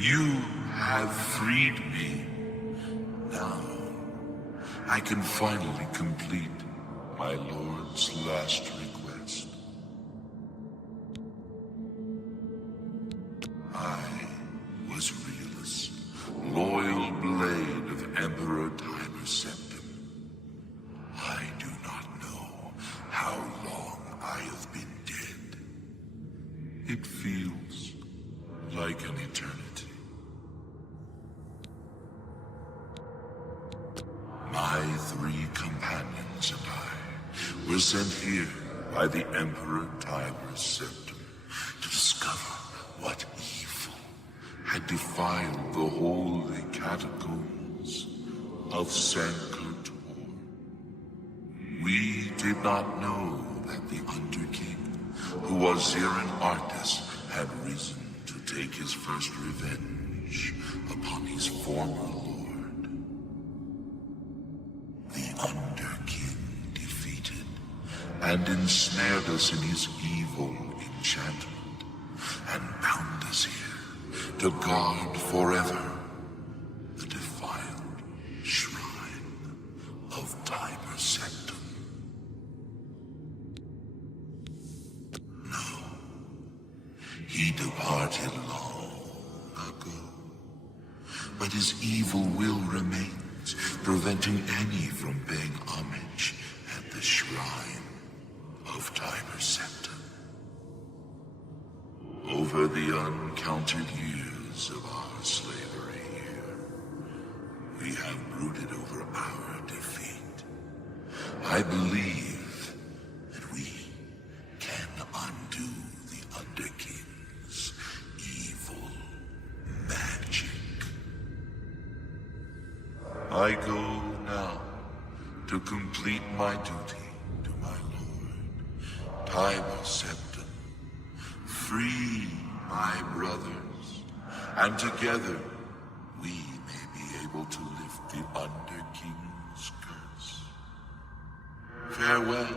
You have freed me. Now, I can finally complete my lord's last request. I was Realus, loyal blade of Emperor Tiber Septim. I do not know how long I have been dead. It feels like an eternity. My 3 companions and I were sent here by the Emperor Tiber Septim to discover what evil had defiled the holy catacombs of Sankar-Tor. We did not know that the Underking, who was Zirin Artis, had risen to take his first revenge upon his former lord. The Underking defeated and ensnared us in his evil enchantment and bound us here to guard forever the defiled shrine of Tiber Septim. No, he departed long ago, but his evil will remains, preventing any from paying homage at the shrine of Tiber Septim. Over the uncounted years of our slavery here, we have brooded over our defeat. I believe that we can undo the Underking's evil magic. I go now to complete my duty to my lord, Tiber Septim. Free my brothers, and together we may be able to lift the Underking's curse. Farewell.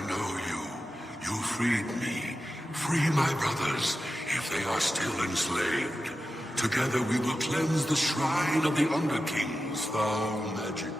know you. You freed me. Free my brothers, if they are still enslaved. Together we will cleanse the shrine of the Underking's foul magic.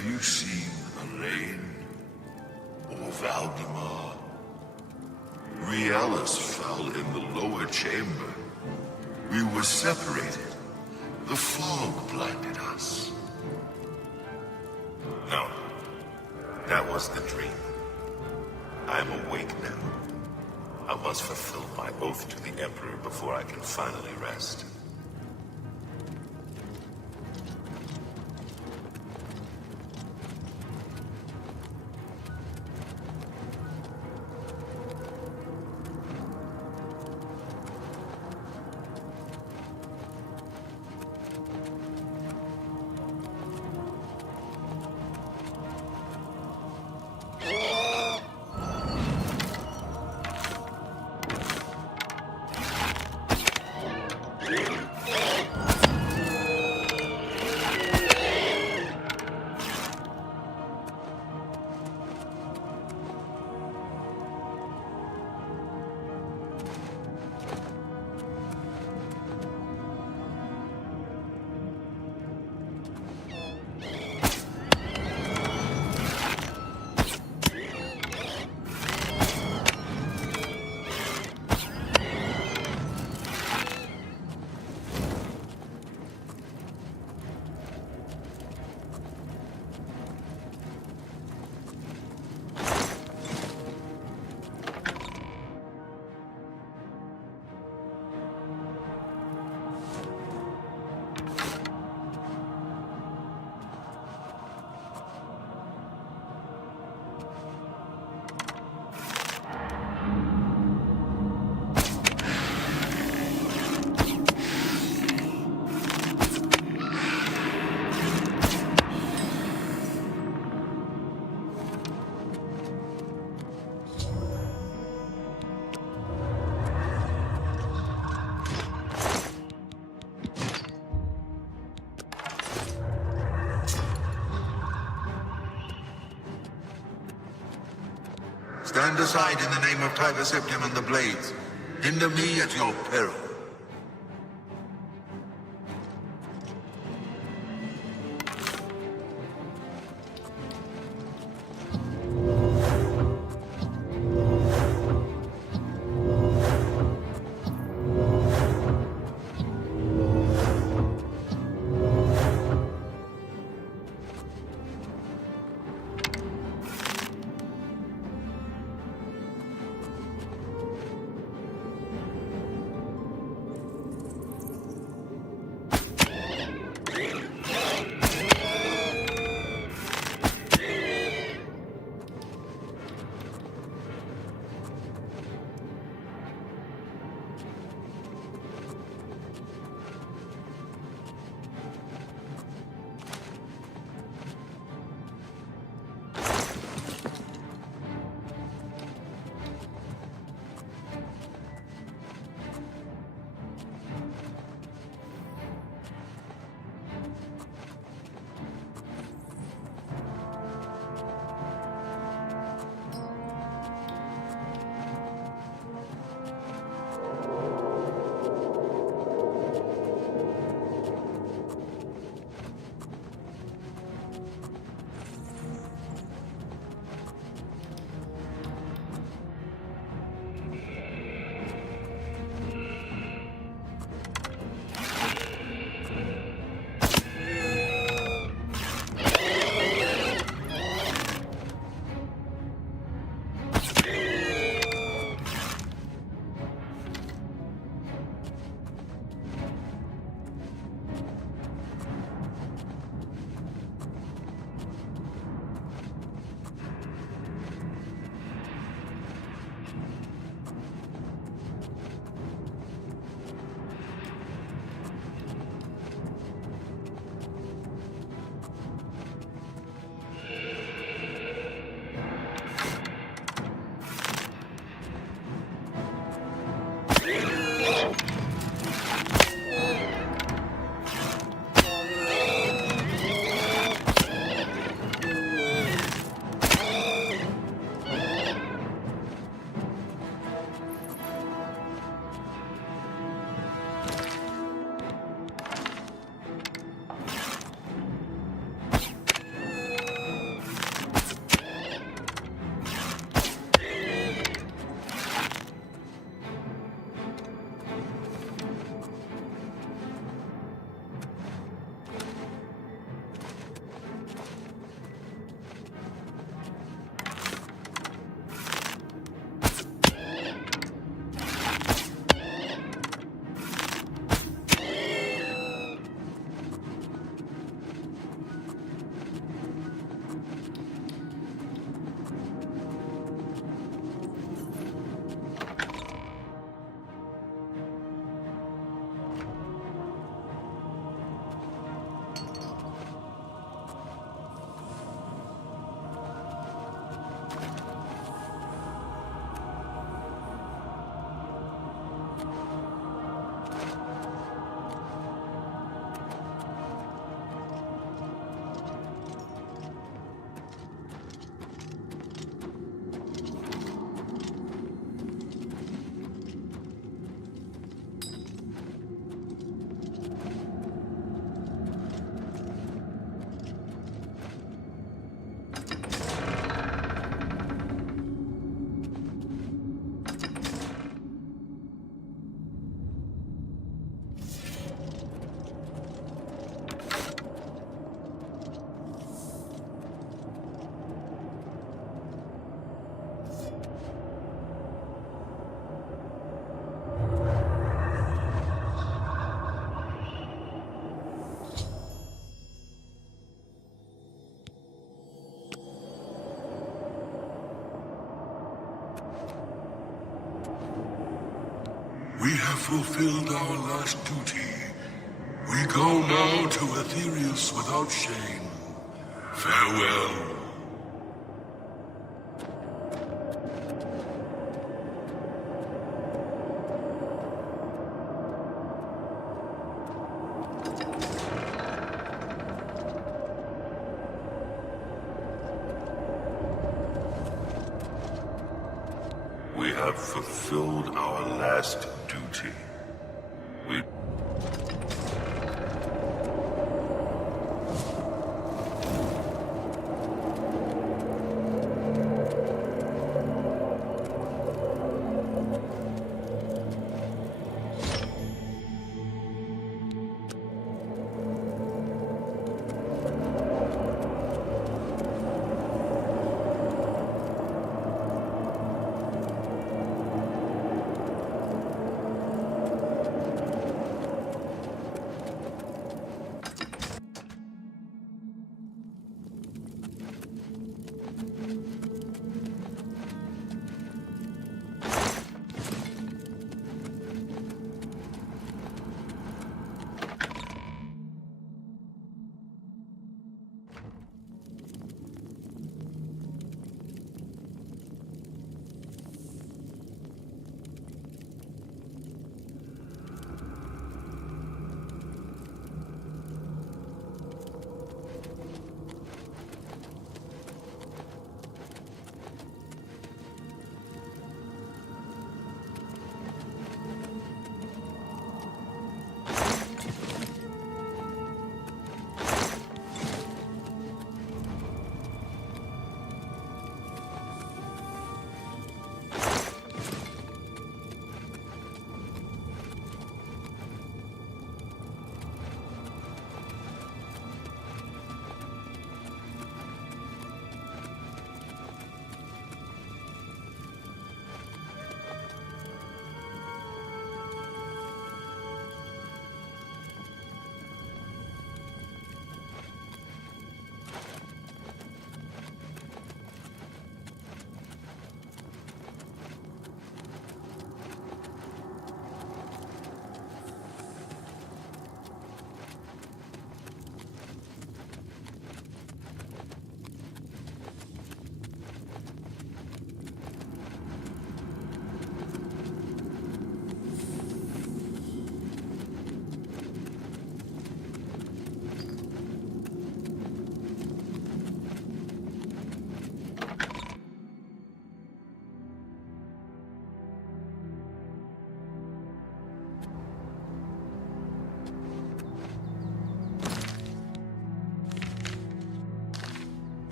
Have you seen Elaine? Or Valdemar? Rielis fell in the lower chamber. We were separated. The fog blinded us. No. That was the dream. I'm awake now. I must fulfill my oath to the Emperor before I can finally rest. Stand aside in the name of Tiber Septim and the Blades. Hinder me at your peril. We have fulfilled our last duty. We go now to Aetherius without shame. Farewell. We have fulfilled our last duty. We...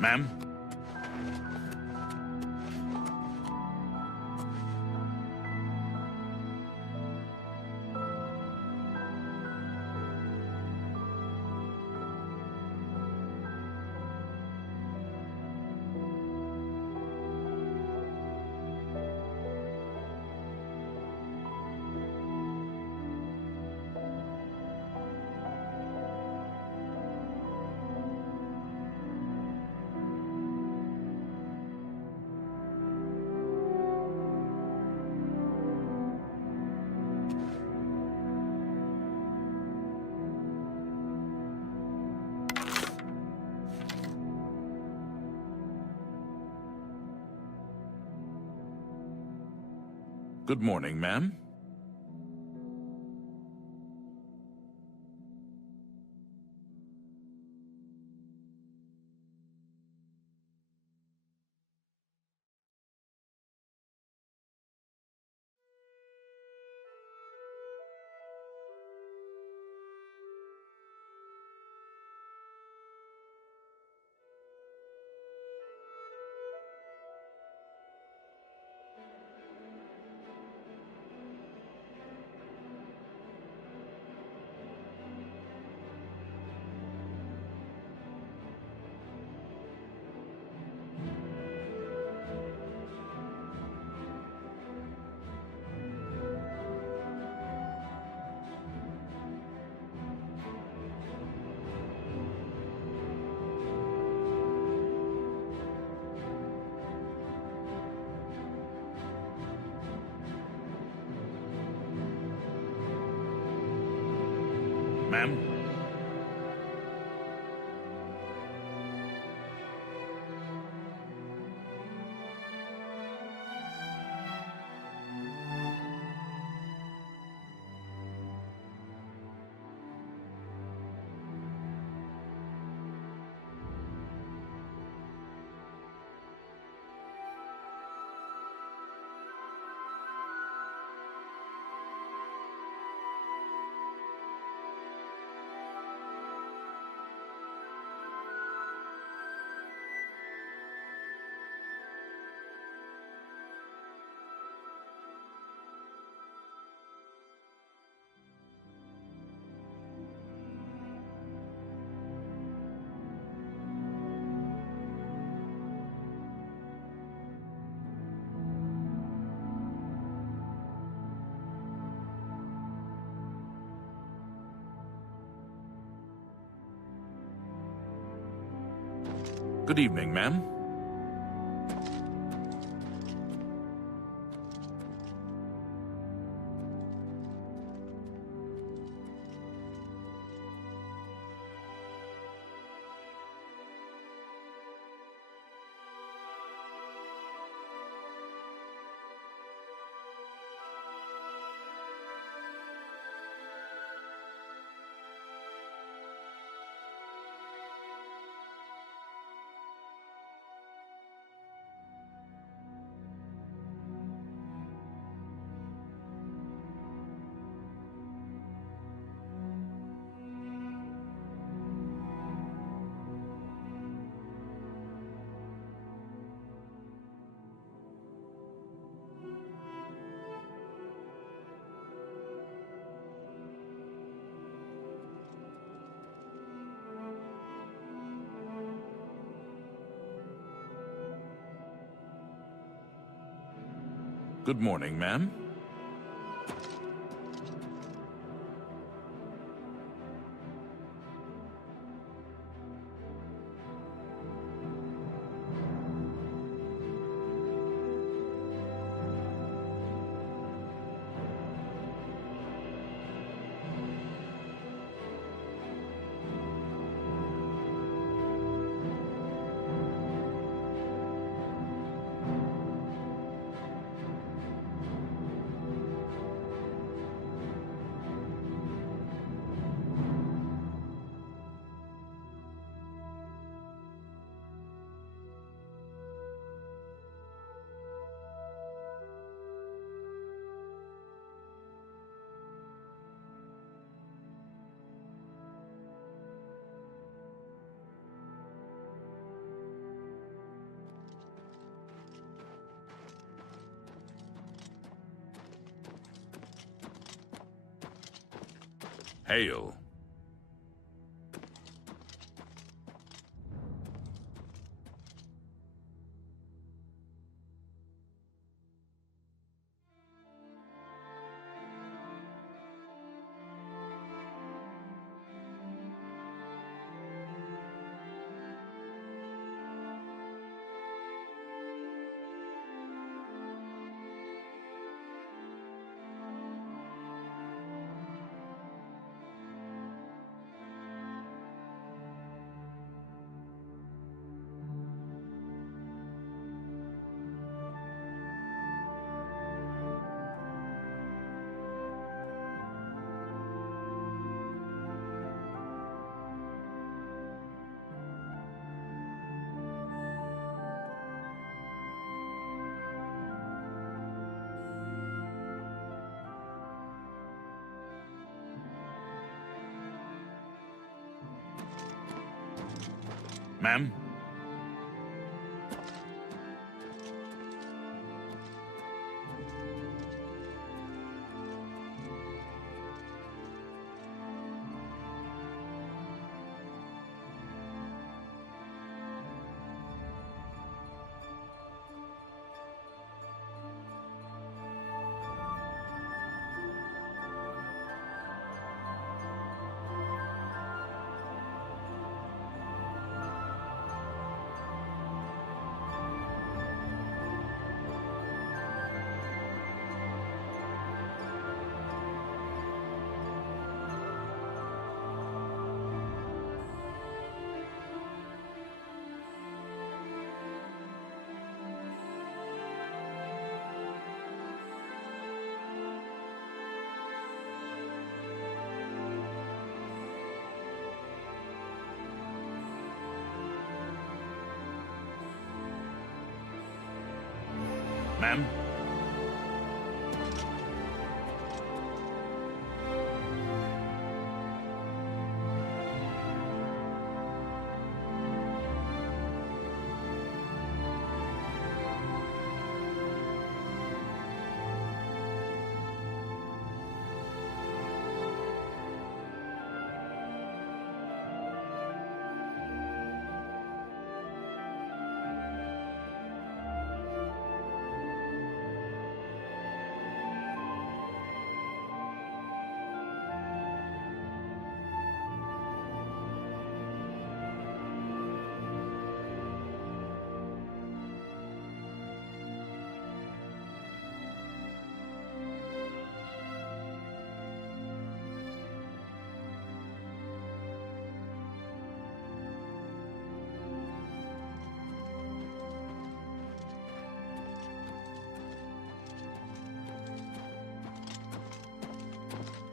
Ma'am? Good morning, ma'am. Ma'am? Good evening, ma'am. Good morning, ma'am. Hail. Ma'am? Ma'am?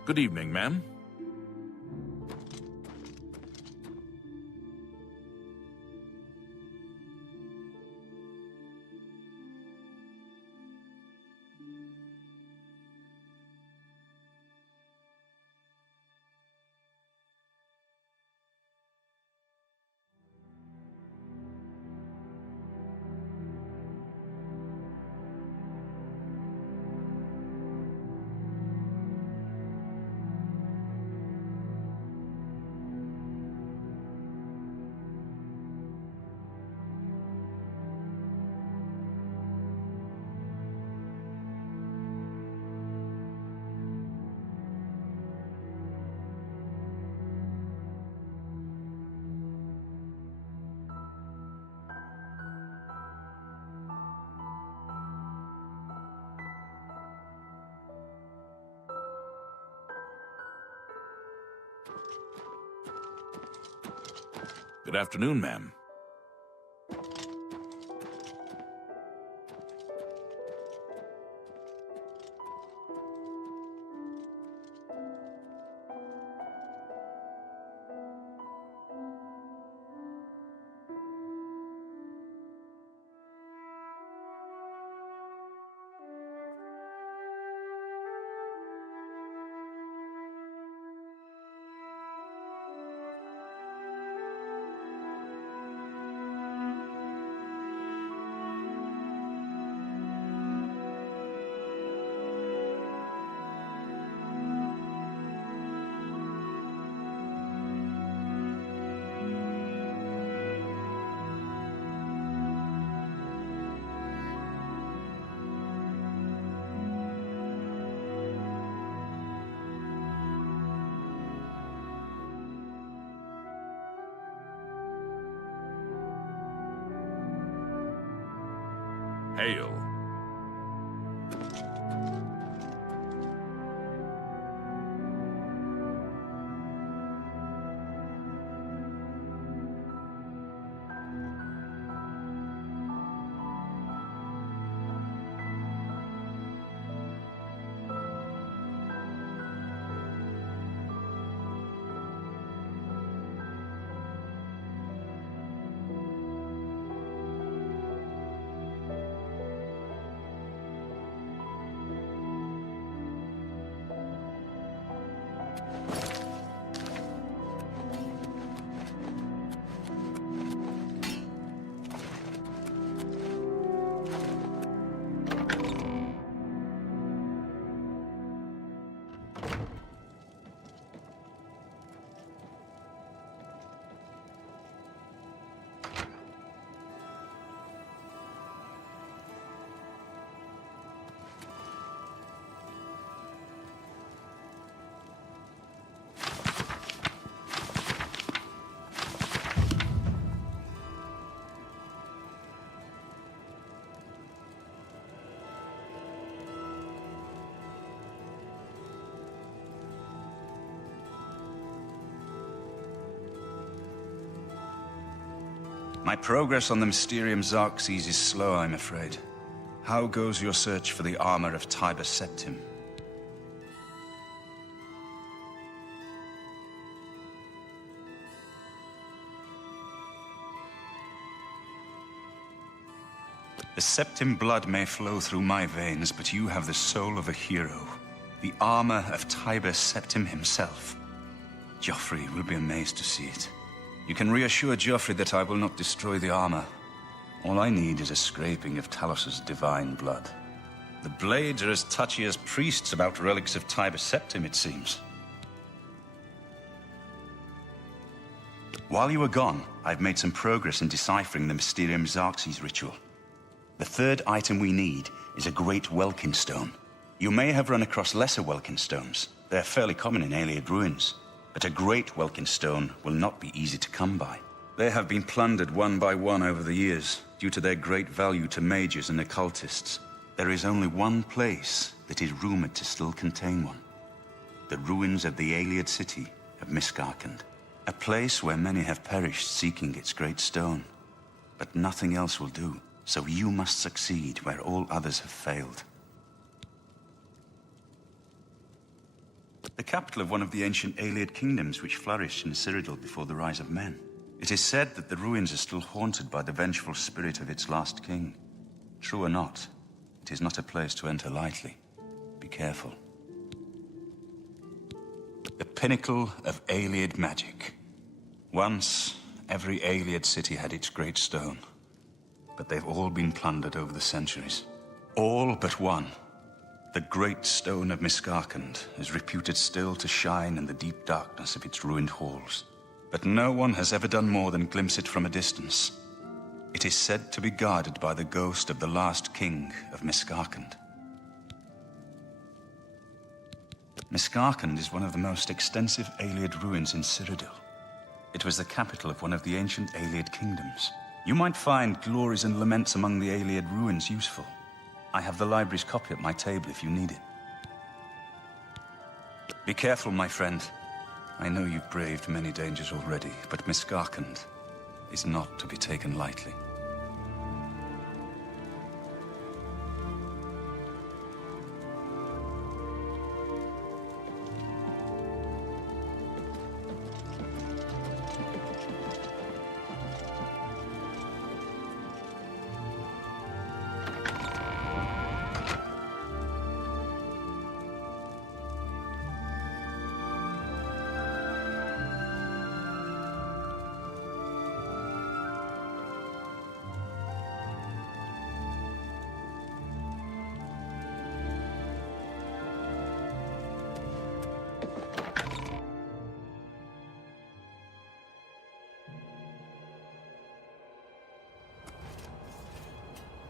Good evening, ma'am. Good afternoon, ma'am. Hail. My progress on the Mysterium Xarxes is slow, I'm afraid. How goes your search for the armor of Tiber Septim? The Septim blood may flow through my veins, but you have the soul of a hero. The armor of Tiber Septim himself. Joffrey will be amazed to see it. You can reassure Joffrey that I will not destroy the armor. All I need is a scraping of Talos's divine blood. The Blades are as touchy as priests about relics of Tiber Septim, it seems. While you were gone, I've made some progress in deciphering the Mysterium Xarxes ritual. The third item we need is a great Welkin stone. You may have run across lesser Welkin stones. They're fairly common in Ayleid ruins. But a great Welkin stone will not be easy to come by. They have been plundered one by one over the years, due to their great value to mages and occultists. There is only one place that is rumored to still contain one. The ruins of the Ayleid city of Miskarkand. A place where many have perished seeking its great stone. But nothing else will do. So you must succeed where all others have failed. The capital of one of the ancient Ayleid kingdoms which flourished in Cyrodiil before the rise of men. It is said that the ruins are still haunted by the vengeful spirit of its last king. True or not, it is not a place to enter lightly. Be careful. The pinnacle of Ayleid magic. Once, every Ayleid city had its great stone. But they've all been plundered over the centuries. All but one. The great stone of Miskarkand is reputed still to shine in the deep darkness of its ruined halls. But no one has ever done more than glimpse it from a distance. It is said to be guarded by the ghost of the last king of Miskarkand. Miskarkand is one of the most extensive Ayleid ruins in Cyrodiil. It was the capital of one of the ancient Ayleid kingdoms. You might find glories and laments among the Ayleid ruins useful. I have the library's copy at my table if you need it. Be careful, my friend. I know you've braved many dangers already, but Miskarkand is not to be taken lightly.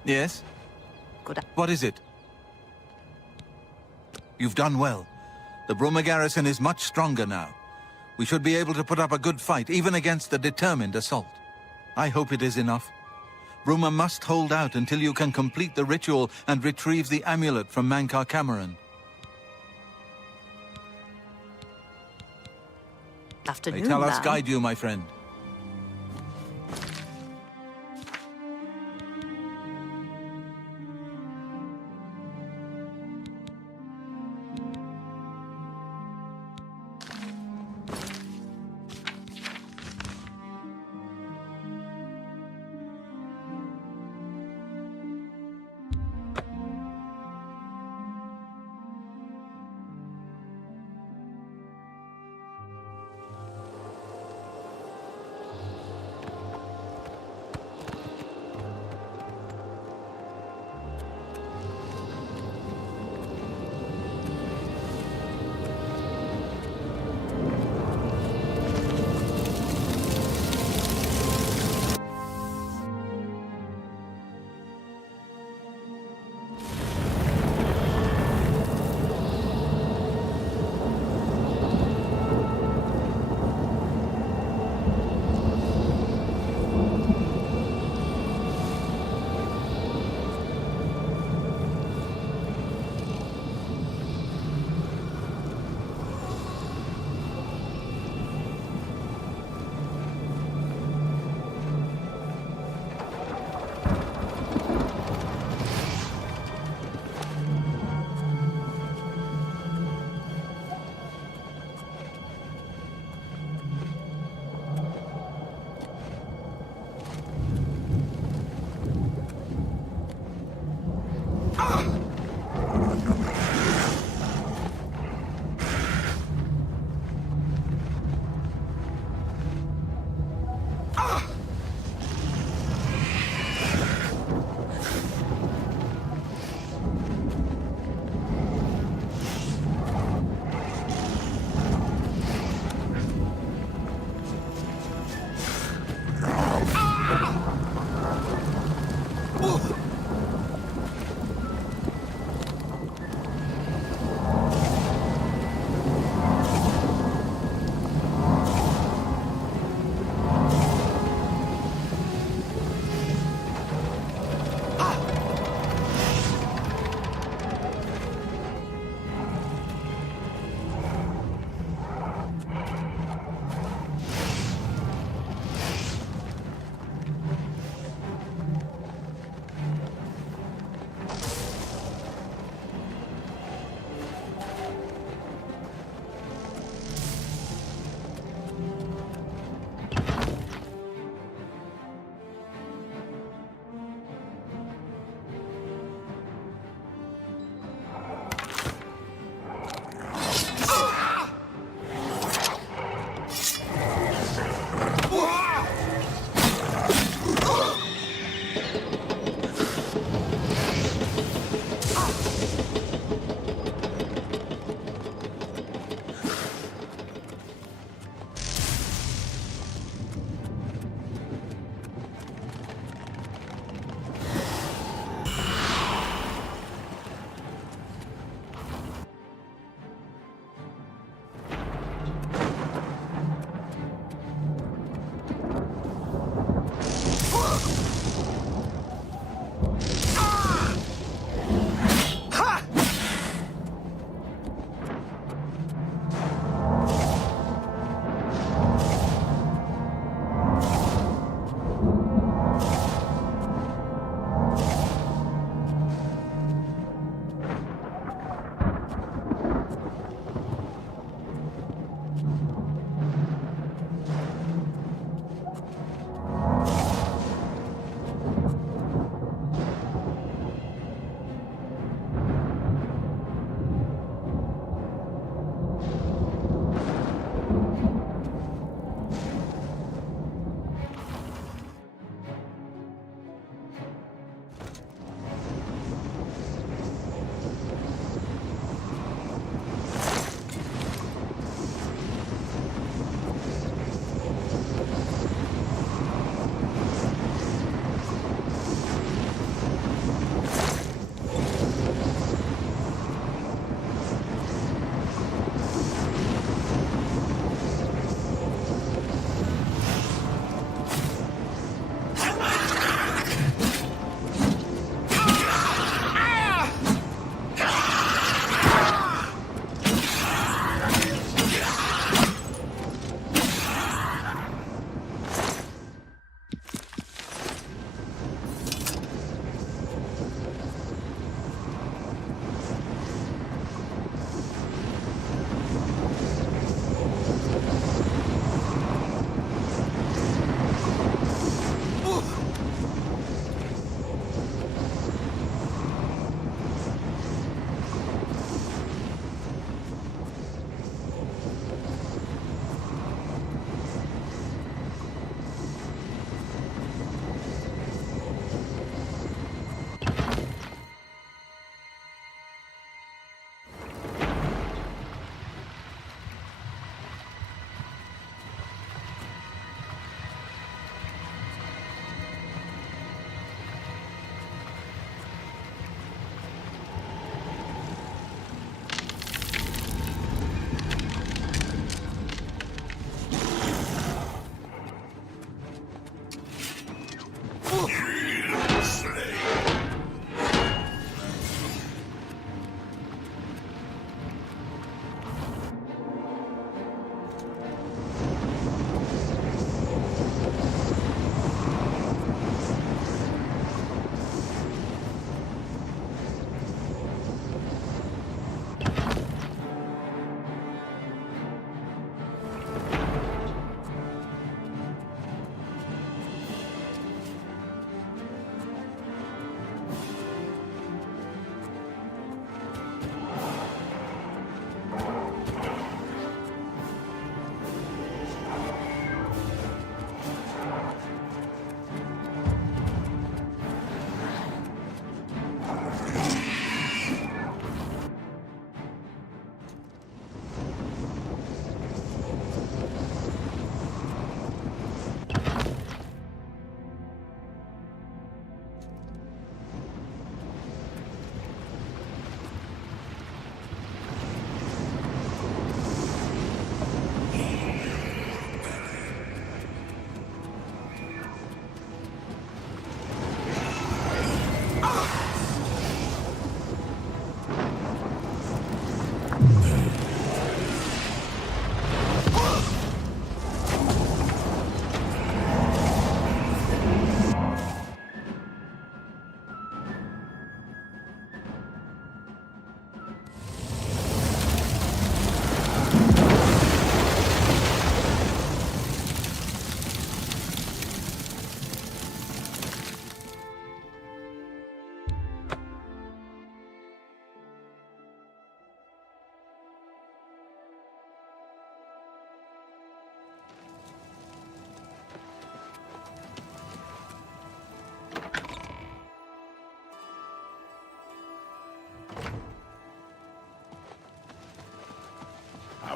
Yes? Good. What is it? You've done well. The Bruma garrison is much stronger now. We should be able to put up a good fight, even against the determined assault. I hope it is enough. Bruma must hold out until you can complete the ritual and retrieve the amulet from Mankar Cameron. Afternoon, May Talos ma'am. guide you, my friend.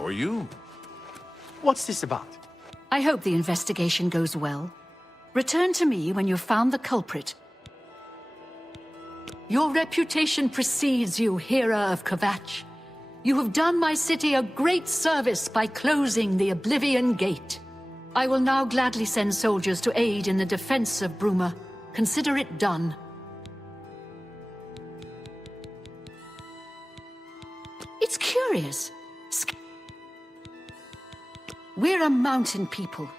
How are you? What's this about? I hope the investigation goes well. Return to me when you've found the culprit. Your reputation precedes you, Hera of Kvatch. You have done my city a great service by closing the Oblivion Gate. I will now gladly send soldiers to aid in the defense of Bruma. Consider it done. It's curious. We're a mountain people.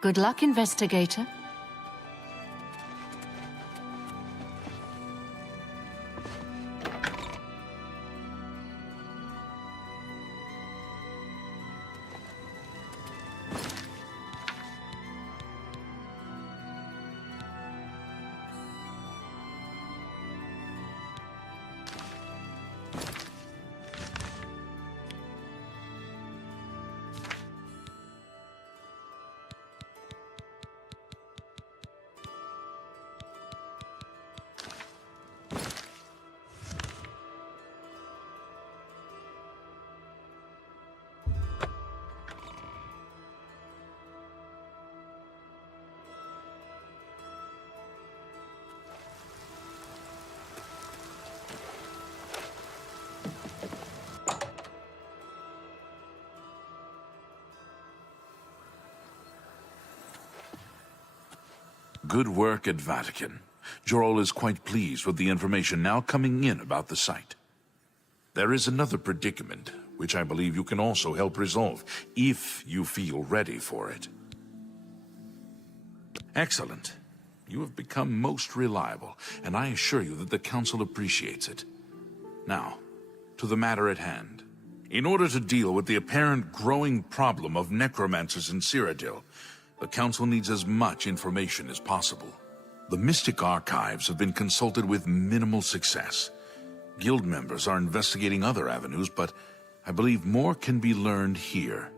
Good luck, investigator. Good work at Vatican. Jorol is quite pleased with the information now coming in about the site. There is another predicament, which I believe you can also help resolve, if you feel ready for it. Excellent. You have become most reliable, and I assure you that the Council appreciates it. Now, to the matter at hand. In order to deal with the apparent growing problem of necromancers in Cyrodiil, the Council needs as much information as possible. The Mystic Archives have been consulted with minimal success. Guild members are investigating other avenues, but I believe more can be learned here.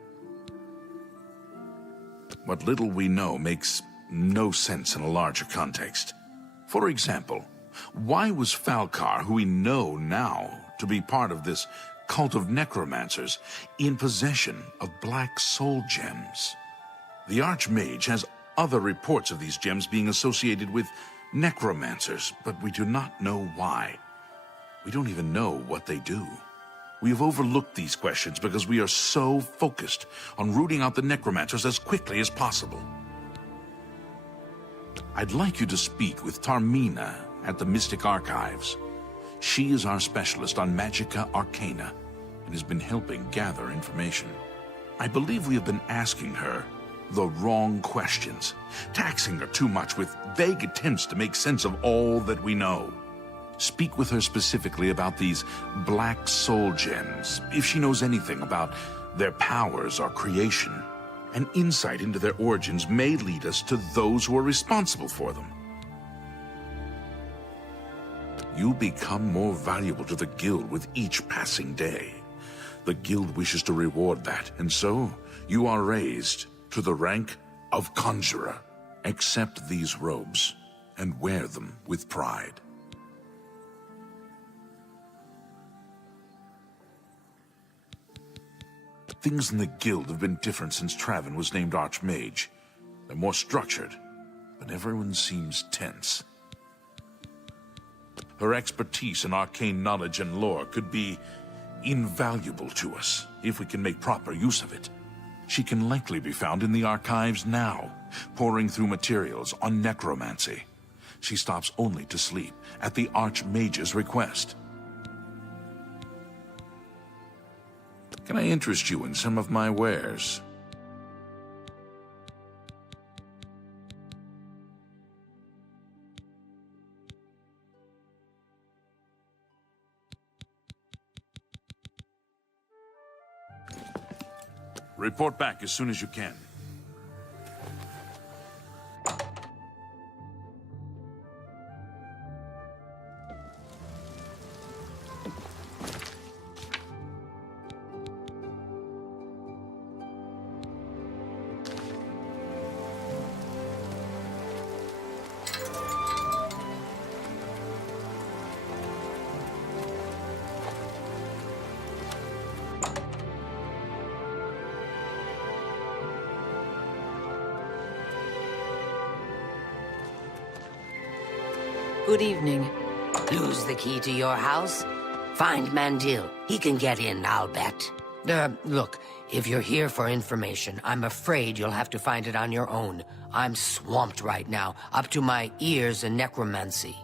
What little we know makes no sense in a larger context. For example, why was Falcar, who we know now to be part of this cult of necromancers, in possession of black soul gems? The Archmage has other reports of these gems being associated with necromancers, but we do not know why. We don't even know what they do. We have overlooked these questions because we are so focused on rooting out the necromancers as quickly as possible. I'd like you to speak with Tarmina at the Mystic Archives. She is our specialist on Magica Arcana and has been helping gather information. I believe we have been asking her the wrong questions, taxing her too much with vague attempts to make sense of all that we know. Speak with her specifically about these black soul gems, if she knows anything about their powers or creation. An insight into their origins may lead us to those who are responsible for them. You become more valuable to the Guild with each passing day. The Guild wishes to reward that, and so you are raised to the rank of Conjurer. Accept these robes and wear them with pride. Things in the Guild have been different since Traven was named Archmage. They're more structured, but everyone seems tense. Her expertise in arcane knowledge and lore could be invaluable to us if we can make proper use of it. She can likely be found in the archives now, poring through materials on necromancy. She stops only to sleep at the Archmage's request. Can I interest you in some of my wares? Report back as soon as you can. Good evening. Lose the key to your house? Find Mandil. He can get in, I'll bet. Look, if you're here for information, I'm afraid you'll have to find it on your own. I'm swamped right now, up to my ears in necromancy.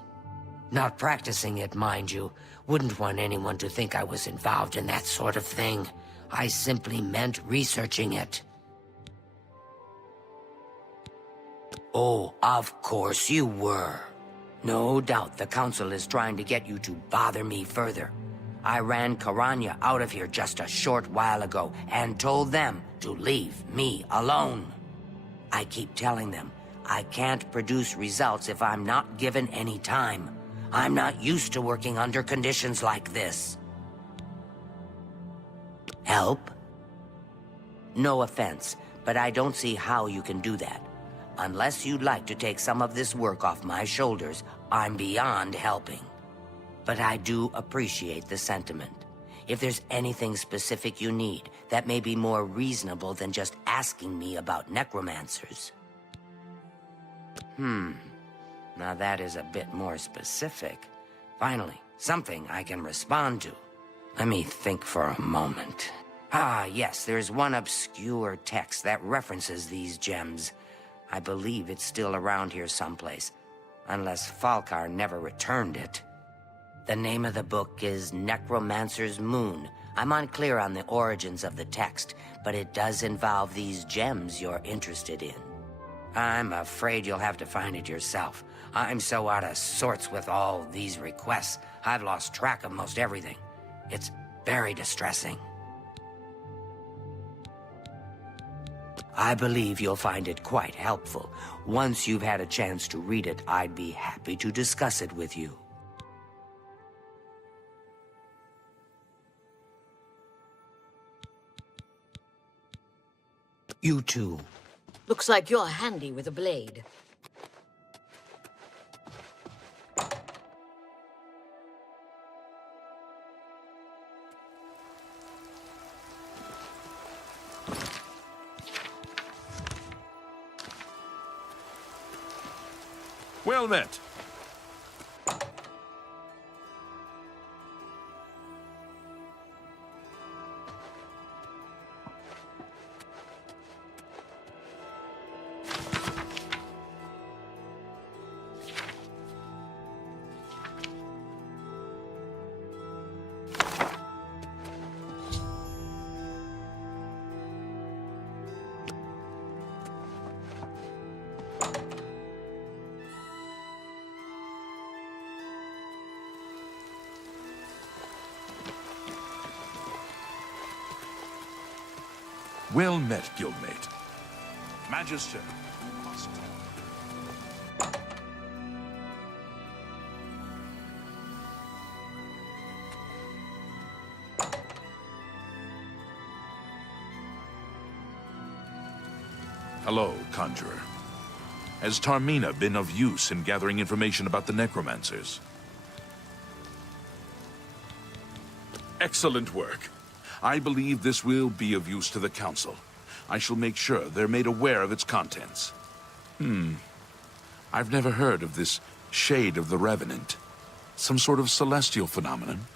Not practicing it, mind you. Wouldn't want anyone to think I was involved in that sort of thing. I simply meant researching it. Oh, of course you were. No doubt the Council is trying to get you to bother me further. I ran Karanya out of here just a short while ago and told them to leave me alone. I keep telling them I can't produce results if I'm not given any time. I'm not used to working under conditions like this. Help? No offense, but I don't see how you can do that. Unless you'd like to take some of this work off my shoulders, I'm beyond helping. But I do appreciate the sentiment. If there's anything specific you need, that may be more reasonable than just asking me about necromancers. Now that is a bit more specific. Finally, something I can respond to. Let me think for a moment. Ah, yes, there's one obscure text that references these gems. I believe it's still around here someplace, unless Falkar never returned it. The name of the book is Necromancer's Moon. I'm unclear on the origins of the text, but it does involve these gems you're interested in. I'm afraid you'll have to find it yourself. I'm so out of sorts with all these requests, I've lost track of most everything. It's very distressing. I believe you'll find it quite helpful. Once you've had a chance to read it, I'd be happy to discuss it with you. You too. Looks like you're handy with a blade. Well met. Well met, guildmate. Magister, you must... Hello, Conjurer. Has Tarmina been of use in gathering information about the necromancers? Excellent work. I believe this will be of use to the Council. I shall make sure they're made aware of its contents. I've never heard of this Shade of the Revenant. Some sort of celestial phenomenon?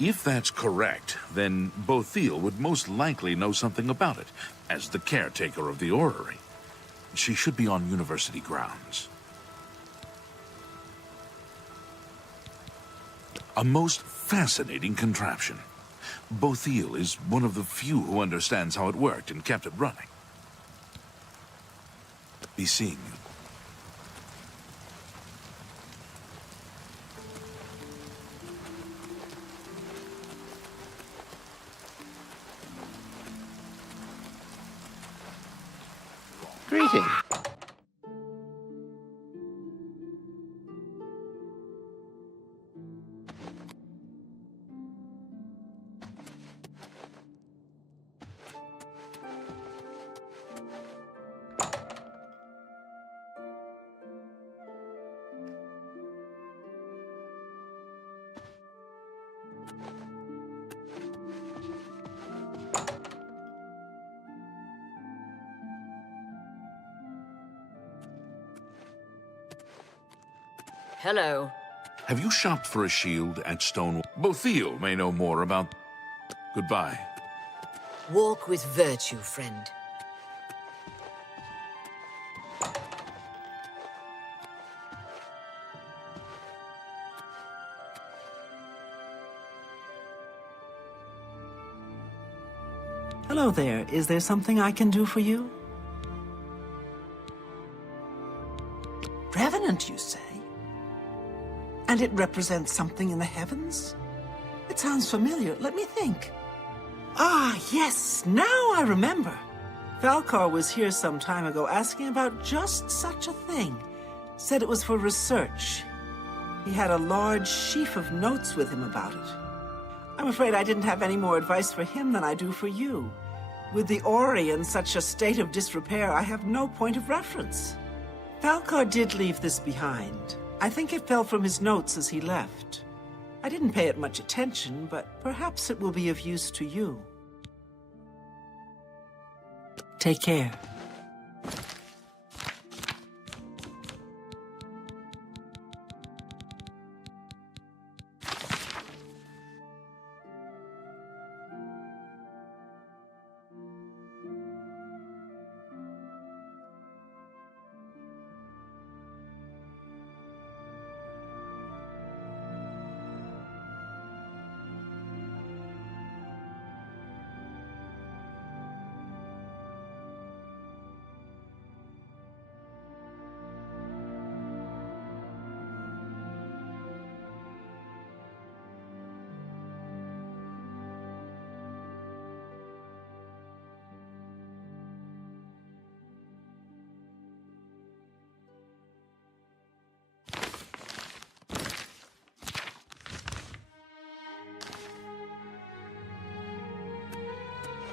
If that's correct, then Bothil would most likely know something about it, as the caretaker of the orrery. She should be on university grounds. A most fascinating contraption. Bothil is one of the few who understands how it worked and kept it running. Be seeing you. Greetings. Hello. Have you shopped for a shield at Stone? Bothiel may know more about... Goodbye. Walk with virtue, friend. Hello there. Is there something I can do for you? Revenant, you say? And it represents something in the heavens? It sounds familiar. Let me think. Ah, yes, now I remember. Falcar was here some time ago asking about just such a thing. Said it was for research. He had a large sheaf of notes with him about it. I'm afraid I didn't have any more advice for him than I do for you. With the Ori in such a state of disrepair, I have no point of reference. Falcar did leave this behind. I think it fell from his notes as he left. I didn't pay it much attention, but perhaps it will be of use to you. Take care.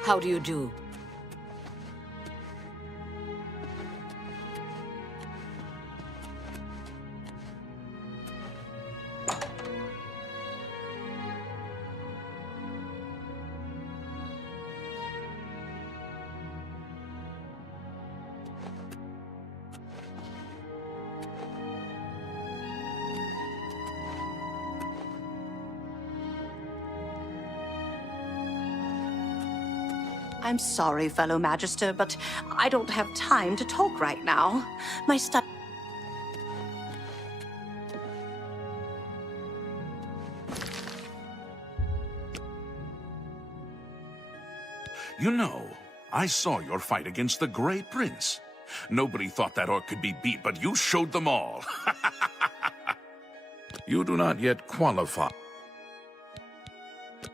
How do you do? I'm sorry, fellow Magister, but I don't have time to talk right now. My stuff. You know, I saw your fight against the Great Prince. Nobody thought that orc could be beat, but you showed them all. You do not yet qualify.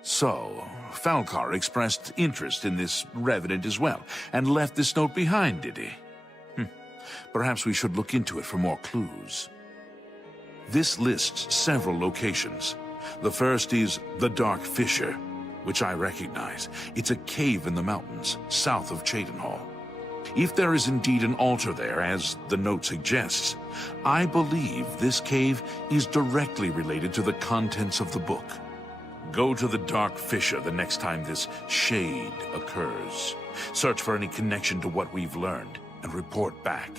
So, Falcar expressed interest in this revenant as well, and left this note behind, did he? Perhaps we should look into it for more clues. This lists several locations. The first is the Dark Fissure, which I recognize. It's a cave in the mountains, south of Cheydinhal. If there is indeed an altar there, as the note suggests, I believe this cave is directly related to the contents of the book. Go to the Dark Fissure the next time this shade occurs. Search for any connection to what we've learned, and report back.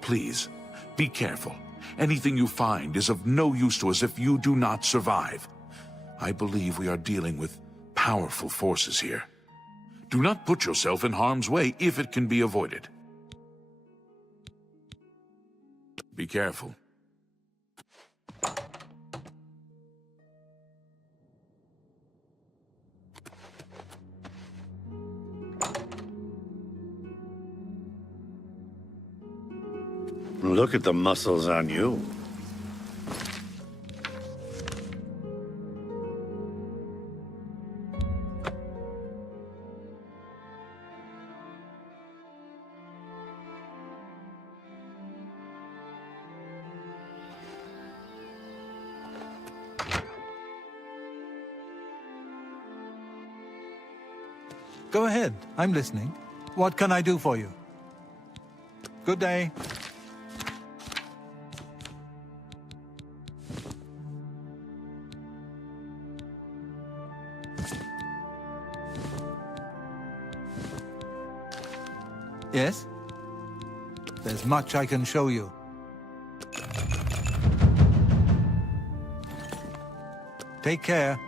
Please, be careful. Anything you find is of no use to us if you do not survive. I believe we are dealing with powerful forces here. Do not put yourself in harm's way if it can be avoided. Be careful. Look at the muscles on you. Go ahead. I'm listening. What can I do for you? Good day. Yes? There's much I can show you. Take care.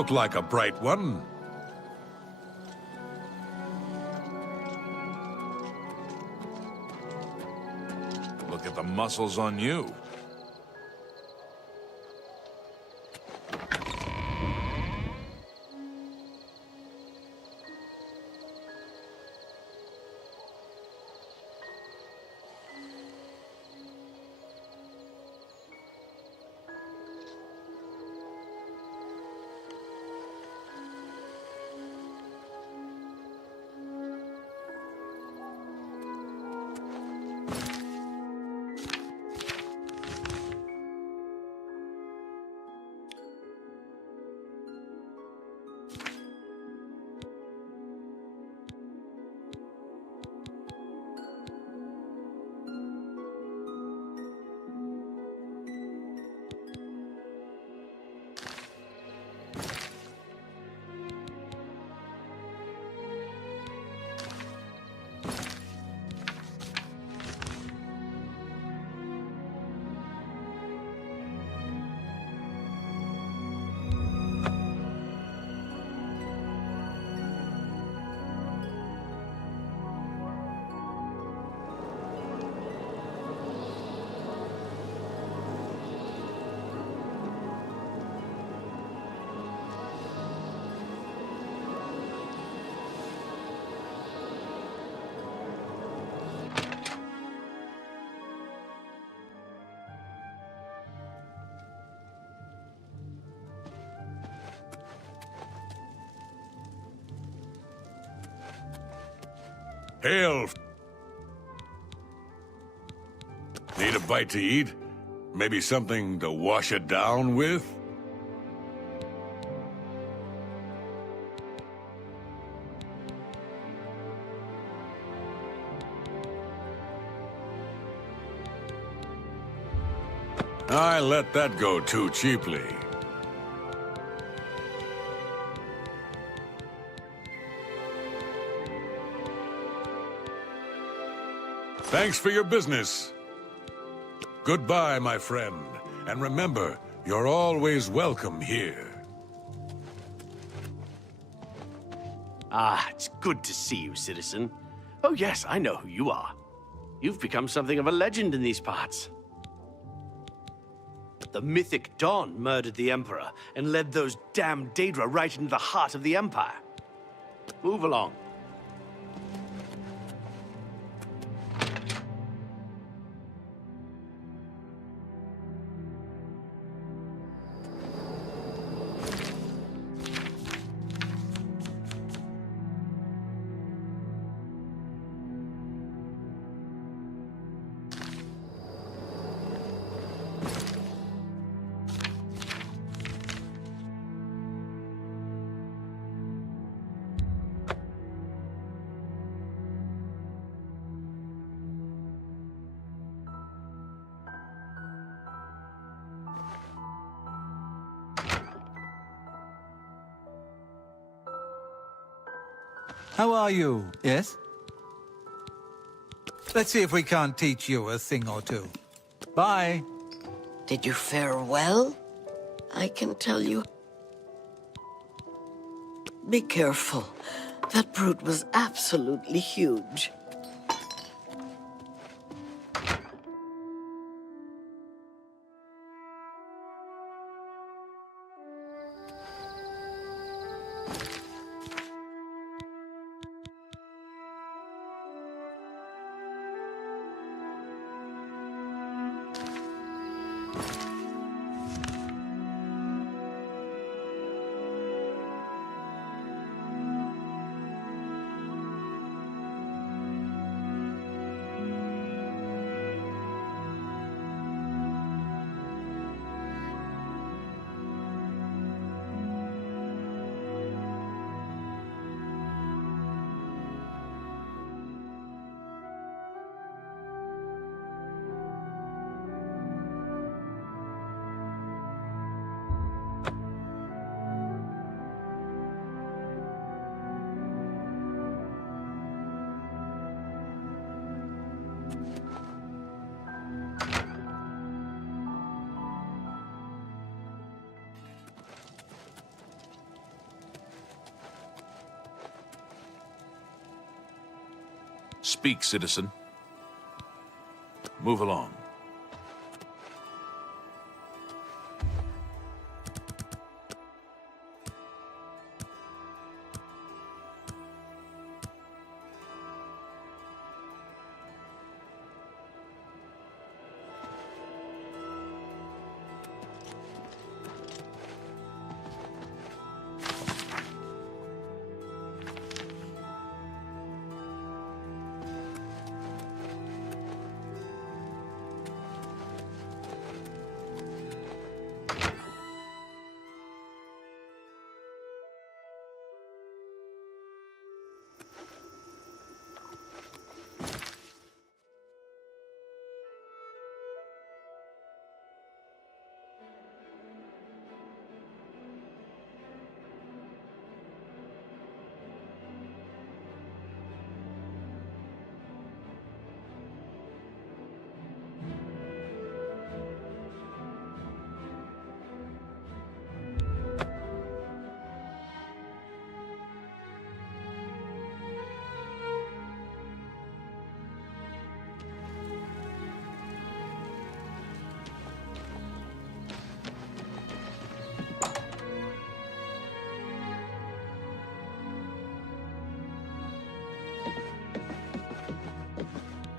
Look like a bright one. Look at the muscles on you. Hail! Need a bite to eat? Maybe something to wash it down with? I let that go too cheaply. Thanks for your business. Goodbye, my friend. And remember, you're always welcome here. Ah, it's good to see you, citizen. Oh yes, I know who you are. You've become something of a legend in these parts. The mythic Don murdered the Emperor and led those damned Daedra right into the heart of the Empire. Move along. How are you? Yes? Let's see if we can't teach you a thing or two. Bye. Did you fare well? I can tell you. Be careful. That brute was absolutely huge. Speak, citizen. Move along.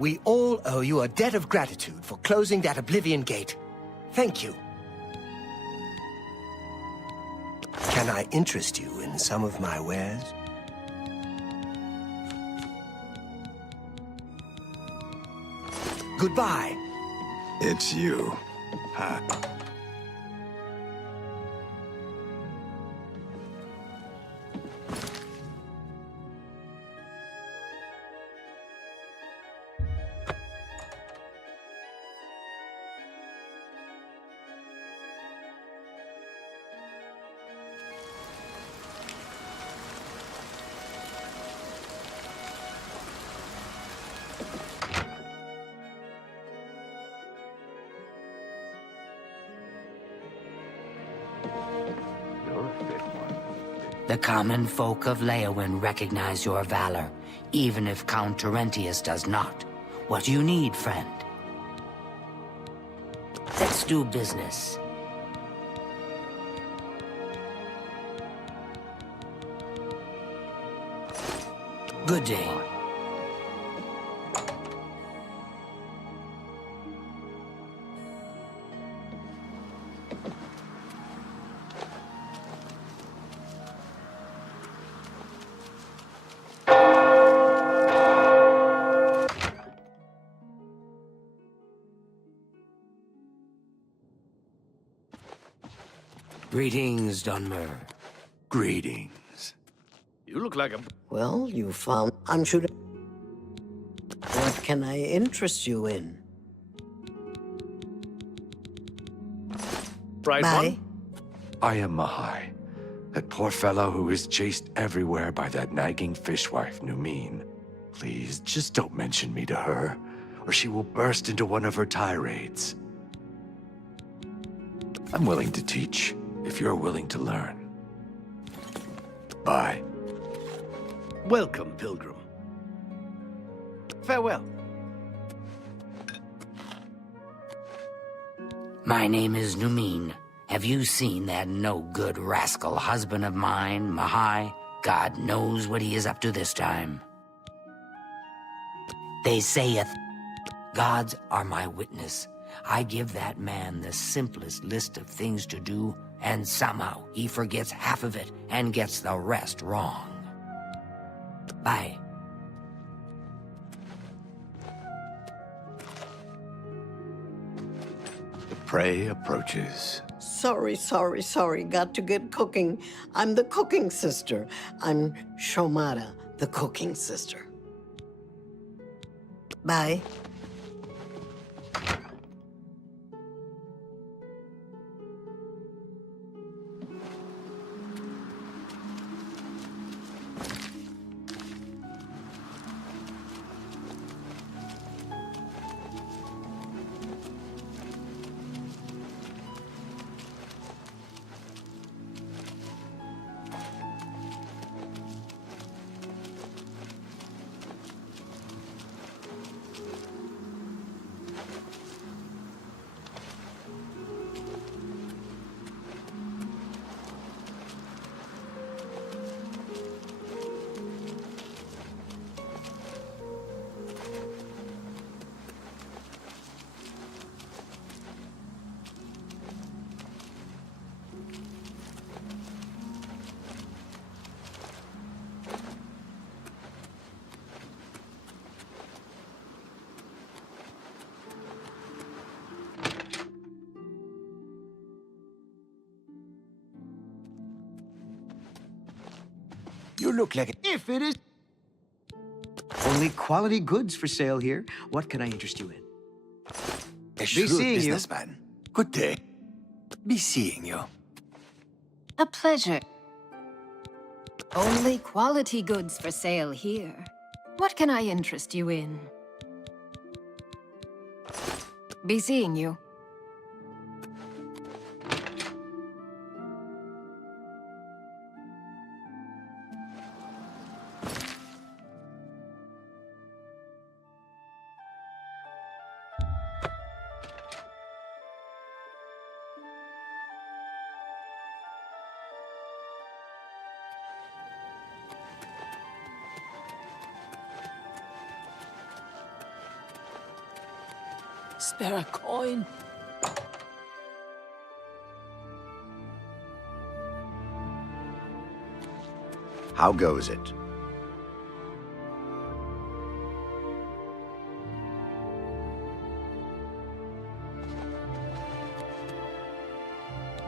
We all owe you a debt of gratitude for closing that Oblivion gate. Thank you. Can I interest you in some of my wares? Goodbye. It's you. Huh? The common folk of Leowyn recognize your valor, even if Count Terentius does not. What do you need, friend? Let's do business. Good day. Greetings, Dunmer. Greetings. You look like a... Well, you found... I'm shooting... What can I interest you in? Right Bye. one? I am Mahai, that poor fellow who is chased everywhere by that nagging fishwife, Numine. Please, just don't mention me to her, or she will burst into one of her tirades. I'm willing to teach, if you're willing to learn. Bye. Welcome, Pilgrim. Farewell. My name is Numine. Have you seen that no-good rascal husband of mine, Mahai? God knows what he is up to this time. They saith, gods are my witness. I give that man the simplest list of things to do, and somehow he forgets half of it and gets the rest wrong. Bye. The prey approaches. Sorry. Got to get cooking. I'm the cooking sister. I'm Shomada, the cooking sister. Bye. You look like... If it is... Only quality goods for sale here. What can I interest you in? A Be shrewd seeing you. businessman. Good day. Be seeing you. A pleasure. Only quality goods for sale here. What can I interest you in? Be seeing you. Spare a coin. How goes it?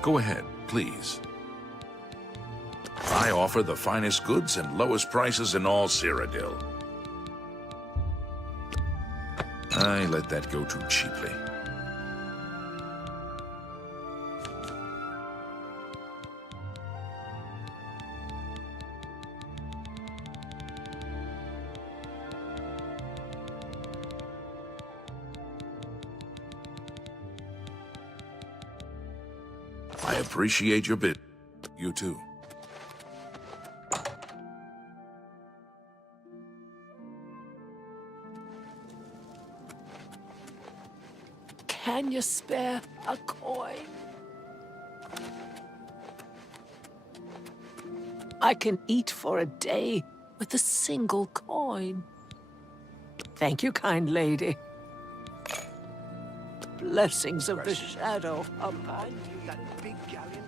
Go ahead, please. I offer the finest goods and lowest prices in all Cyrodiil. I let that go too cheaply. I appreciate your bid. You too. Can you spare a coin? I can eat for a day with a single coin. Thank you, kind lady. Blessings of the shadow upon you. That big calendar.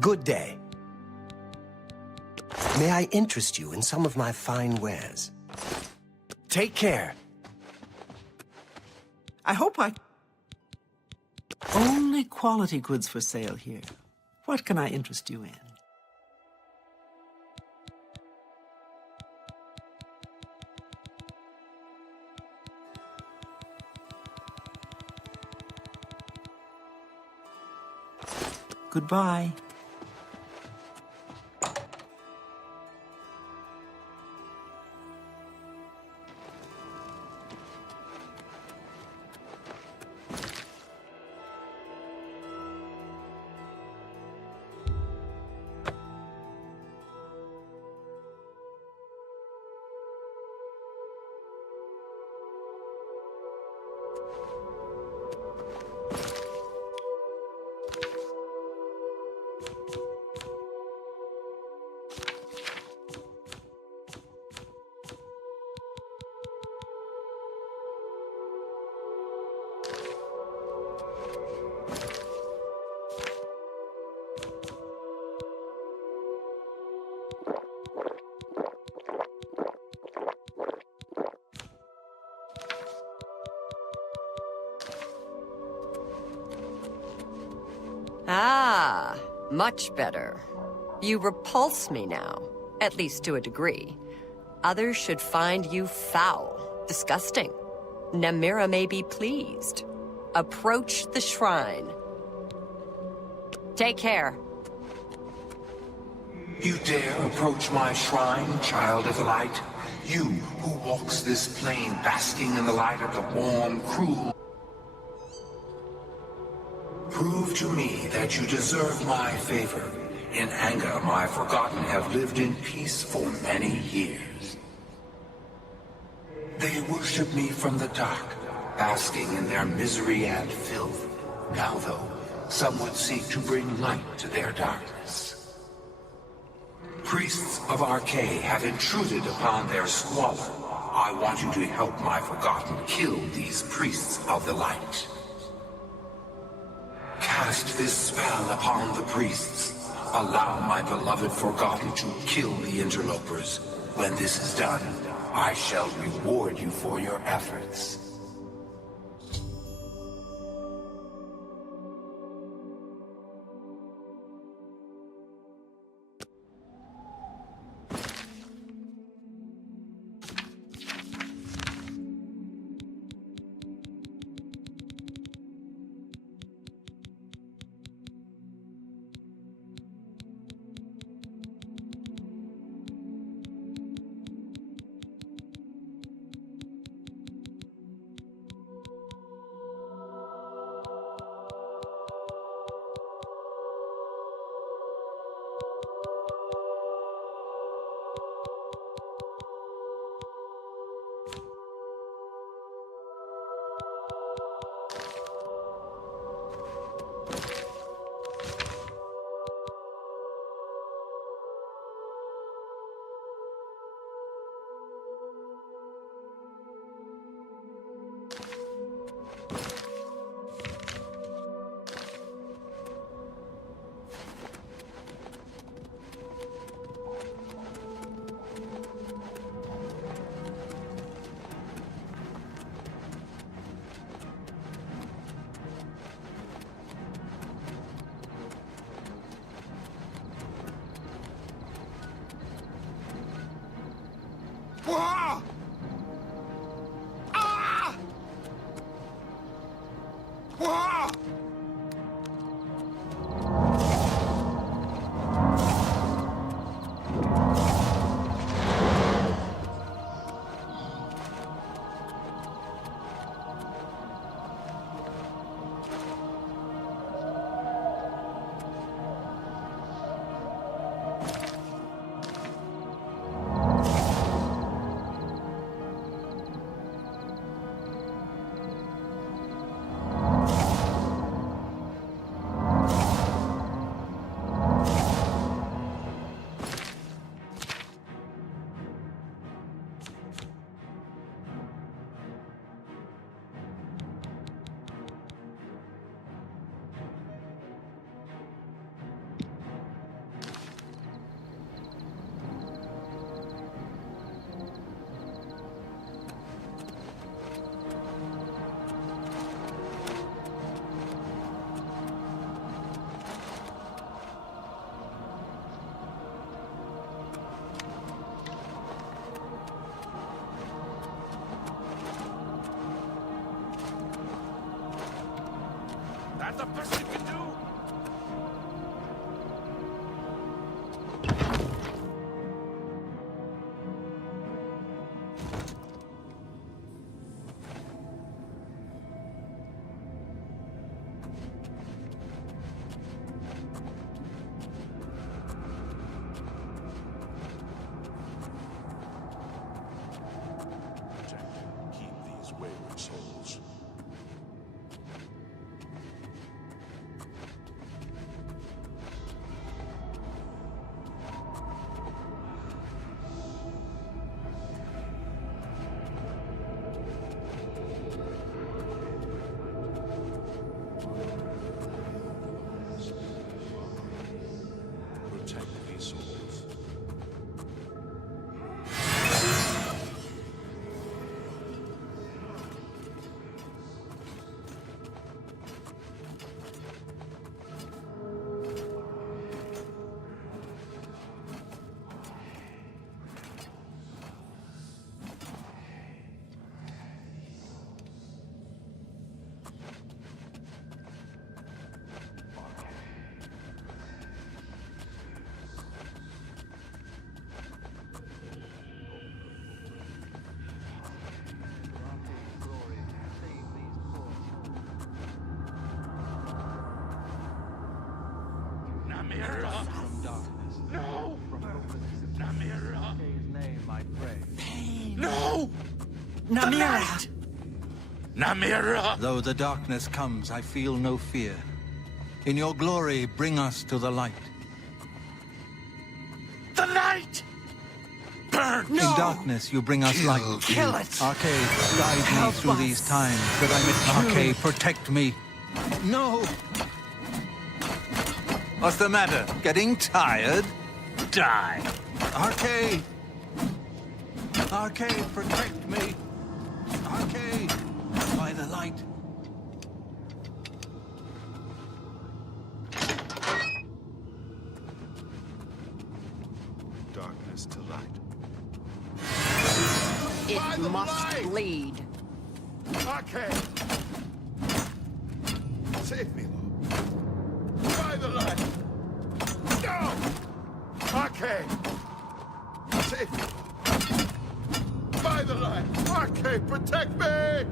Good day. May I interest you in some of my fine wares? Take care. I hope Only quality goods for sale here. What can I interest you in? Goodbye. Ah, much better. You repulse me now, at least to a degree. Others should find you foul, disgusting. Namira may be pleased. Approach the shrine. Take care. You dare approach my shrine, child of the light? You who walks this plain basking in the light of the warm, cruel... Prove to me that you deserve my favor. In anger, my forgotten have lived in peace for many years. They worship me from the dark, basking in their misery and filth. Now, though, some would seek to bring light to their darkness. Priests of Archay have intruded upon their squalor. I want you to help my forgotten kill these priests of the light. Cast this spell upon the priests. Allow my beloved forgotten to kill the interlopers. When this is done, I shall reward you for your efforts. the best you can do? Keep these wayward souls. Protect these souls. Namira! From darkness. No! Namira! His name, I pray. No! Namira! Namira! Though the darkness comes, I feel no fear. In your glory, bring us to the light. The light! Burn! In darkness, you bring us light. Kill it! Arcade, guide me Help through us. these times, that I may... Arcade, protect me. No! What's the matter? Getting tired? Die! Arcade! Arcade, protect me! Arcade! By the light. Darkness to light. It must bleed. Arcade! Save me, Lord. By the light! No! Arcade! Save me, Lord. By the light! Arcade, protect me!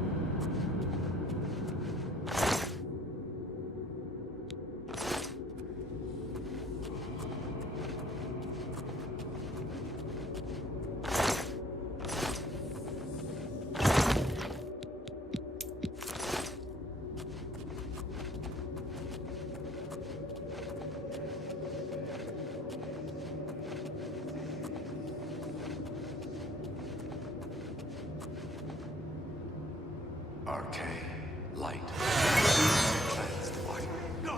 Arcane light. Cleansed water. No!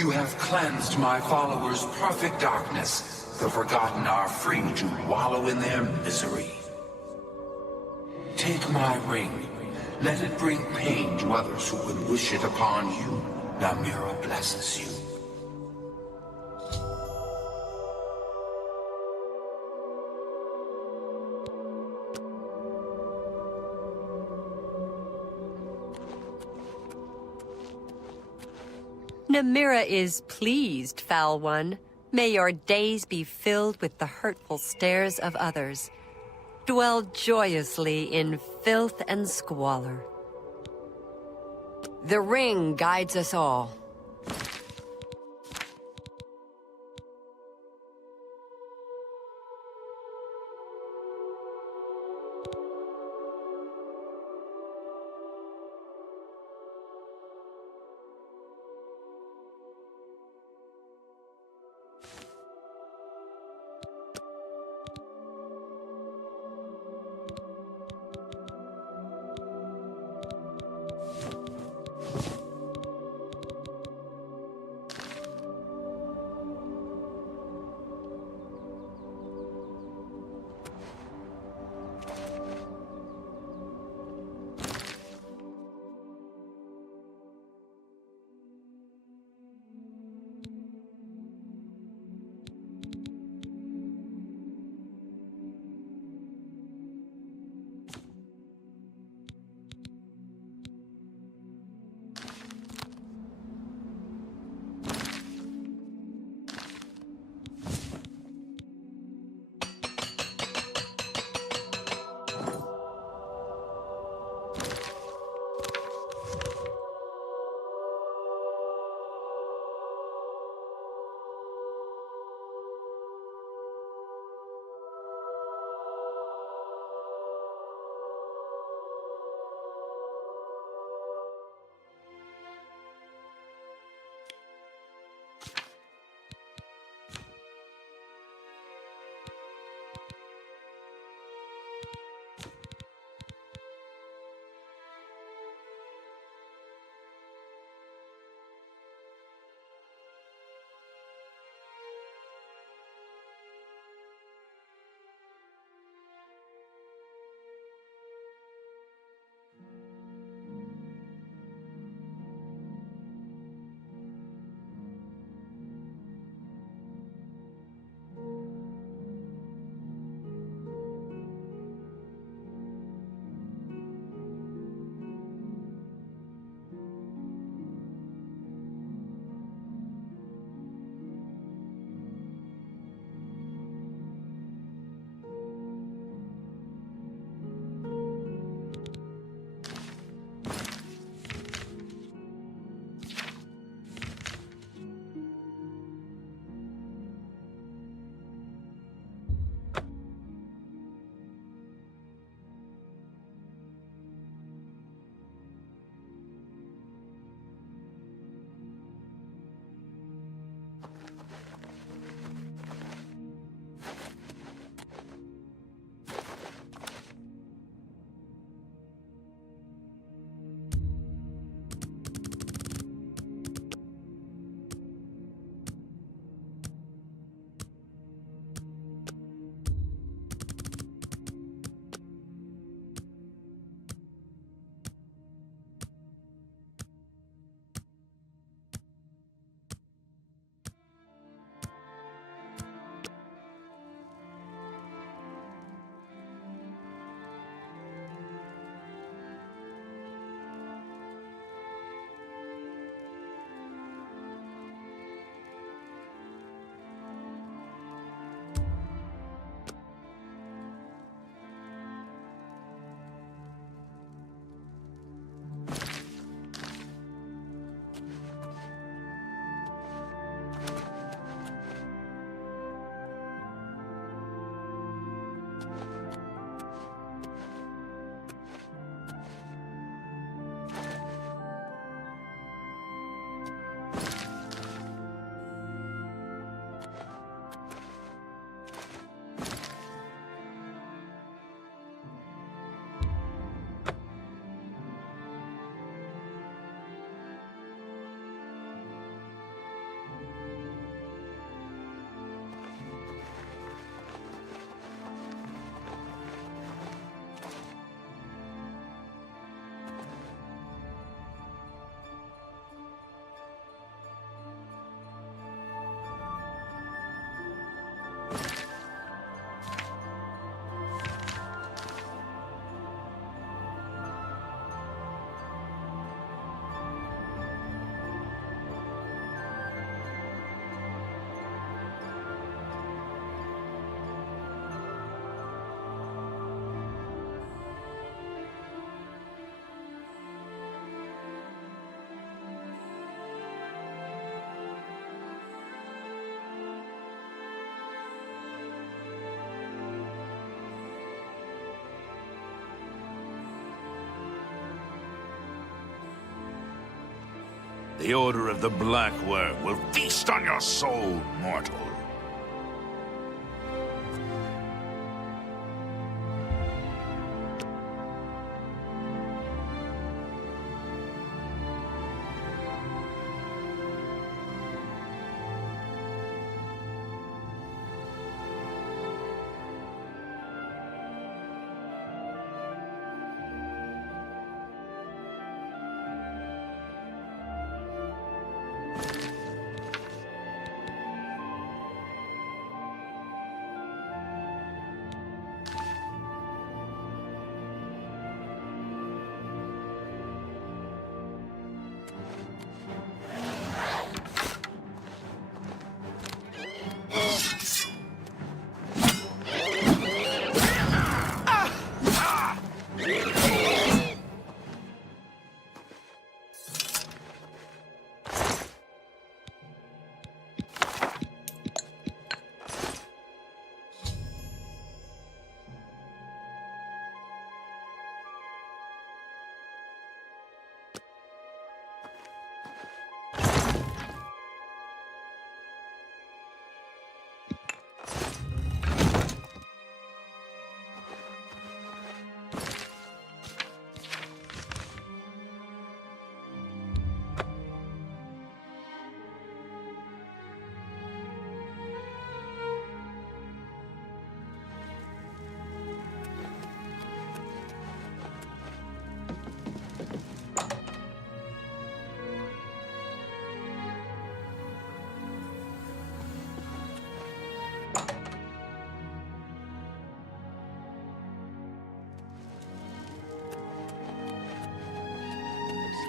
You have cleansed my followers' perfect darkness. The forgotten are free to wallow in their misery. Take my ring. Let it bring pain to others who would wish it upon you. Namira blesses you. Namira is pleased, foul one. May your days be filled with the hurtful stares of others. Dwell joyously in filth and squalor. The ring guides us all. The odor of the black worm will feast on your soul, mortal.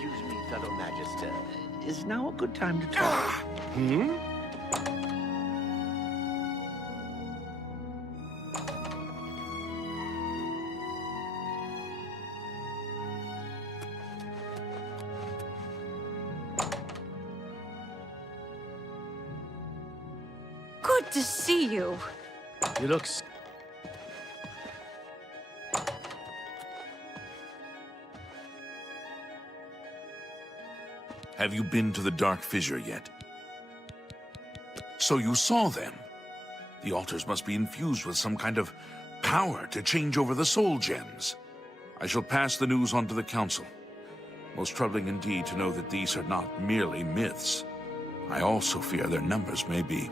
Excuse me, fellow Magister. Is now a good time to talk? Hmm? Good to see you. You look Have you been to the Dark Fissure yet? So you saw them. The altars must be infused with some kind of power to change over the soul gems. I shall pass the news on to the Council. Most troubling indeed to know that these are not merely myths. I also fear their numbers may be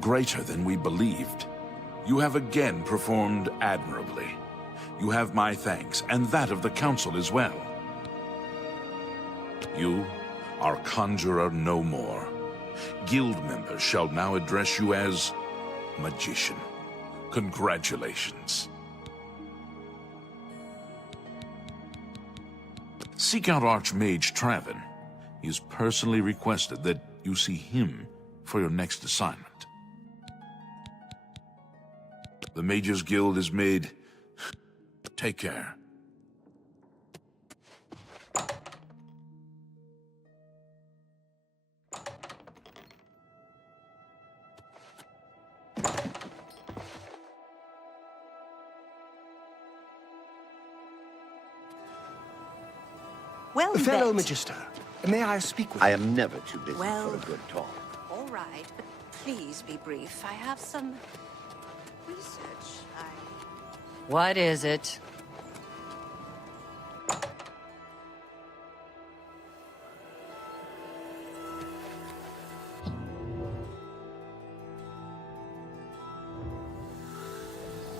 greater than we believed. You have again performed admirably. You have my thanks, and that of the Council as well. You are Conjurer no more. Guild members shall now address you as Magician. Congratulations. Seek out Archmage Traven. He has personally requested that you see him for your next assignment. The Mages Guild is made. Take care. Well, Fellow met. Magister, may I speak with I you? am never too busy Well- for a good talk. All right, but please be brief. I have some research. What is it?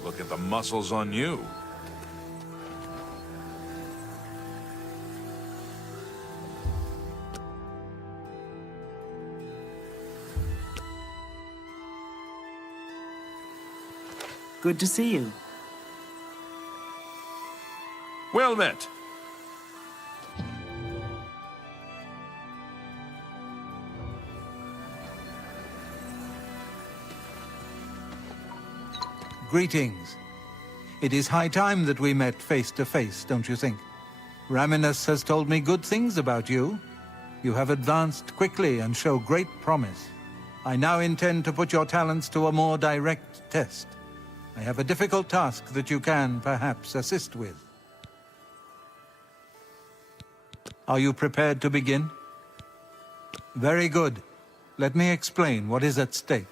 Look at the muscles on you. Good to see you. Well met. Greetings. It is high time that we met face to face, don't you think? Raminus has told me good things about you. You have advanced quickly and show great promise. I now intend to put your talents to a more direct test. I have a difficult task that you can, perhaps, assist with. Are you prepared to begin? Very good. Let me explain what is at stake.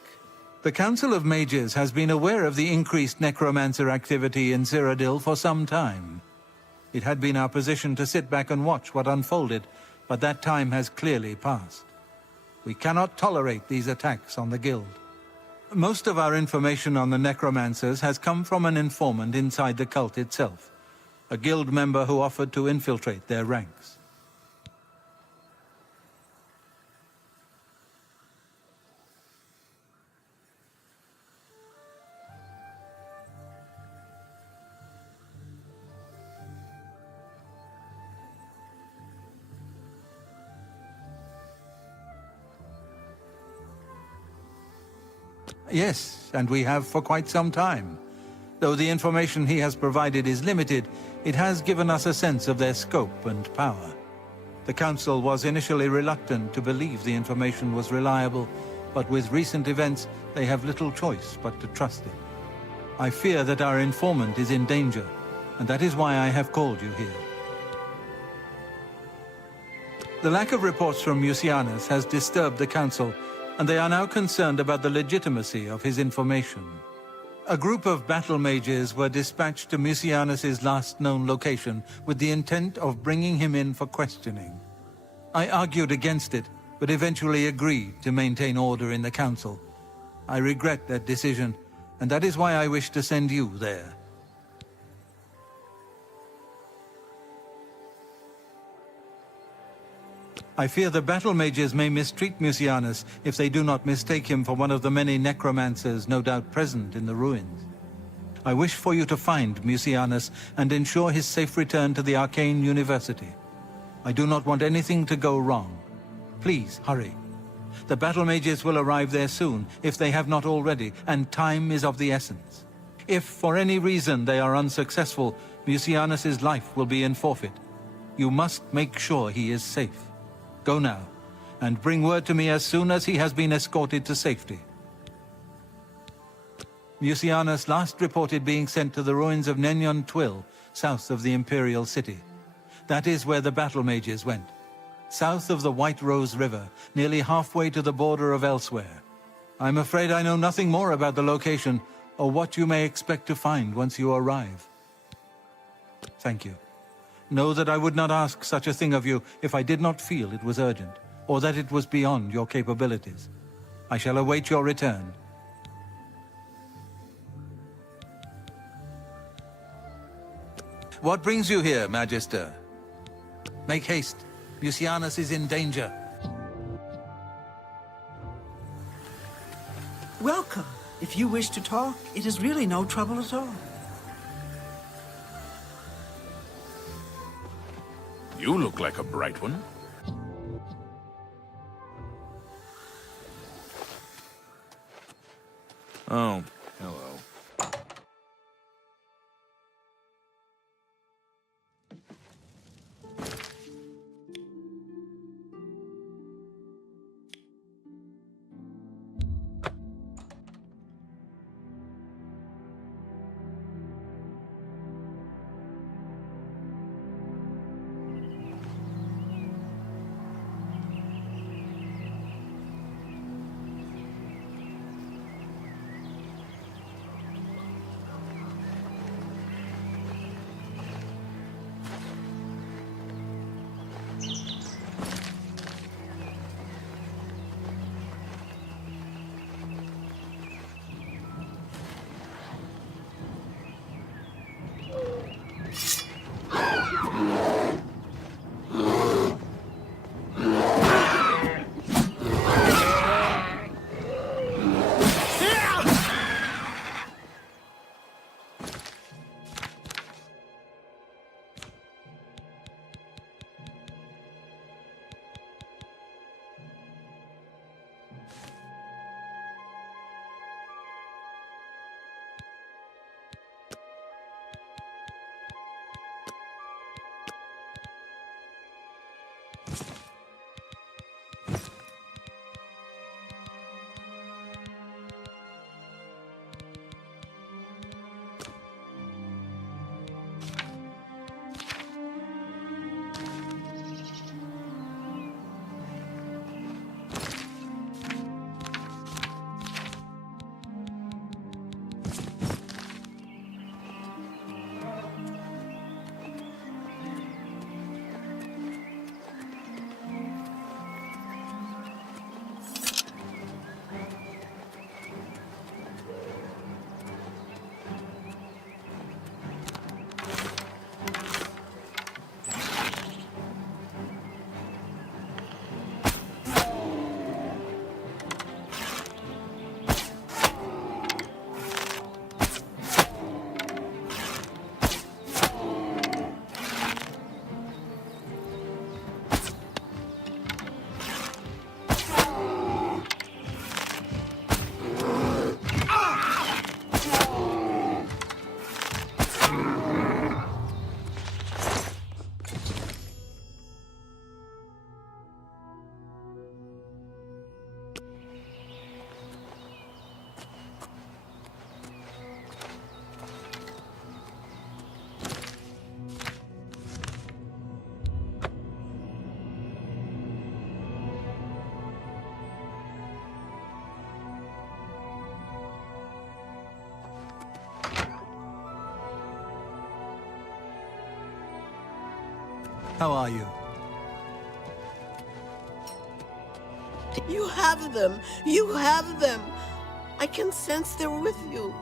The Council of Mages has been aware of the increased necromancer activity in Cyrodiil for some time. It had been our position to sit back and watch what unfolded, but that time has clearly passed. We cannot tolerate these attacks on the Guild. Most of our information on the necromancers has come from an informant inside the cult itself, a Guild member who offered to infiltrate their ranks. Yes, and we have for quite some time. Though the information he has provided is limited, it has given us a sense of their scope and power. The Council was initially reluctant to believe the information was reliable, but with recent events, they have little choice but to trust it. I fear that our informant is in danger, and that is why I have called you here. The lack of reports from Mucianus has disturbed the Council, and they are now concerned about the legitimacy of his information. A group of battle mages were dispatched to Mucianus's last known location with the intent of bringing him in for questioning. I argued against it, but eventually agreed to maintain order in the Council. I regret that decision, and that is why I wish to send you there. I fear the battle mages may mistreat Mucianus if they do not mistake him for one of the many necromancers no doubt present in the ruins. I wish for you to find Mucianus and ensure his safe return to the Arcane University. I do not want anything to go wrong. Please, hurry. The battle mages will arrive there soon, if they have not already, and time is of the essence. If, for any reason, they are unsuccessful, Mucianus's life will be in forfeit. You must make sure he is safe. Go now, and bring word to me as soon as he has been escorted to safety. Mucianus last reported being sent to the ruins of Nenyon Twill, south of the Imperial City. That is where the battle mages went, south of the White Rose River, nearly halfway to the border of elsewhere. I'm afraid I know nothing more about the location, or what you may expect to find once you arrive. Thank you. Know that I would not ask such a thing of you if I did not feel it was urgent, or that it was beyond your capabilities. I shall await your return. What brings you here, Magister? Make haste. Mucianus is in danger. Welcome. If you wish to talk, it is really no trouble at all. You look like a bright one. Oh, hello. How are you? You have them! You have them! I can sense they're with you.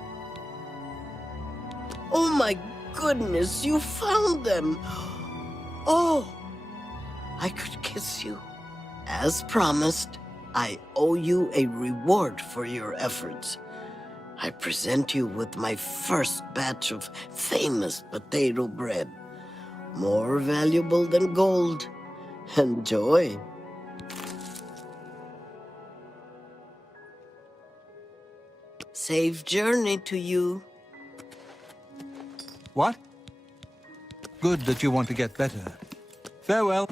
Oh my goodness, you found them! Oh, I could kiss you. As promised, I owe you a reward for your efforts. I present you with my first batch of famous potato bread. More valuable than gold. Enjoy. Safe journey to you. What? Good that you want to get better. Farewell.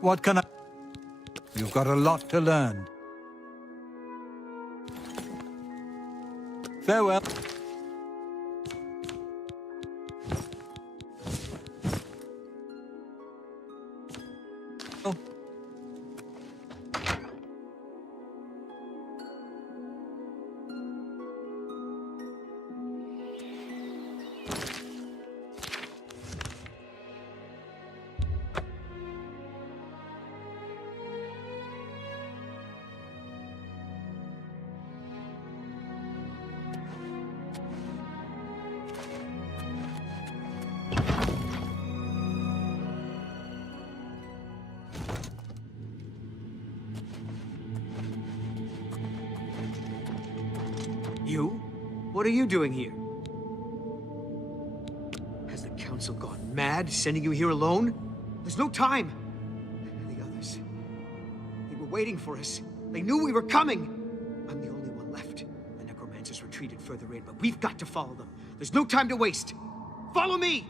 What can I... You've got a lot to learn. Farewell. You? What are you doing here? Has the council gone mad, sending you here alone? There's no time! The others... they were waiting for us. They knew we were coming! I'm the only one left. The necromancers retreated further in, but we've got to follow them. There's no time to waste! Follow me!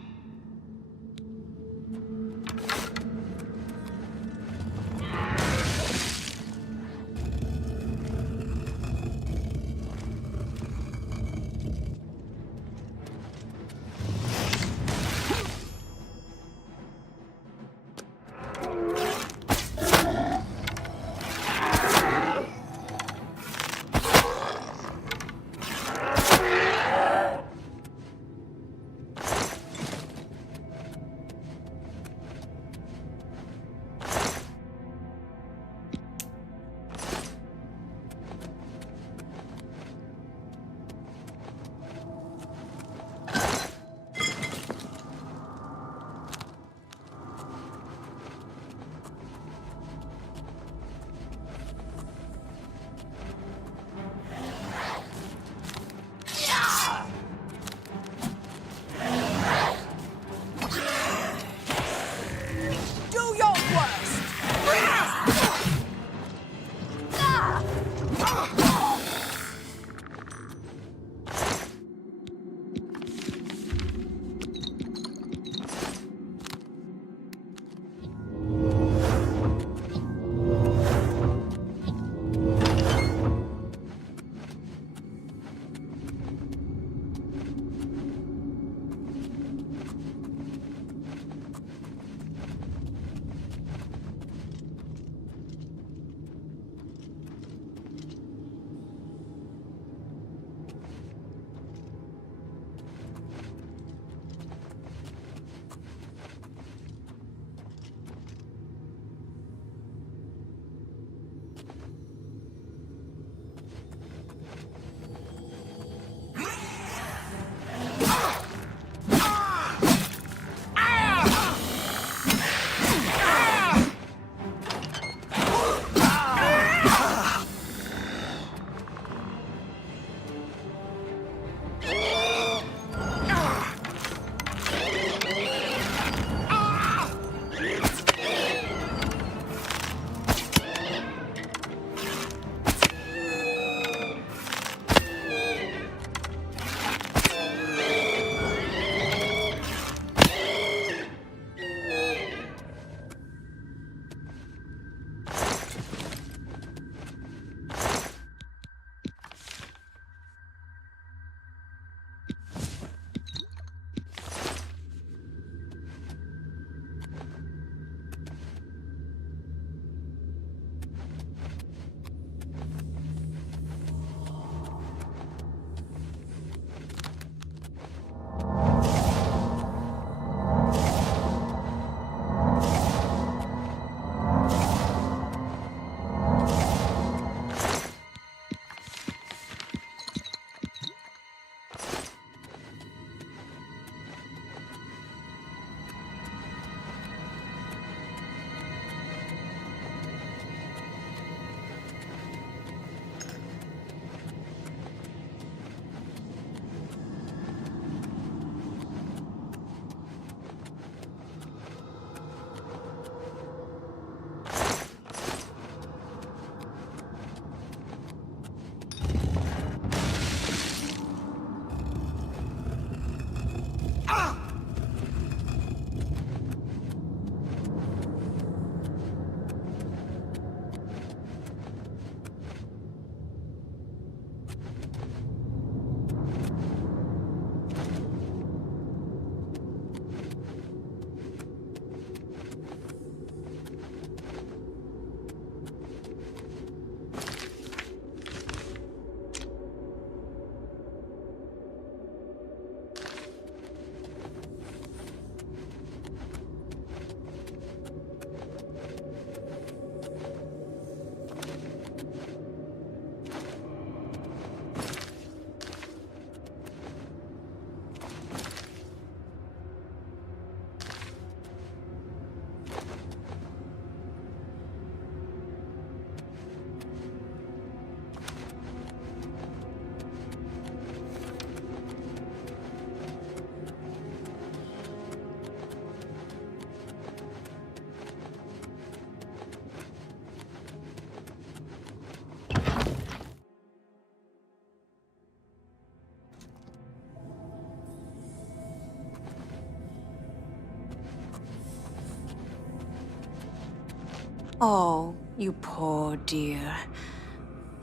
Oh, you poor dear.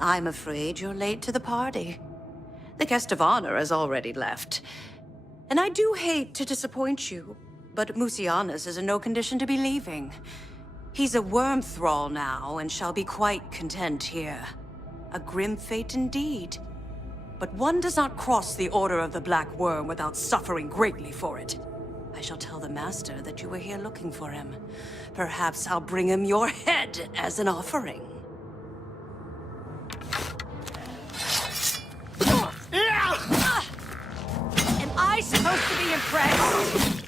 I'm afraid you're late to the party. The guest of honor has already left. And I do hate to disappoint you, but Musianus is in no condition to be leaving. He's a worm thrall now, and shall be quite content here. A grim fate indeed. But one does not cross the Order of the Black Worm without suffering greatly for it. I shall tell the Master that you were here looking for him. Perhaps I'll bring him your head as an offering. Am I supposed to be impressed?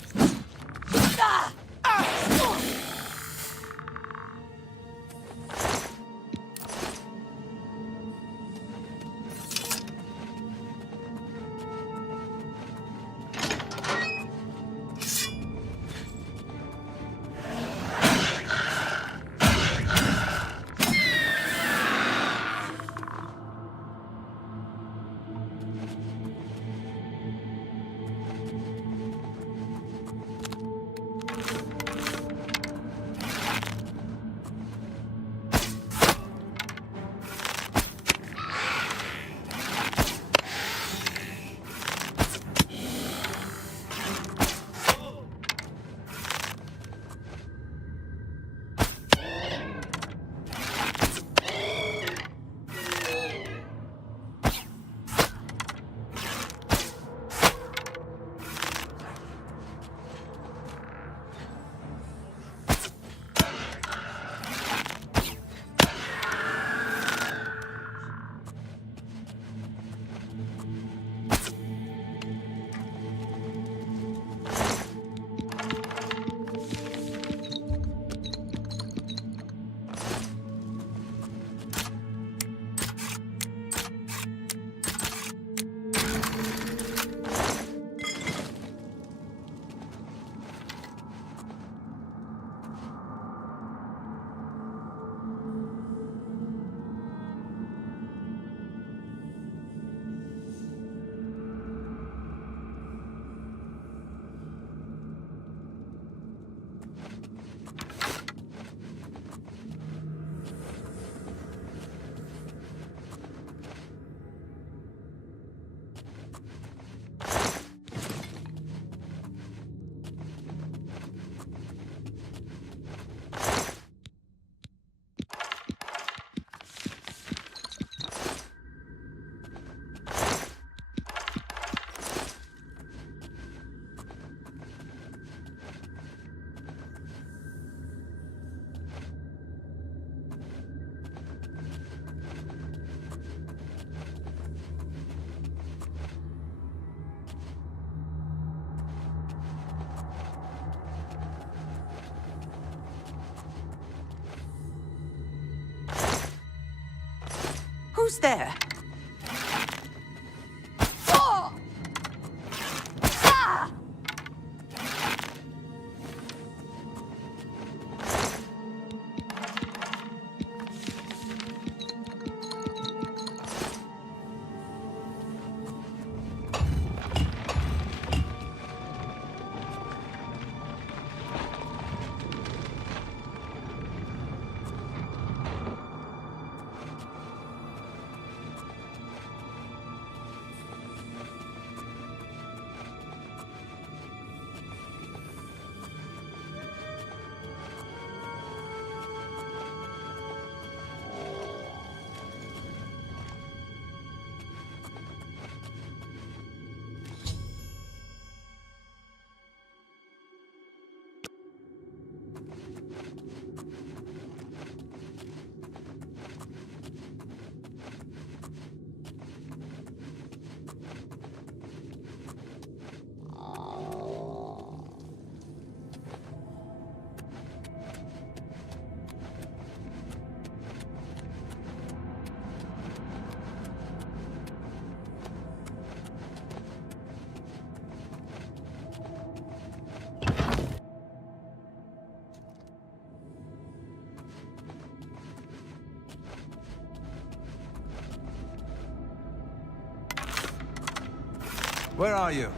Who's there? Oh! Ah! Where are you?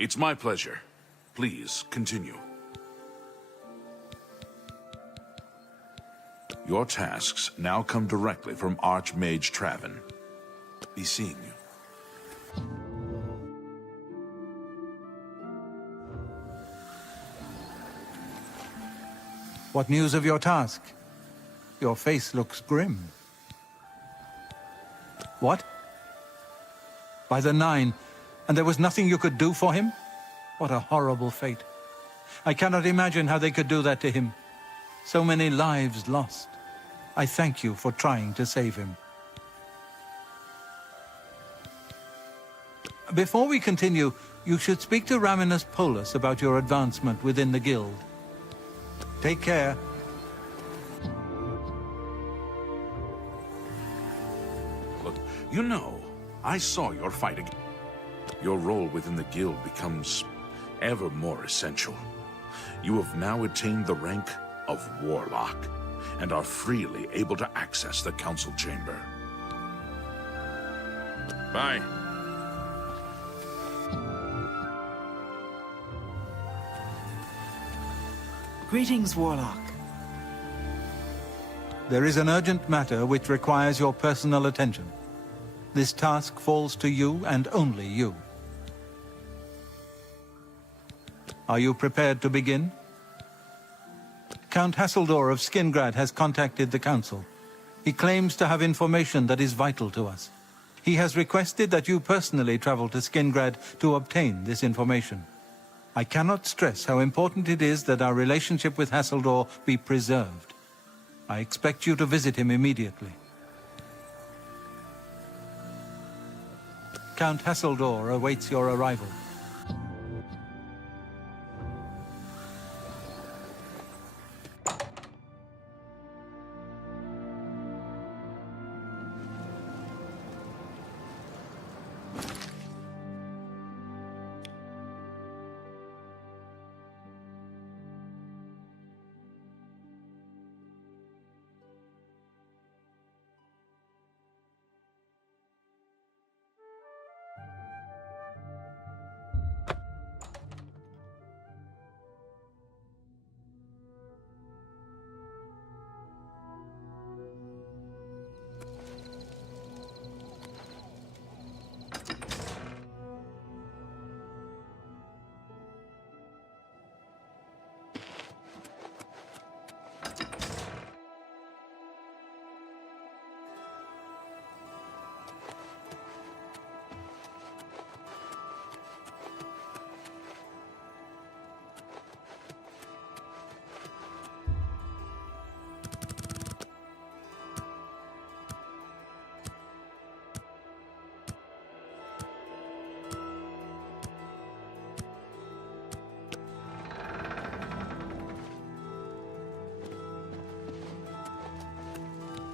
It's my pleasure. Please, continue. Your tasks now come directly from Archmage Traven. Be seeing you. What news of your task? Your face looks grim. What? By the Nine, and there was nothing you could do for him? What a horrible fate. I cannot imagine how they could do that to him. So many lives lost. I thank you for trying to save him. Before we continue, you should speak to Raminus Polus about your advancement within the guild. Take care. Look, you know, I saw your fight again. Your role within the guild becomes ever more essential. You have now attained the rank of Warlock, and are freely able to access the council chamber. Bye. Greetings, Warlock. There is an urgent matter which requires your personal attention. This task falls to you and only you. Are you prepared to begin? Count Hasseldor of Skingrad has contacted the Council. He claims to have information that is vital to us. He has requested that you personally travel to Skingrad to obtain this information. I cannot stress how important it is that our relationship with Hasseldor be preserved. I expect you to visit him immediately. Count Hasseldor awaits your arrival.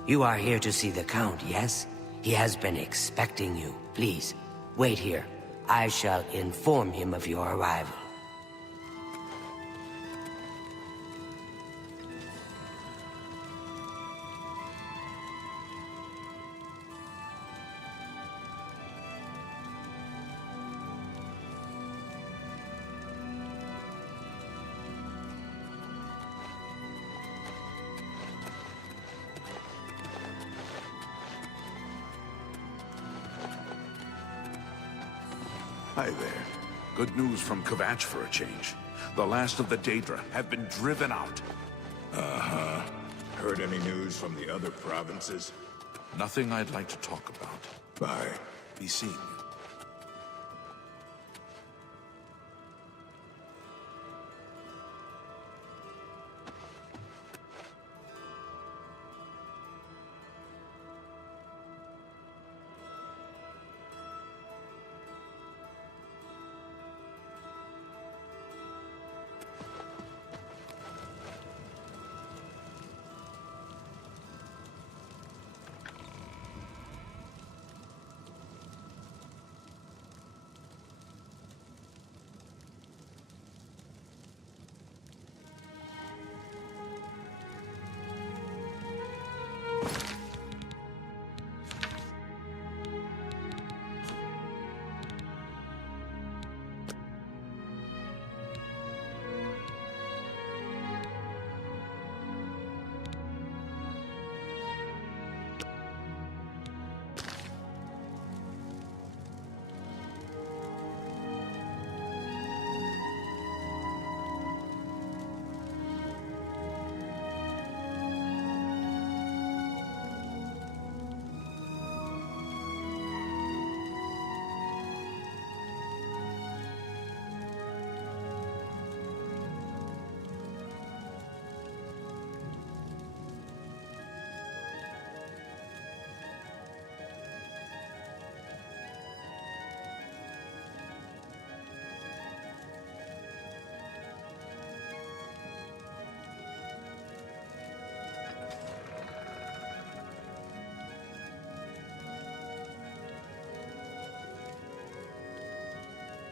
You are here to see the Count, yes? He has been expecting you. Please, wait here. I shall inform him of your arrival. Hi there. Good news from Kvatch for a change. The last of the Daedra have been driven out. Uh-huh. Heard any news from the other provinces? Nothing I'd like to talk about. Bye. Be seeing you.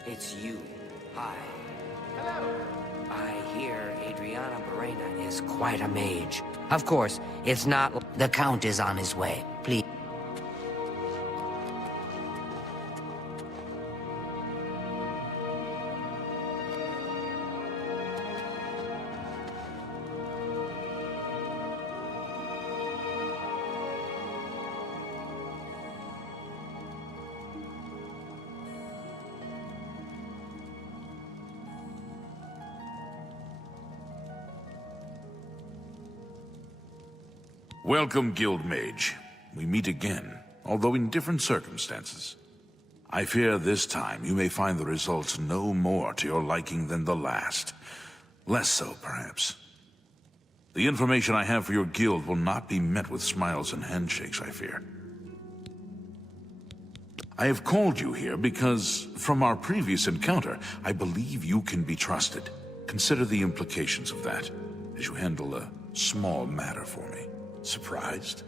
It's you. Hi. Hello. I hear Adriana Barrena is quite a mage. Of course, it's not... The Count is on his way. Please. Welcome, Guild Mage. We meet again, although in different circumstances. I fear this time you may find the results no more to your liking than the last. Less so, perhaps. The information I have for your guild will not be met with smiles and handshakes, I fear. I have called you here because, from our previous encounter, I believe you can be trusted. Consider the implications of that, as you handle a small matter for me. Surprised?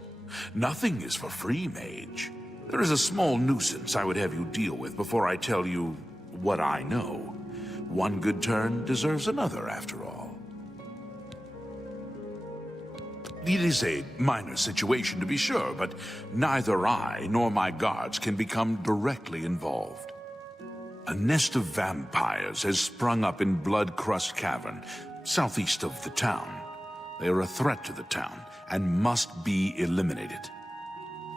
Nothing is for free, mage. There is a small nuisance I would have you deal with before I tell you what I know. One good turn deserves another, after all. It is a minor situation, to be sure, but neither I nor my guards can become directly involved. A nest of vampires has sprung up in Blood-Crust Cavern, southeast of the town. They are a threat to the town, and must be eliminated.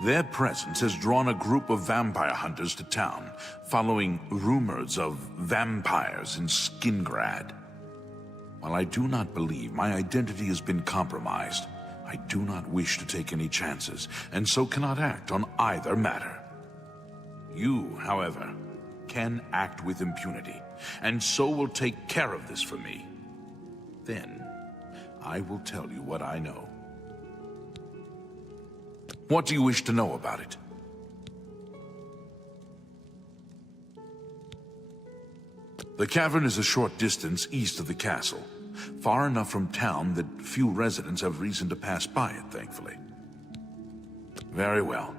Their presence has drawn a group of vampire hunters to town, following rumors of vampires in Skingrad. While I do not believe my identity has been compromised, I do not wish to take any chances, and so cannot act on either matter. You, however, can act with impunity, and so will take care of this for me. Then, I will tell you what I know. What do you wish to know about it? The cavern is a short distance east of the castle, far enough from town that few residents have reason to pass by it, thankfully. Very well.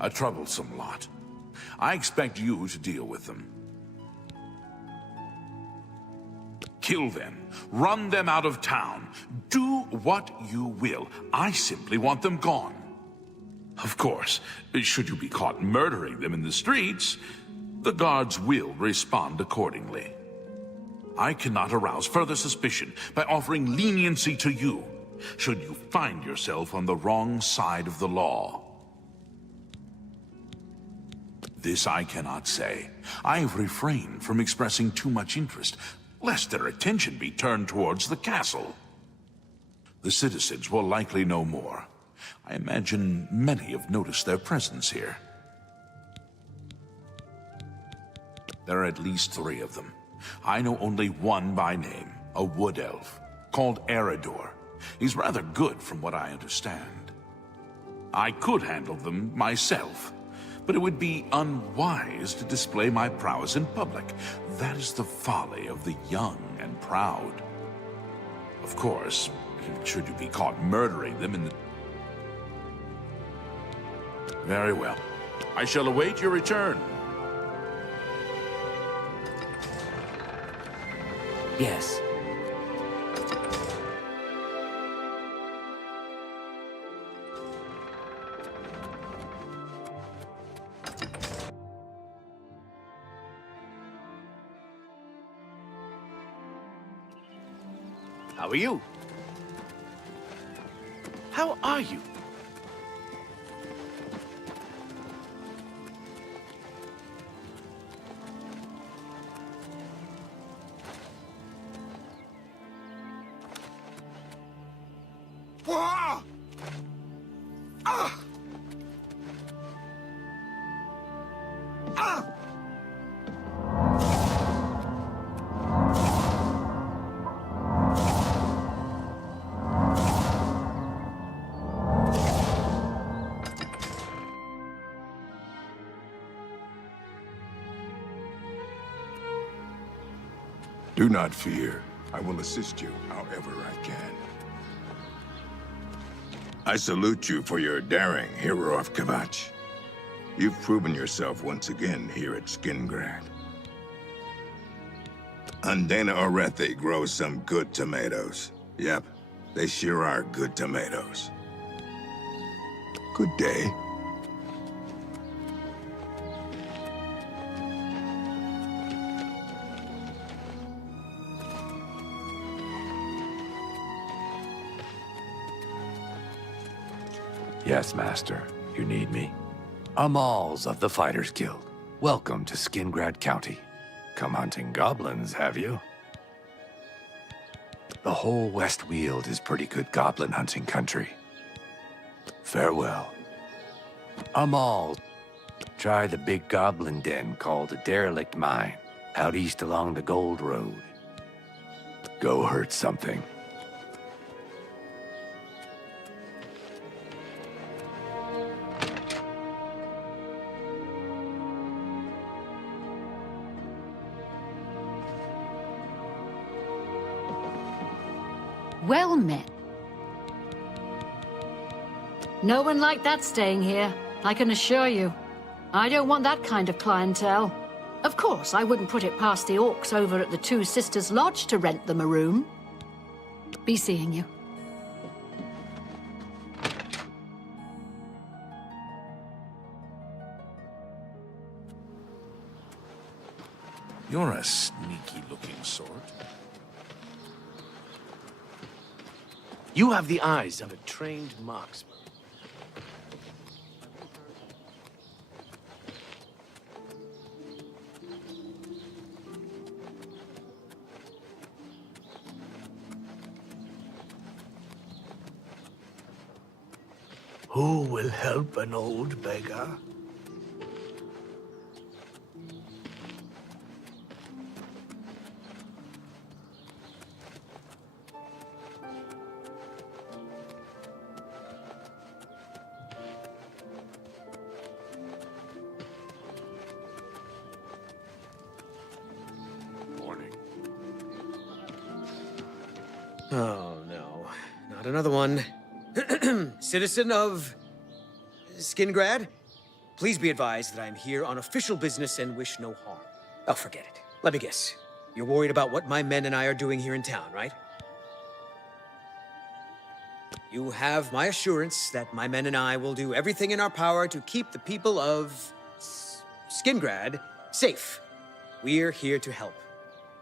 A troublesome lot. I expect you to deal with them. Kill them. Run them out of town. Do what you will. I simply want them gone. Of course, should you be caught murdering them in the streets, the guards will respond accordingly. I cannot arouse further suspicion by offering leniency to you, should you find yourself on the wrong side of the law. This I cannot say. I have refrained from expressing too much interest, lest their attention be turned towards the castle. The citizens will likely know more. I imagine many have noticed their presence here. There are at least 3 of them. I know only one by name, a wood elf, called Eridor. He's rather good from what I understand. I could handle them myself, but it would be unwise to display my prowess in public. That is the folly of the young and proud. Of course, should you be caught murdering them in the... Very well. I shall await your return. Yes. How are you? How are you? Do not fear. I will assist you however I can. I salute you for your daring, hero of Kvatch. You've proven yourself once again here at Skingrad. Undana Orethe grows some good tomatoes. Yep, they sure are good tomatoes. Good day. Yes, Master. You need me? Amals of the Fighters Guild. Welcome to Skingrad County. Come hunting goblins, have you? The whole West Weald is pretty good goblin hunting country. Farewell. Amal. Try the big goblin den called a derelict mine, out east along the Gold Road. Go hurt something. Well met. No one like that staying here, I can assure you. I don't want that kind of clientele. Of course, I wouldn't put it past the orcs over at the Two Sisters Lodge to rent them a room. Be seeing you. You're a sneaky-looking sort. You have the eyes of a trained marksman. Who will help an old beggar? Oh, no. Not another one. Citizen of Skingrad, please be advised that I am here on official business and wish no harm. Oh, forget it. Let me guess. You're worried about what my men and I are doing here in town, right? You have my assurance that my men and I will do everything in our power to keep the people of Skingrad safe. We're here to help.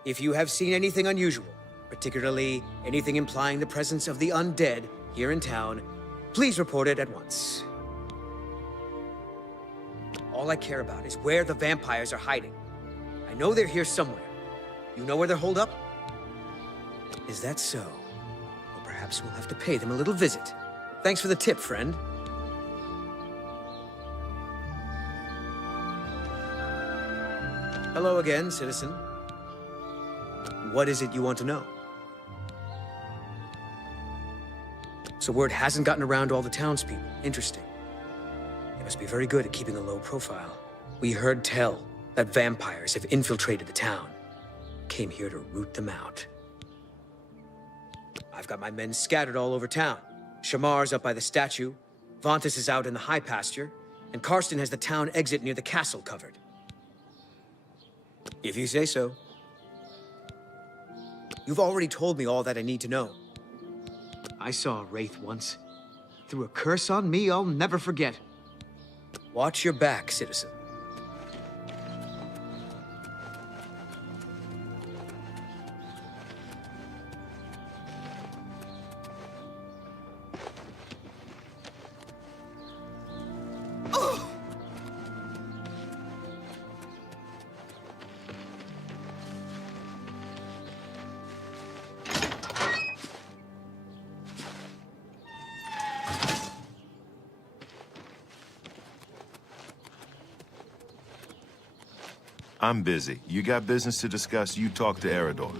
If you have seen anything unusual, particularly anything implying the presence of the undead here in town, please report it at once. All I care about is where the vampires are hiding. I know they're here somewhere. You know where they're holed up? Is that so? Well, perhaps we'll have to pay them a little visit. Thanks for the tip, friend. Hello again, citizen. What is it you want to know? So word hasn't gotten around to all the townspeople. Interesting. They must be very good at keeping a low profile. We heard tell that vampires have infiltrated the town. Came here to root them out. I've got my men scattered all over town. Shamar's up by the statue, Vontus is out in the high pasture, and Karsten has the town exit near the castle covered. If you say so. You've already told me all that I need to know. I saw a wraith once. Threw a curse on me I'll never forget. Watch your back, citizen. I'm busy. You got business to discuss, you talk to Eridor.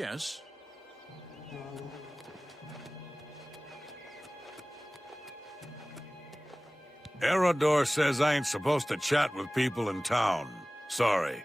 Yes. Erador says I ain't supposed to chat with people in town. Sorry.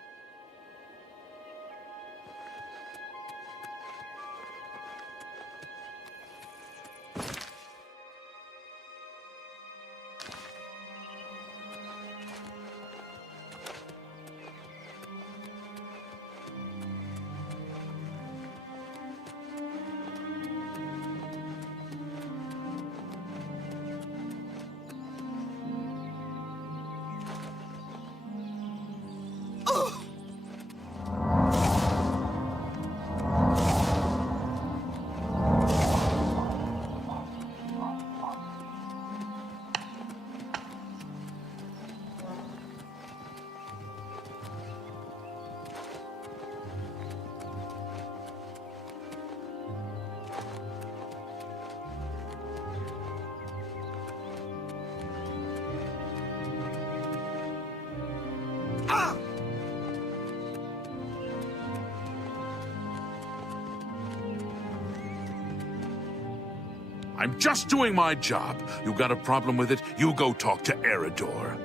I'm just doing my job. You got a problem with it? You go talk to Erador.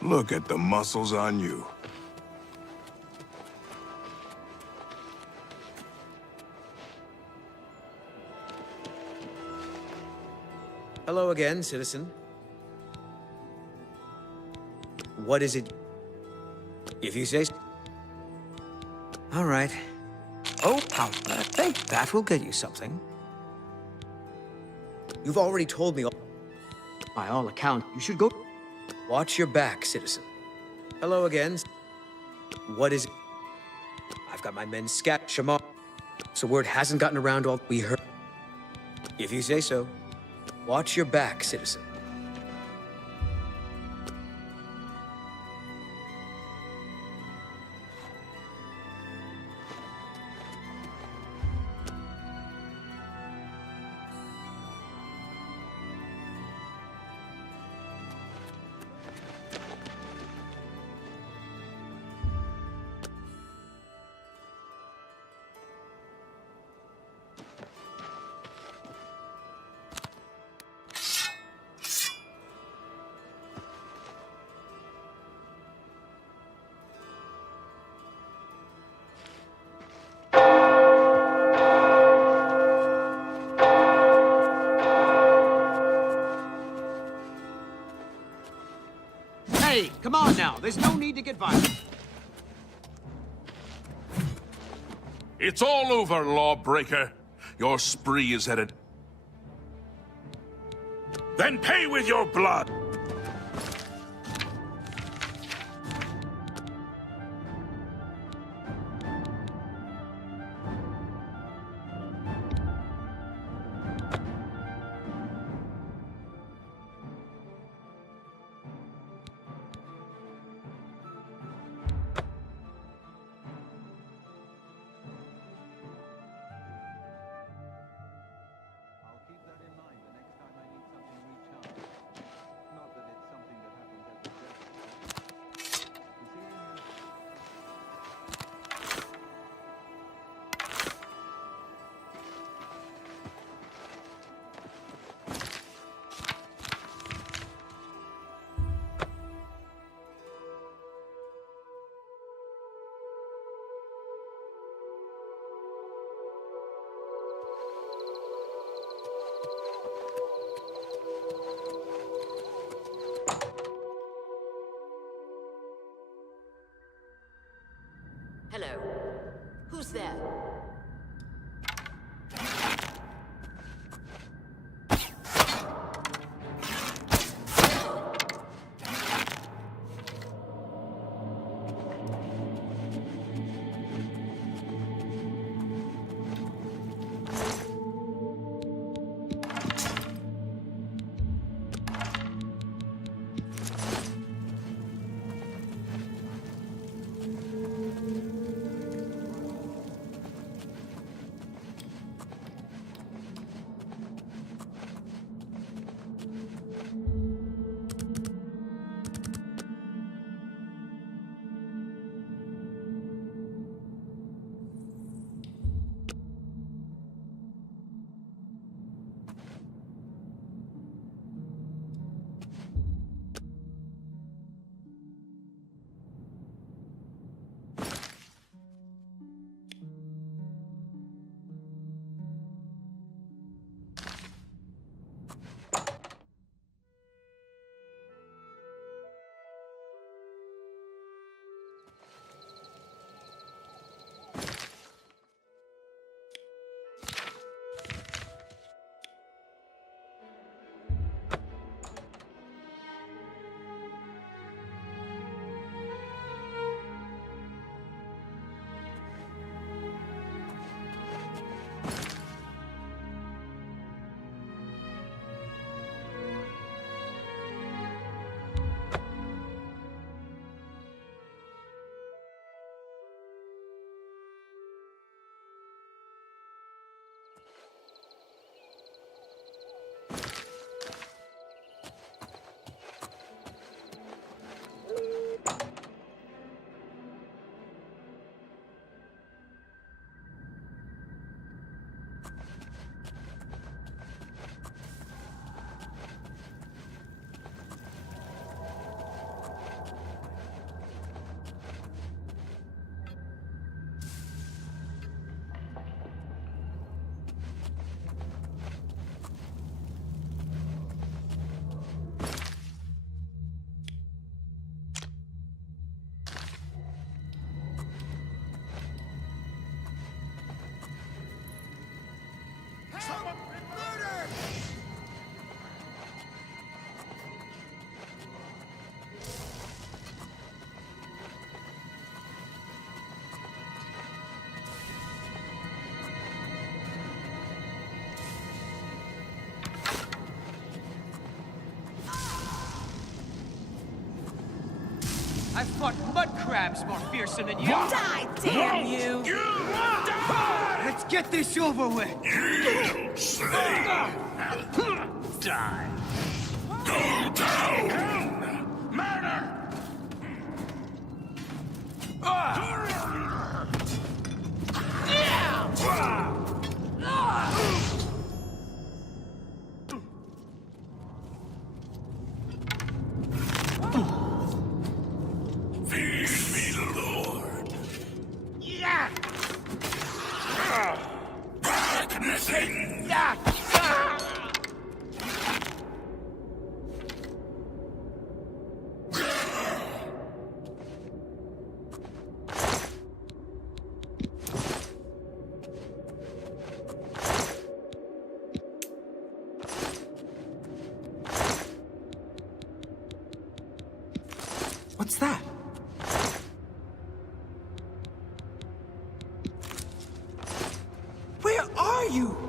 Look at the muscles on you. Hello again, citizen. What is it? If you say so. All right. Oh, I think that will get you something. You've already told me. By all accounts, you should go. Watch your back, citizen. Hello again. What is it? I've got my men scattered, Shamar. So word hasn't gotten around all we heard. If you say so. Watch your back, citizen. Hey, come on now. There's no need to get violent. It's all over, lawbreaker. Your spree is at an... Then pay with your blood! Hello. Who's there? I fought mud crabs more fearsome than you. Die, damn you! Let's get this over with. Die. Go down! Murder! Feed me, Lord. Yeah! Back nothing! What's that? Where are you?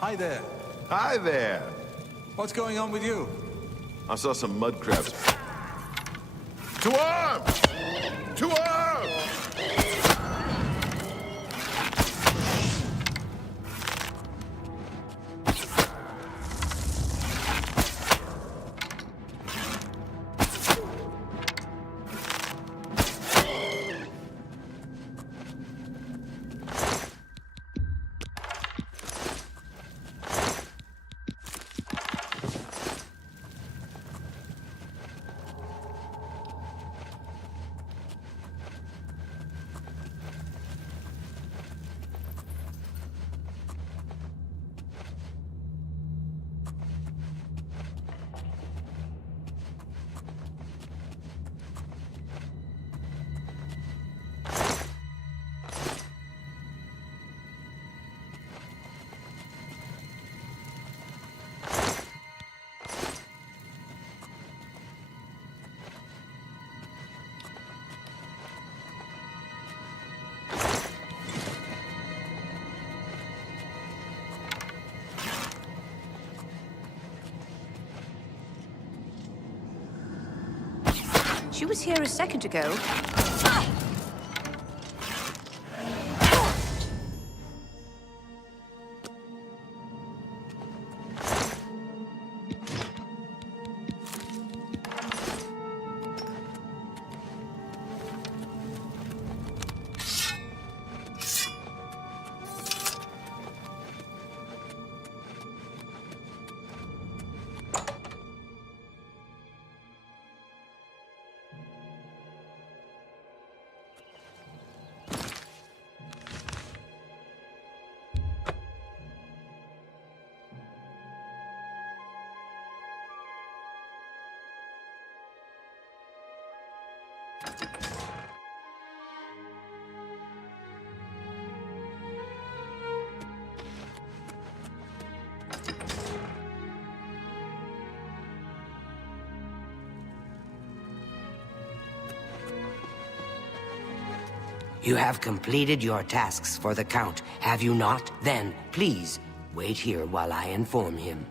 Hi there. Hi there. What's going on with you? I saw some mud crabs. To arms! To arms! She was here a second ago. You have completed your tasks for the Count, have you not? Then, please, wait here while I inform him.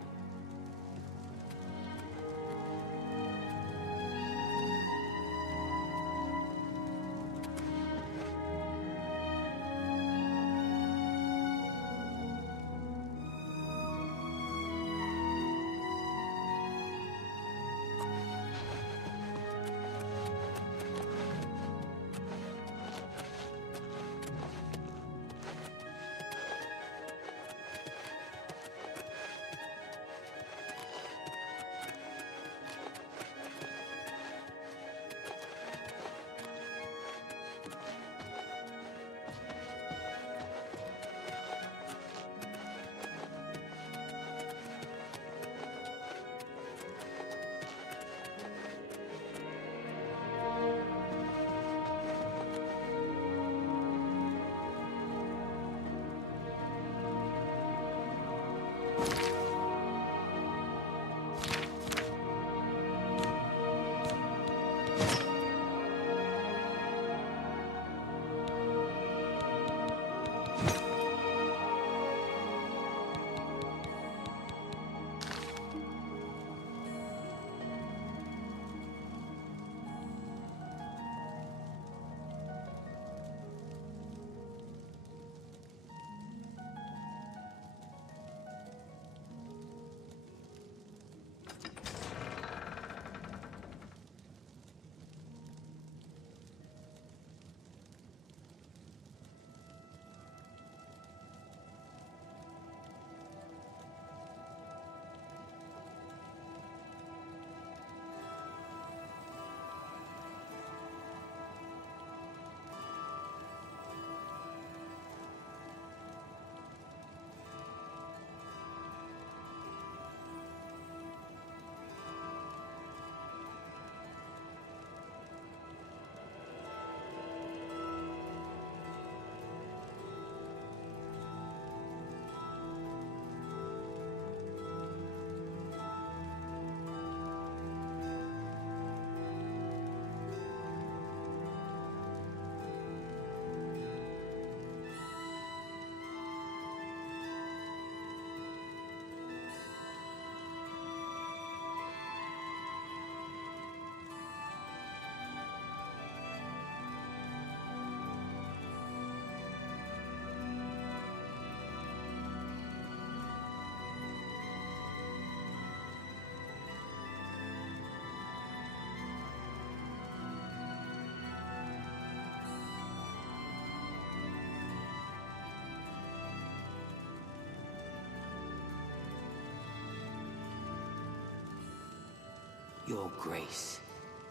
Your Grace.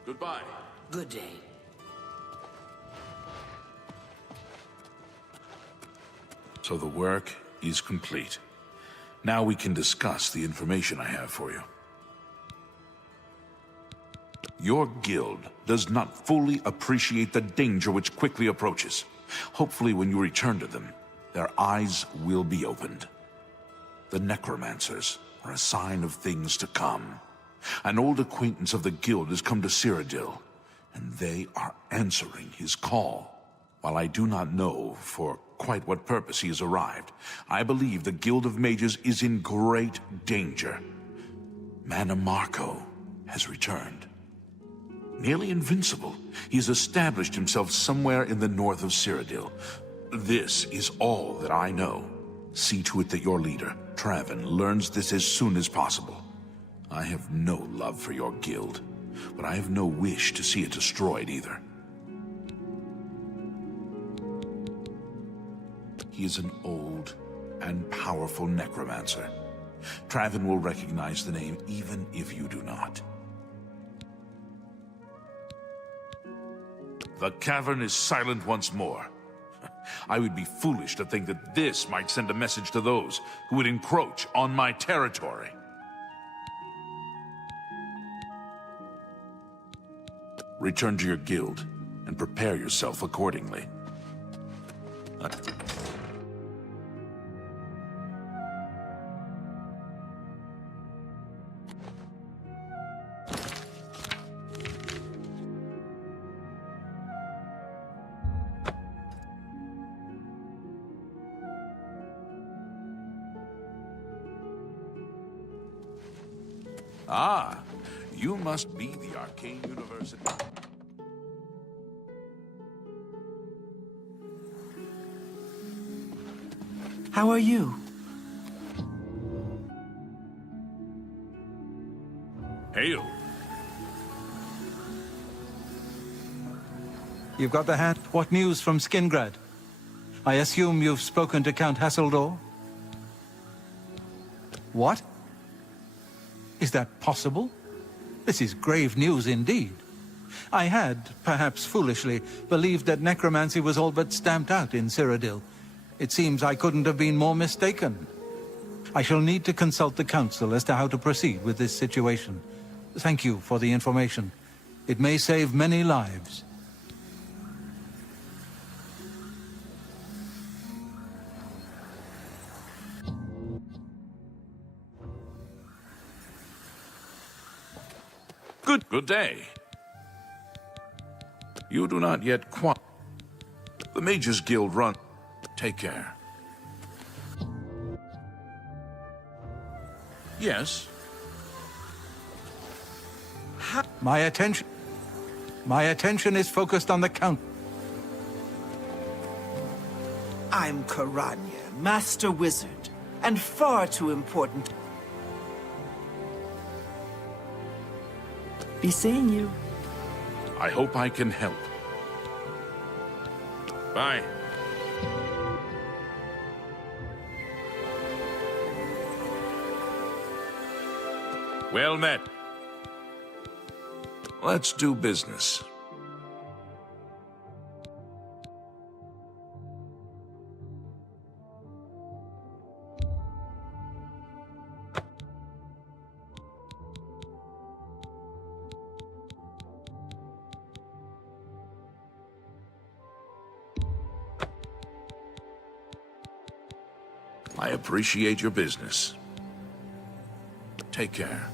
Goodbye. Good day. So the work is complete. Now we can discuss the information I have for you. Your guild does not fully appreciate the danger which quickly approaches. Hopefully when you return to them, their eyes will be opened. The necromancers are a sign of things to come. An old acquaintance of the guild has come to Cyrodiil, and they are answering his call. While I do not know for quite what purpose he has arrived, I believe the Guild of Mages is in great danger. Mannimarco has returned. Nearly invincible, he has established himself somewhere in the north of Cyrodiil. This is all that I know. See to it that your leader, Traven, learns this as soon as possible. I have no love for your guild, but I have no wish to see it destroyed either. He is an old and powerful necromancer. Traven will recognize the name even if you do not. The cavern is silent once more. I would be foolish to think that this might send a message to those who would encroach on my territory. Return to your guild and prepare yourself accordingly. Ah, you must be the Arcane University. How are you? Hail. You've got the hand. What news from Skingrad? I assume you've spoken to Count Hasseldor? What? Is that possible? This is grave news indeed. I had, perhaps foolishly, believed that necromancy was all but stamped out in Cyrodiil. It seems I couldn't have been more mistaken. I shall need to consult the council as to how to proceed with this situation. Thank you for the information. It may save many lives. Good day. You do not yet The Mages Guild run. Take care. Yes? My attention is focused on the Count. I'm Karanya, Master Wizard, and far too important. Be seeing you. I hope I can help. Bye. Well met. Let's do business. I appreciate your business. Take care.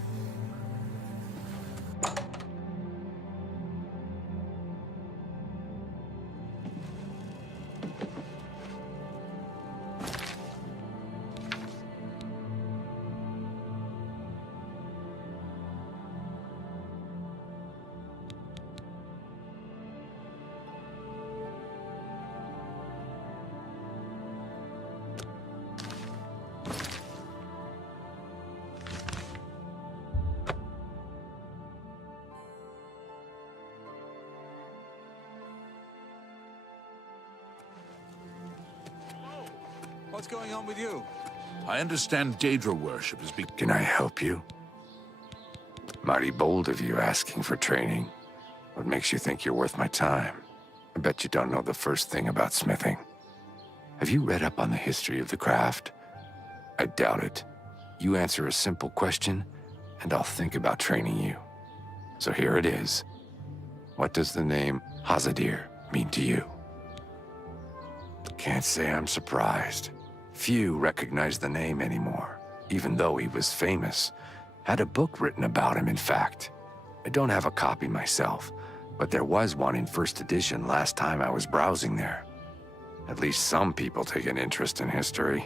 What's going on with you? I understand Daedra worship is Can I help you? Mighty bold of you asking for training. What makes you think you're worth my time? I bet you don't know the first thing about smithing. Have you read up on the history of the craft? I doubt it. You answer a simple question, and I'll think about training you. So here it is. What does the name Hazadir mean to you? Can't say I'm surprised. Few recognize the name anymore, even though he was famous. Had a book written about him, in fact. I don't have a copy myself, but there was one in first edition last time I was browsing there. At least some people take an interest in history.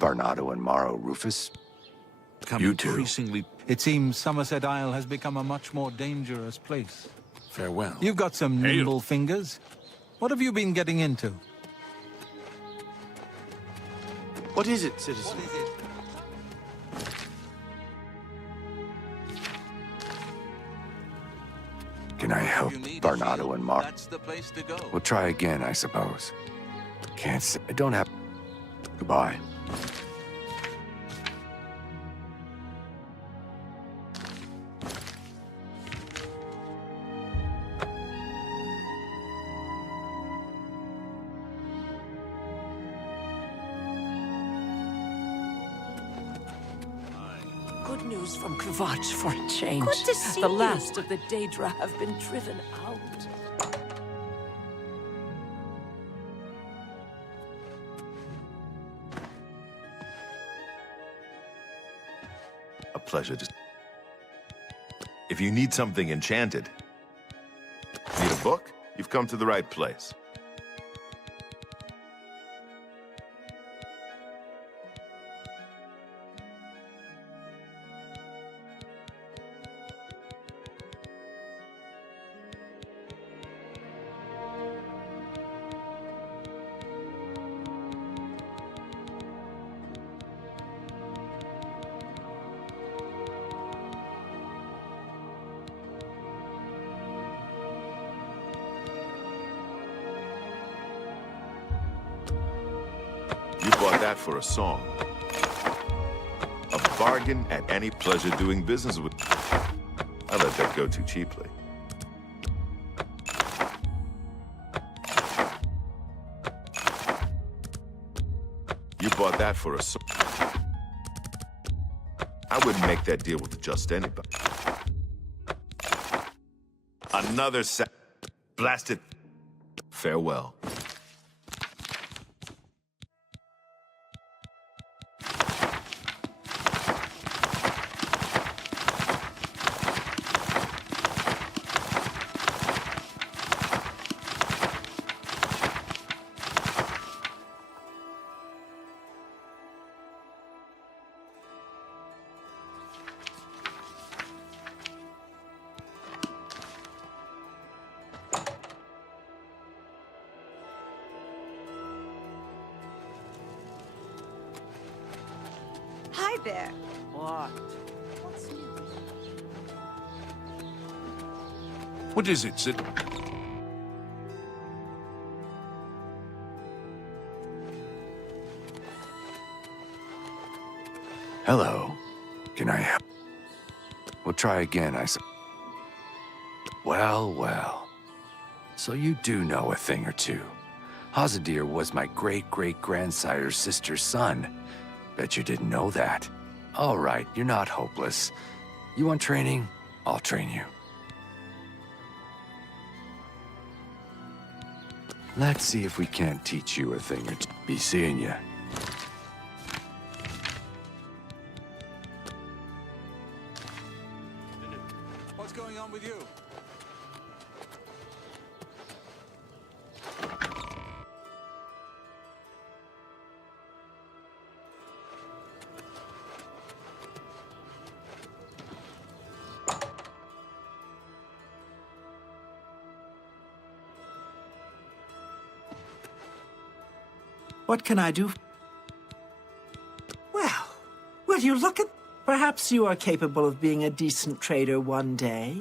Varnado and Maro Rufus? You two. It seems Somerset Isle has become a much more dangerous place. Farewell. You've got some nimble fingers. What have you been getting into? What is it, citizen? Can I help Varnado and Maro? That's the place to go. We'll try again, I suppose. Can't say. I don't have... Goodbye. Good news from Kvatch for a change. Good to see the you. last of the Daedra have been driven out. A pleasure to... If you need something enchanted, need a book? You've come to the right place. bought that for a song. A bargain at any pleasure doing business with. I let that go too cheaply. You bought that for a song. I wouldn't make that deal with just anybody. Another blasted. Farewell. Hi there. What? What is it, Sid? Hello. Can I help? We'll try again, I suppose. Well, well. So you do know a thing or two. Hazadir was my great-great-grandsire's sister's son. Bet you didn't know that. All right, you're not hopeless. You want training? I'll train you. Let's see if we can't teach you a thing or two. Be seeing ya. What's going on with you? What can I do? Well, will you look at... Perhaps you are capable of being a decent trader one day.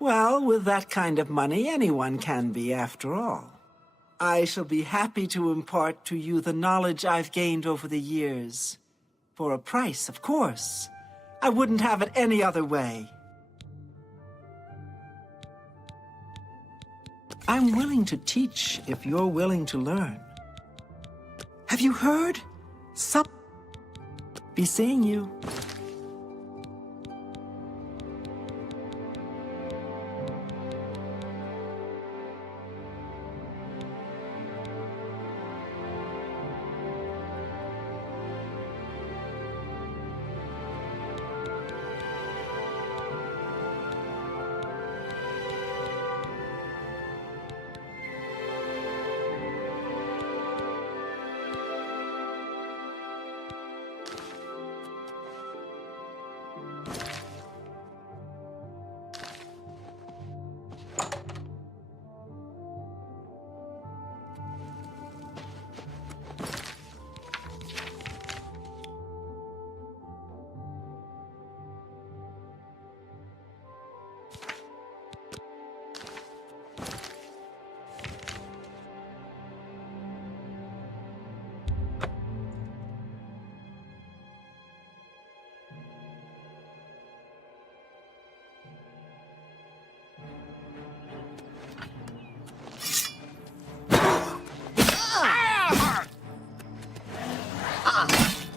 Well, with that kind of money, anyone can be, after all. I shall be happy to impart to you the knowledge I've gained over the years. For a price, of course. I wouldn't have it any other way. I'm willing to teach if you're willing to learn. Have you heard? Be seeing you.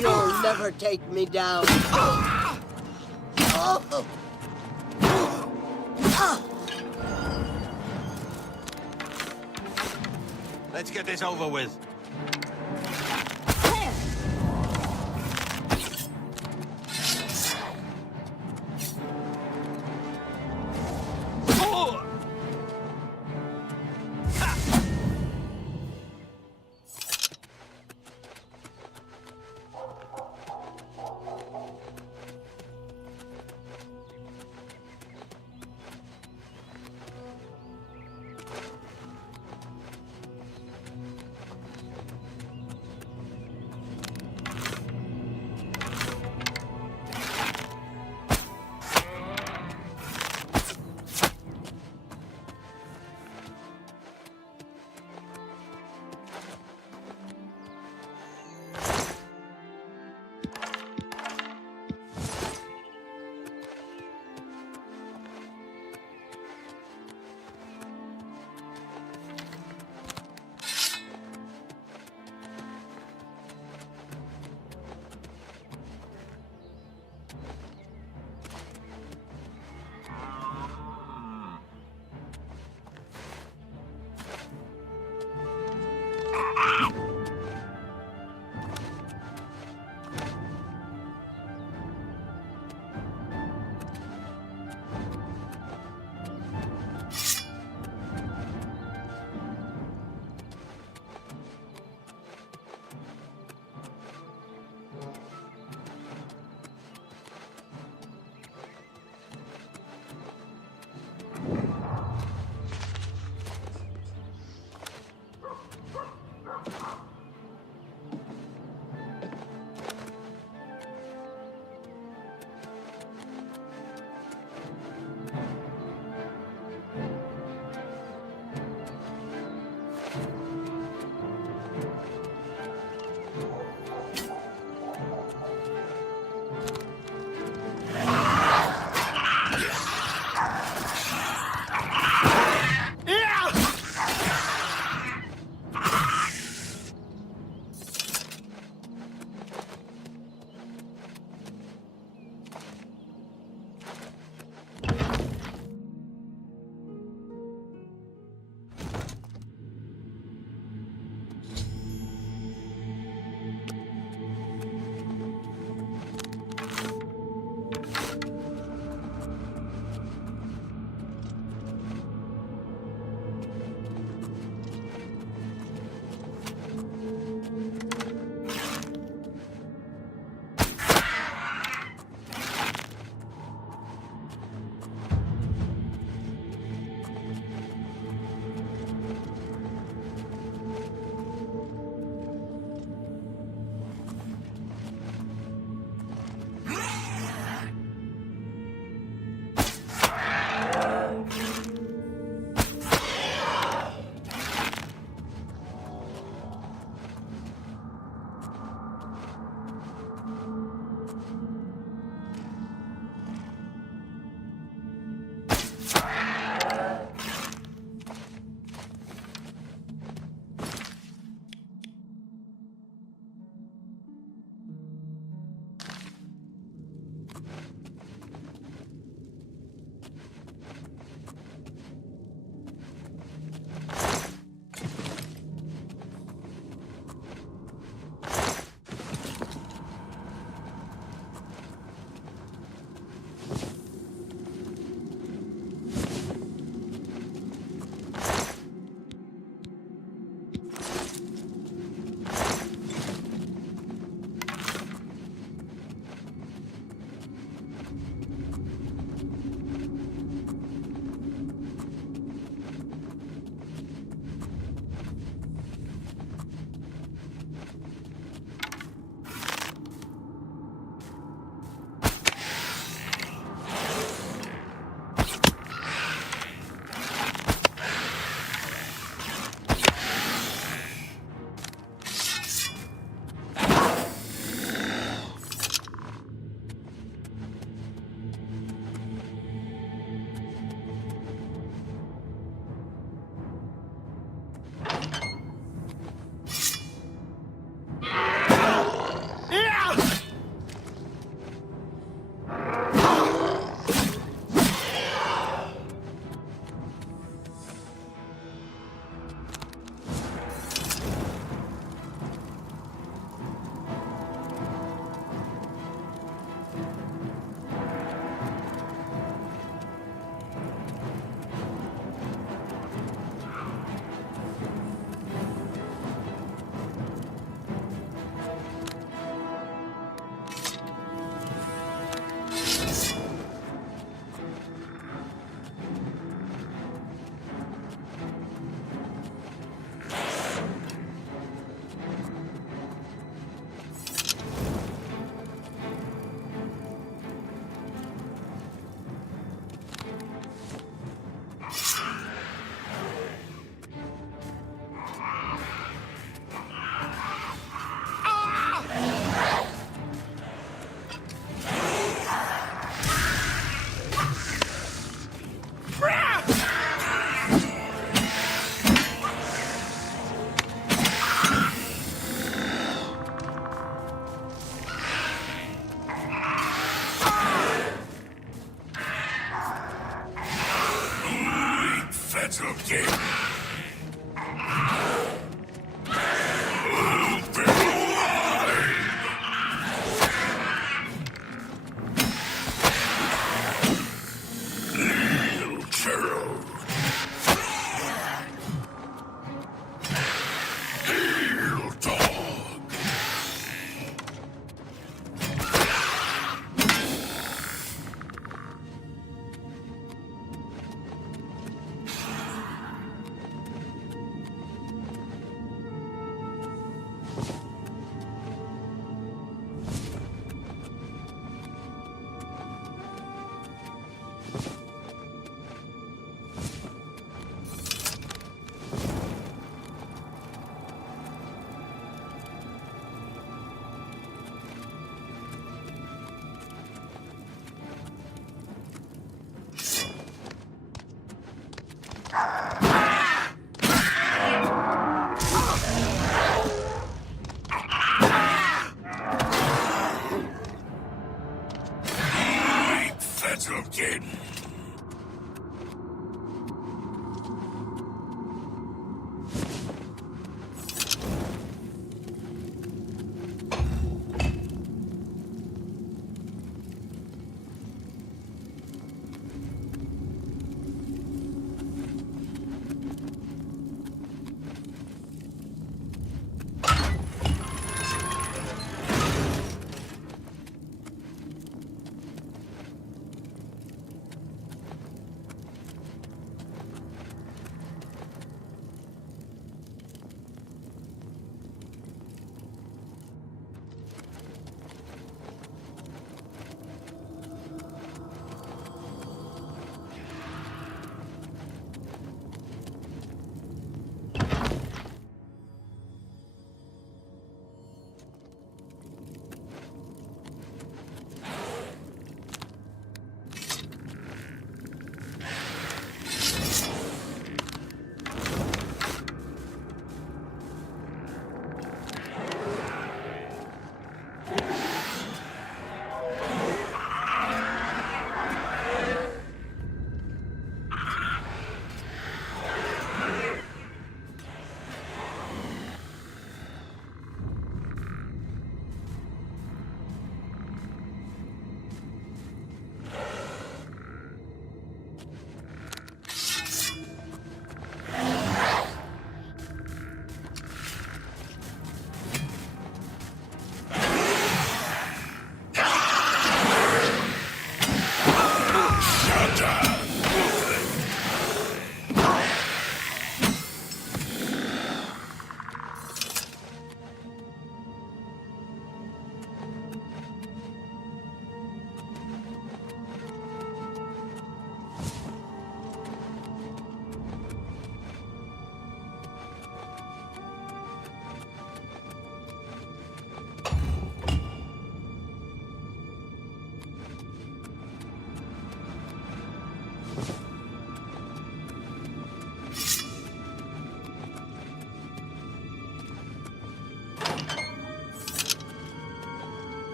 You'll never take me down. Let's get this over with.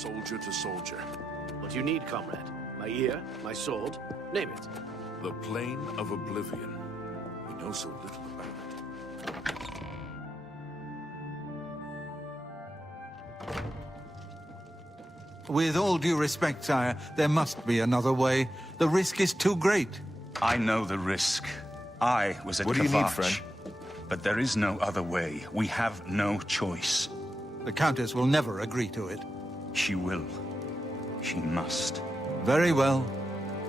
soldier to soldier. What do you need, comrade? My ear? My sword? Name it. The Plane of Oblivion. We know so little about it. With all due respect, sire, there must be another way. The risk is too great. I know the risk. I was at What do you need, Kavach. friend? But there is no other way. We have no choice. The Countess will never agree to it. She will. She must. Very well.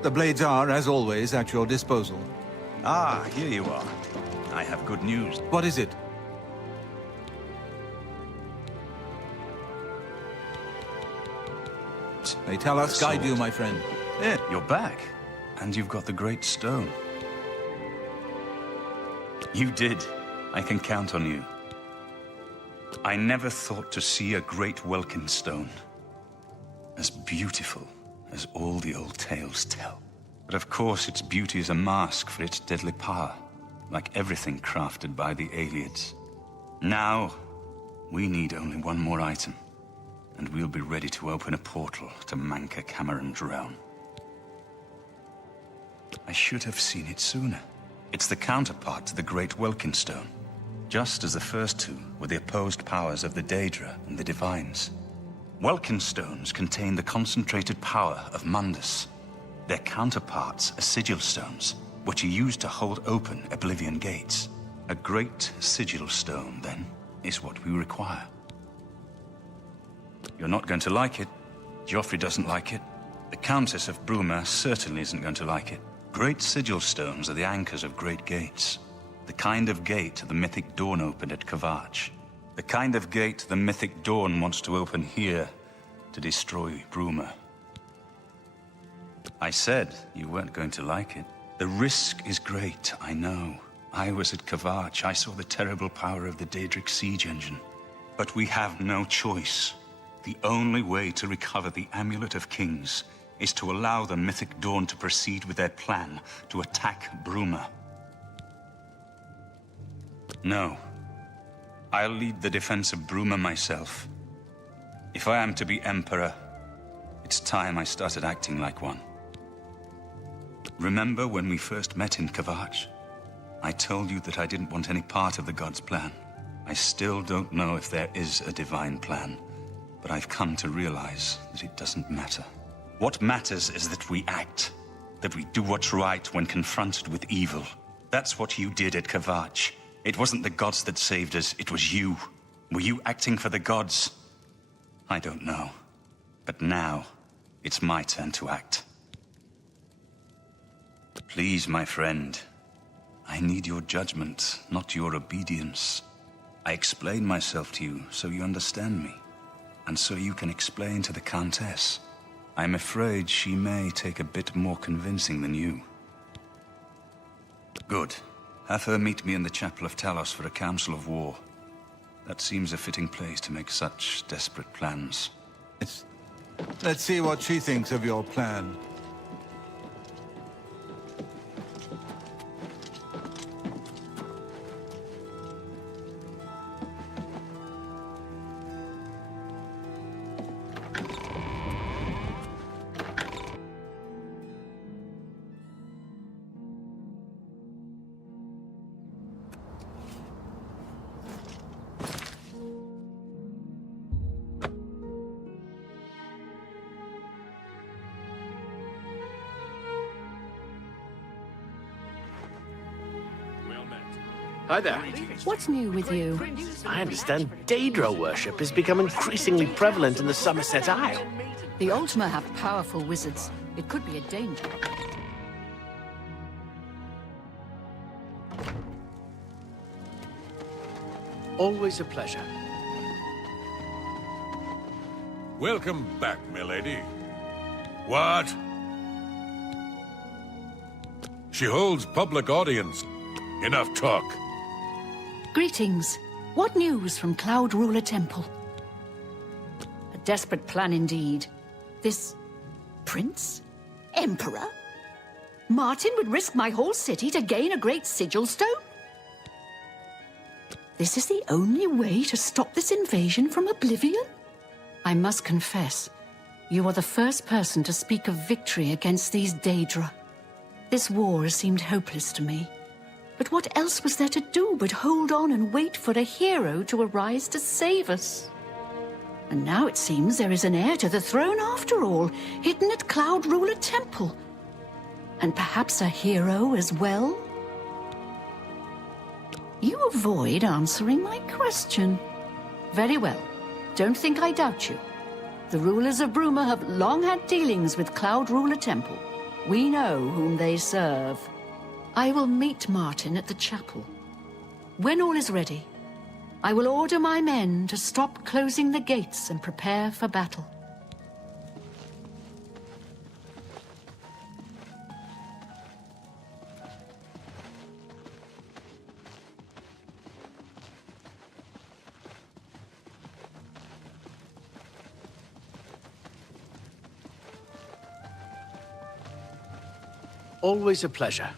The blades are, as always, at your disposal. Ah, here you are. I have good news. What is it? May tell us guide you, my friend. There, you're back. And you've got the Great Stone. You did. I can count on you. I never thought to see a great Welkin stone. As beautiful as all the old tales tell. But of course, its beauty is a mask for its deadly power, like everything crafted by the Aelids. Now, we need only one more item, and we'll be ready to open a portal to Manca Cameron's realm. I should have seen it sooner. It's the counterpart to the Great Welkin Stone, just as the first two were the opposed powers of the Daedra and the Divines. Welkin stones contain the concentrated power of Mundus. Their counterparts are sigil stones, which are used to hold open Oblivion gates. A great sigil stone, then, is what we require. You're not going to like it. Joffrey doesn't like it. The Countess of Bruma certainly isn't going to like it. Great sigil stones are the anchors of great gates. The kind of gate the mythic Dawn opened at Kavach. The kind of gate the mythic Dawn wants to open here to destroy Bruma. I said you weren't going to like it. The risk is great, I know. I was at Kavach. I saw the terrible power of the Daedric siege engine. But we have no choice. The only way to recover the Amulet of Kings is to allow the mythic Dawn to proceed with their plan to attack Bruma. No. I'll lead the defense of Bruma myself. If I am to be Emperor, it's time I started acting like one. Remember when we first met in Kavach? I told you that I didn't want any part of the God's plan. I still don't know if there is a divine plan, but I've come to realize that it doesn't matter. What matters is that we act, that we do what's right when confronted with evil. That's what you did at Kavach. It wasn't the gods that saved us, it was you. Were you acting for the gods? I don't know. But now, it's my turn to act. Please, my friend. I need your judgment, not your obedience. I explain myself to you so you understand me, and so you can explain to the Countess. I'm afraid she may take a bit more convincing than you. Good. Have her meet me in the Chapel of Talos for a council of war. That seems a fitting place to make such desperate plans. Let's see what she thinks of your plan. Hi there. What's new with you? I understand Daedra worship has become increasingly prevalent in the Somerset Isle. The Ultima have powerful wizards. It could be a danger. Always a pleasure. Welcome back, milady. What? She holds public audience. Enough talk. Greetings. What news from Cloud Ruler Temple? A desperate plan indeed. This prince? Emperor? Martin would risk my whole city to gain a great sigil stone? This is the only way to stop this invasion from Oblivion? I must confess, You are the first person to speak of victory against these Daedra. This war seemed hopeless to me. But what else was there to do but hold on and wait for a hero to arise to save us? And now it seems there is an heir to the throne after all, hidden at Cloud Ruler Temple. And perhaps a hero as well? You avoid answering my question. Very well. Don't think I doubt you. The rulers of Bruma have long had dealings with Cloud Ruler Temple. We know whom they serve. I will meet Martin at the chapel. When all is ready, I will order my men to stop closing the gates and prepare for battle. Always a pleasure.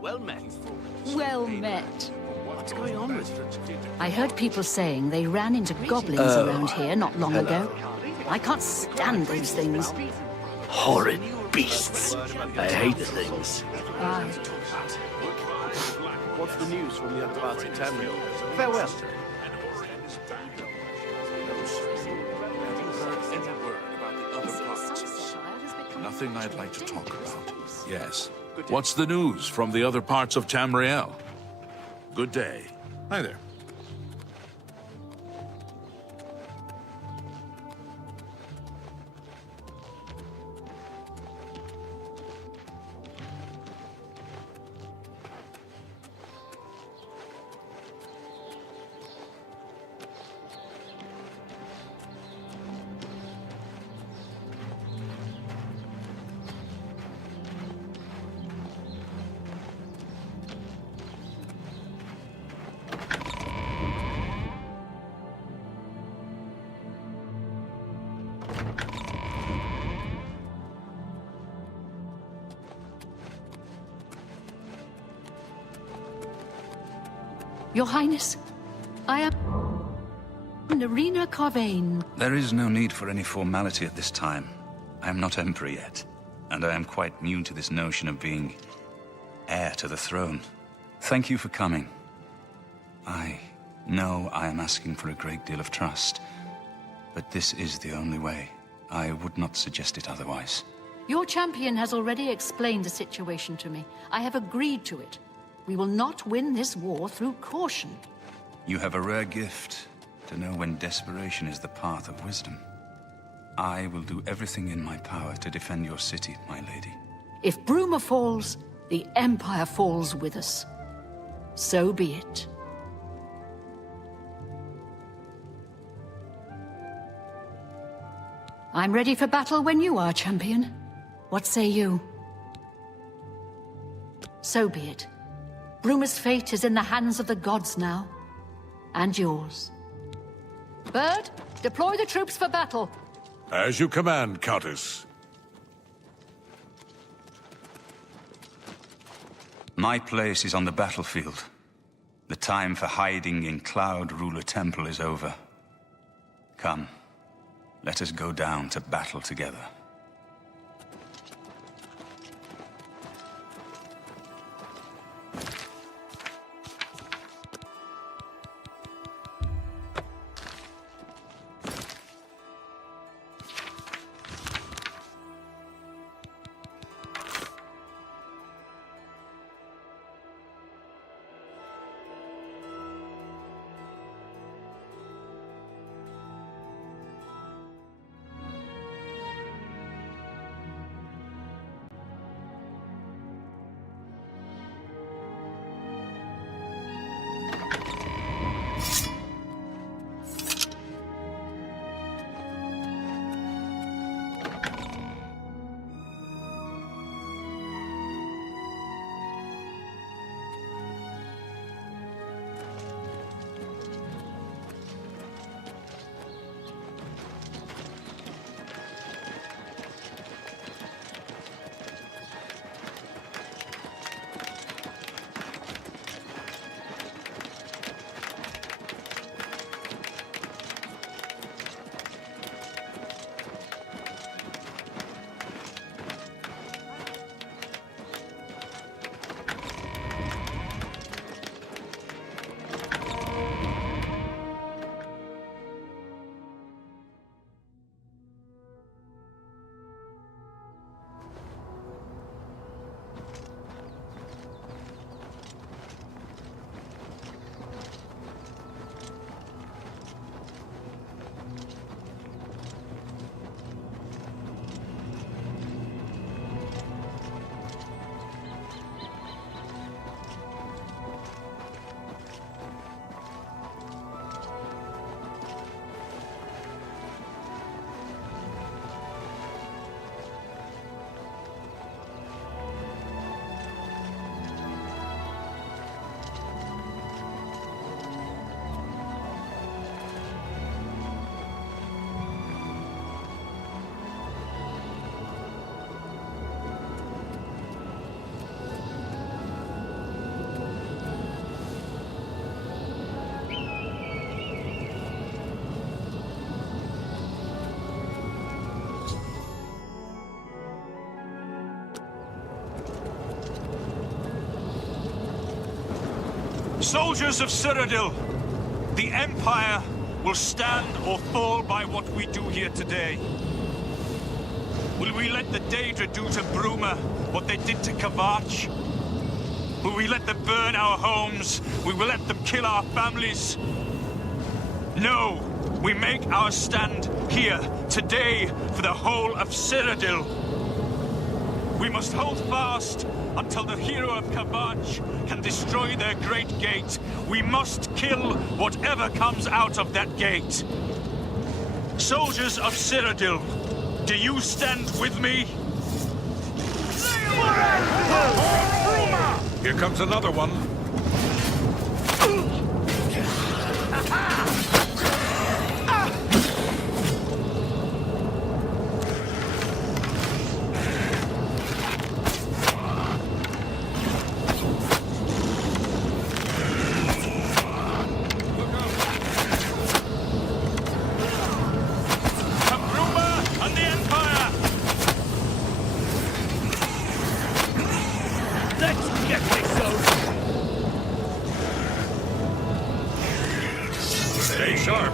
Well met. Well met. What's going on with you? I heard people saying they ran into goblins around here not long ago. I can't stand those things. Horrid beasts. I hate things. Aye. What's the news from the other parts of Tamriel? Farewell. Nothing I'd like to talk about. Yes. What's the news from the other parts of Tamriel? Good day. Hi there. Your Highness, I am Narina Carvain. There is no need for any formality at this time. I am not Emperor yet, and I am quite new to this notion of being heir to the throne. Thank you for coming. I know I am asking for a great deal of trust, but this is the only way. I would not suggest it otherwise. Your champion has already explained the situation to me. I have agreed to it. We will not win this war through caution. You have a rare gift to know when desperation is the path of wisdom. I will do everything in my power to defend your city, my lady. If Bruma falls, the Empire falls with us. So be it. I'm ready for battle when you are, champion. What say you? So be it. Bruma's fate is in the hands of the gods now. And yours. Bird, deploy the troops for battle. As you command, Countess. My place is on the battlefield. The time for hiding in Cloud Ruler Temple is over. Come, let us go down to battle together. Soldiers of Cyrodiil, the Empire will stand or fall by what we do here today. Will we let the Daedra do to Bruma what they did to Kavach? Will we let them burn our homes? Will we let them kill our families? No! We make our stand here, today, for the whole of Cyrodiil. We must hold fast until the hero of Kavach can destroy their great gate. We must kill whatever comes out of that gate. Soldiers of Cyrodiil, do you stand with me? Here comes another one. Stay sharp.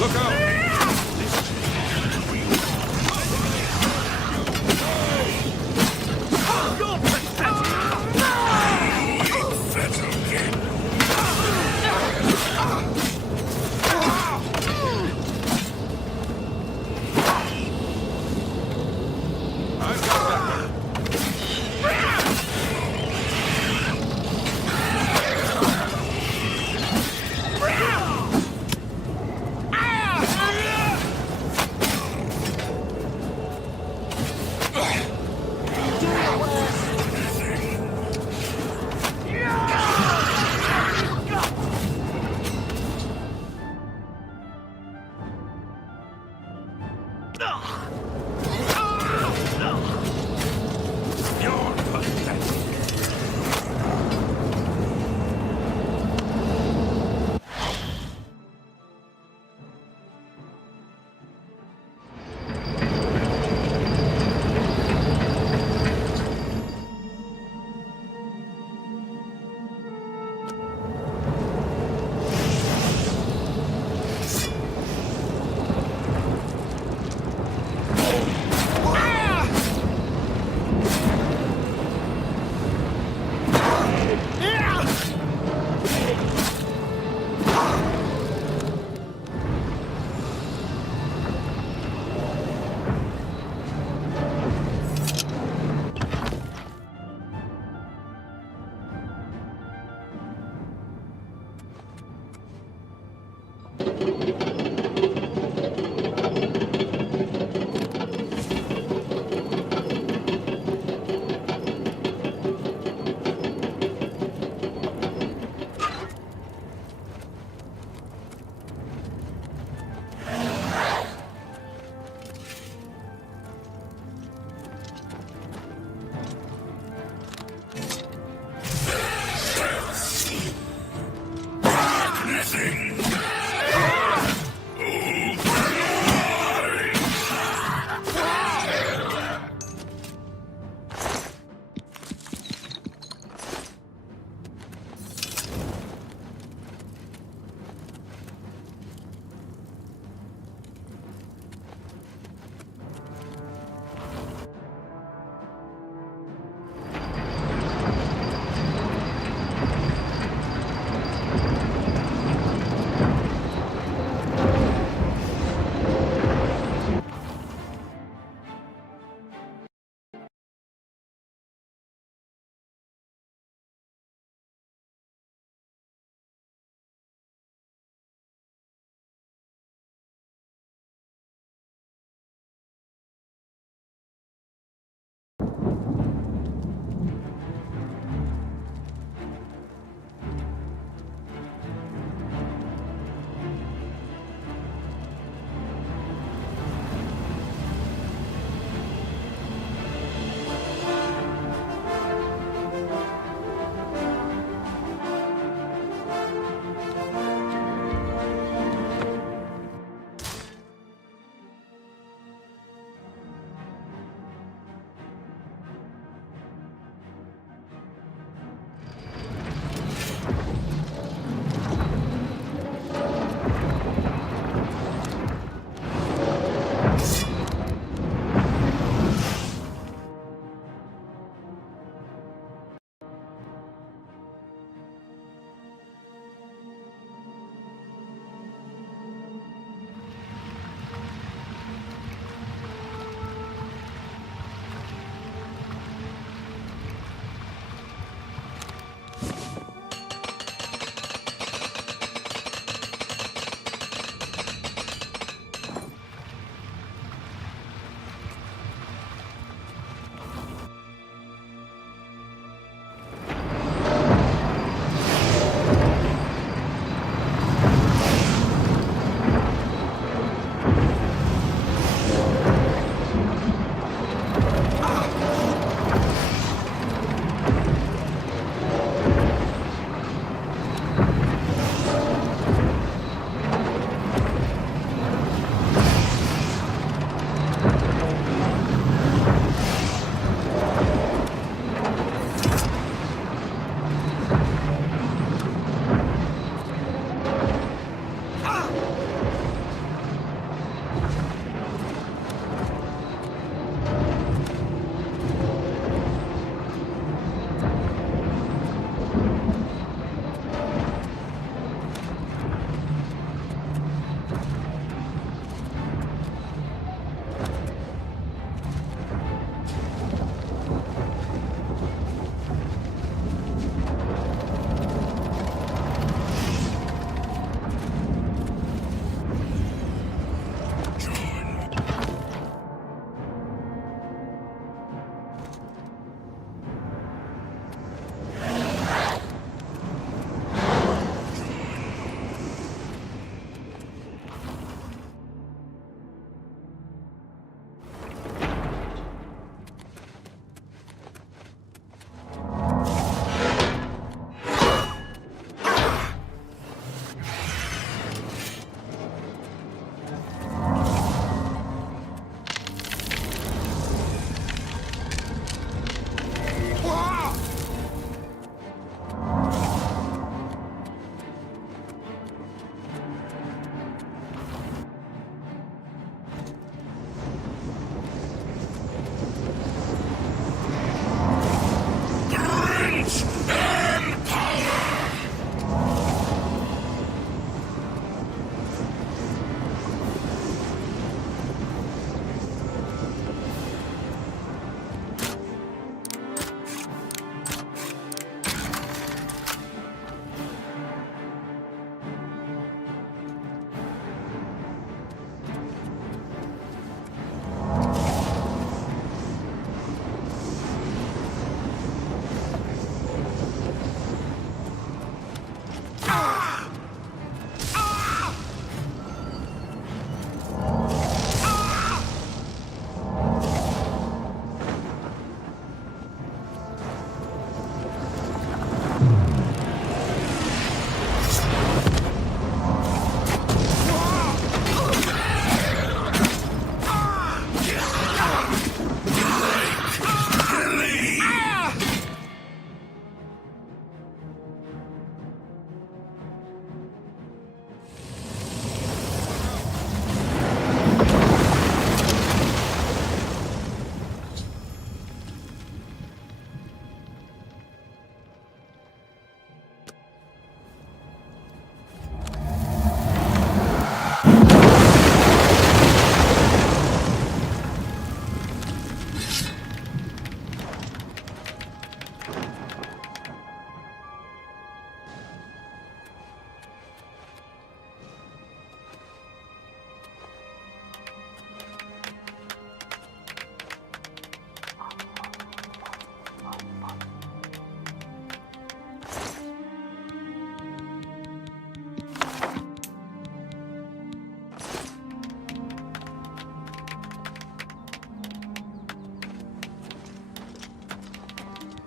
Look out!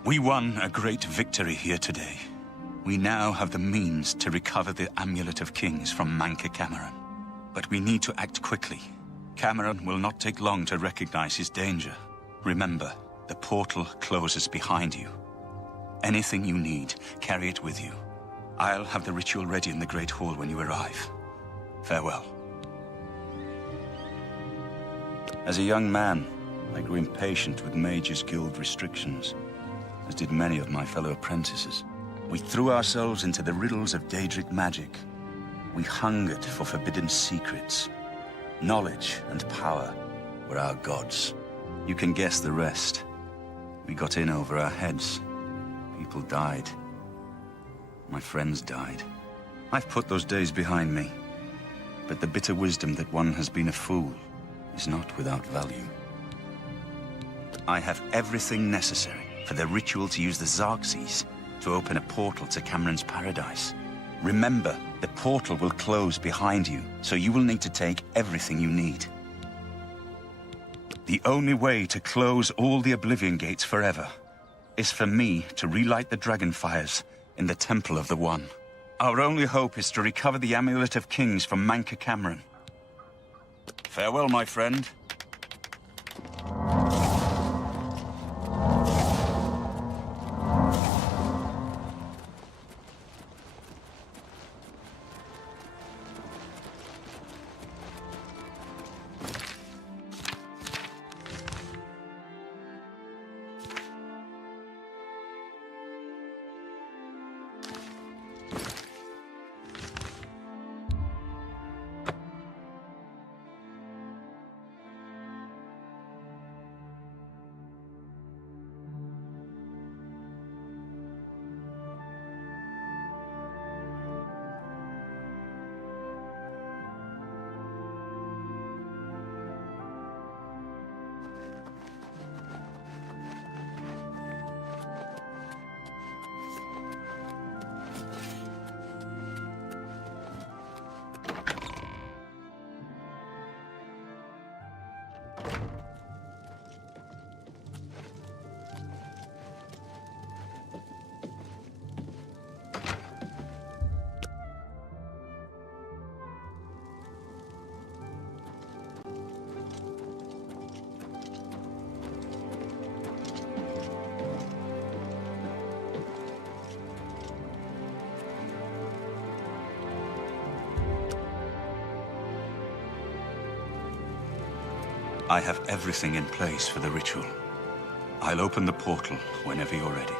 We won a great victory here today. We now have the means to recover the Amulet of Kings from Manca Cameron. But we need to act quickly. Cameron will not take long to recognize his danger. Remember, the portal closes behind you. Anything you need, carry it with you. I'll have the ritual ready in the Great Hall when you arrive. Farewell. As a young man, I grew impatient with Mages Guild restrictions, as did many of my fellow apprentices. We threw ourselves into the riddles of Daedric magic. We hungered for forbidden secrets. Knowledge and power were our gods. You can guess the rest. We got in over our heads. People died. My friends died. I've put those days behind me. But the bitter wisdom that one has been a fool is not without value. I have everything necessary for the ritual to use the Xerxes to open a portal to Cameron's paradise. Remember, the portal will close behind you, so you will need to take everything you need. The only way to close all the Oblivion Gates forever is for me to relight the dragon fires in the Temple of the One. Our only hope is to recover the Amulet of Kings from Manca Cameron. Farewell, my friend. I have everything in place for the ritual. I'll open the portal whenever you're ready.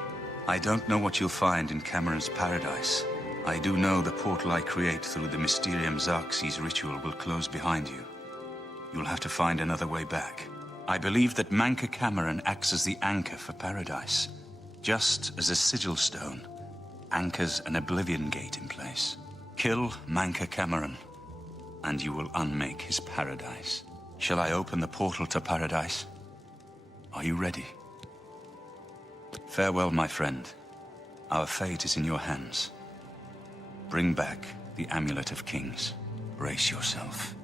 I don't know what you'll find in Cameron's paradise. I do know the portal I create through the Mysterium Xerxes ritual will close behind you. You'll have to find another way back. I believe that Manca Cameron acts as the anchor for paradise, just as a sigil stone anchors an Oblivion Gate in place. Kill Manca Cameron, and you will unmake his paradise. Shall I open the portal to paradise? Are you ready? Farewell, my friend. Our fate is in your hands. Bring back the Amulet of Kings. Brace yourself.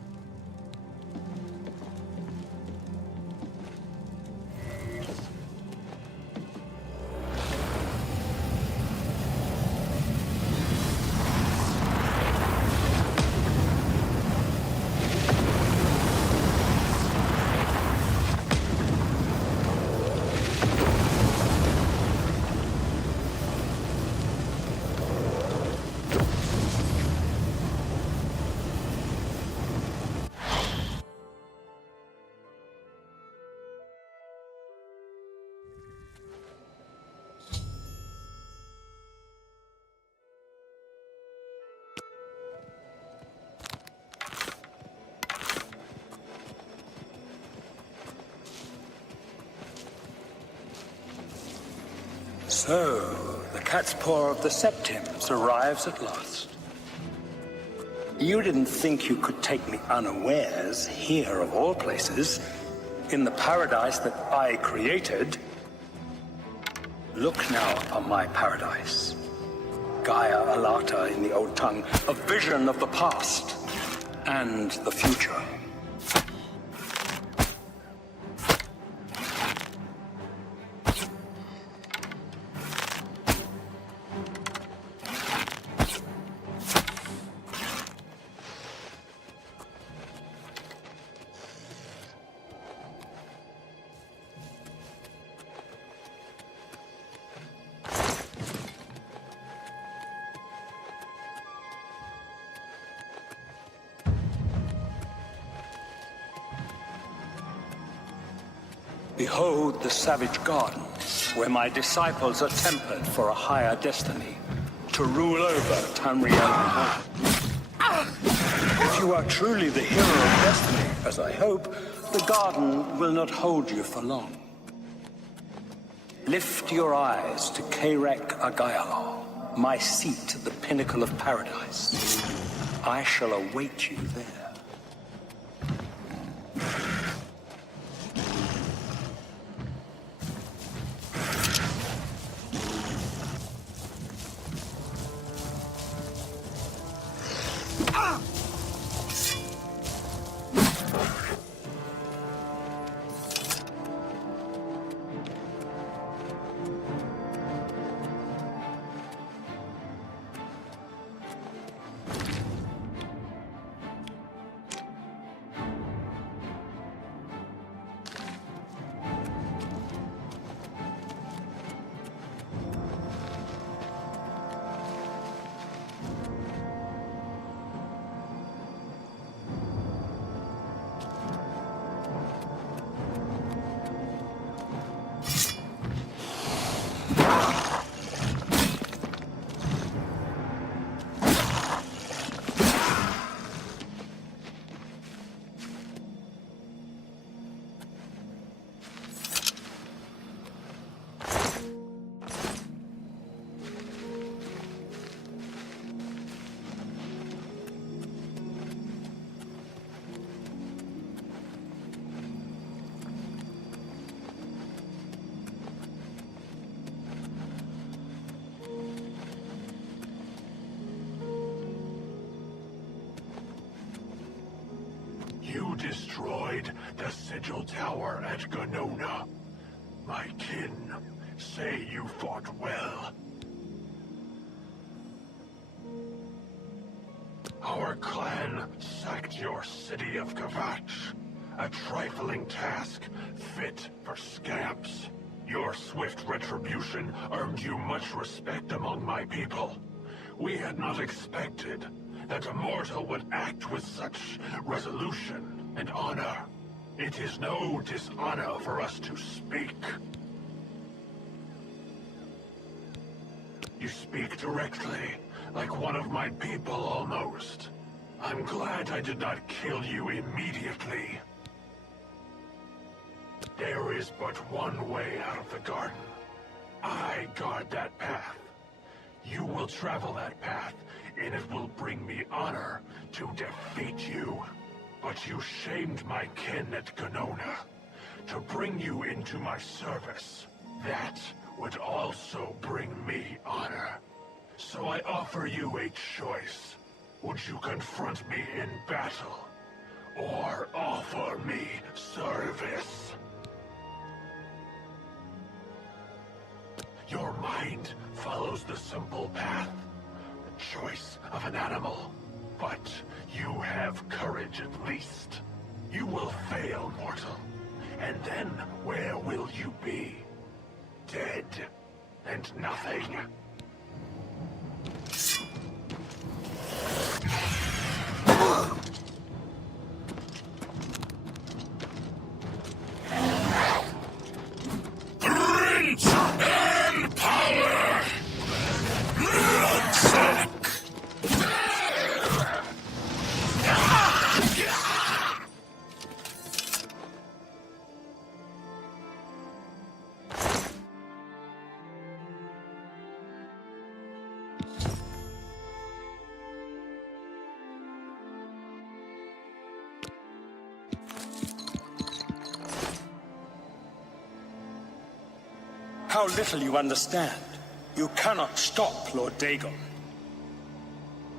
So, the cat's paw of the Septims arrives at last. You didn't think you could take me unawares, here of all places, in the paradise that I created. Look now upon my paradise. Gaia Alata in the old tongue, a vision of the past and the future. Behold the savage garden, where my disciples are tempered for a higher destiny, to rule over Tamriel. If you are truly the hero of destiny, as I hope, the garden will not hold you for long. Lift your eyes to Karek Agayalo, my seat at the pinnacle of paradise. I shall await you there. You destroyed the Sigil Tower at Ganona. My kin say you fought well. Our clan sacked your city of Kvatch. A trifling task, fit for scamps. Your swift retribution earned you much respect among my people. We had not expected that a mortal would act with such resolution and honor. It is no dishonor for us to speak. You speak directly, like one of my people almost. I'm glad I did not kill you immediately. There is but one way out of the garden. I guard that path. You will travel that path, and it will bring me honor to defeat you. But you shamed my kin at Ganona. To bring you into my service, that would also bring me honor. So I offer you a choice. Would you confront me in battle, or offer me service? Your mind follows the simple path, the choice of an animal. But you have courage at least. You will fail, mortal. And then where will you be? Dead and nothing. Prince and power! Bloodsack! How little you understand. You cannot stop Lord Dagon.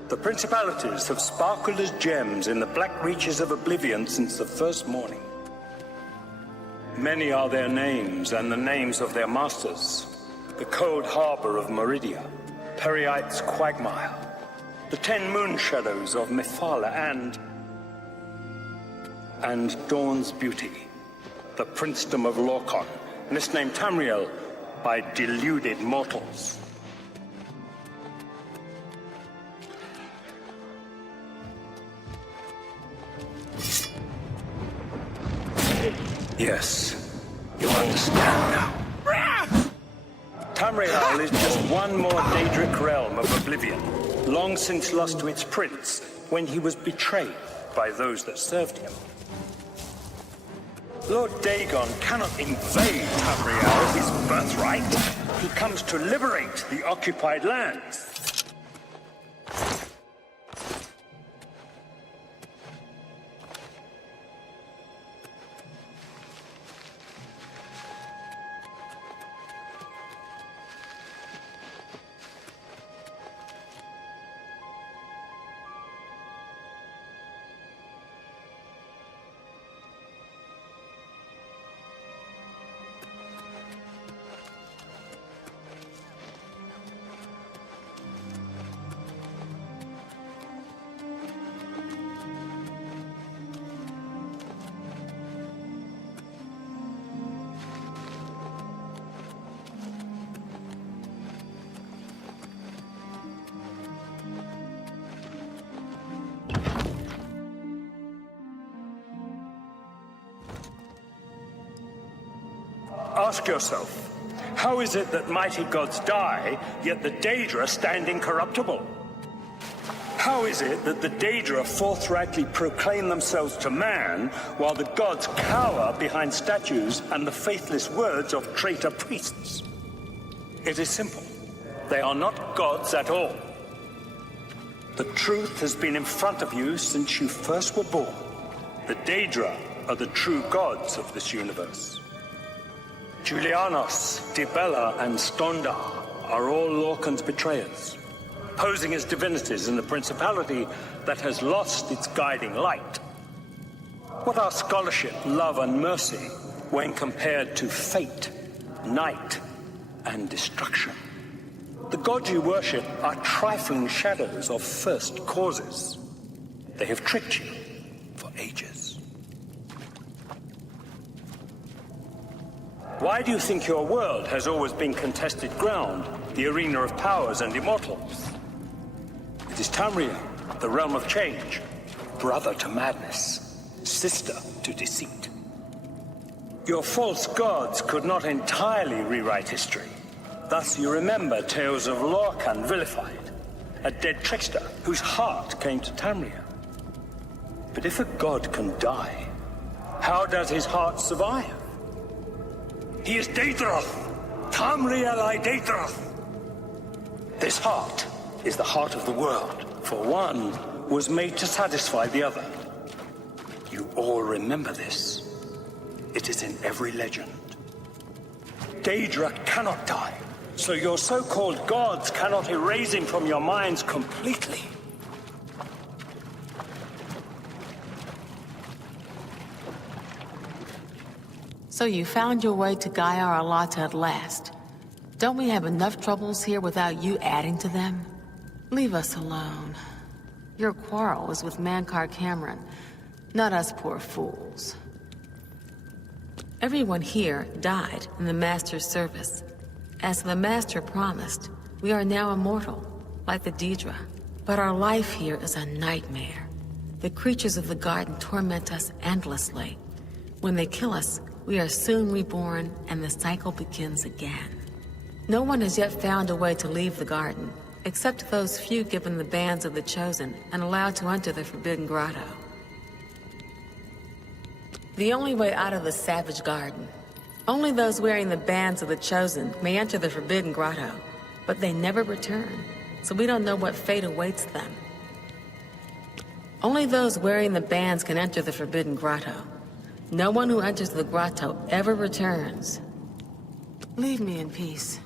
The principalities have sparkled as gems in the black reaches of Oblivion since the first morning. Many are their names and the names of their masters. The cold harbor of Meridia, Periite's quagmire, the 10 moon shadows of Mephala and Dawn's beauty, the princedom of Lorkhon, misnamed Tamriel by deluded mortals. Yes, You understand now. Tamriel is just one more Daedric realm of Oblivion, long since lost to its prince when he was betrayed by those that served him. Lord Dagon cannot invade Tamriel, his birthright. He comes to liberate the occupied lands. Ask yourself, how is it that mighty gods die, yet the Daedra stand incorruptible? How is it that the Daedra forthrightly proclaim themselves to man, while the gods cower behind statues and the faithless words of traitor priests? It is simple. They are not gods at all. The truth has been in front of you since you first were born. The Daedra are the true gods of this universe. Julianos, Dibella, and Stondar are all Lorcan's betrayers, posing as divinities in a principality that has lost its guiding light. What are scholarship, love, and mercy when compared to fate, night, and destruction? The gods you worship are trifling shadows of first causes. They have tricked you for ages. Why do you think your world has always been contested ground, the arena of powers and immortals? It is Tamriel, the realm of change, brother to madness, sister to deceit. Your false gods could not entirely rewrite history. Thus you remember tales of Lorcan vilified, a dead trickster whose heart came to Tamriel. But if a god can die, how does his heart survive? He is Daedroth, Tamriel I Daedroth. This heart is the heart of the world, for one was made to satisfy the other. You all remember this. It is in every legend. Daedra cannot die, so your so-called gods cannot erase him from your minds completely. So you found your way to Gaia Arlata at last. Don't we have enough troubles here without you adding to them? Leave us alone. Your quarrel is with Mankar Cameron, not us poor fools. Everyone here died in the Master's service. As the Master promised, we are now immortal, like the Daedra. But our life here is a nightmare. The creatures of the garden torment us endlessly. When they kill us, we are soon reborn, and the cycle begins again. No one has yet found a way to leave the garden, except those few given the bands of the Chosen and allowed to enter the Forbidden Grotto. The only way out of the Savage Garden. Only those wearing the bands of the Chosen may enter the Forbidden Grotto, but they never return, so we don't know what fate awaits them. Only those wearing the bands can enter the Forbidden Grotto. No one who enters the grotto ever returns. Leave me in peace.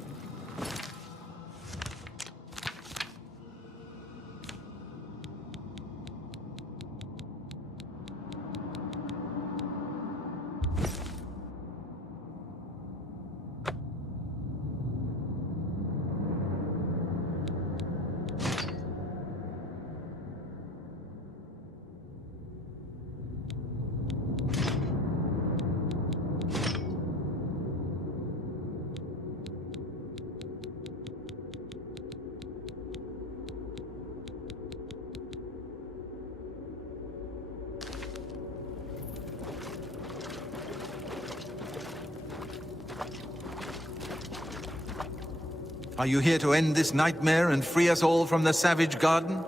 Are you here to end this nightmare and free us all from the savage garden?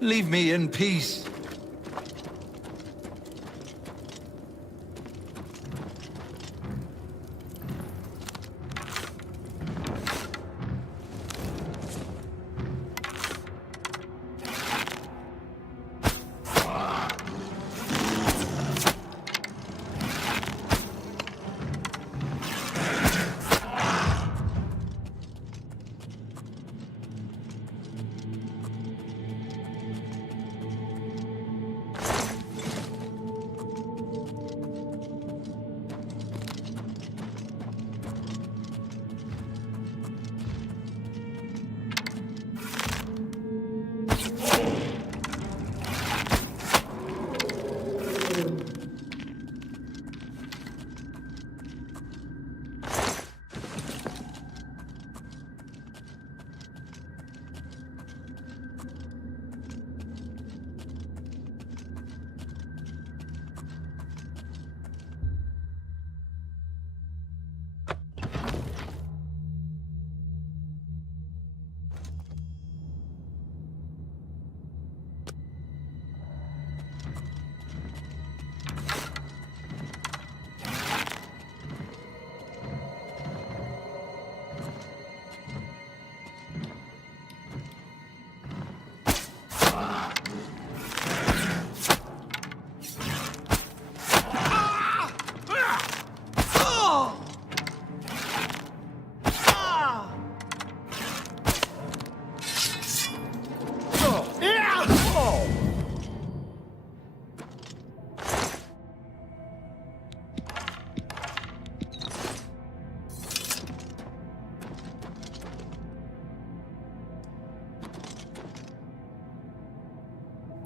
Leave me in peace.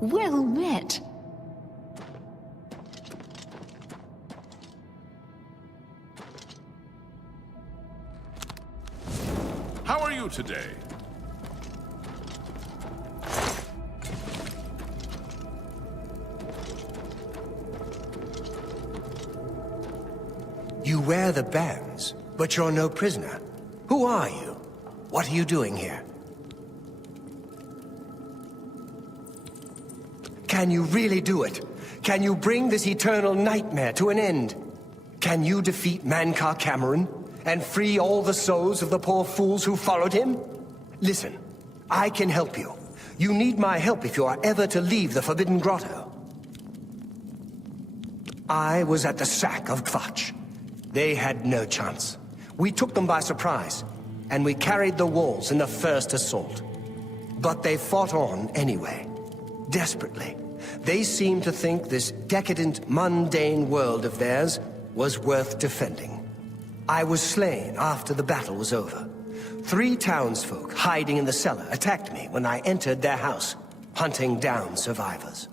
Well met. How are you today? You wear the bands, but you're no prisoner. Who are you? What are you doing here? Can you really do it? Can you bring this eternal nightmare to an end? Can you defeat Mankar Cameron and free all the souls of the poor fools who followed him? Listen, I can help you. You need my help if you are ever to leave the Forbidden Grotto. I was at the sack of Kvatch. They had no chance. We took them by surprise, and we carried the walls in the first assault. But they fought on anyway, desperately. They seemed to think this decadent, mundane world of theirs was worth defending. I was slain after the battle was over. 3 townsfolk hiding in the cellar attacked me when I entered their house, hunting down survivors.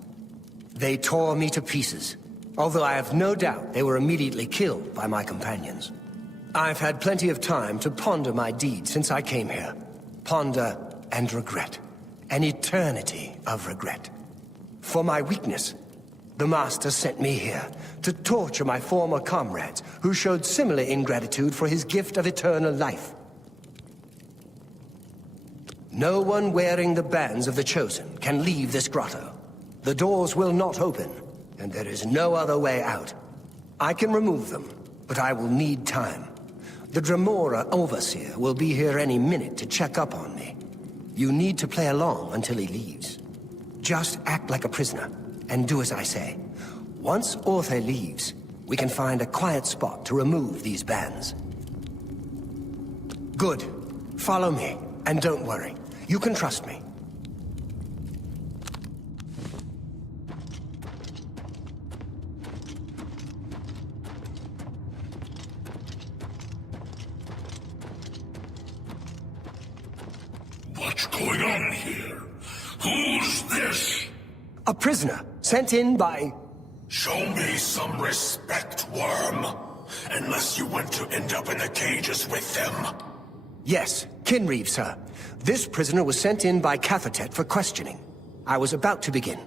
They tore me to pieces, although I have no doubt they were immediately killed by my companions. I've had plenty of time to ponder my deed since I came here. Ponder and regret. An eternity of regret. For my weakness, the Master sent me here to torture my former comrades who showed similar ingratitude for his gift of eternal life. No one wearing the bands of the Chosen can leave this grotto. The doors will not open, and there is no other way out. I can remove them, but I will need time. The Dremora Overseer will be here any minute to check up on me. You need to play along until he leaves. Just act like a prisoner, and do as I say. Once Orthe leaves, we can find a quiet spot to remove these bands. Good. Follow me, and don't worry. You can trust me. What's going on here? Who's this? A prisoner, sent in by... Show me some respect, worm. Unless you want to end up in the cages with them. Yes, Kinreeve, sir. This prisoner was sent in by Cathertet for questioning. I was about to begin.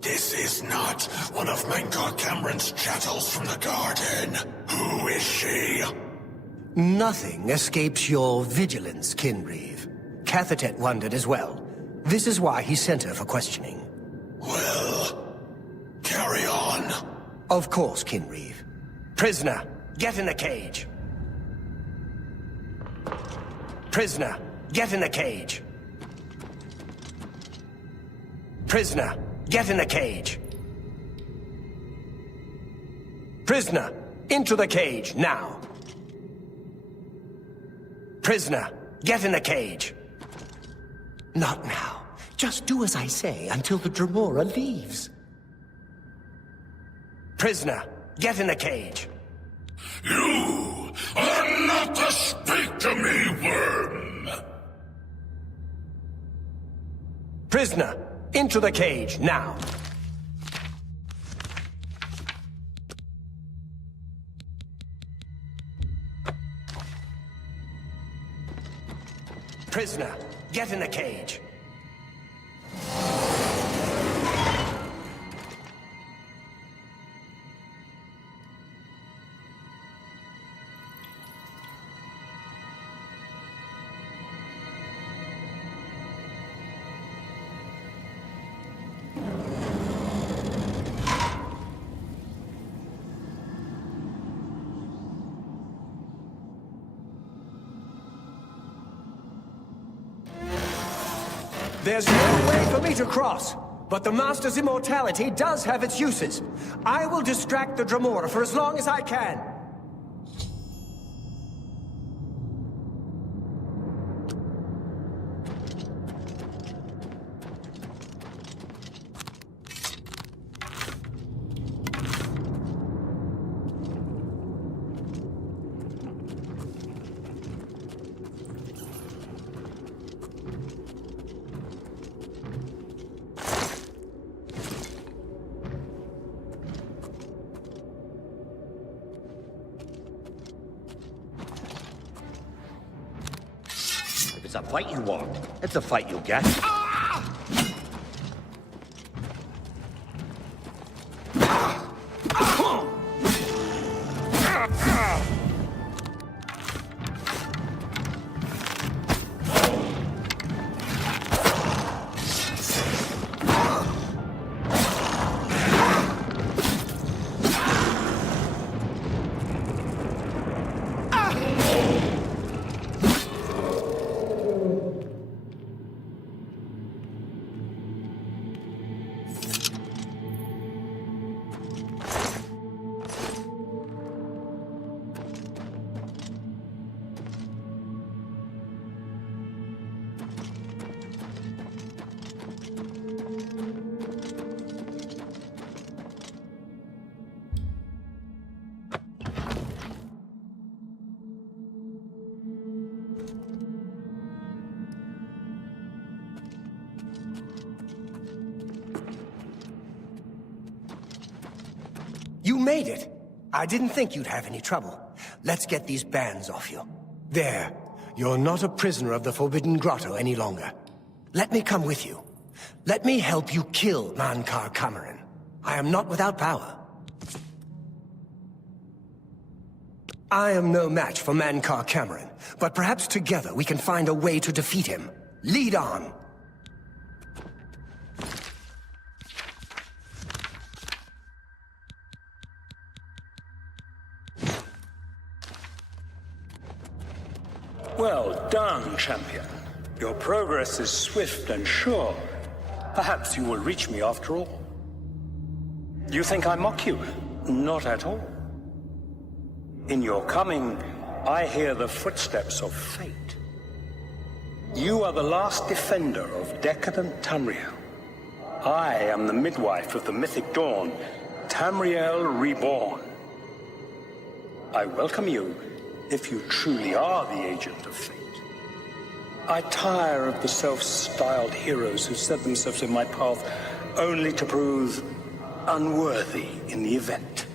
This is not one of Mankar Cameron's chattels from the garden. Who is she? Nothing escapes your vigilance, Kinreeve. Cathatet wondered as well. This is why he sent her for questioning. Well, carry on. Of course, Kinreeve. Prisoner, get in the cage. Prisoner, get in the cage. Prisoner, get in the cage. Prisoner, into the cage, now. Prisoner, get in the cage. Not now. Just do as I say until the Dremora leaves. Prisoner, get in the cage. You are not to speak to me, worm! Prisoner, into the cage, now. Prisoner, get in the cage. There's no way for me to cross, but the Master's immortality does have its uses. I will distract the Dremora for as long as I can. It's a fight you want. It's a fight you'll get. You made it! I didn't think you'd have any trouble. Let's get these bands off you. There. You're not a prisoner of the Forbidden Grotto any longer. Let me come with you. Let me help you kill Mankar Cameron. I am not without power. I am no match for Mankar Cameron, but perhaps together we can find a way to defeat him. Lead on! Well done, champion. Your progress is swift and sure. Perhaps you will reach me after all. You think I mock you? Not at all. In your coming, I hear the footsteps of fate. You are the last defender of decadent Tamriel. I am the midwife of the mythic dawn, Tamriel Reborn. I welcome you, if you truly are the agent of fate. I tire of the self-styled heroes who set themselves in my path only to prove unworthy in the event.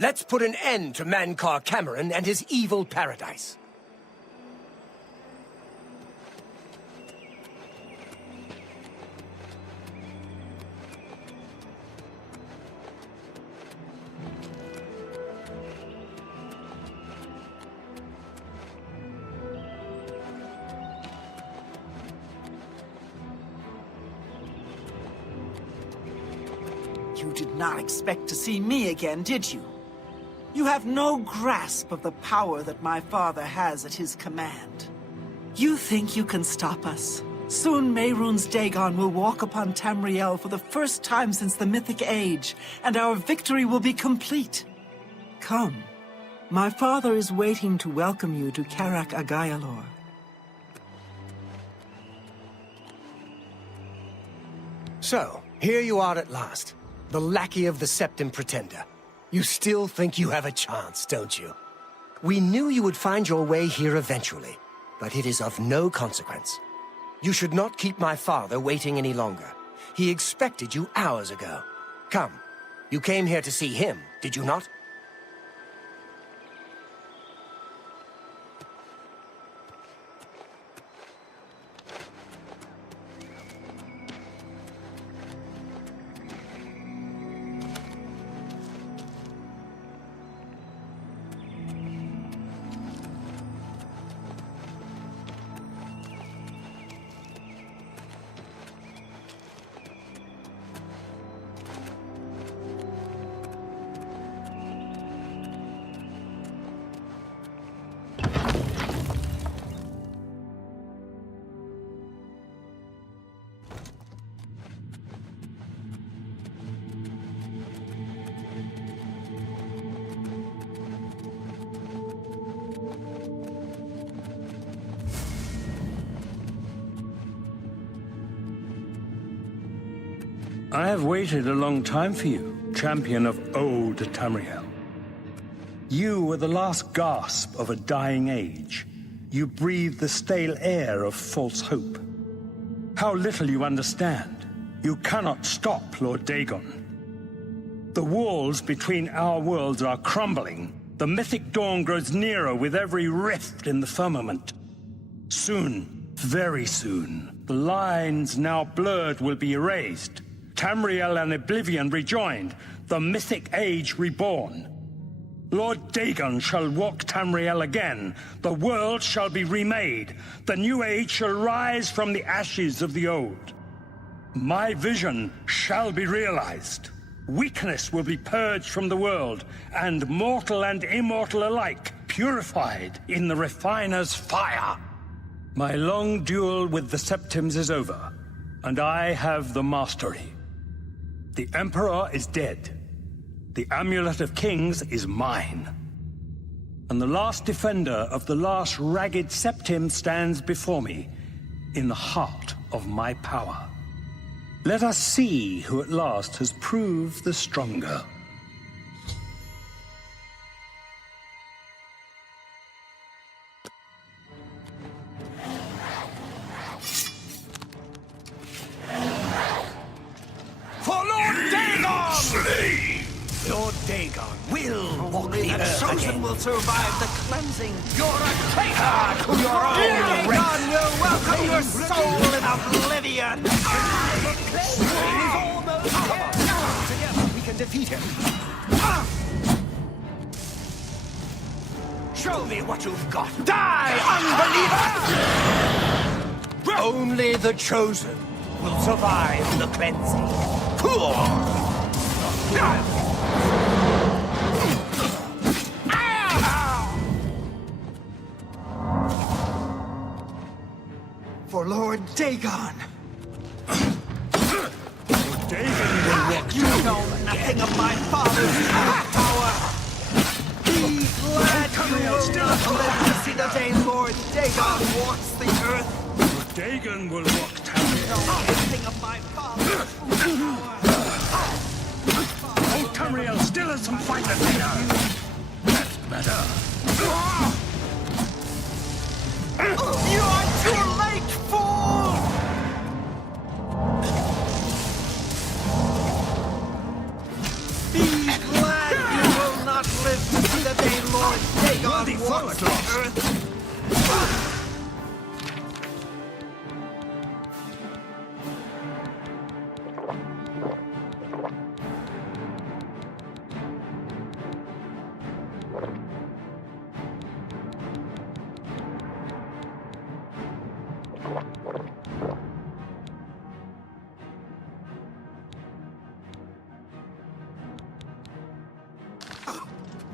Let's put an end to Mankar Cameron and his evil paradise. You did not expect to see me again, did you? You have no grasp of the power that my father has at his command. You think you can stop us? Soon Mehrunes Dagon will walk upon Tamriel for the first time since the Mythic Age, and our victory will be complete. Come. My father is waiting to welcome you to Karak Agayalor. So, here you are at last. The lackey of the Septim Pretender. You still think you have a chance, don't you? We knew you would find your way here eventually, but it is of no consequence. You should not keep my father waiting any longer. He expected you hours ago. Come, you came here to see him, did you not? I have waited a long time for you, champion of old Tamriel. You were the last gasp of a dying age. You breathed the stale air of false hope. How little you understand. You cannot stop Lord Dagon. The walls between our worlds are crumbling. The mythic dawn grows nearer with every rift in the firmament. Soon, very soon, the lines now blurred will be erased. Tamriel and Oblivion rejoined, the mythic age reborn. Lord Dagon shall walk Tamriel again. The world shall be remade. The new age shall rise from the ashes of the old. My vision shall be realized. Weakness will be purged from the world, and mortal and immortal alike purified in the refiner's fire. My long duel with the Septims is over, and I have the mastery. The Emperor is dead. The Amulet of Kings is mine. And the last defender of the last ragged Septim stands before me, in the heart of my power. Let us see who at last has proved the stronger. For Lord Dagon! Slave! Lord Dagon will walk the earth Chosen again. will survive the cleansing. You're a traitor to your own race! Dagon will welcome your soul in Oblivion! Together we can defeat him. Show me what you've got. Die, unbeliever! Only the chosen will survive the cleansing. For Lord Dagon! You know nothing of my father's power! Be glad you will not live to see the day Lord Dagon walks the earth! Lord Dagon will walk Tamriel. Anything of my father's power! Old Tamriel still has some fight left in her. That's better. You are too late, fool! Be glad you will not walks the earth.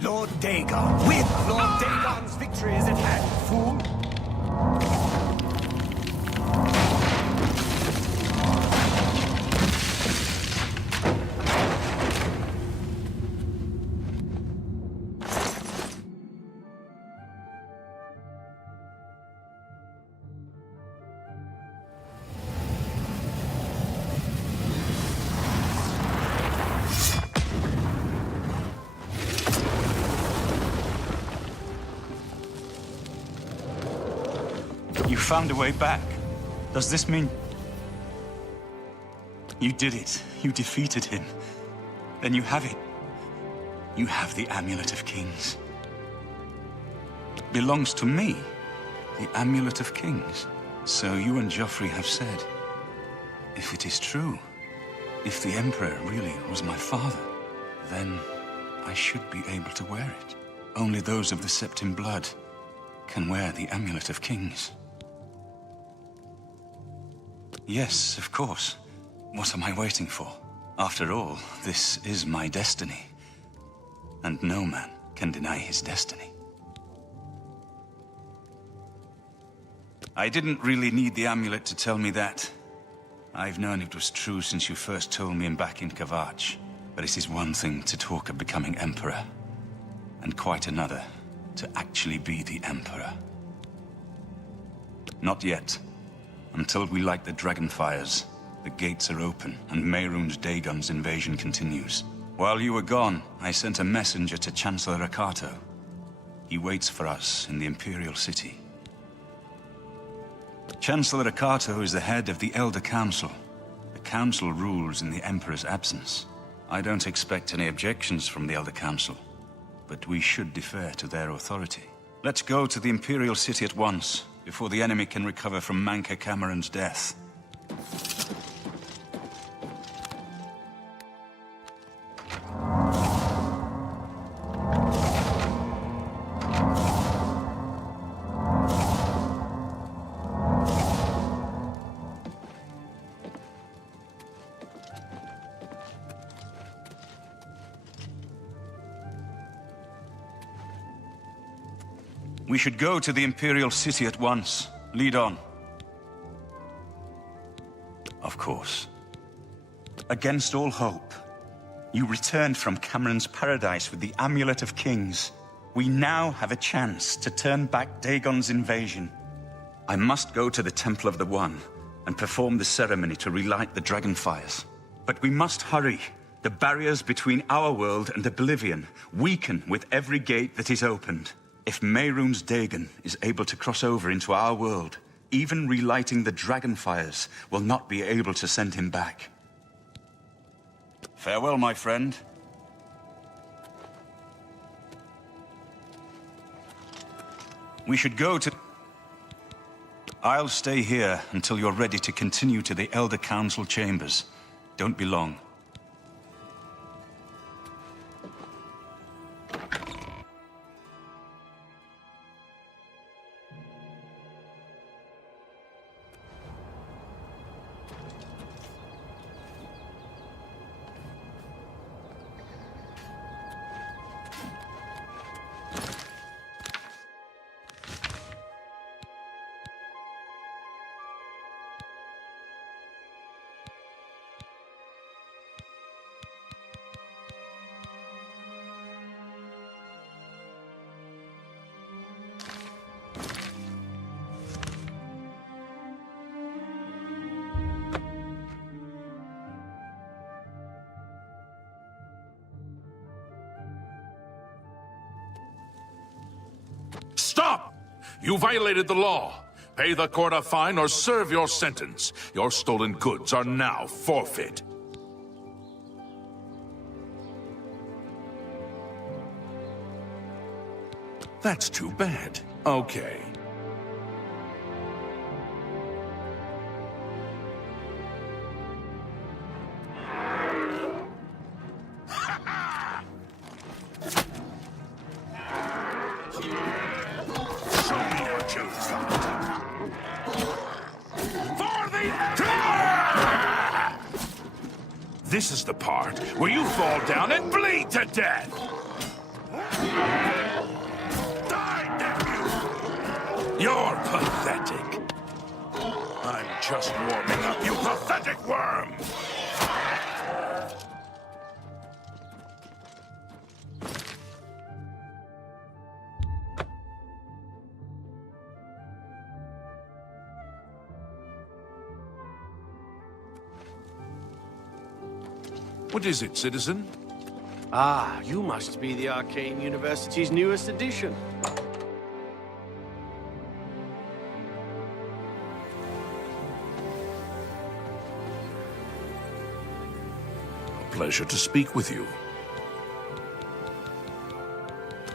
Lord Dagon. With Lord Dagon's victory is at hand, fool. You found a way back. Does this mean... You did it. You defeated him. Then you have it. You have the Amulet of Kings. It belongs to me. The Amulet of Kings. So you and Joffrey have said. If it is true, if the Emperor really was my father, then I should be able to wear it. Only those of the Septim blood can wear the Amulet of Kings. Yes, of course. What am I waiting for? After all, this is my destiny. And no man can deny his destiny. I didn't really need the amulet to tell me that. I've known it was true since you first told me back in Kvatch. But it is one thing to talk of becoming Emperor, and quite another to actually be the Emperor. Not yet. Until we light the Dragonfires, the gates are open, and Mehrunes Dagon's invasion continues. While you were gone, I sent a messenger to Chancellor Akato. He waits for us in the Imperial City. Chancellor Akato is the head of the Elder Council. The Council rules in the Emperor's absence. I don't expect any objections from the Elder Council, but we should defer to their authority. Let's go to the Imperial City at once, before the enemy can recover from Manca Cameron's death. We should go to the Imperial City at once. Lead on. Of course. Against all hope, you returned from Cameron's paradise with the Amulet of Kings. We now have a chance to turn back Dagon's invasion. I must go to the Temple of the One and perform the ceremony to relight the Dragonfires. But we must hurry. The barriers between our world and Oblivion weaken with every gate that is opened. If Mehrunes Dagon is able to cross over into our world, even relighting the Dragonfires will not be able to send him back. Farewell, my friend. We should go to... I'll stay here until you're ready to continue to the Elder Council chambers. Don't be long. Stop! You violated the law. Pay the court a fine or serve your sentence. Your stolen goods are now forfeit. That's too bad. Okay. Show me what you've got. For the This is the part where you fall down and bleed to death! Die, nephew! You're pathetic. I'm just warming up, you pathetic worm! What is it, citizen? Ah, you must be the Arcane University's newest addition. A pleasure to speak with you.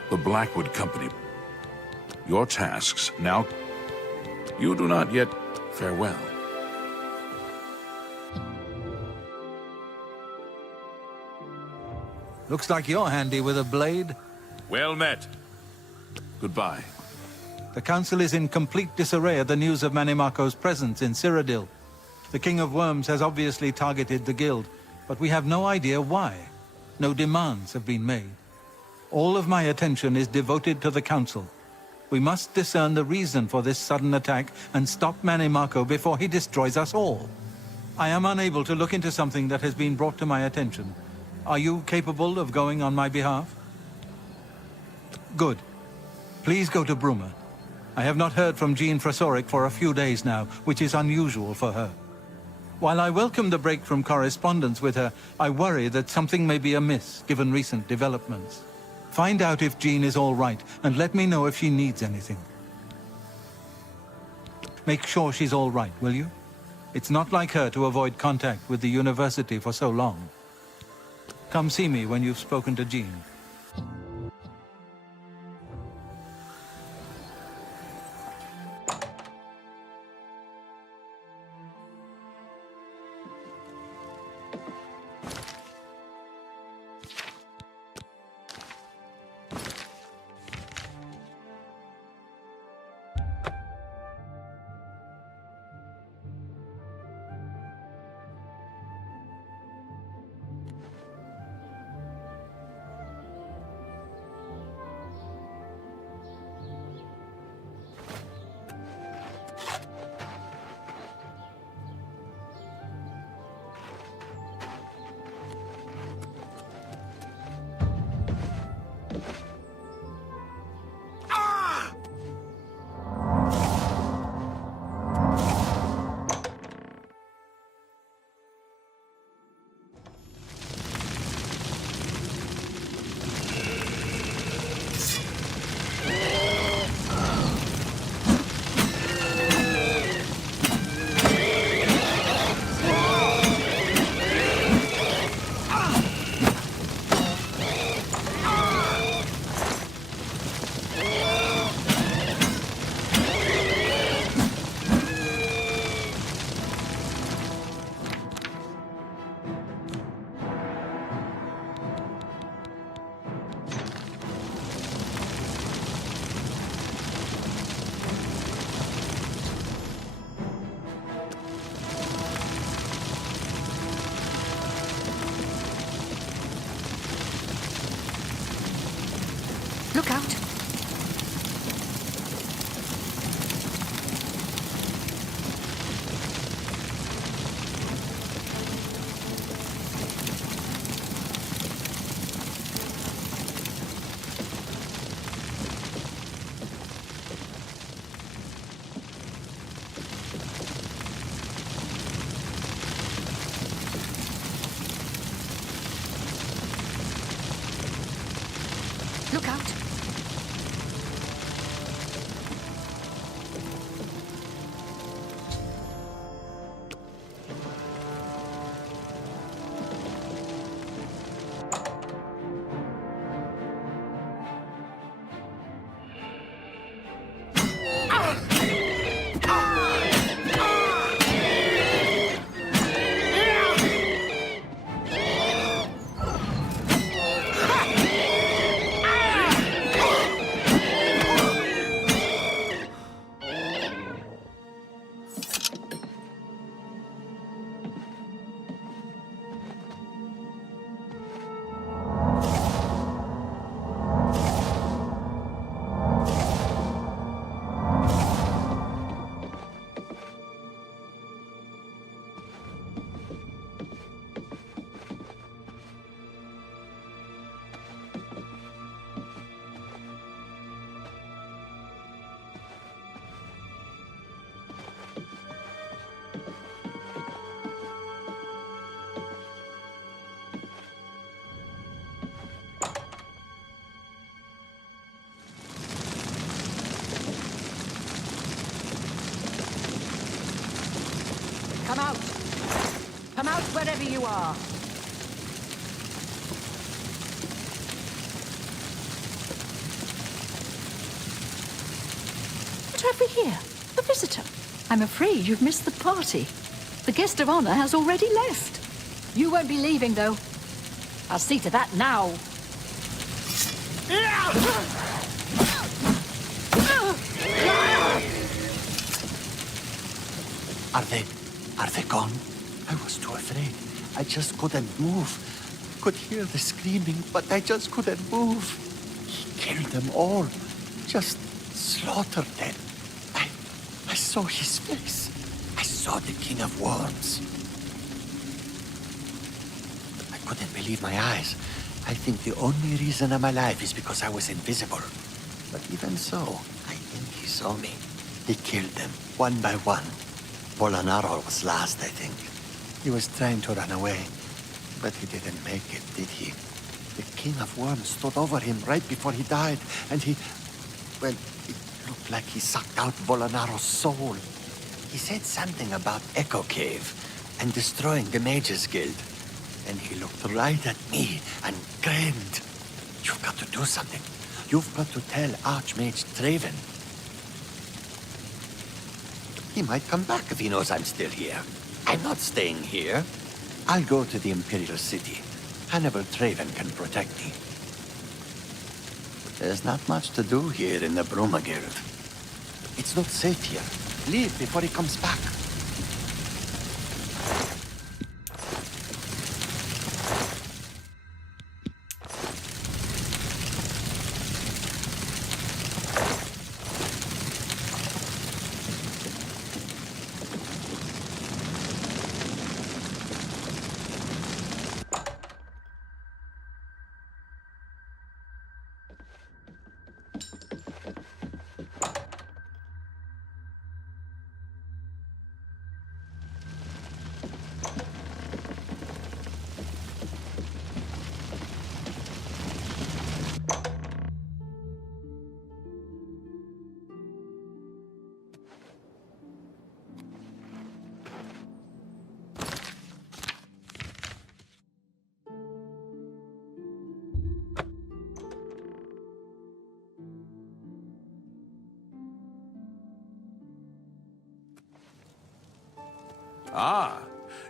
The Blackwood Company. Your tasks now... You do not yet farewell. Looks like you're handy with a blade. Well met. Goodbye. The Council is in complete disarray at the news of Manimako's presence in Cyrodiil. The King of Worms has obviously targeted the Guild, but we have no idea why. No demands have been made. All of my attention is devoted to the Council. We must discern the reason for this sudden attack and stop Manimako before he destroys us all. I am unable to look into something that has been brought to my attention. Are you capable of going on my behalf? Good. Please go to Bruma. I have not heard from Jean Frasoric for a few days now, which is unusual for her. While I welcome the break from correspondence with her, I worry that something may be amiss, given recent developments. Find out if Jean is all right, and let me know if she needs anything. Make sure she's all right, will you? It's not like her to avoid contact with the university for so long. Come see me when you've spoken to Jean. Come out! Come out wherever you are! What have we here? A visitor. I'm afraid you've missed the party. The guest of honor has already left. You won't be leaving, though. I'll see to that now. Are they gone? I was too afraid. I just couldn't move. Could hear the screaming, but I just couldn't move. He killed them all. Just slaughtered them. I saw his face. I saw the King of Worms. I couldn't believe my eyes. I think the only reason I'm alive is because I was invisible. But even so, I think he saw me. He killed them, one by one. Bolonaro was last, I think. He was trying to run away, but he didn't make it, did he? The King of Worms stood over him right before he died, and he... well, it looked like he sucked out Bolonaro's soul. He said something about Echo Cave and destroying the Mages Guild. And he looked right at me and grinned. You've got to do something. You've got to tell Archmage Draven. He might come back if he knows I'm still here. I'm not staying here. I'll go to the Imperial City. Hannibal Draven can protect me. There's not much to do here in the Bruma Guild. It's not safe here. Leave before he comes back. Ah,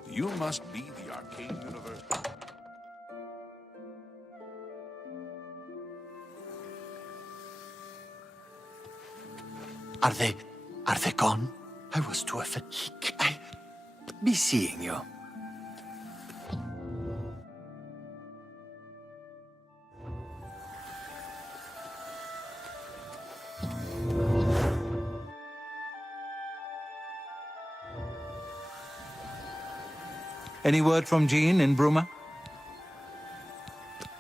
you must be the Arcane Universe. Are they gone? I was too afraid. I be seeing you. Any word from Jean in Bruma?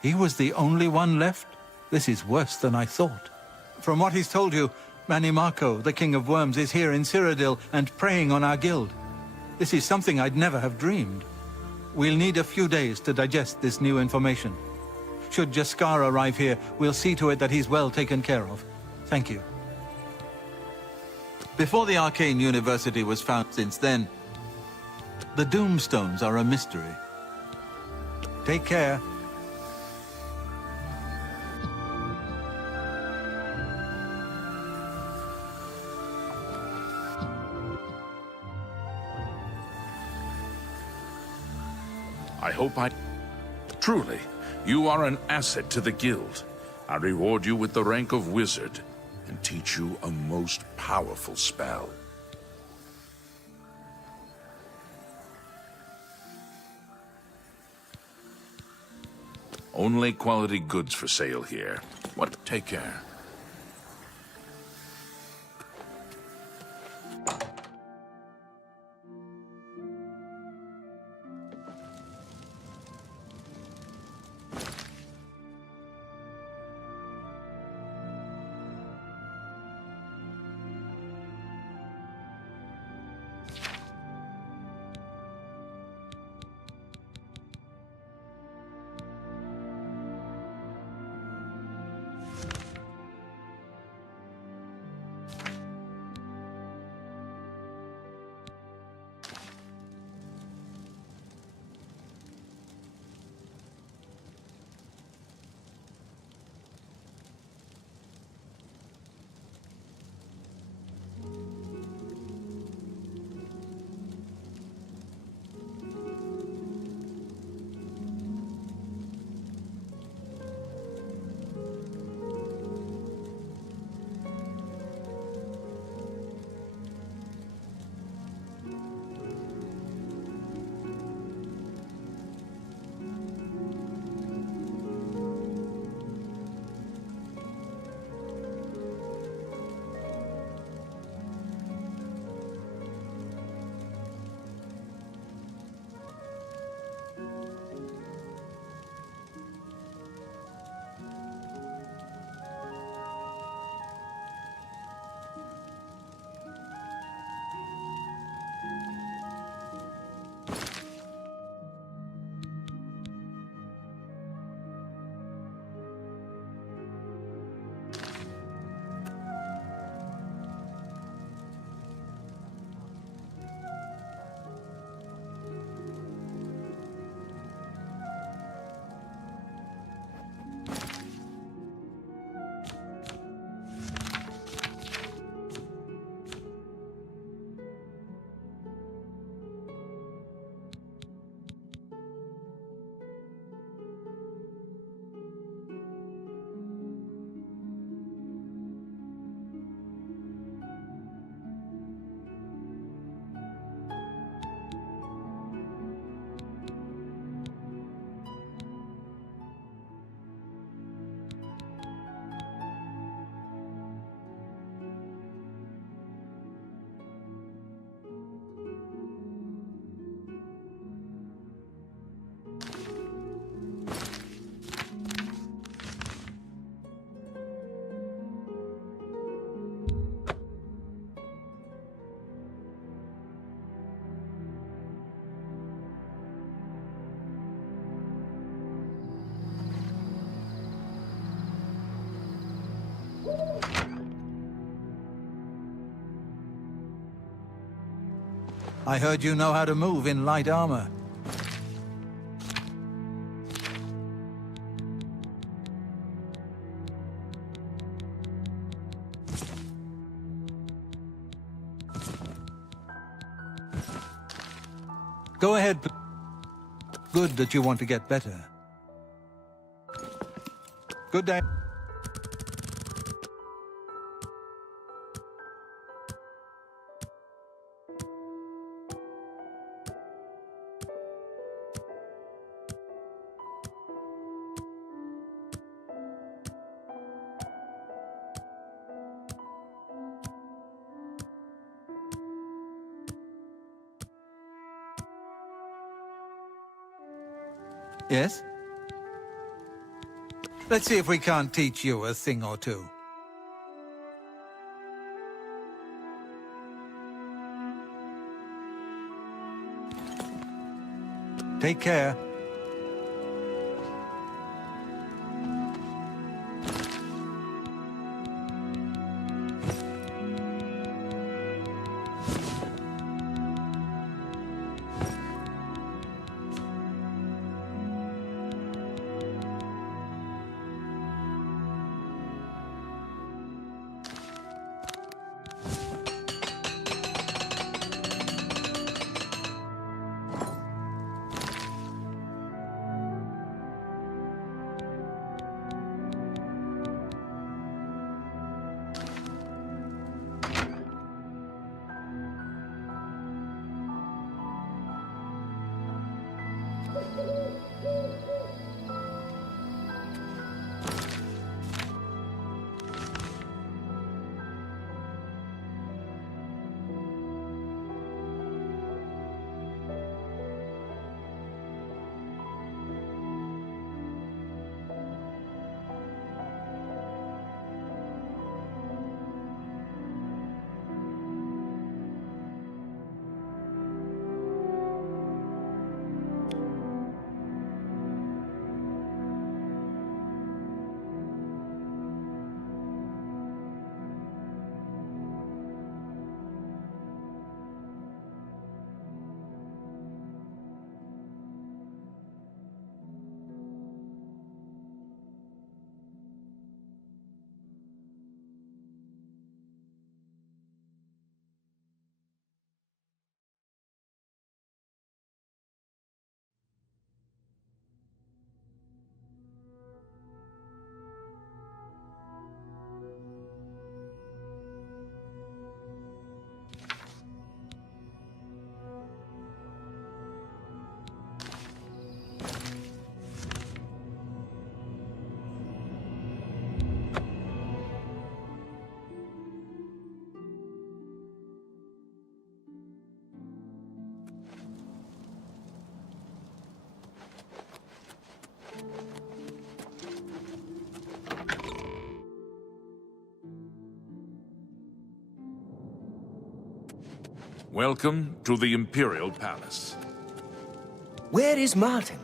He was the only one left? This is worse than I thought. From what he's told you, Manimarco, the King of Worms, is here in Cyrodiil and preying on our guild. This is something I'd never have dreamed. We'll need a few days to digest this new information. Should Jaskar arrive here, we'll see to it that he's well taken care of. Thank you. Before the Arcane University was found since then, the Doomstones are a mystery. Take care. I hope I... Truly, you are an asset to the guild. I reward you with the rank of wizard and teach you a most powerful spell. Only quality goods for sale here. What? Take care. I heard you know how to move in light armor. Go ahead. Good that you want to get better. Good day. Yes? Let's see if we can't teach you a thing or two. Take care. Welcome to the Imperial Palace. Where is Martin?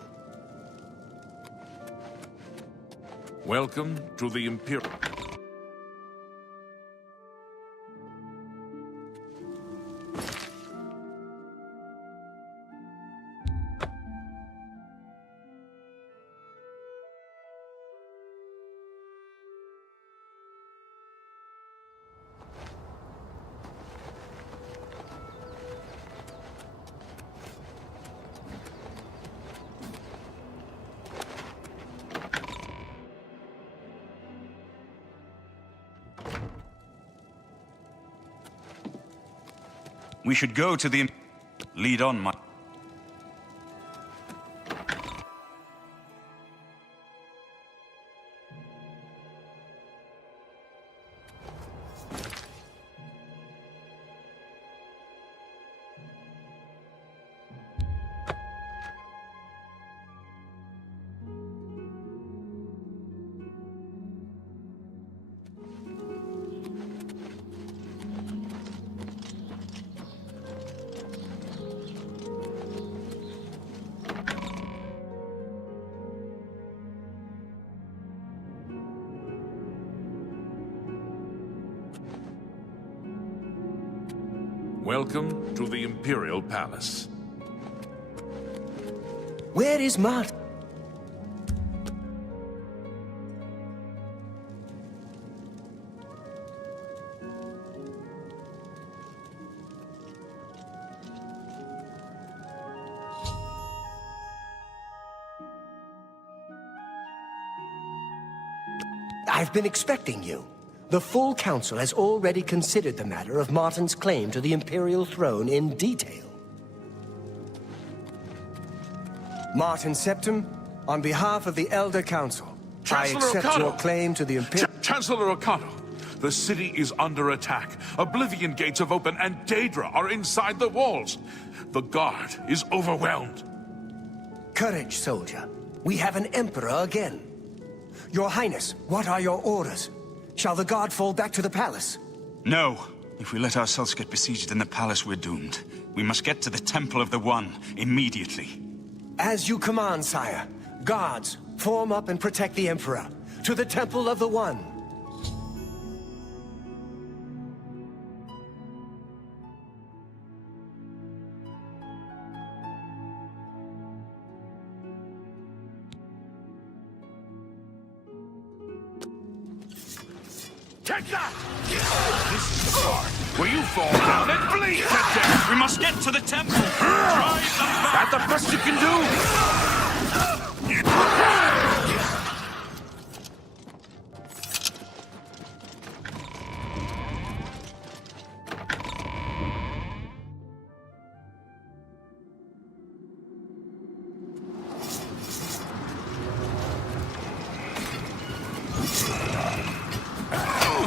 Welcome to the Imperial... We should go to the... Lead on, my... Welcome to the Imperial Palace. Where is Mart? I've been expecting you. The full council has already considered the matter of Martin's claim to the Imperial throne in detail. Martin Septim, on behalf of the Elder Council, Chancellor I accept O'Connell. your claim to the Imperial... Chancellor O'Connell, the city is under attack. Oblivion gates have opened and Daedra are inside the walls. The guard is overwhelmed. Courage, soldier. We have an Emperor again. Your Highness, what are your orders? Shall the guard fall back to the palace? No. If we let ourselves get besieged in the palace, we're doomed. We must get to the Temple of the One immediately. As you command, sire. Guards, form up and protect the Emperor. To the Temple of the One. Take that! This is the part where you fall down and bleed to death! We must get to the temple! Drive them back! That's the best you can do!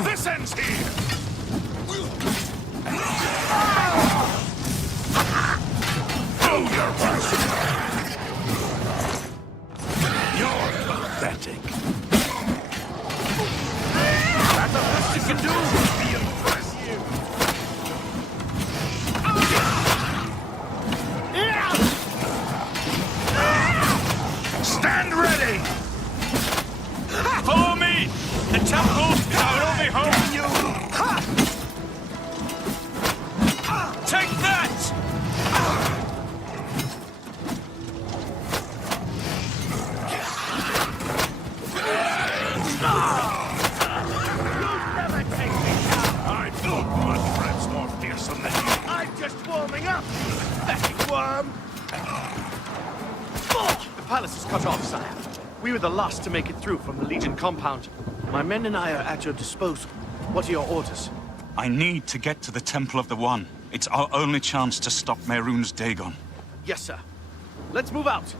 This ends here! Oh, you're worse! You're pathetic. That's the best you can do! Be impressive! Stand ready! Follow me! The temple is our only hope! Take that! I thought my friends more fearsome than you. I'm just warming up, pathetic worm! The palace is cut off, sire. We were the last to make it through from the Legion compound. My men and I are at your disposal. What are your orders? I need to get to the Temple of the One. It's our only chance to stop Mehrunes Dagon. Yes, sir. Let's move out.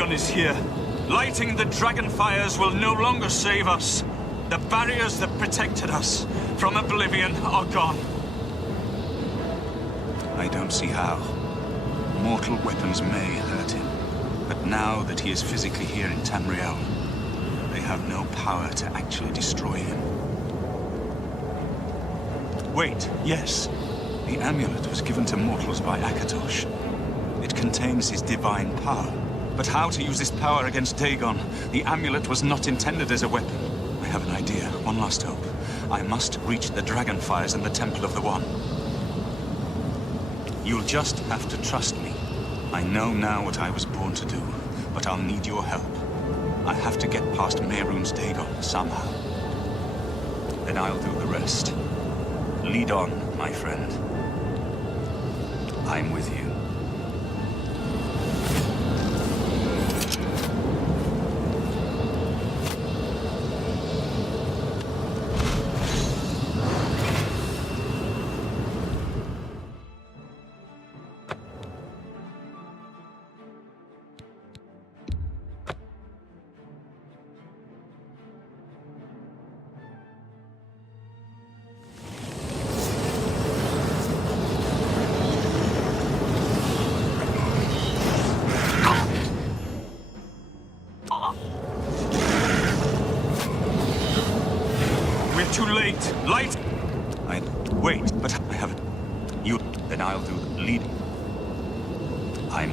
Dagon is here. Lighting the dragon fires will no longer save us. The barriers that protected us from Oblivion are gone. I don't see how. Mortal weapons may hurt him, but now that he is physically here in Tamriel, they have no power to actually destroy him. Wait, yes. The amulet was given to mortals by Akatosh. It contains his divine power. But how to use this power against Dagon? The amulet was not intended as a weapon. I have an idea. One last hope. I must reach the dragonfires in the Temple of the One. You'll just have to trust me. I know now what I was born to do, but I'll need your help. I have to get past Mehrunes Dagon somehow. Then I'll do the rest. Lead on, my friend. I'm with you. Too late. Light! Wait, but I haven't... You... Then I'll do the lead. I'm...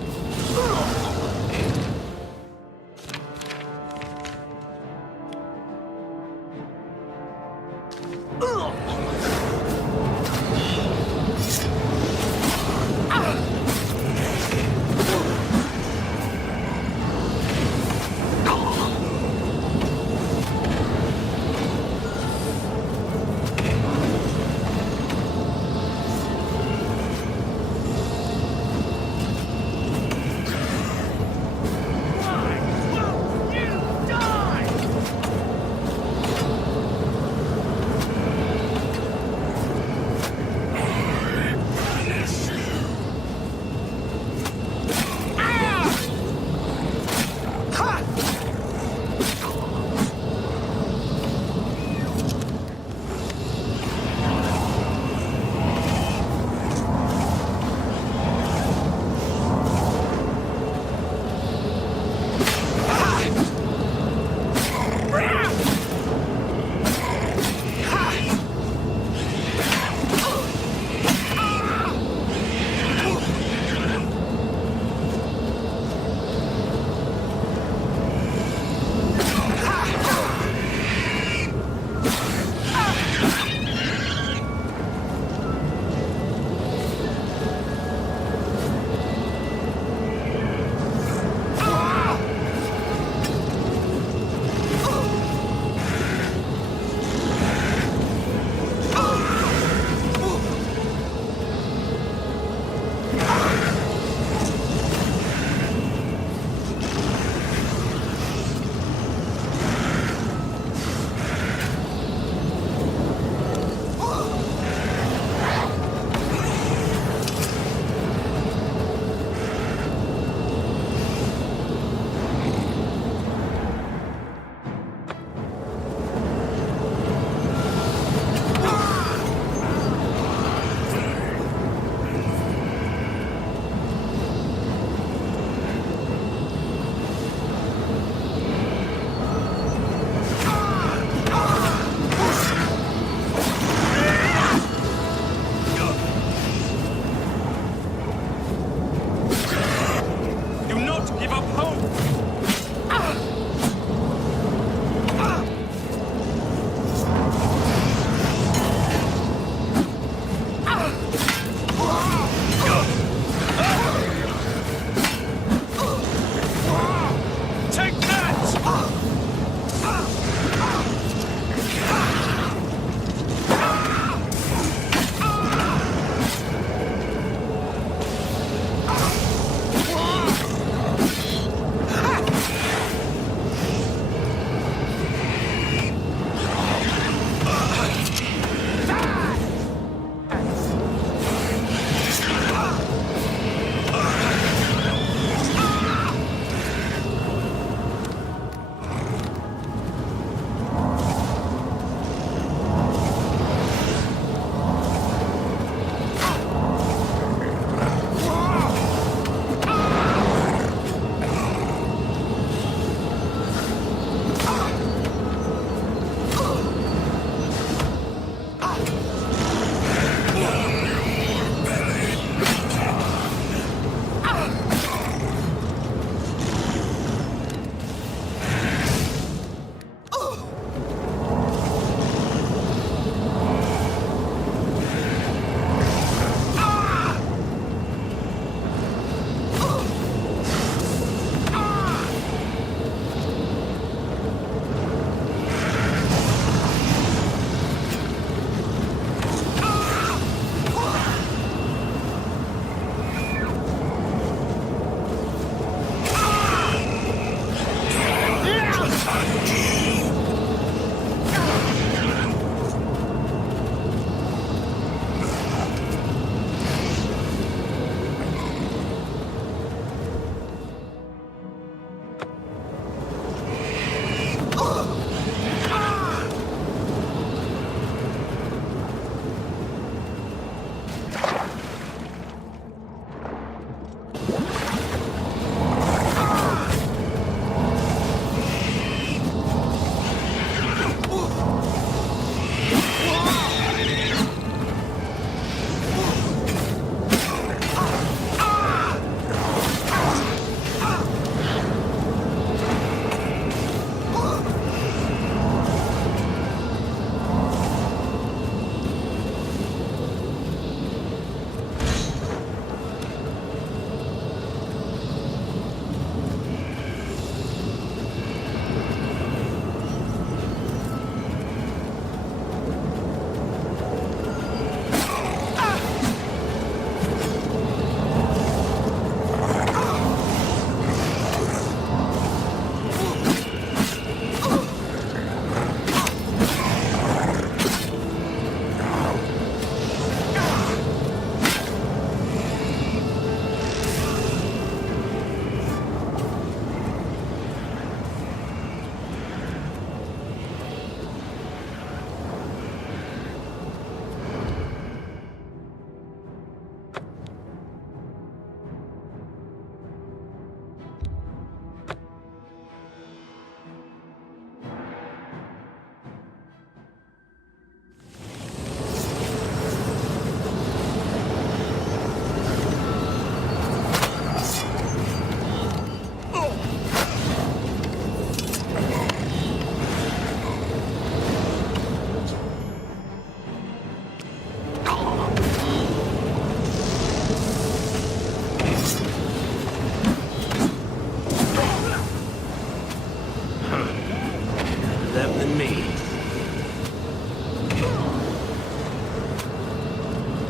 than me.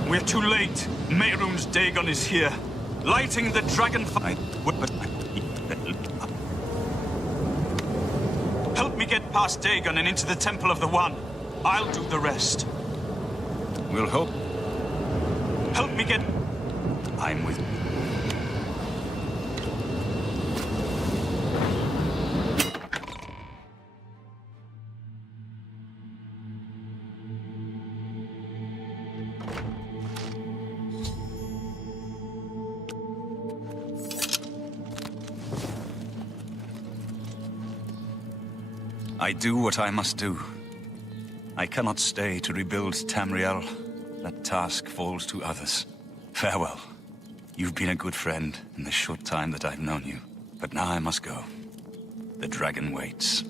We're too late. Mehrunes Dagon is here, lighting the dragon fire. Help me get past Dagon and into the Temple of the One. I'll do the rest. We'll hope. Help me get... I'm with you. I do what I must do. I cannot stay to rebuild Tamriel. That task falls to others. Farewell. You've been a good friend in the short time that I've known you. But now I must go. The dragon waits.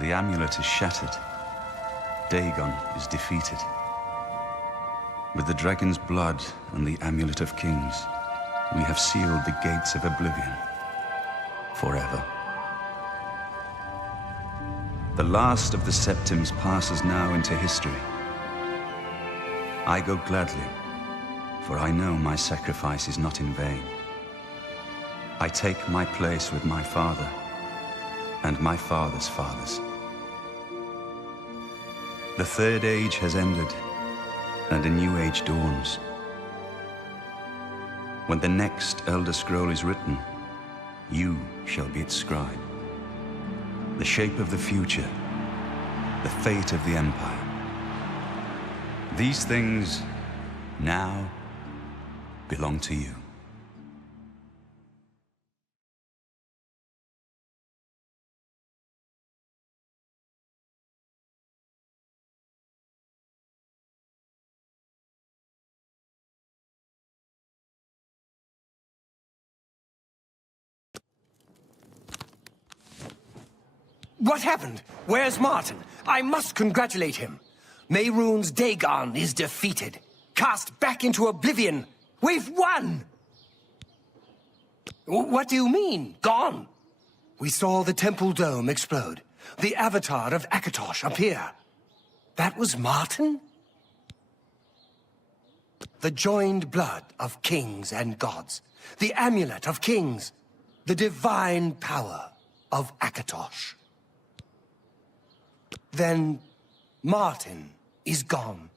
The amulet is shattered. Dagon is defeated. With the dragon's blood and the amulet of kings, we have sealed the gates of Oblivion forever. The last of the Septims passes now into history. I go gladly, for I know my sacrifice is not in vain. I take my place with my father and my father's fathers. The Third Age has ended, and a new age dawns. When the next Elder Scroll is written, you shall be its scribe. The shape of the future, the fate of the Empire. These things now belong to you. What happened? Where's Martin? I must congratulate him. Mehrunes Dagon is defeated. Cast back into Oblivion. We've won! What do you mean, gone? We saw the temple dome explode. The avatar of Akatosh appear. That was Martin? The joined blood of kings and gods. The amulet of kings. The divine power of Akatosh. Then Martin is gone.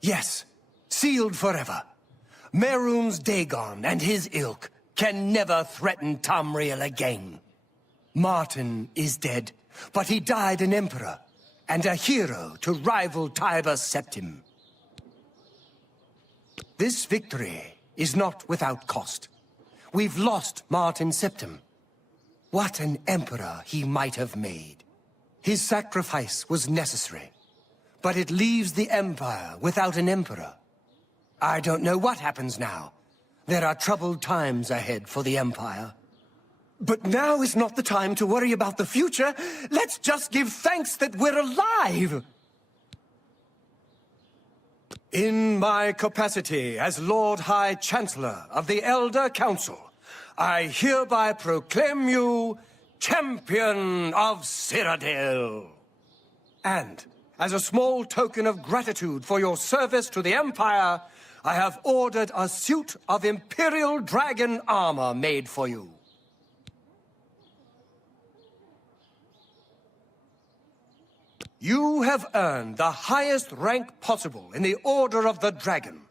Yes, sealed forever. Mehrunes Dagon and his ilk can never threaten Tamriel again. Martin is dead, but he died an emperor and a hero to rival Tiber Septim. This victory is not without cost. We've lost Martin Septim. What an emperor he might have made. His sacrifice was necessary, but it leaves the Empire without an emperor. I don't know what happens now. There are troubled times ahead for the Empire. But now is not the time to worry about the future. Let's just give thanks that we're alive! In my capacity as Lord High Chancellor of the Elder Council, I hereby proclaim you Champion of Cyrodiil. And as a small token of gratitude for your service to the Empire, I have ordered a suit of Imperial Dragon armor made for you. You have earned the highest rank possible in the Order of the Dragon,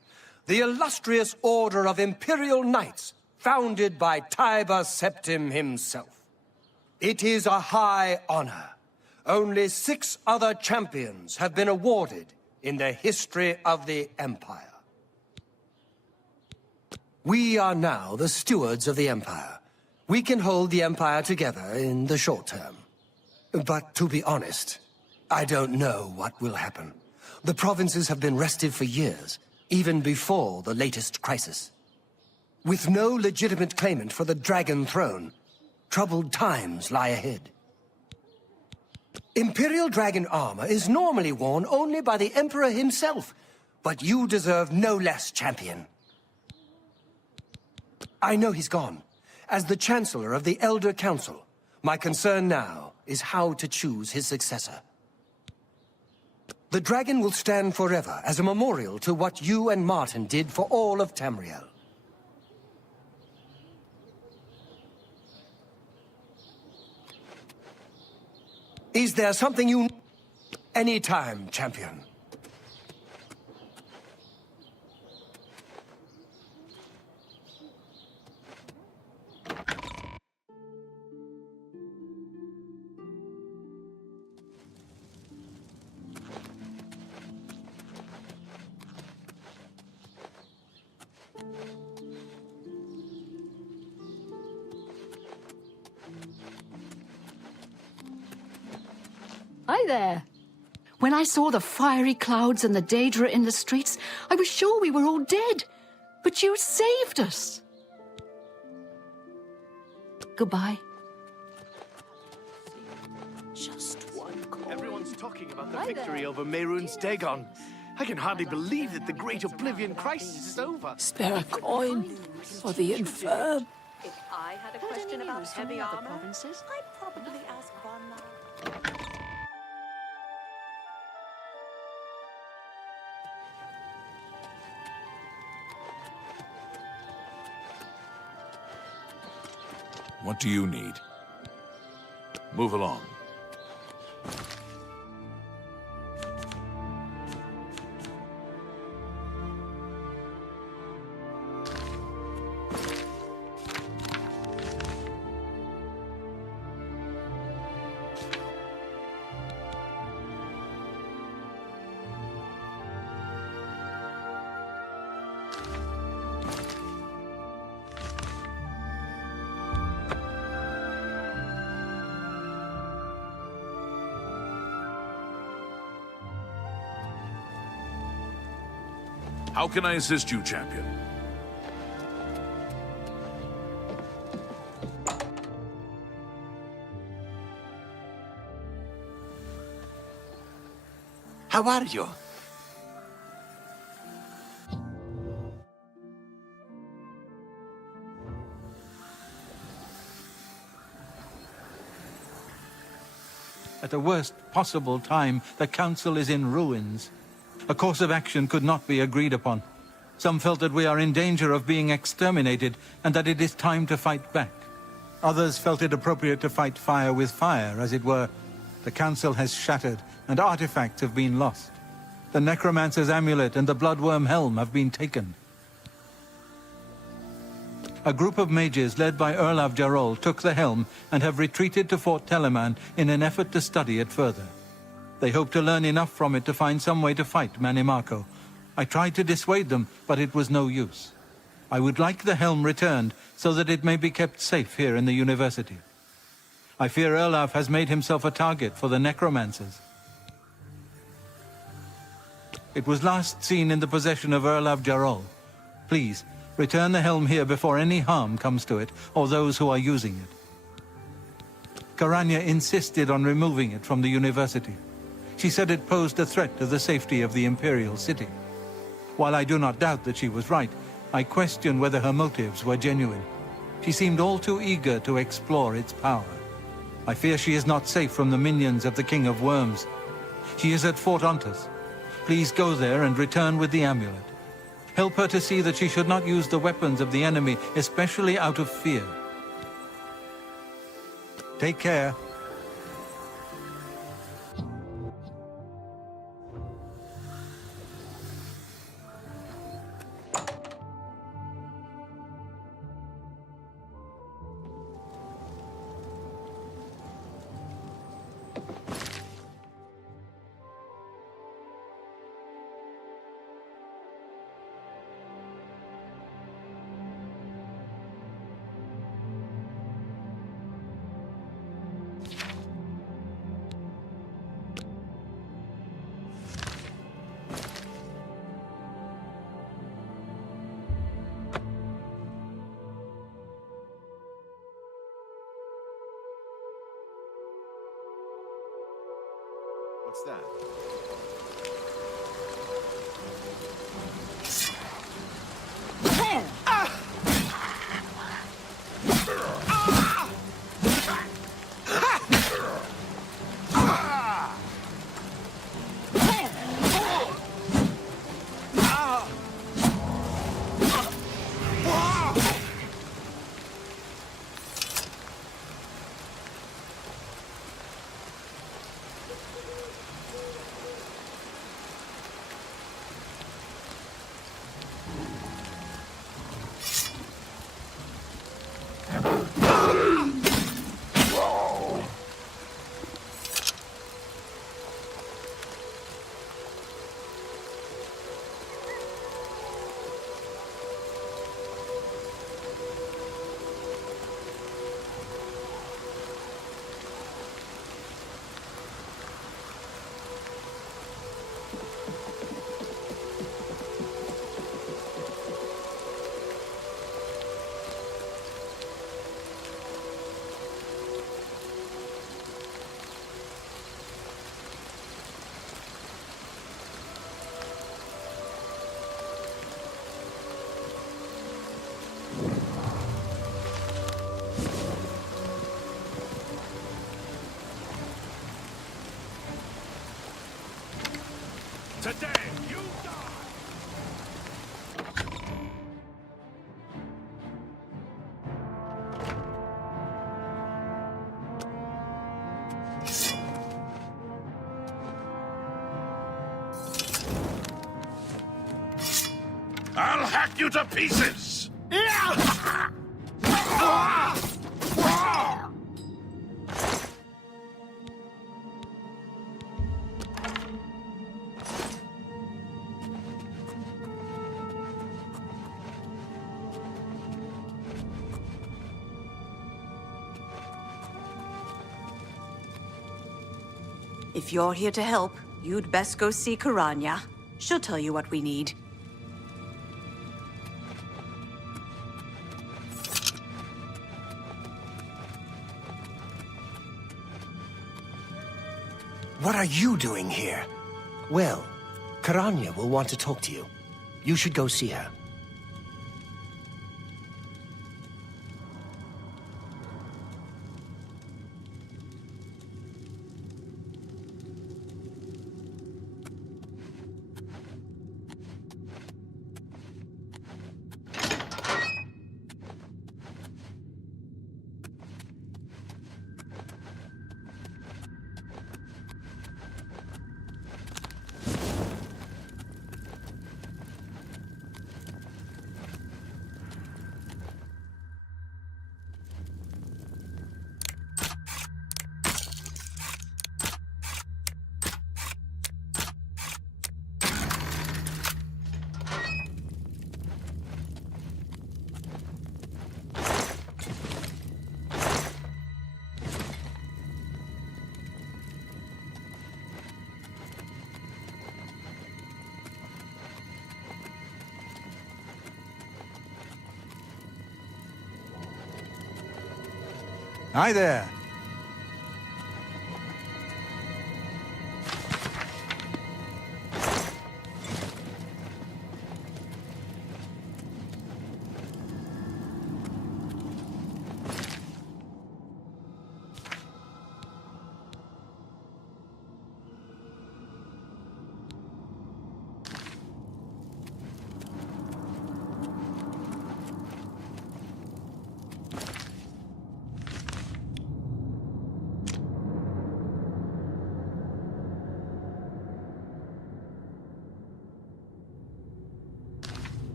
the illustrious Order of Imperial Knights, founded by Tiber Septim himself. It is a high honor. Only 6 other champions have been awarded in the history of the Empire. We are now the stewards of the Empire. We can hold the Empire together in the short term. But to be honest, I don't know what will happen. The provinces have been restive for years, even before the latest crisis. With no legitimate claimant for the Dragon Throne, troubled times lie ahead. Imperial Dragon armor is normally worn only by the Emperor himself, but you deserve no less, champion. I know he's gone. As the Chancellor of the Elder Council, my concern now is how to choose his successor. The dragon will stand forever as a memorial to what you and Martin did for all of Tamriel. Is there something you... Anytime, champion. Hi there. When I saw the fiery clouds and the Daedra in the streets, I was sure we were all dead. But you saved us. Goodbye. Just one call. Everyone's talking about the victory over Mehrunes Dagon. I can hardly believe that the Great Oblivion Crisis is over. Spare a coin for the infirm. If I had a question about heavy armor, I'd probably ask Von. What do you need? Move along. How can I assist you, champion? How are you? At the worst possible time, the Council is in ruins. A course of action could not be agreed upon. Some felt that we are in danger of being exterminated and that it is time to fight back. Others felt it appropriate to fight fire with fire, as it were. The Council has shattered and artifacts have been lost. The Necromancer's amulet and the Bloodworm helm have been taken. A group of mages led by Erlav Jarol took the helm and have retreated to Fort Telemann in an effort to study it further. They hope to learn enough from it to find some way to fight Manimarco. I tried to dissuade them, but it was no use. I would like the helm returned so that it may be kept safe here in the university. I fear Erlav has made himself a target for the necromancers. It was last seen in the possession of Erlav Jarol. Please, return the helm here before any harm comes to it, or those who are using it. Karanya insisted on removing it from the university. She said it posed a threat to the safety of the Imperial City. While I do not doubt that she was right, I question whether her motives were genuine. She seemed all too eager to explore its power. I fear she is not safe from the minions of the King of Worms. She is at Fort Ontas. Please go there and return with the amulet. Help her to see that she should not use the weapons of the enemy, especially out of fear. Take care. What's that? Today, you die! I'll hack you to pieces! If you're here to help, you'd best go see Karanya. She'll tell you what we need. What are you doing here? Well, Karanya will want to talk to you. You should go see her. Hi there.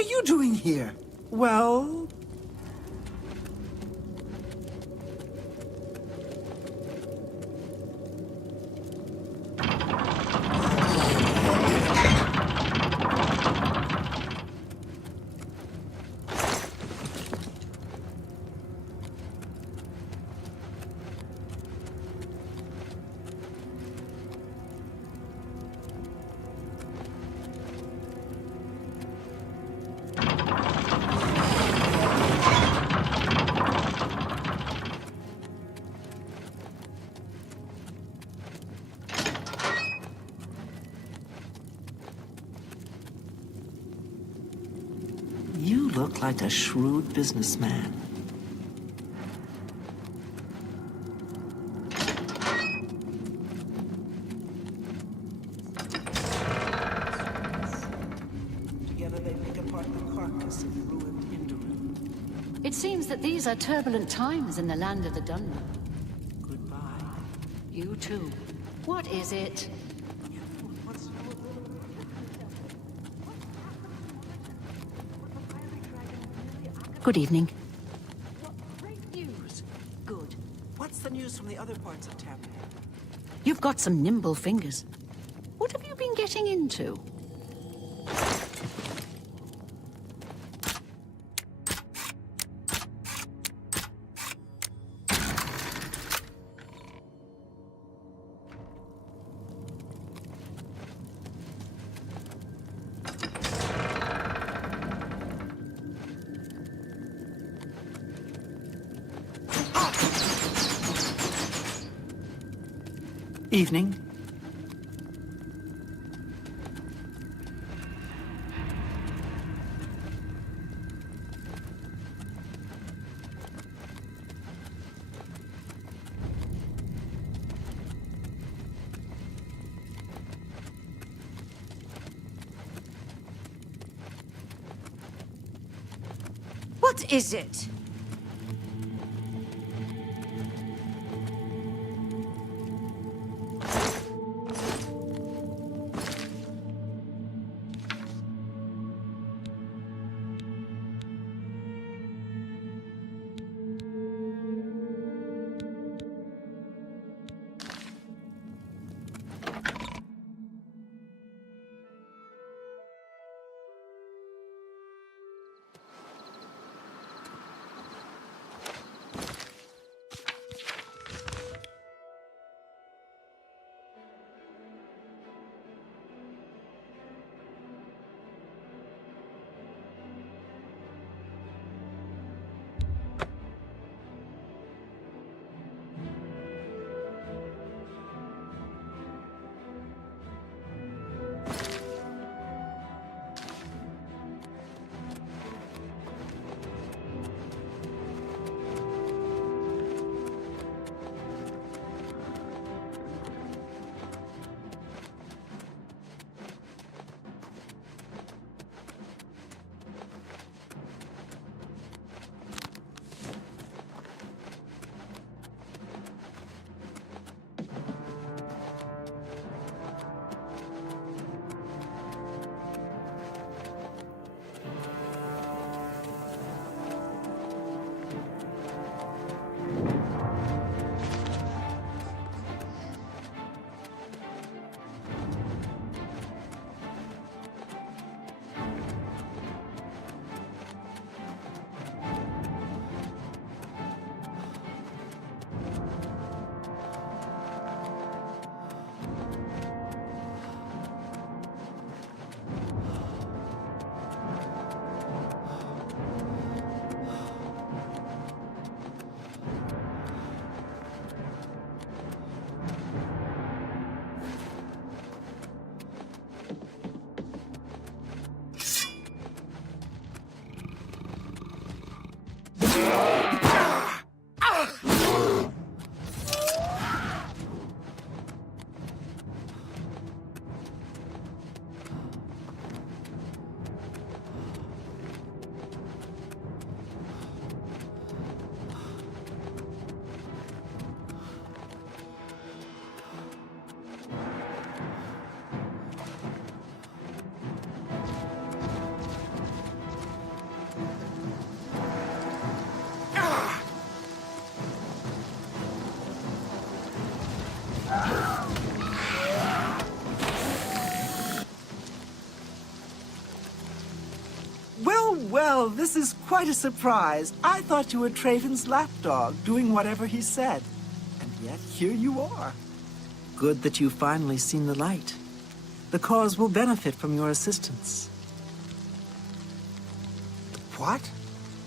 are you doing here? Well... You look like a shrewd businessman. Together they pick apart the carcass of the ruined Hindu. It seems that these are turbulent times in the land of the Dunmer. Goodbye. You too. What is it? Good evening. Great news. Good. What's the news from the other parts of Tamriel? You've got some nimble fingers. What have you been getting into? Evening. What is it? Well, well, this is quite a surprise. I thought you were Traven's lapdog, doing whatever he said. And yet, here you are. Good that you've finally seen the light. The cause will benefit from your assistance. What?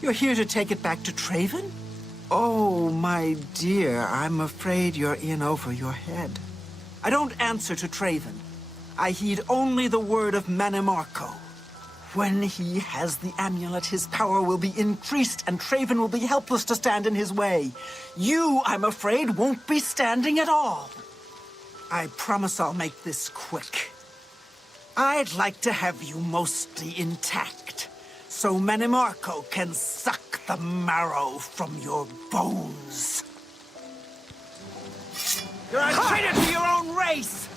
You're here to take it back to Traven? Oh, my dear, I'm afraid you're in over your head. I don't answer to Traven. I heed only the word of Manimarco. When he has the amulet, his power will be increased, and Traven will be helpless to stand in his way. You, I'm afraid, won't be standing at all. I promise I'll make this quick. I'd like to have you mostly intact, so Manimarco can suck the marrow from your bones. You're a traitor to your own race!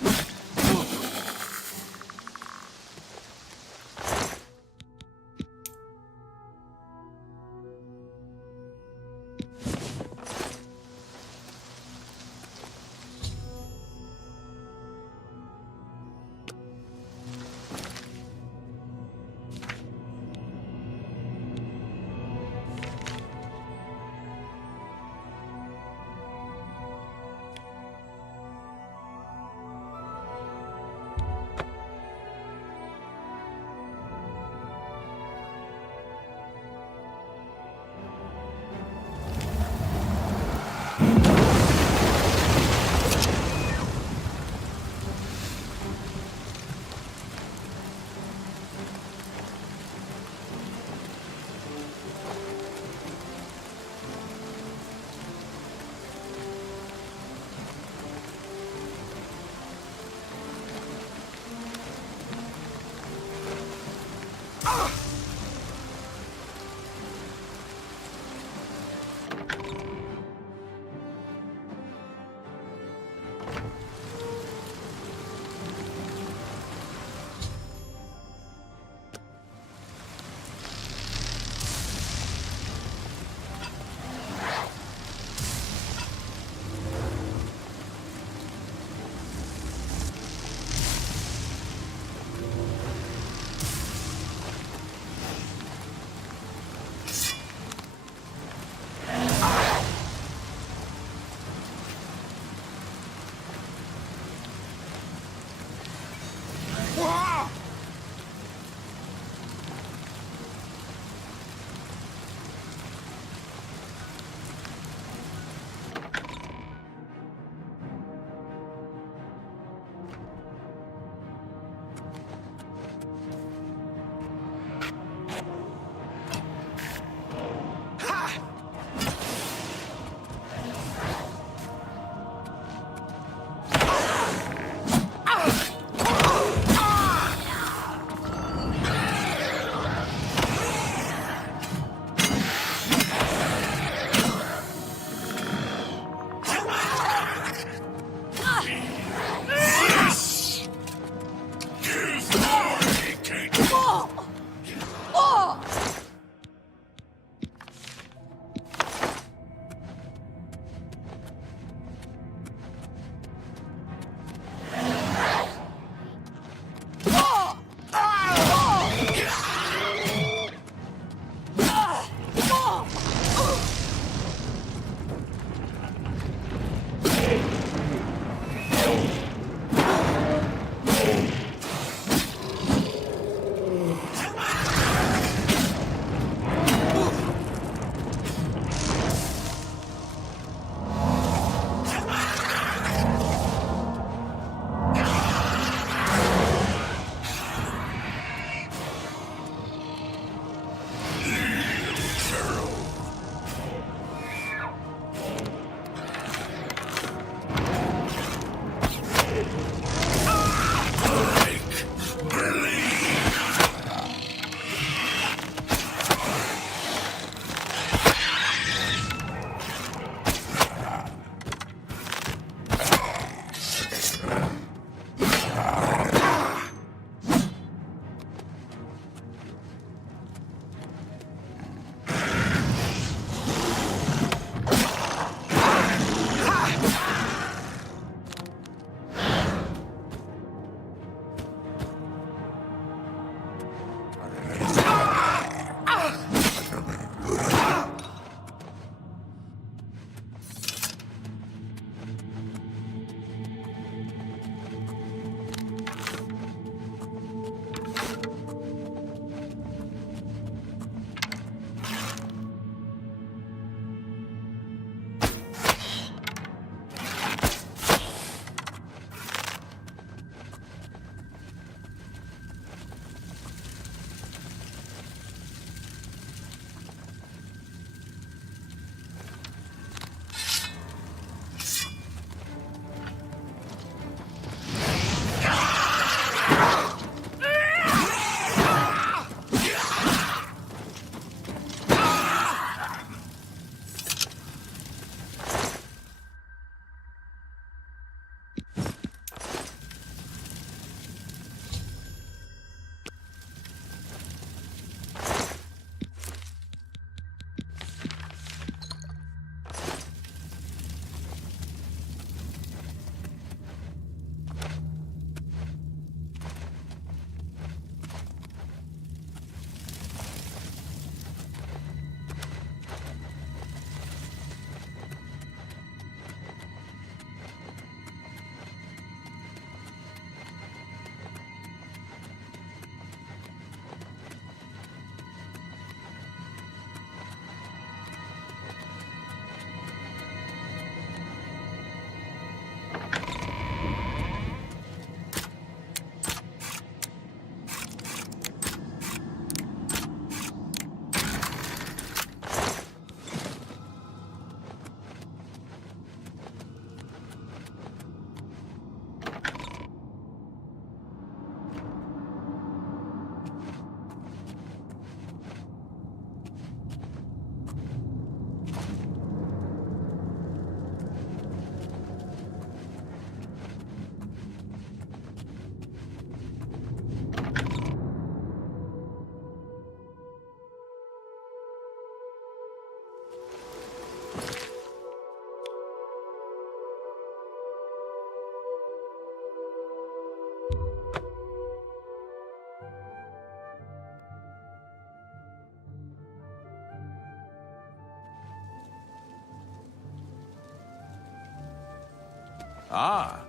Ah,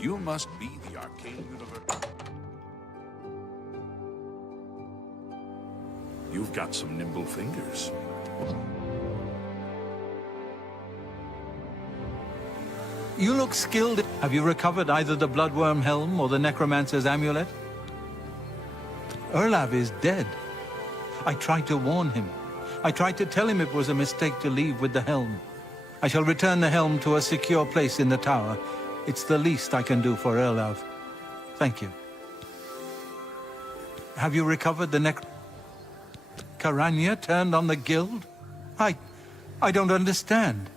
you must be the arcane universe. You've got some nimble fingers. You look skilled. Have you recovered either the Bloodworm Helm or the Necromancer's Amulet? Erlav is dead. I tried to warn him. I tried to tell him it was a mistake to leave with the helm. I shall return the helm to a secure place in the tower. It's the least I can do for Erlav. Thank you. Have you recovered the Karanya turned on the guild? I don't understand.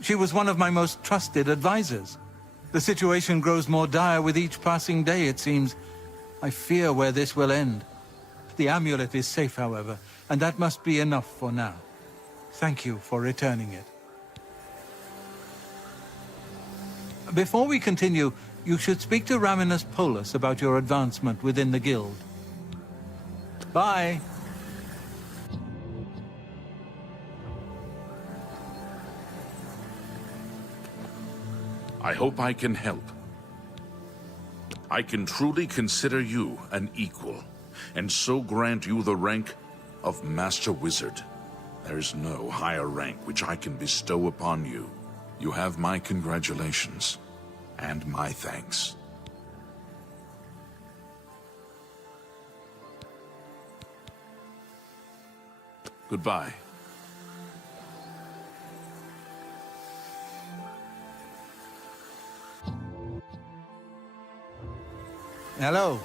She was one of my most trusted advisors. The situation grows more dire with each passing day, it seems. I fear where this will end. The amulet is safe, however, and that must be enough for now. Thank you for returning it. Before we continue, you should speak to Raminus Polus about your advancement within the guild. Bye. I hope I can help. I can truly consider you an equal, and so grant you the rank of Master Wizard. There is no higher rank which I can bestow upon you. You have my congratulations, and my thanks. Goodbye. Hello.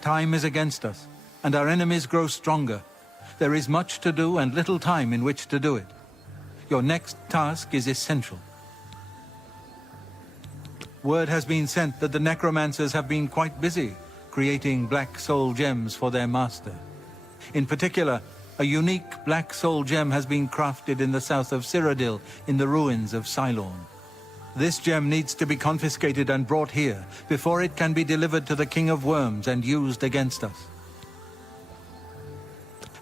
Time is against us, and our enemies grow stronger. There is much to do and little time in which to do it. Your next task is essential. Word has been sent that the necromancers have been quite busy creating black soul gems for their master. In particular, a unique black soul gem has been crafted in the south of Cyrodiil in the ruins of Cylorn. This gem needs to be confiscated and brought here before it can be delivered to the King of Worms and used against us.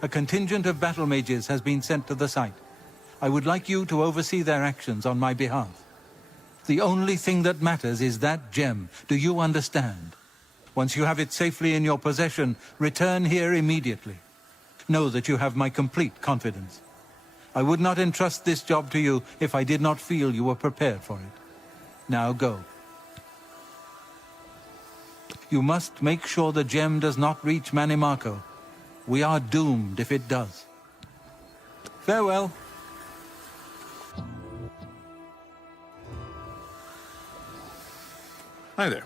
A contingent of battle mages has been sent to the site. I would like you to oversee their actions on my behalf. The only thing that matters is that gem. Do you understand? Once you have it safely in your possession, return here immediately. Know that you have my complete confidence. I would not entrust this job to you if I did not feel you were prepared for it. Now go. You must make sure the gem does not reach Manimarco. We are doomed if it does. Farewell. Hi there.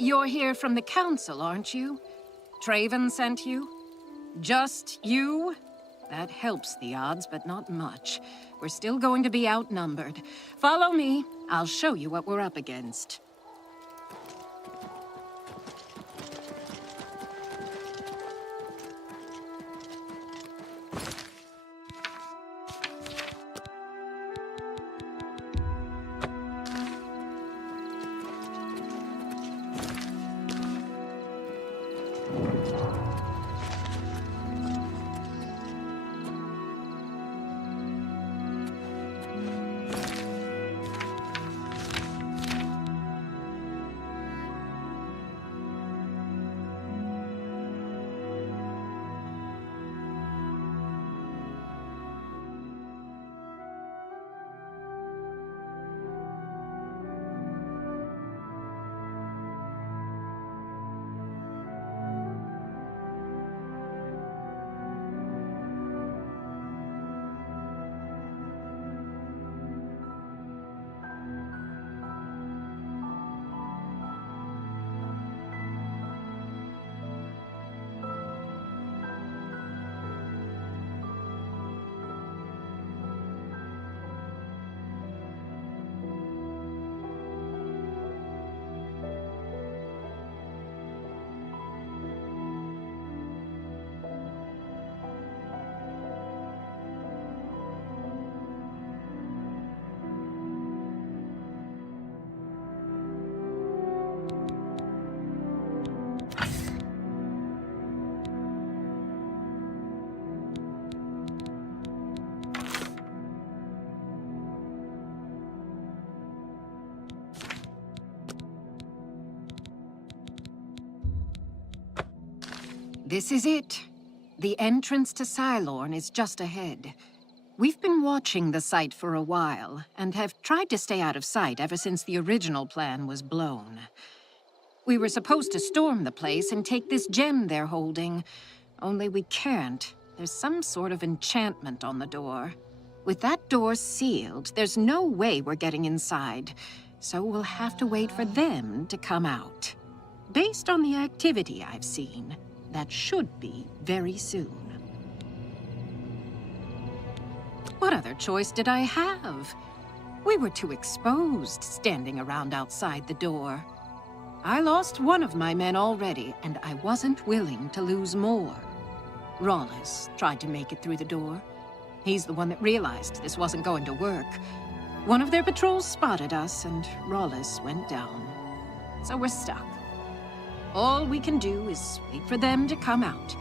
You're here from the council, aren't you? Traven sent you? Just you? That helps the odds, but not much. We're still going to be outnumbered. Follow me. I'll show you what we're up against. This is it. The entrance to Cylorn is just ahead. We've been watching the site for a while, and have tried to stay out of sight ever since the original plan was blown. We were supposed to storm the place and take this gem they're holding, only we can't. There's some sort of enchantment on the door. With that door sealed, there's no way we're getting inside, so we'll have to wait for them to come out. Based on the activity I've seen, that should be very soon. What other choice did I have? We were too exposed standing around outside the door. I lost one of my men already, and I wasn't willing to lose more. Rawlis tried to make it through the door. He's the one that realized this wasn't going to work. One of their patrols spotted us, and Rawlis went down. So we're stuck. All we can do is wait for them to come out.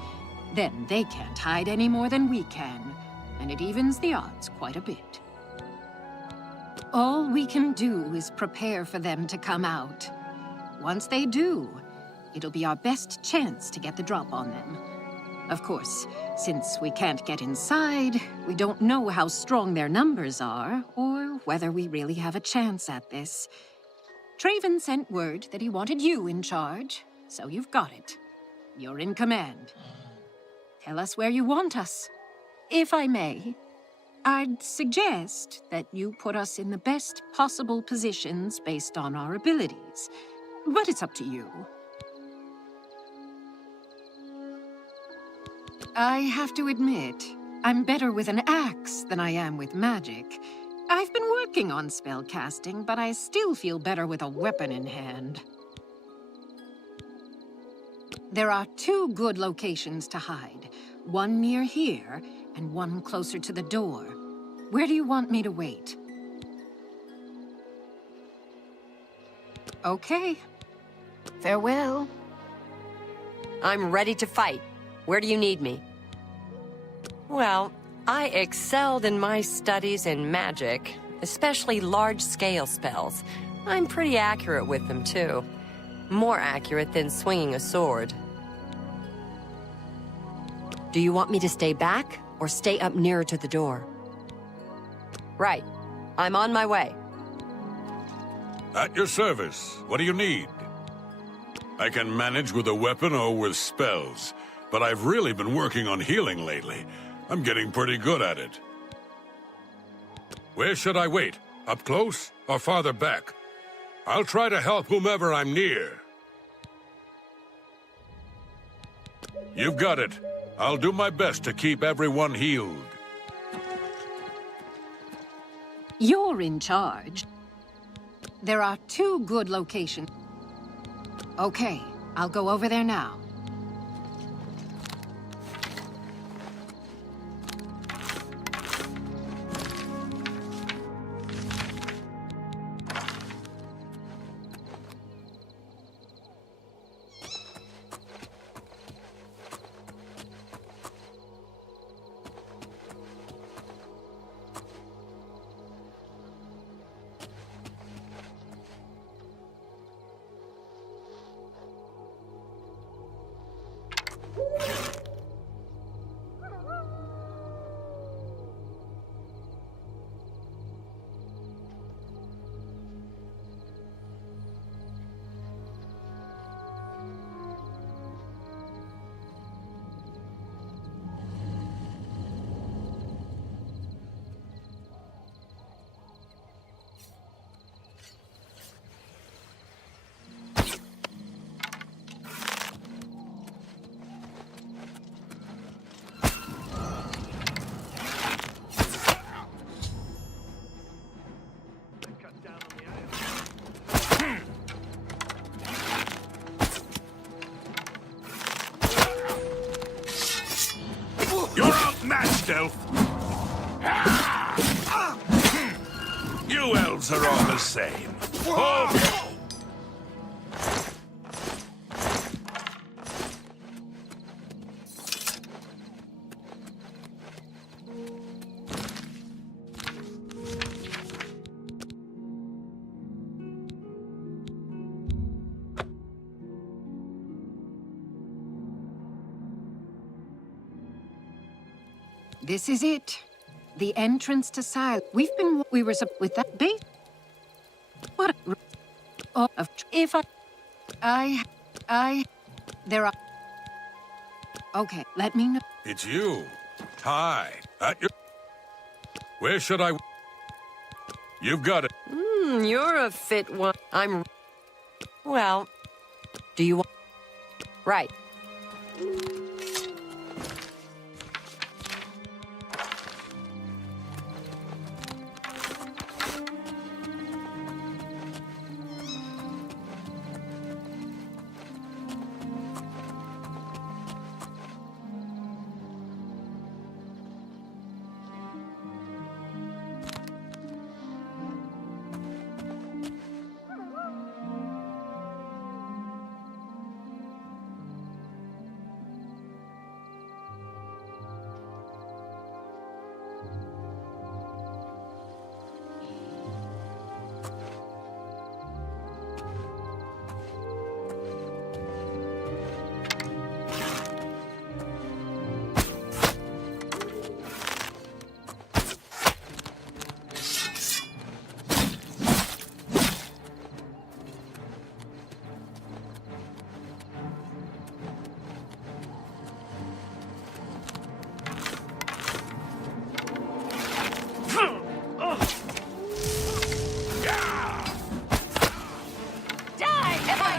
Then they can't hide any more than we can, and it evens the odds quite a bit. All we can do is prepare for them to come out. Once they do, it'll be our best chance to get the drop on them. Of course, since we can't get inside, we don't know how strong their numbers are, or whether we really have a chance at this. Traven sent word that he wanted you in charge, so you've got it. You're in command. Tell us where you want us. If I may, I'd suggest that you put us in the best possible positions based on our abilities. But it's up to you. I have to admit, I'm better with an axe than I am with magic. I've been working on spell casting, but I still feel better with a weapon in hand. There are 2 good locations to hide. One near here, and one closer to the door. Where do you want me to wait? Okay. Farewell. I'm ready to fight. Where do you need me? Well, I excelled in my studies in magic, especially large-scale spells. I'm pretty accurate with them, too. More accurate than swinging a sword. Do you want me to stay back, or stay up nearer to the door? Right. I'm on my way. At your service. What do you need? I can manage with a weapon or with spells. but I've really been working on healing lately. I'm getting pretty good at it. Where should I wait? Up close or farther back? I'll try to help whomever I'm near. You've got it. I'll do my best to keep everyone healed. You're in charge. There are 2 good locations. Okay, I'll go over there now. You're outmatched, Elf! You elves are all the same. Oh. This is it. The entrance to Sil. We were with that bait. What? Oh, if there are. Okay, let me know. It's you. Hi. At your... Where should I... You've got it. You're a fit one. Well, do you want... Right.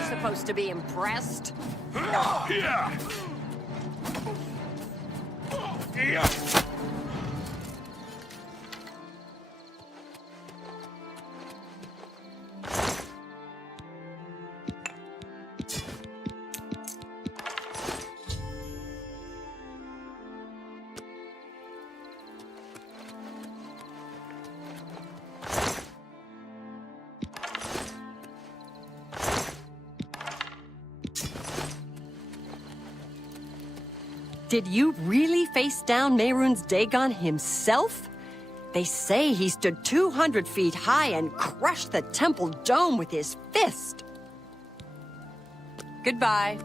Supposed to be impressed. Yeah. Did you really face down Mehrunes Dagon himself? They say he stood 200 feet high and crushed the temple dome with his fist. Goodbye.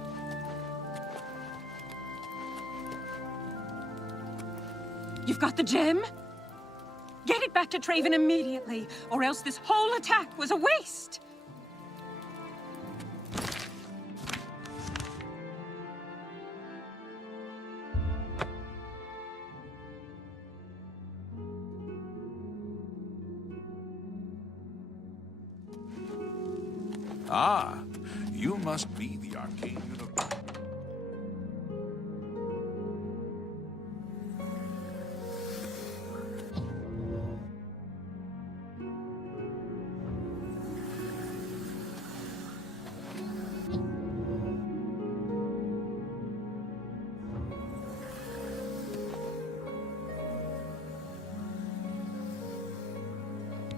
You've got the gem? Get it back to Traven immediately, or else this whole attack was a waste! Ah, you must be the arcane universe.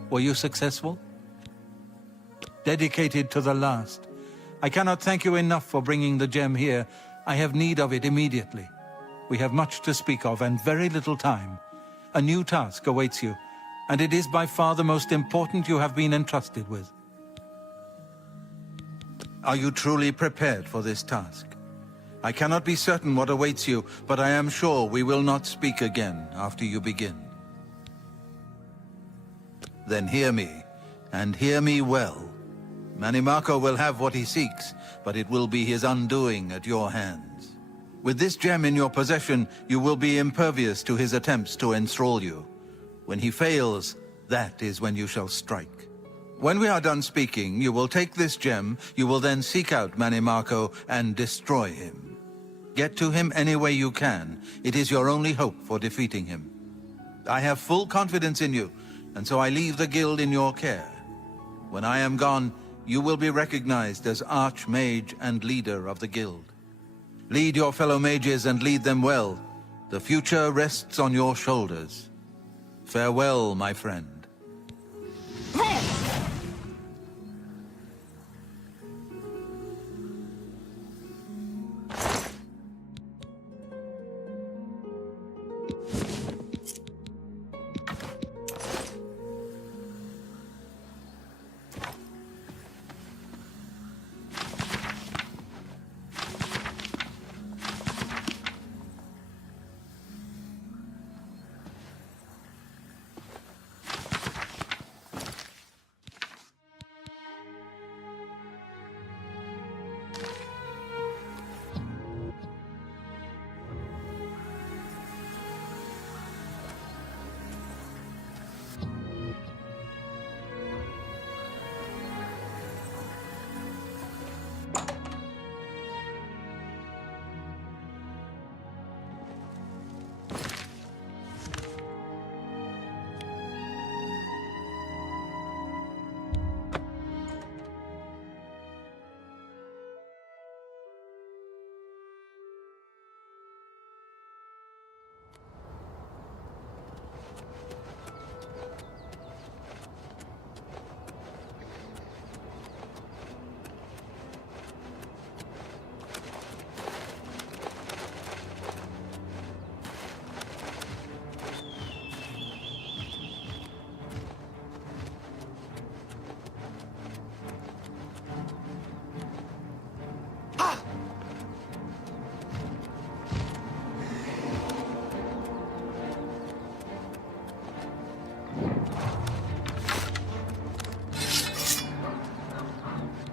Were you successful? Dedicated to the last. I cannot thank you enough for bringing the gem here. I have need of it immediately. We have much to speak of and very little time. A new task awaits you, and it is by far the most important you have been entrusted with. Are you truly prepared for this task? I cannot be certain what awaits you, but I am sure we will not speak again after you begin. Then hear me, and hear me well. Mannimarco will have what he seeks, but it will be his undoing at your hands. With this gem in your possession, you will be impervious to his attempts to enthrall you. When he fails, that is when you shall strike. When we are done speaking, you will take this gem, you will then seek out Mannimarco and destroy him. Get to him any way you can. It is your only hope for defeating him. I have full confidence in you, and so I leave the guild in your care. When I am gone, you will be recognized as Archmage and leader of the guild. Lead your fellow mages and lead them well. The future rests on your shoulders. Farewell, my friend.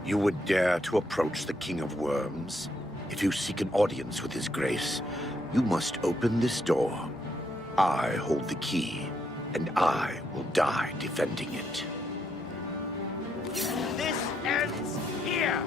You would dare to approach the King of Worms? If you seek an audience with his grace, you must open this door. I hold the key, and I will die defending it. This ends here!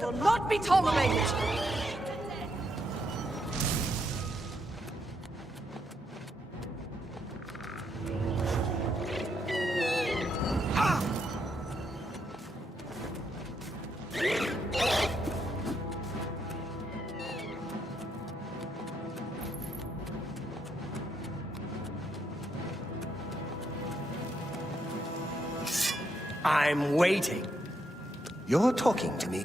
will not be tolerated! I'm waiting. You're talking to me.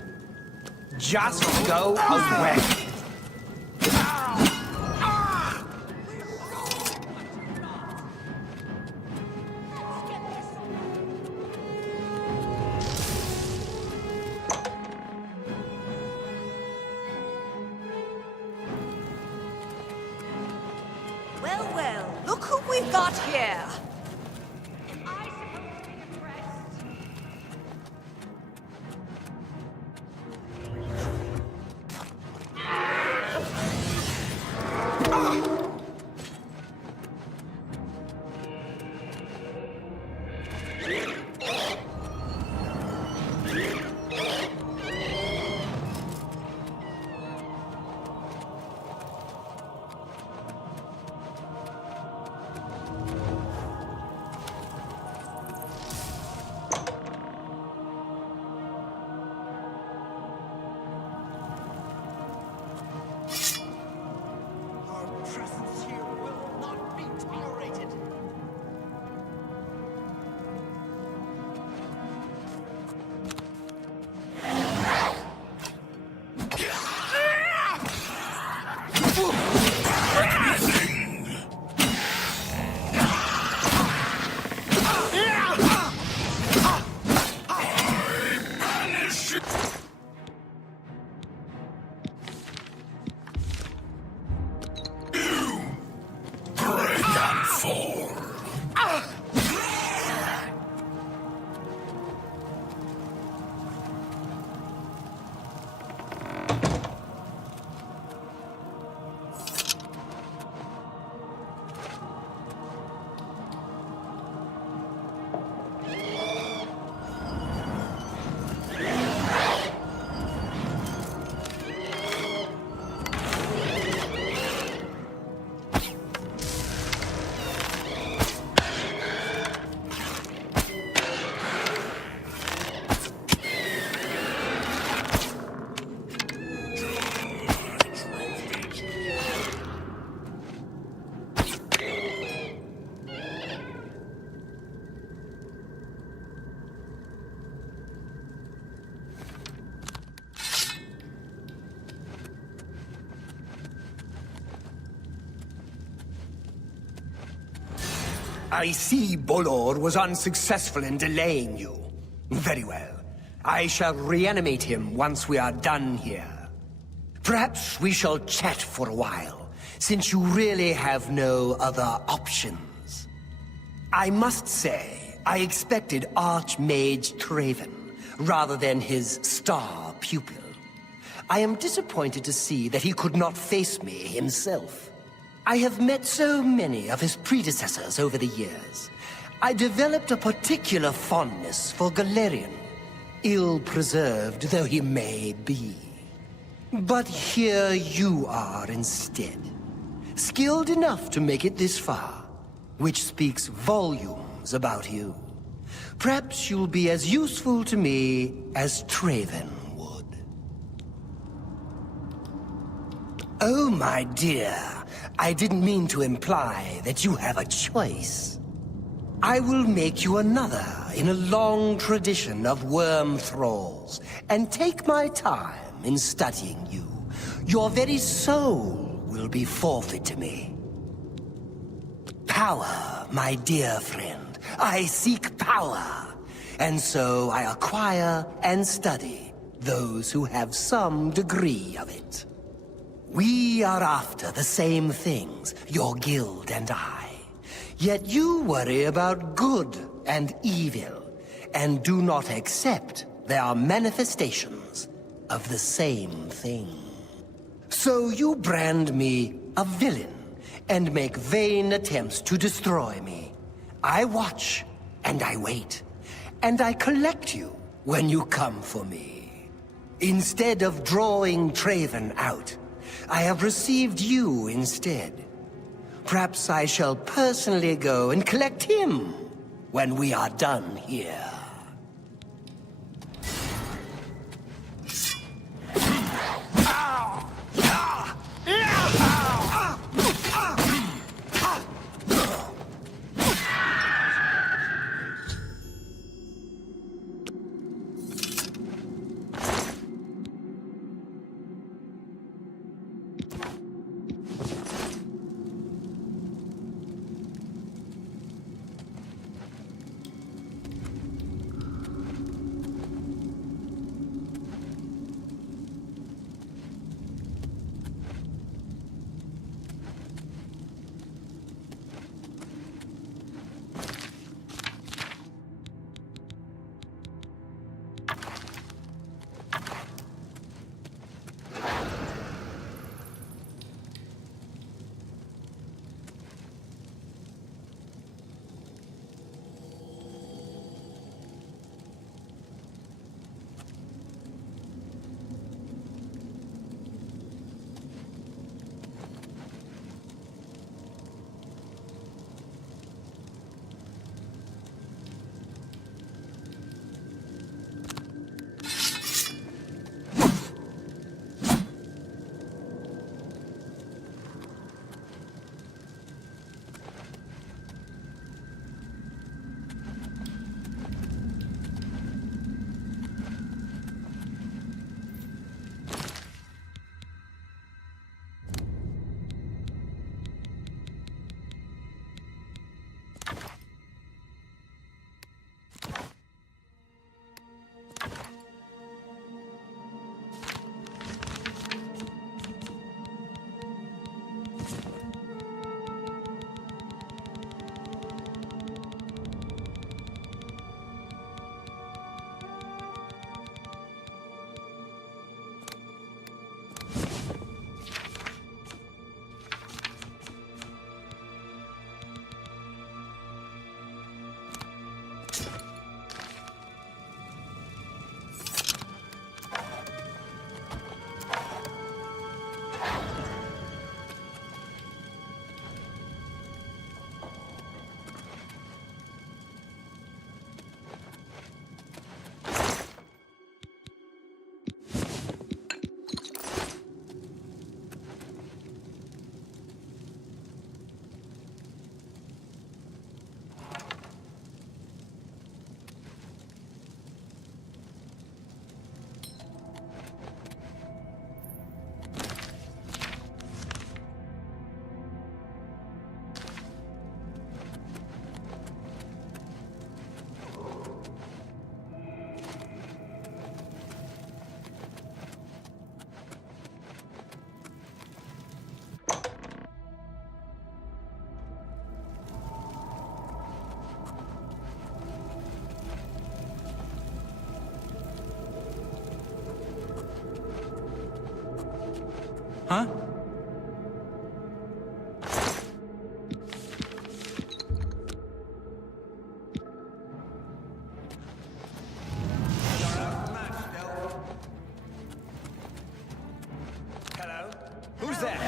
Just go away. Well, well, look who we've got here! I see Bolor was unsuccessful in delaying you. Very well. I shall reanimate him once we are done here. Perhaps we shall chat for a while, since you really have no other options. I must say, I expected Archmage Traven, rather than his star pupil. I am disappointed to see that he could not face me himself. I have met so many of his predecessors over the years. I developed a particular fondness for Galerion, ill-preserved though he may be. But here you are instead, skilled enough to make it this far, which speaks volumes about you. Perhaps you'll be as useful to me as Traven would. Oh, my dear. I didn't mean to imply that you have a choice. I will make you another in a long tradition of worm thralls, and take my time in studying you. Your very soul will be forfeit to me. Power, my dear friend. I seek power, and so I acquire and study those who have some degree of it. We are after the same things, your guild and I. Yet you worry about good and evil, and do not accept their manifestations of the same thing. So you brand me a villain, and make vain attempts to destroy me. I watch, and I wait, and I collect you when you come for me. Instead of drawing Traven out, I have received you instead. Perhaps I shall personally go and collect him when we are done here. Huh? Hello? Who's there?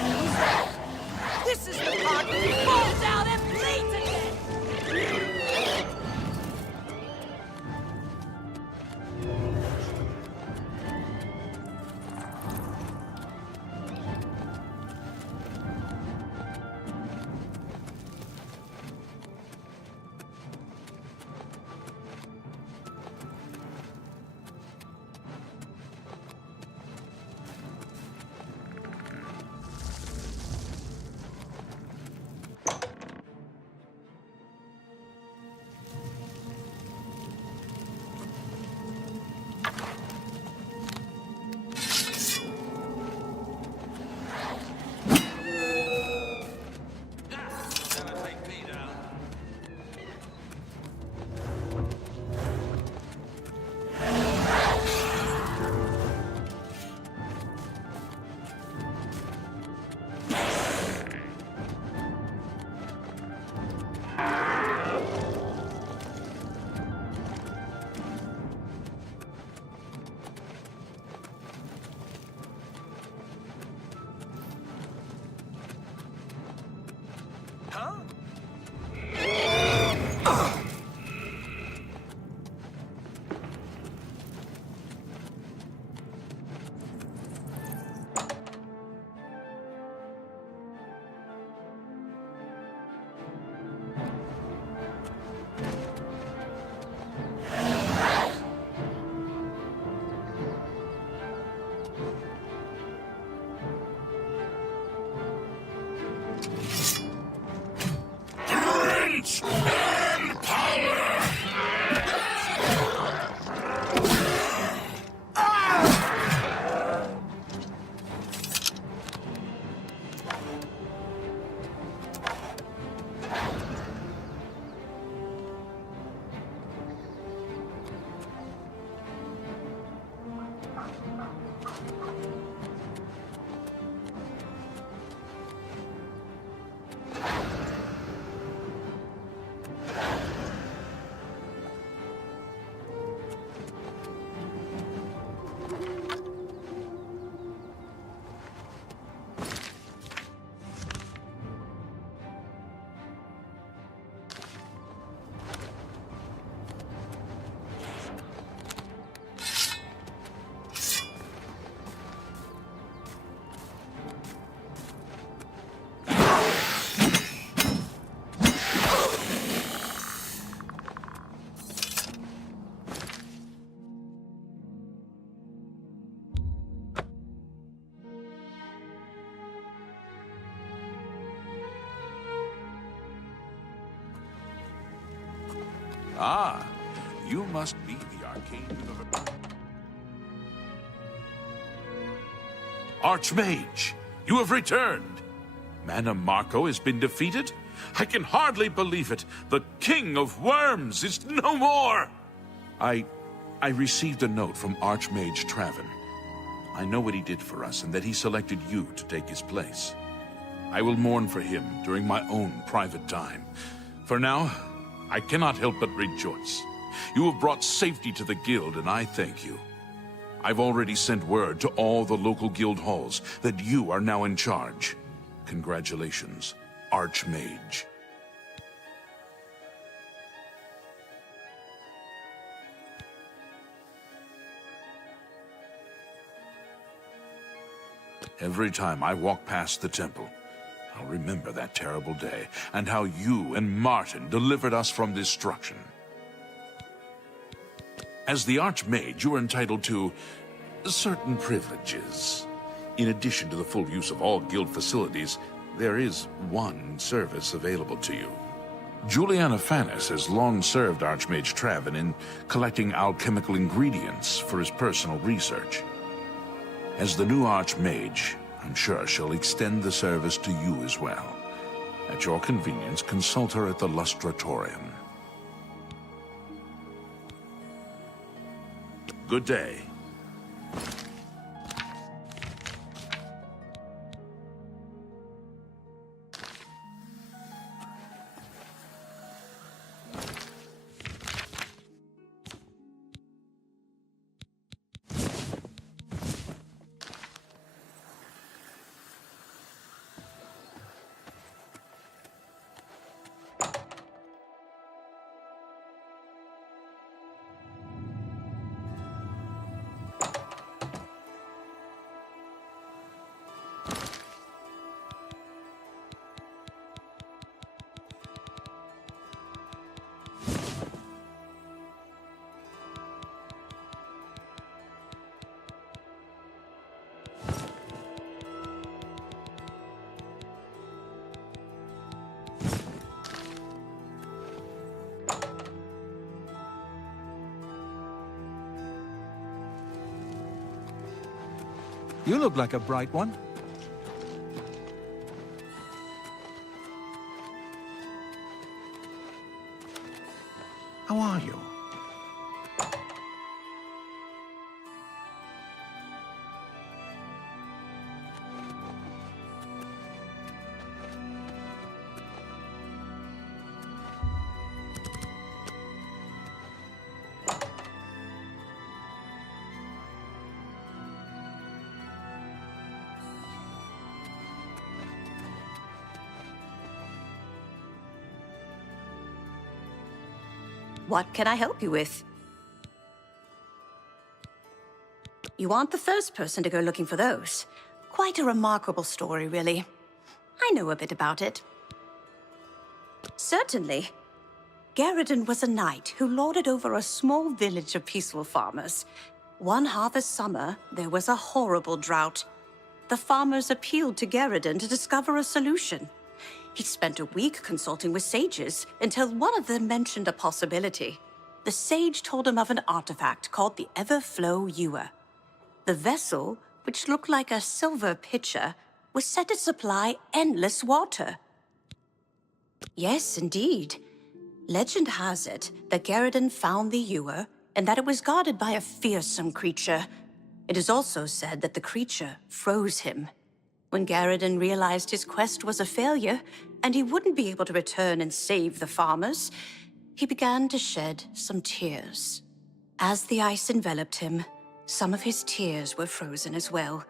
This is the part where he falls out and bleeds again! huh? Ah, you must be the arcane universe. Archmage, you have returned. Mana Marco has been defeated? I can hardly believe it. The King of Worms is no more! I received a note from Archmage Traven. I know what he did for us and that he selected you to take his place. I will mourn for him during my own private time. For now, I cannot help but rejoice. You have brought safety to the guild, and I thank you. I've already sent word to all the local guild halls that you are now in charge. Congratulations, Archmage. Every time I walk past the temple, I'll remember that terrible day, and how you and Martin delivered us from destruction. As the Archmage, you are entitled to certain privileges. In addition to the full use of all guild facilities, there is one service available to you. Juliana Fanis has long served Archmage Traven in collecting alchemical ingredients for his personal research. As the new Archmage, I'm sure she'll extend the service to you as well. At your convenience, consult her at the Lustratorium. Good day. You look like a bright one. How are you? What can I help you with? You aren't the first person to go looking for those. Quite a remarkable story, really. I know a bit about it. Certainly. Garridan was a knight who lorded over a small village of peaceful farmers. One harvest summer, there was a horrible drought. The farmers appealed to Garridan to discover a solution. He spent a week consulting with sages until one of them mentioned a possibility. The sage told him of an artifact called the Everflow Ewer. The vessel, which looked like a silver pitcher, was said to supply endless water. Yes, indeed. Legend has it that Garridan found the ewer and that it was guarded by a fearsome creature. It is also said that the creature froze him. When Garridan realized his quest was a failure and he wouldn't be able to return and save the farmers, he began to shed some tears. As the ice enveloped him, some of his tears were frozen as well.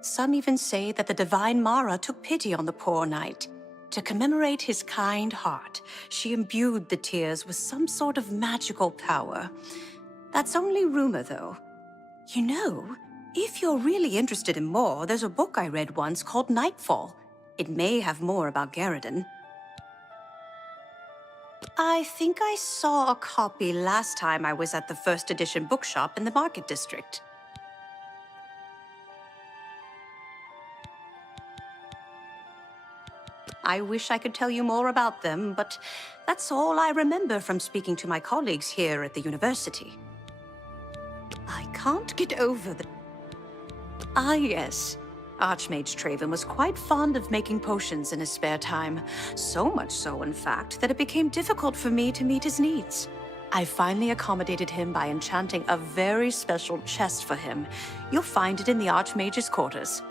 Some even say that the divine Mara took pity on the poor knight. To commemorate his kind heart, she imbued the tears with some sort of magical power. That's only rumor, though. You know, if you're really interested in more, there's a book I read once called Nightfall. It may have more about Garridan. I think I saw a copy last time I was at the first edition bookshop in the Market District. I wish I could tell you more about them, but that's all I remember from speaking to my colleagues here at the university. I can't get over the... Ah, yes. Archmage Traven was quite fond of making potions in his spare time. So much so, in fact, that it became difficult for me to meet his needs. I finally accommodated him by enchanting a very special chest for him. You'll find it in the Archmage's quarters.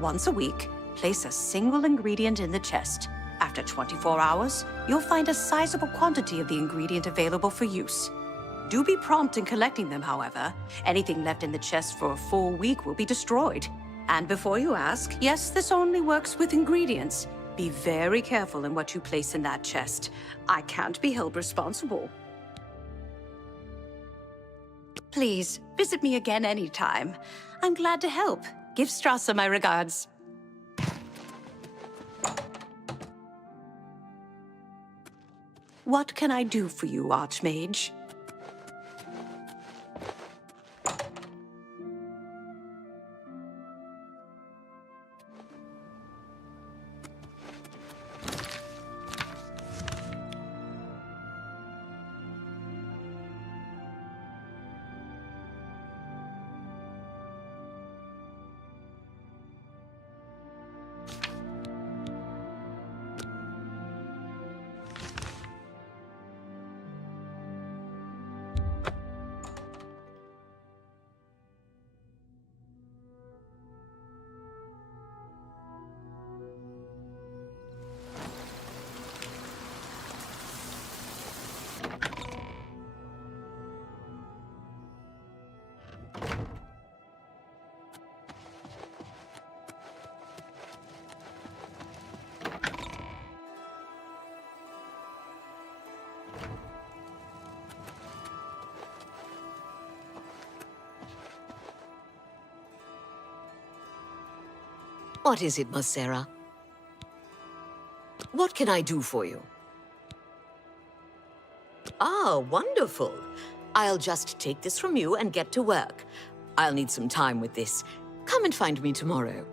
Once a week, place a single ingredient in the chest. After 24 hours, you'll find a sizable quantity of the ingredient available for use. Do be prompt in collecting them, however. Anything left in the chest for a full week will be destroyed. And before you ask, yes, this only works with ingredients. Be very careful in what you place in that chest. I can't be held responsible. Please, visit me again anytime. I'm glad to help. Give Strasser my regards. What can I do for you, Archmage? What is it, Masera? What can I do for you? Ah, wonderful. I'll just take this from you and get to work. I'll need some time with this. Come and find me tomorrow.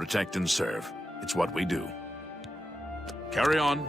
Protect and serve. It's what we do. Carry on.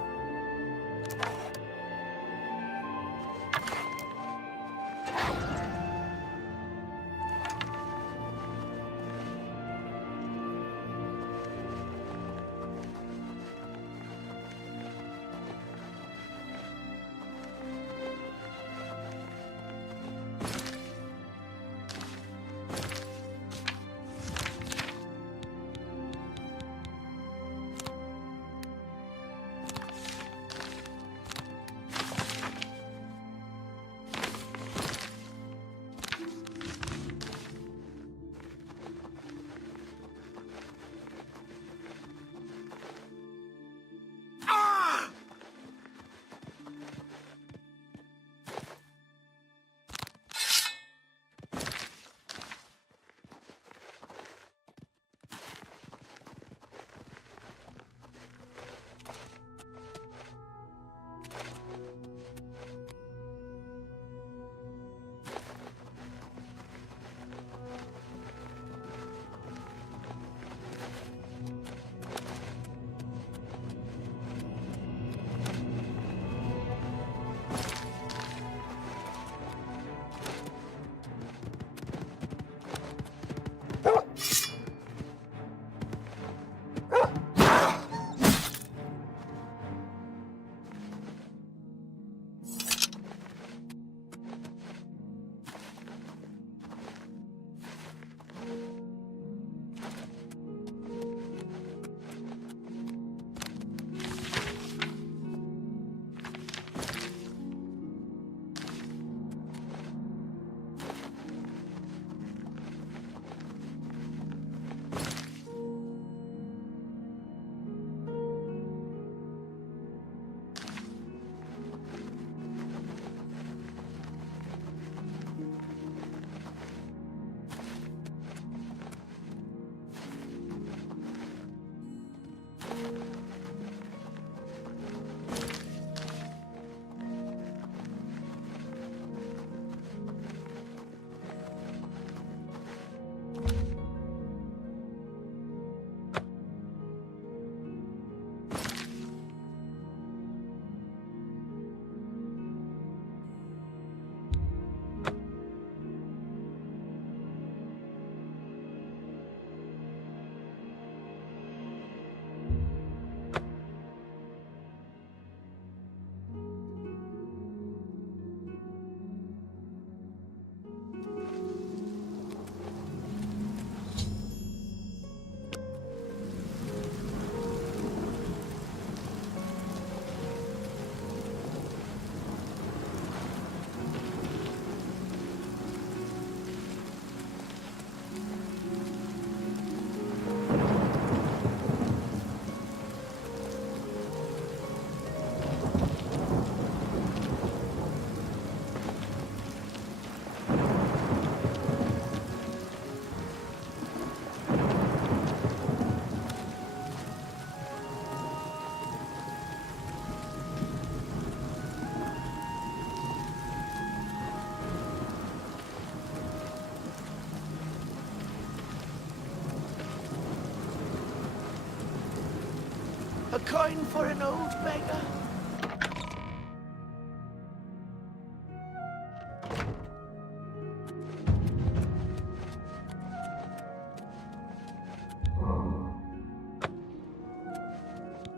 A coin for an old beggar.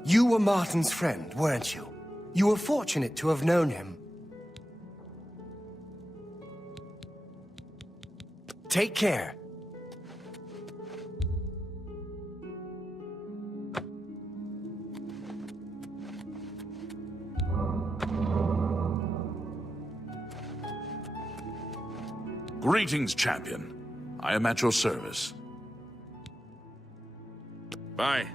You were Martin's friend, weren't you? You were fortunate to have known him. Take care. Greetings, champion. I am at your service. Bye.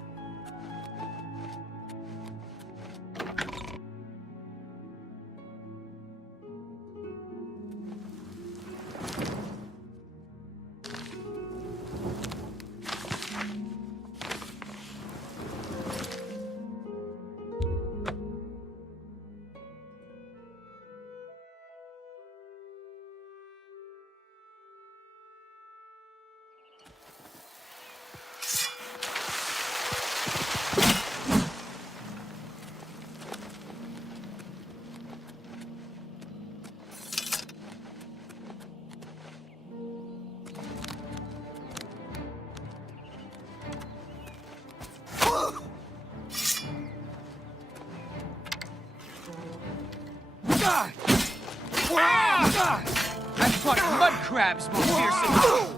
fought mud crabs more fearsome.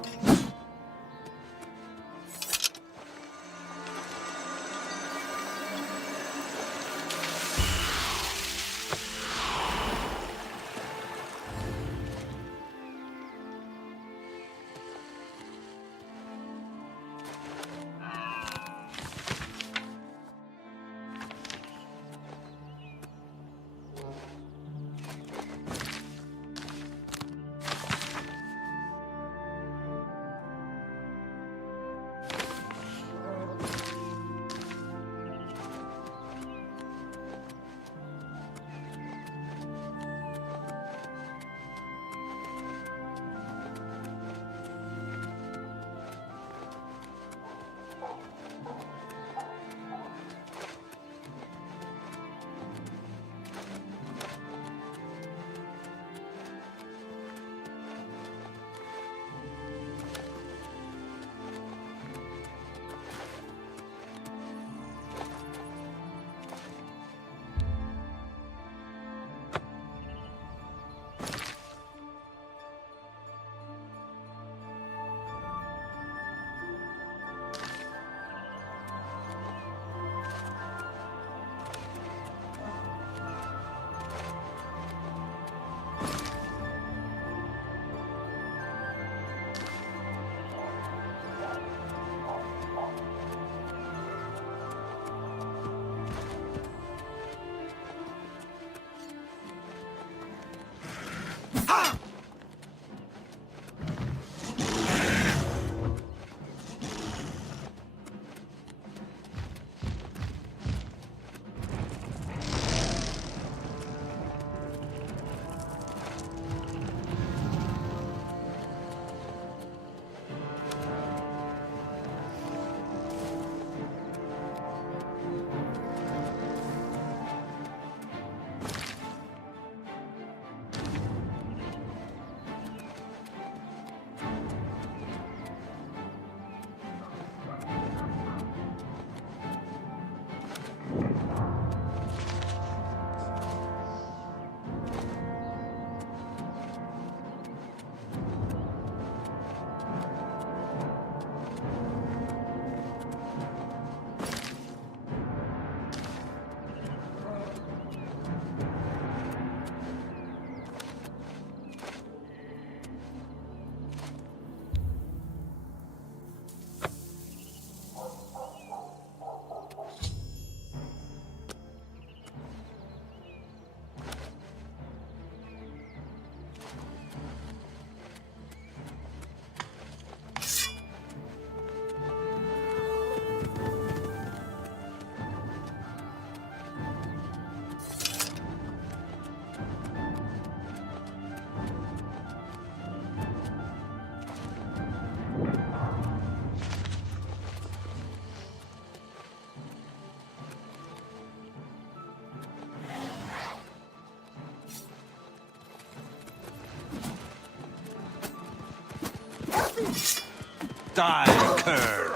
Die, cur!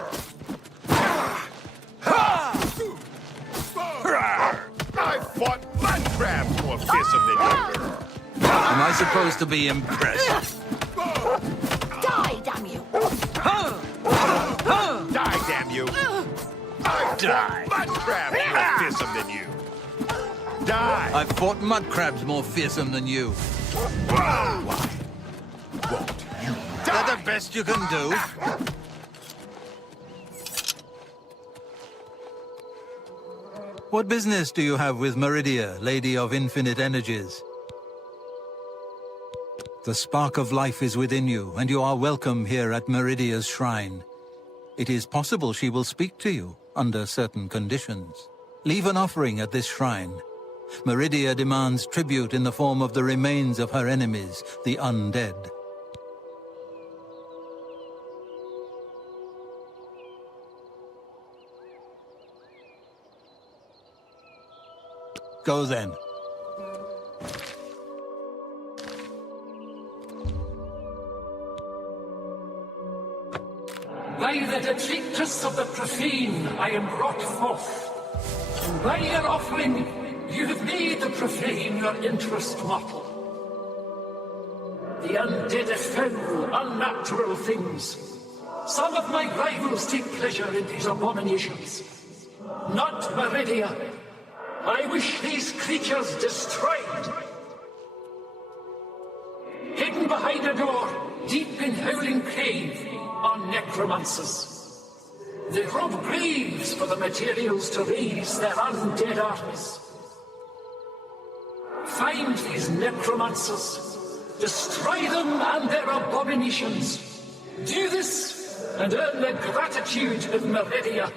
I fought mud crabs more fearsome than you. Am I supposed to be impressed? Die, damn you! Die, damn you! I fought mud crabs more fearsome than you. Die! I've fought mud crabs more fearsome than you. Why won't you die? They're the best you can do. What business do you have with Meridia, Lady of Infinite Energies? The spark of life is within you, and you are welcome here at Meridia's shrine. It is possible she will speak to you, under certain conditions. Leave an offering at this shrine. Meridia demands tribute in the form of the remains of her enemies, the undead. Go then. By the detritus of the profane, I am brought forth. And by your offering, you have made the profane your interest mortal. The the undead foul, unnatural things. Some of my rivals take pleasure in these abominations. Not Meridia. I wish these creatures destroyed. Hidden behind a door, deep in Howling Cave, are necromancers. They rob graves for the materials to raise their undead armies. Find these necromancers, destroy them and their abominations. Do this, and earn the gratitude of Meridia.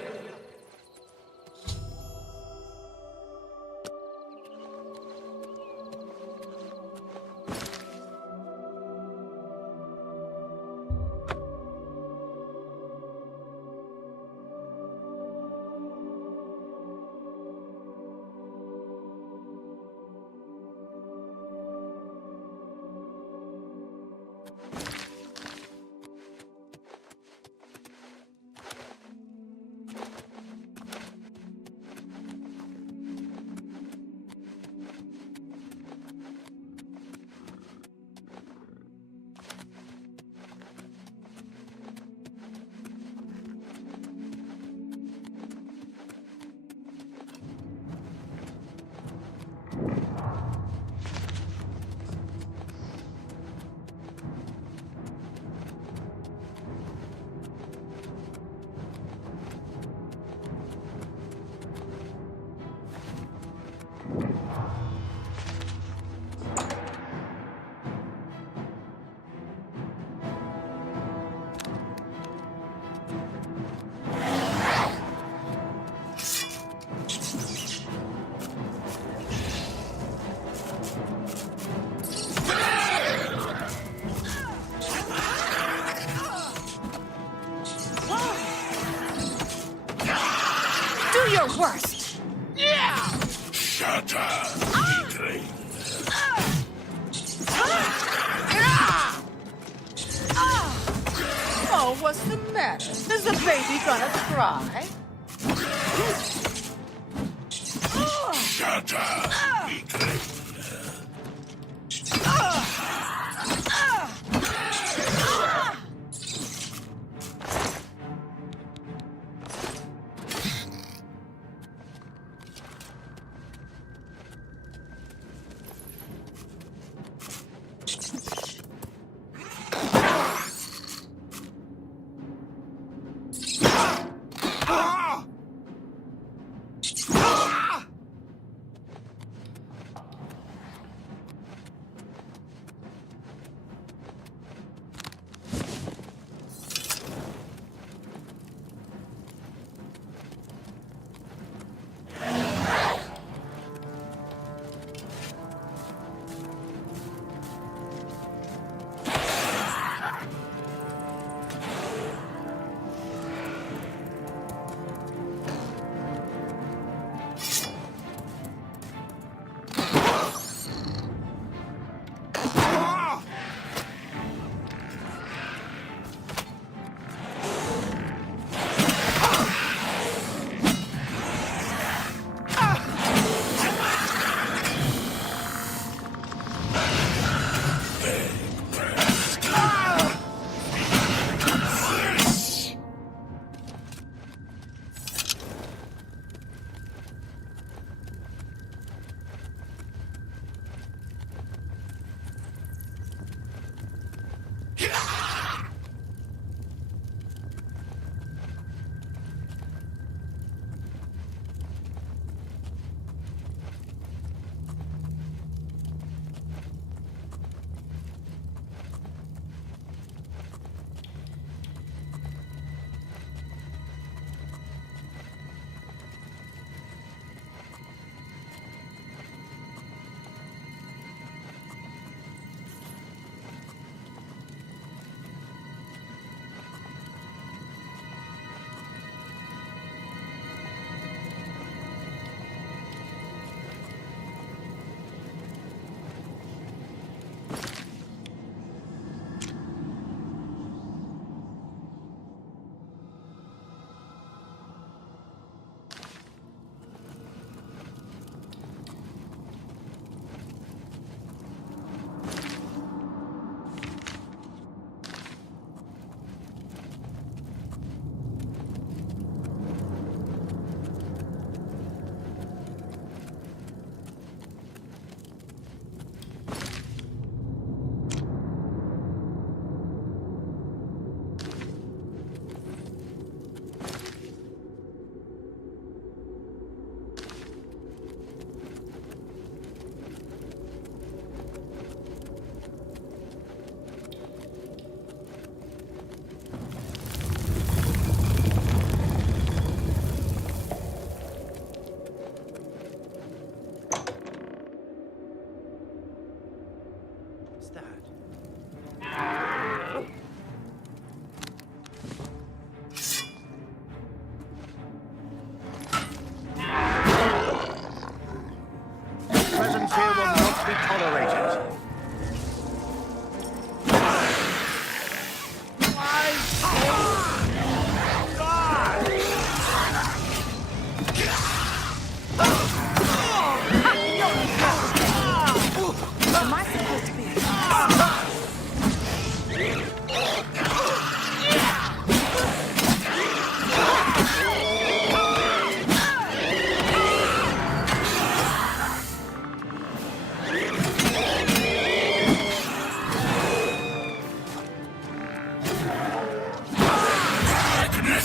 Worst. Yeah! Shut up, weakling. Oh, what's the matter? Is the baby gonna cry? Shut up, weakling.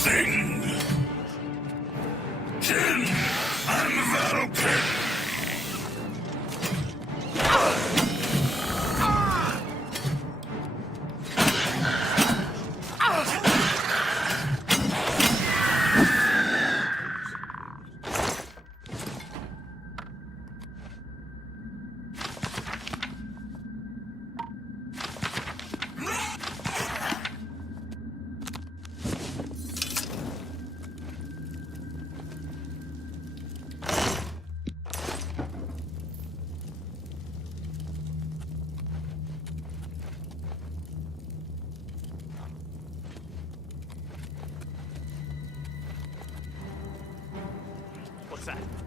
Sing! Jin and Valkyrie! What's that?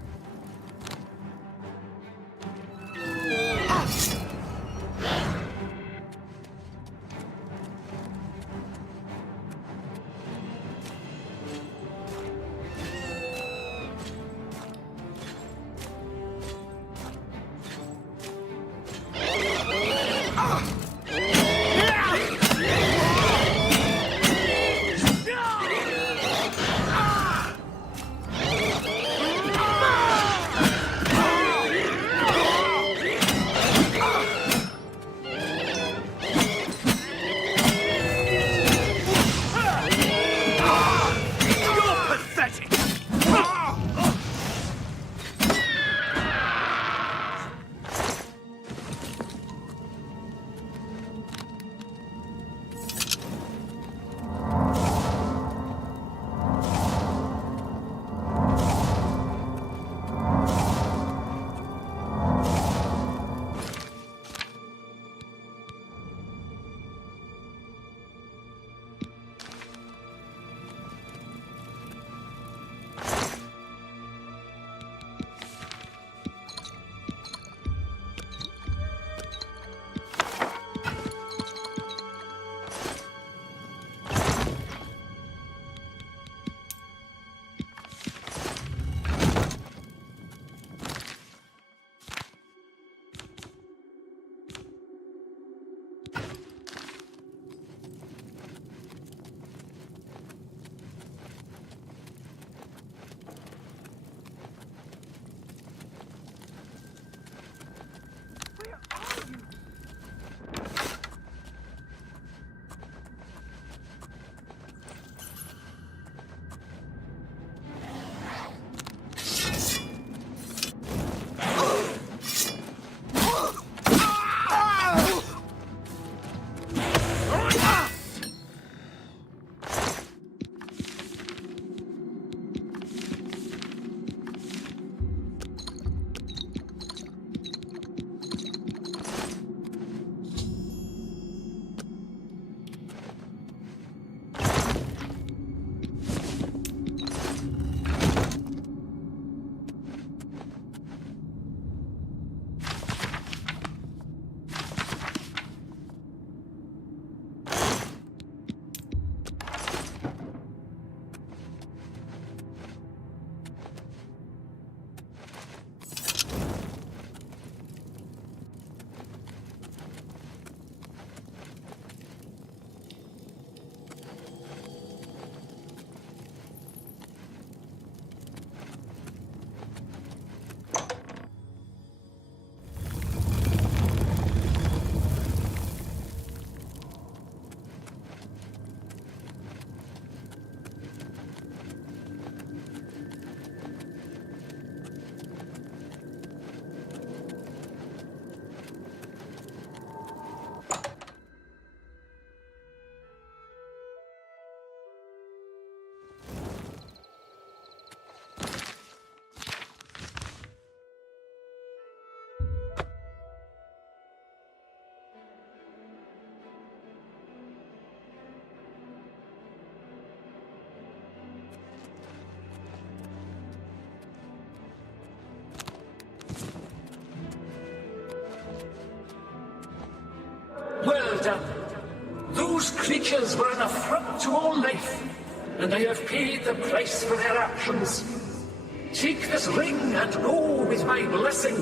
Well done. Those creatures were an affront to all life, and I have paid the price for their actions. Take this ring and go with my blessing.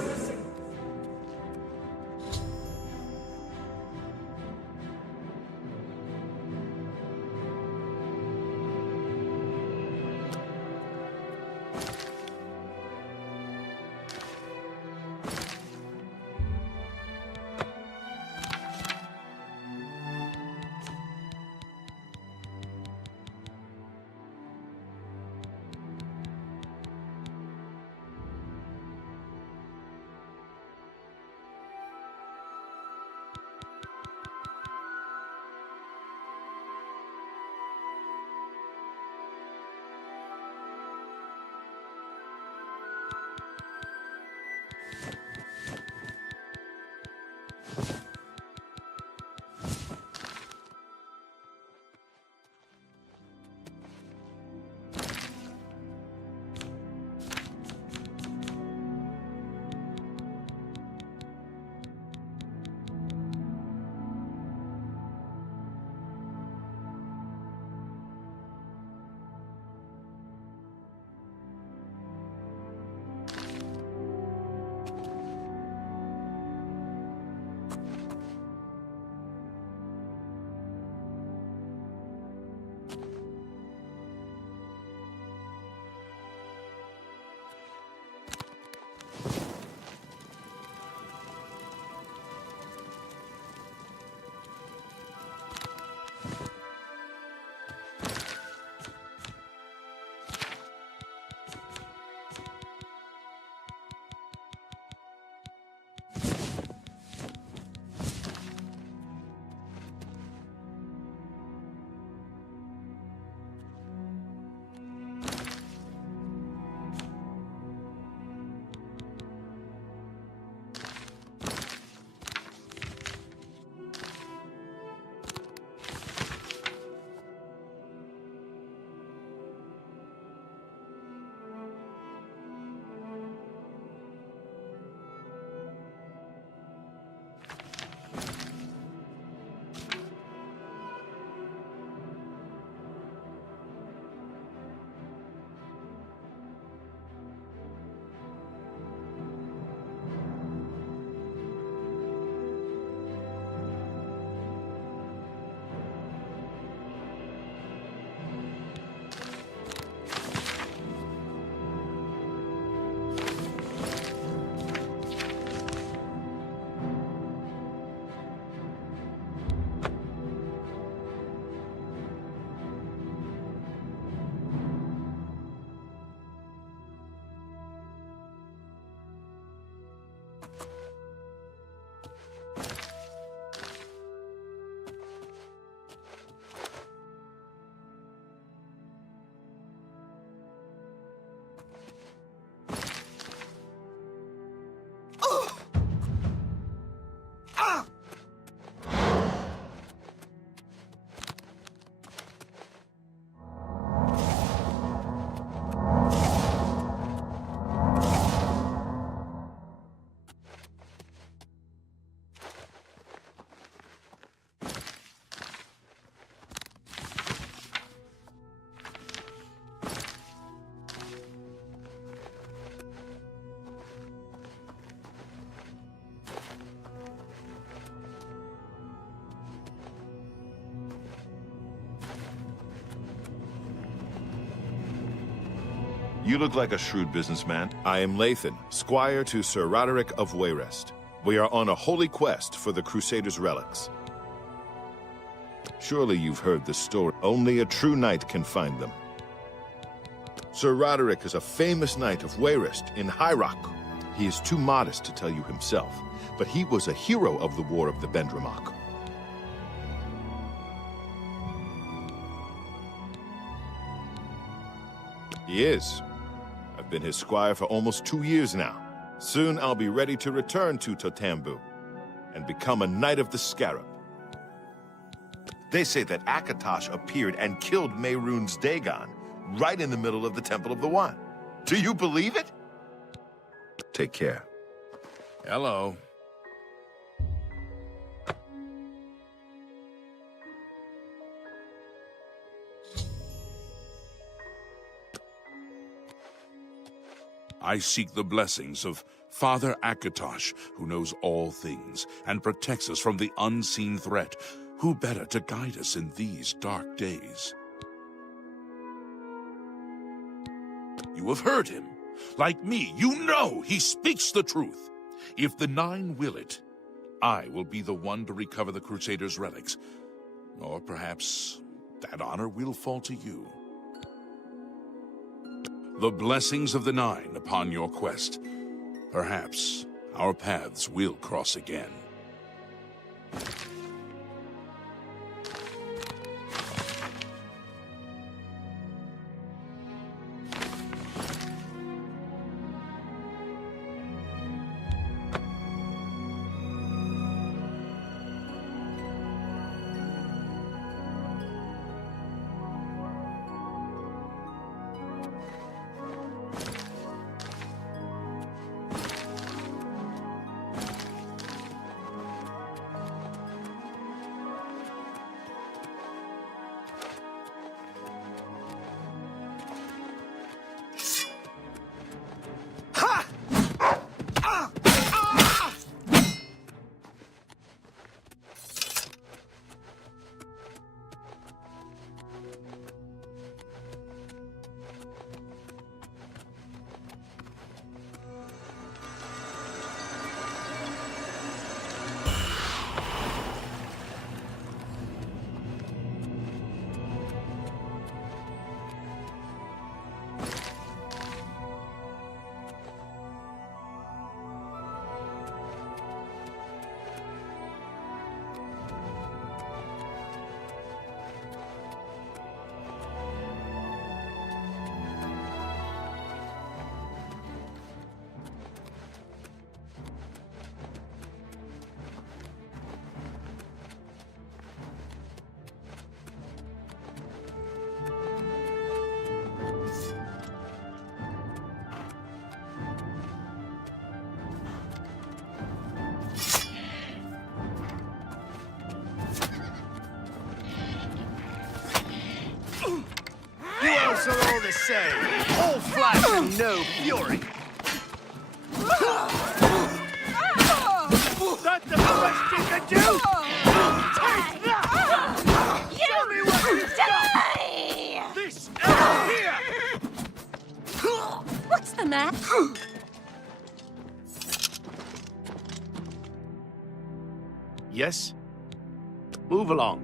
You look like a shrewd businessman. I am Lathan, squire to Sir Roderick of Wayrest. We are on a holy quest for the Crusaders' relics. Surely you've heard the story. Only a true knight can find them. Sir Roderick is a famous knight of Wayrest in High Rock. He is too modest to tell you himself, but he was a hero of the War of the Bendramach. He is. I've been his squire for almost 2 years now. Soon I'll be ready to return to Totambu and become a Knight of the Scarab. They say that Akatosh appeared and killed Mehrunes Dagon right in the middle of the Temple of the One. Do you believe it? Take care. Hello. I seek the blessings of Father Akatosh, who knows all things and protects us from the unseen threat. Who better to guide us in these dark days? You have heard him. Like me, you know he speaks the truth. If the Nine will it, I will be the one to recover the Crusaders' relics. Or perhaps that honor will fall to you. The blessings of the Nine upon your quest. Perhaps our paths will cross again. Are all the same. All flash and no fury. That's the best you can do! Take that! Show me what you've got! This here! What's the matter? Yes? Move along.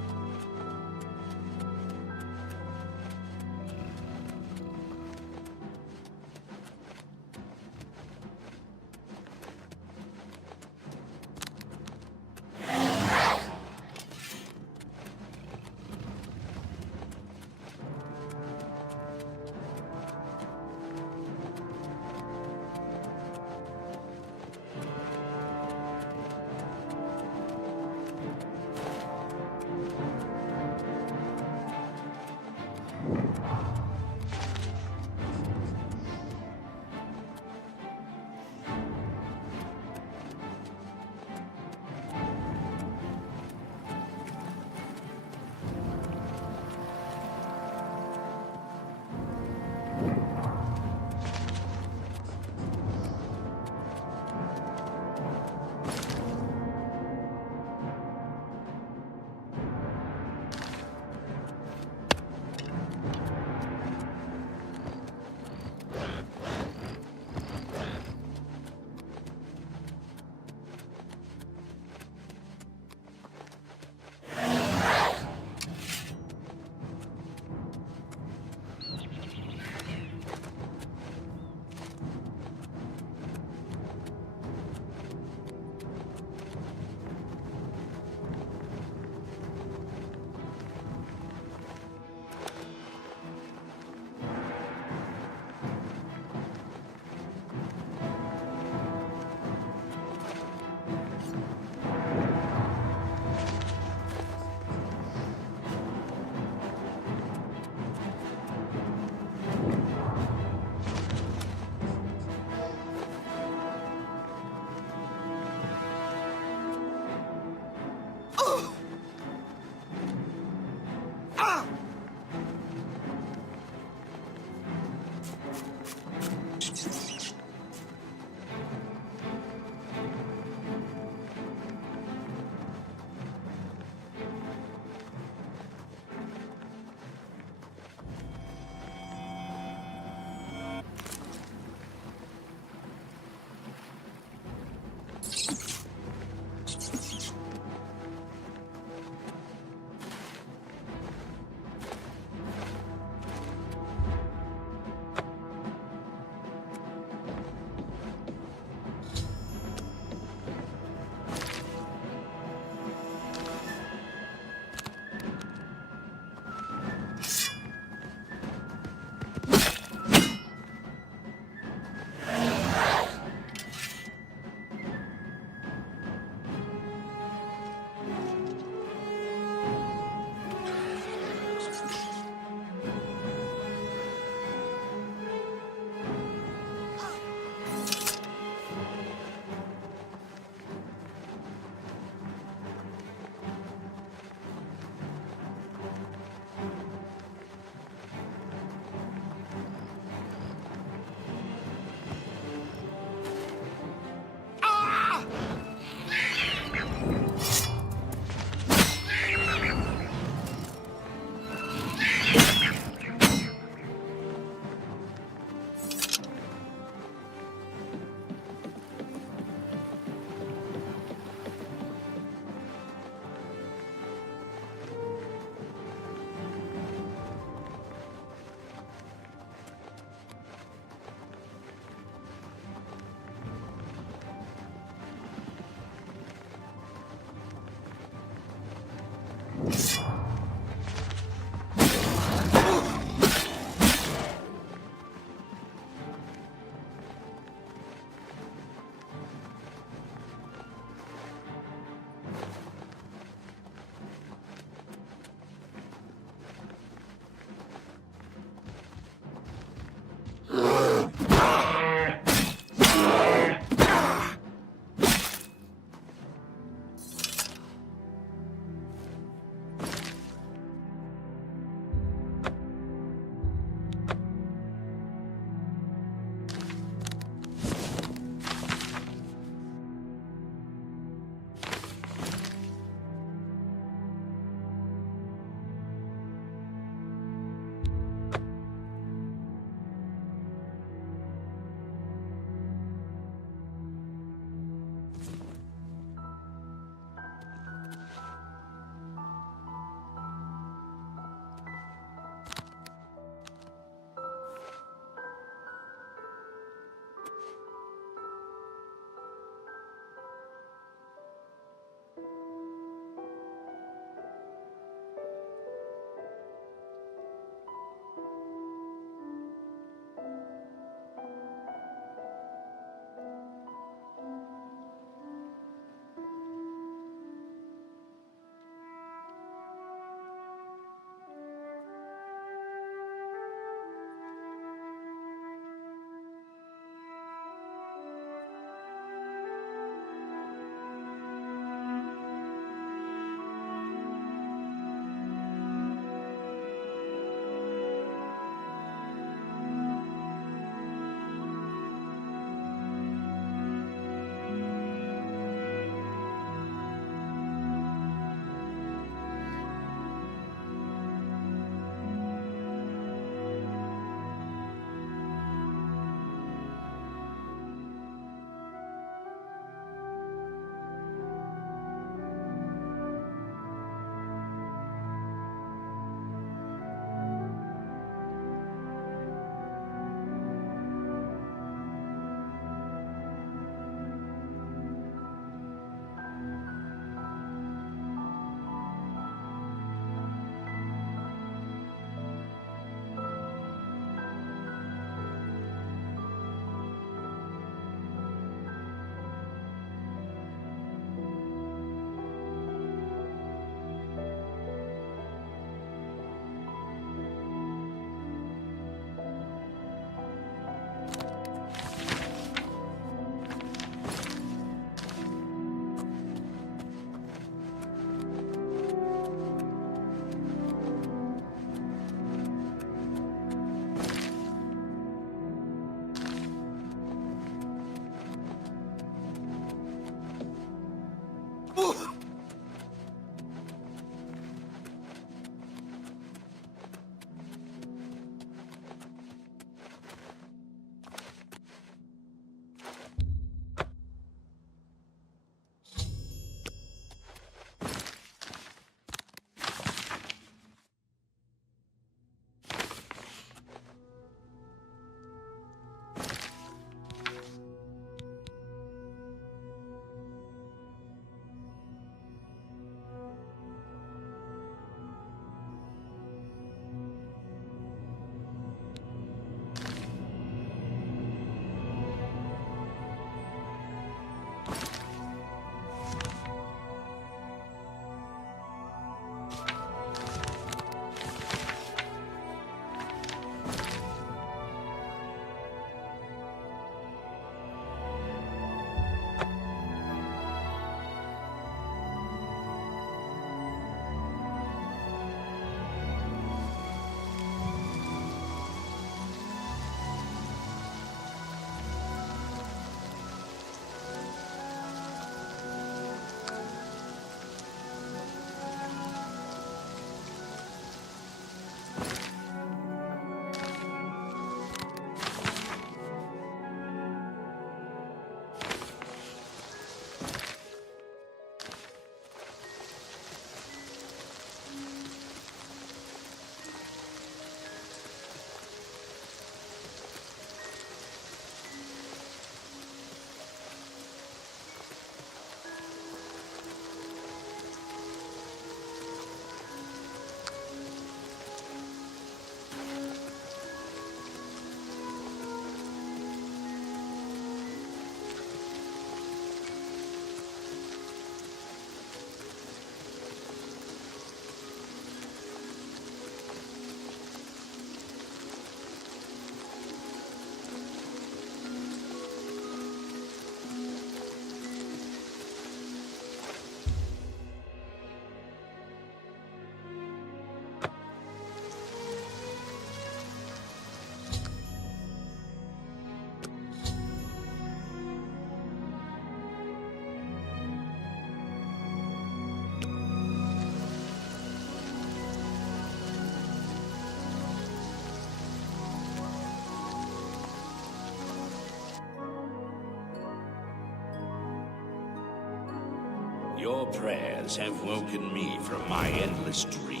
prayers have woken me from my endless dream.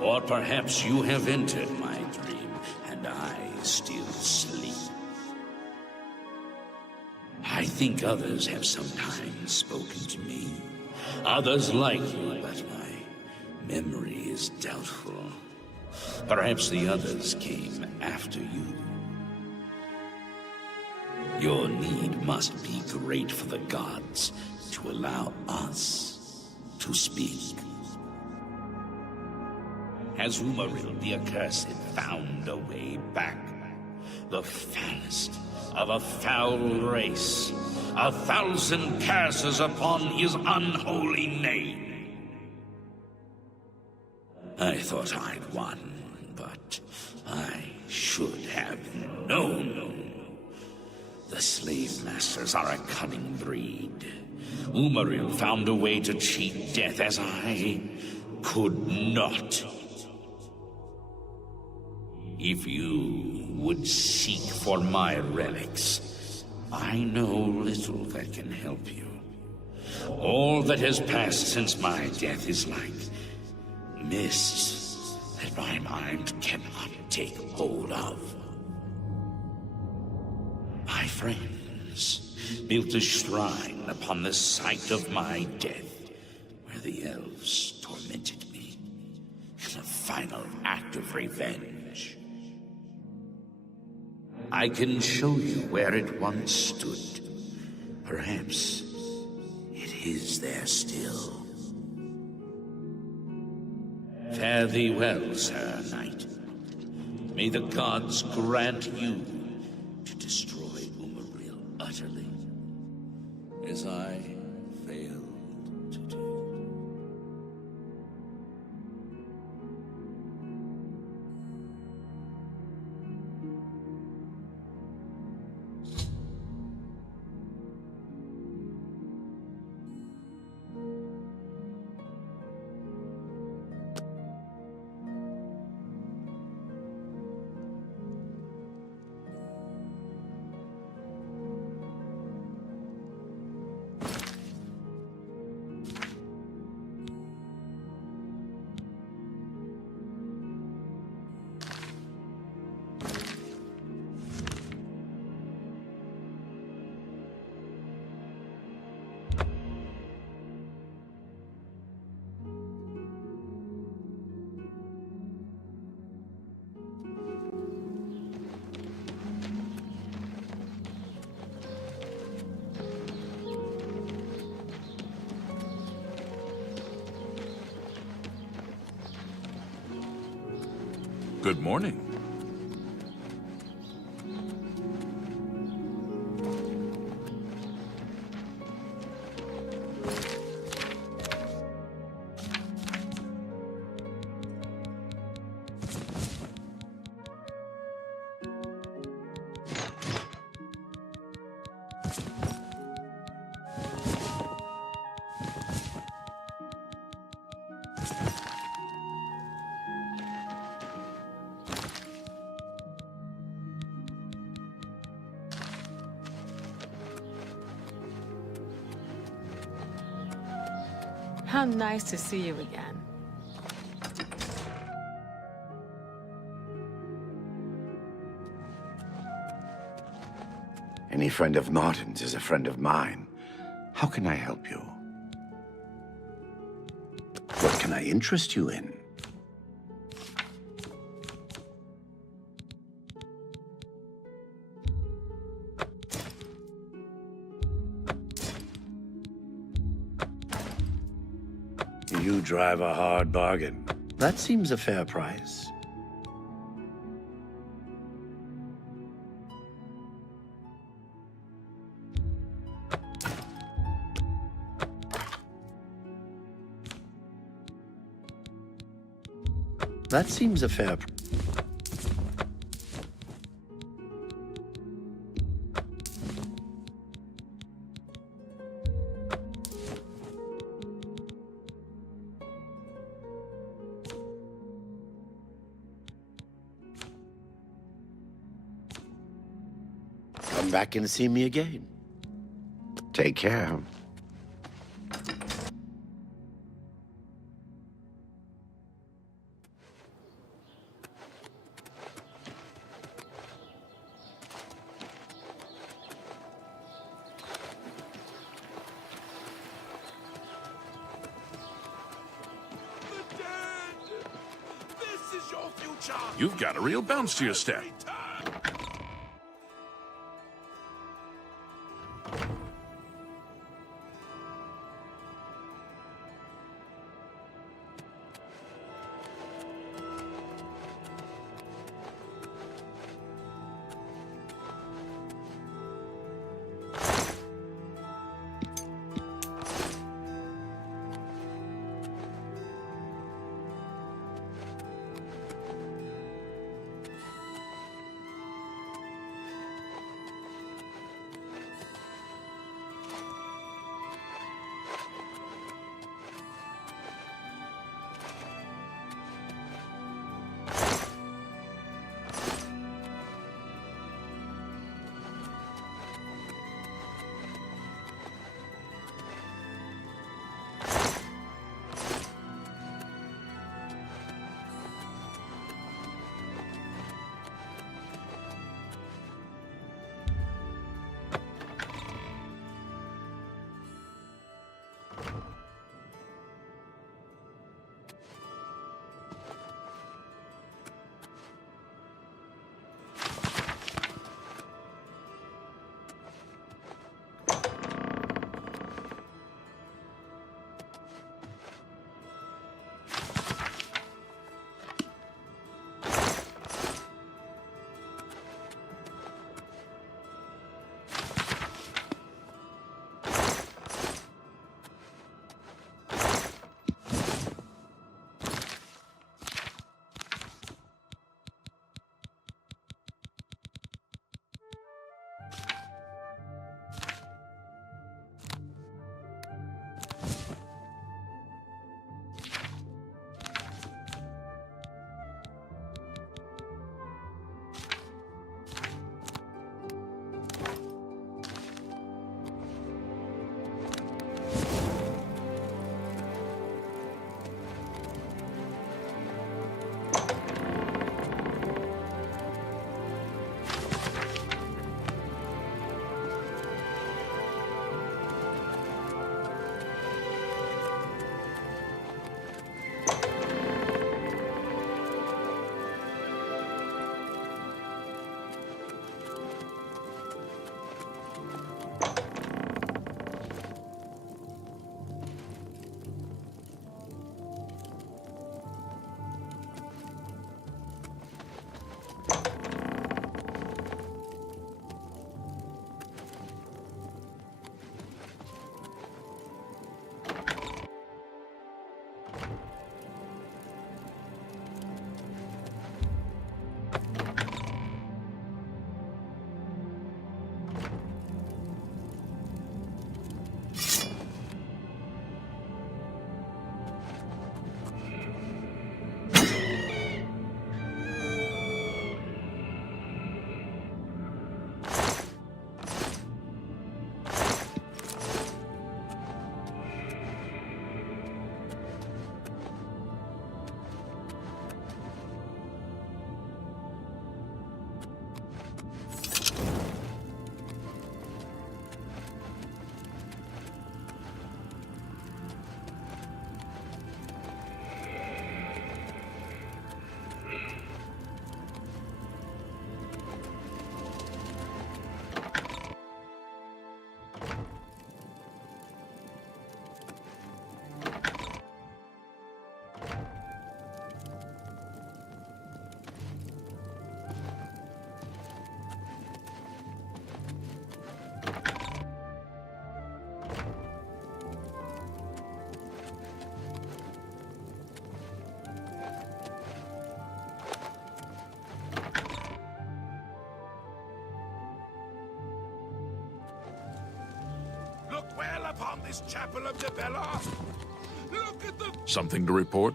Or perhaps you have entered my dream, and I still sleep. I think others have sometimes spoken to me. Others like you, but my memory is doubtful. Perhaps the others came after you. Your need must be great for the gods to allow us to speak. Has Umaril the Accursed found a way back? The foulest of a foul race. 1,000 curses upon his unholy name. I thought I'd won, but I should have known. The slave masters are a cunning breed. Umaril found a way to cheat death as I could not. If you would seek for my relics, I know little that can help you. All that has passed since my death is like mist that my mind cannot take hold of. My friends built a shrine upon the site of my death, where the elves tormented me in a final act of revenge. I can show you where it once stood. Perhaps it is there still. Fare thee well, Sir Knight. May the gods grant you to destroy Umaril utterly, as I failed to do. Good morning. How nice to see you again. Any friend of Martin's is a friend of mine. How can I help you? What can I interest you in? You drive a hard bargain. That seems a fair price. That seems a fair price. Come back and see me again. Take care. You've got a real bounce to your step. Look well upon this chapel of Debella. Look at the... Something to report?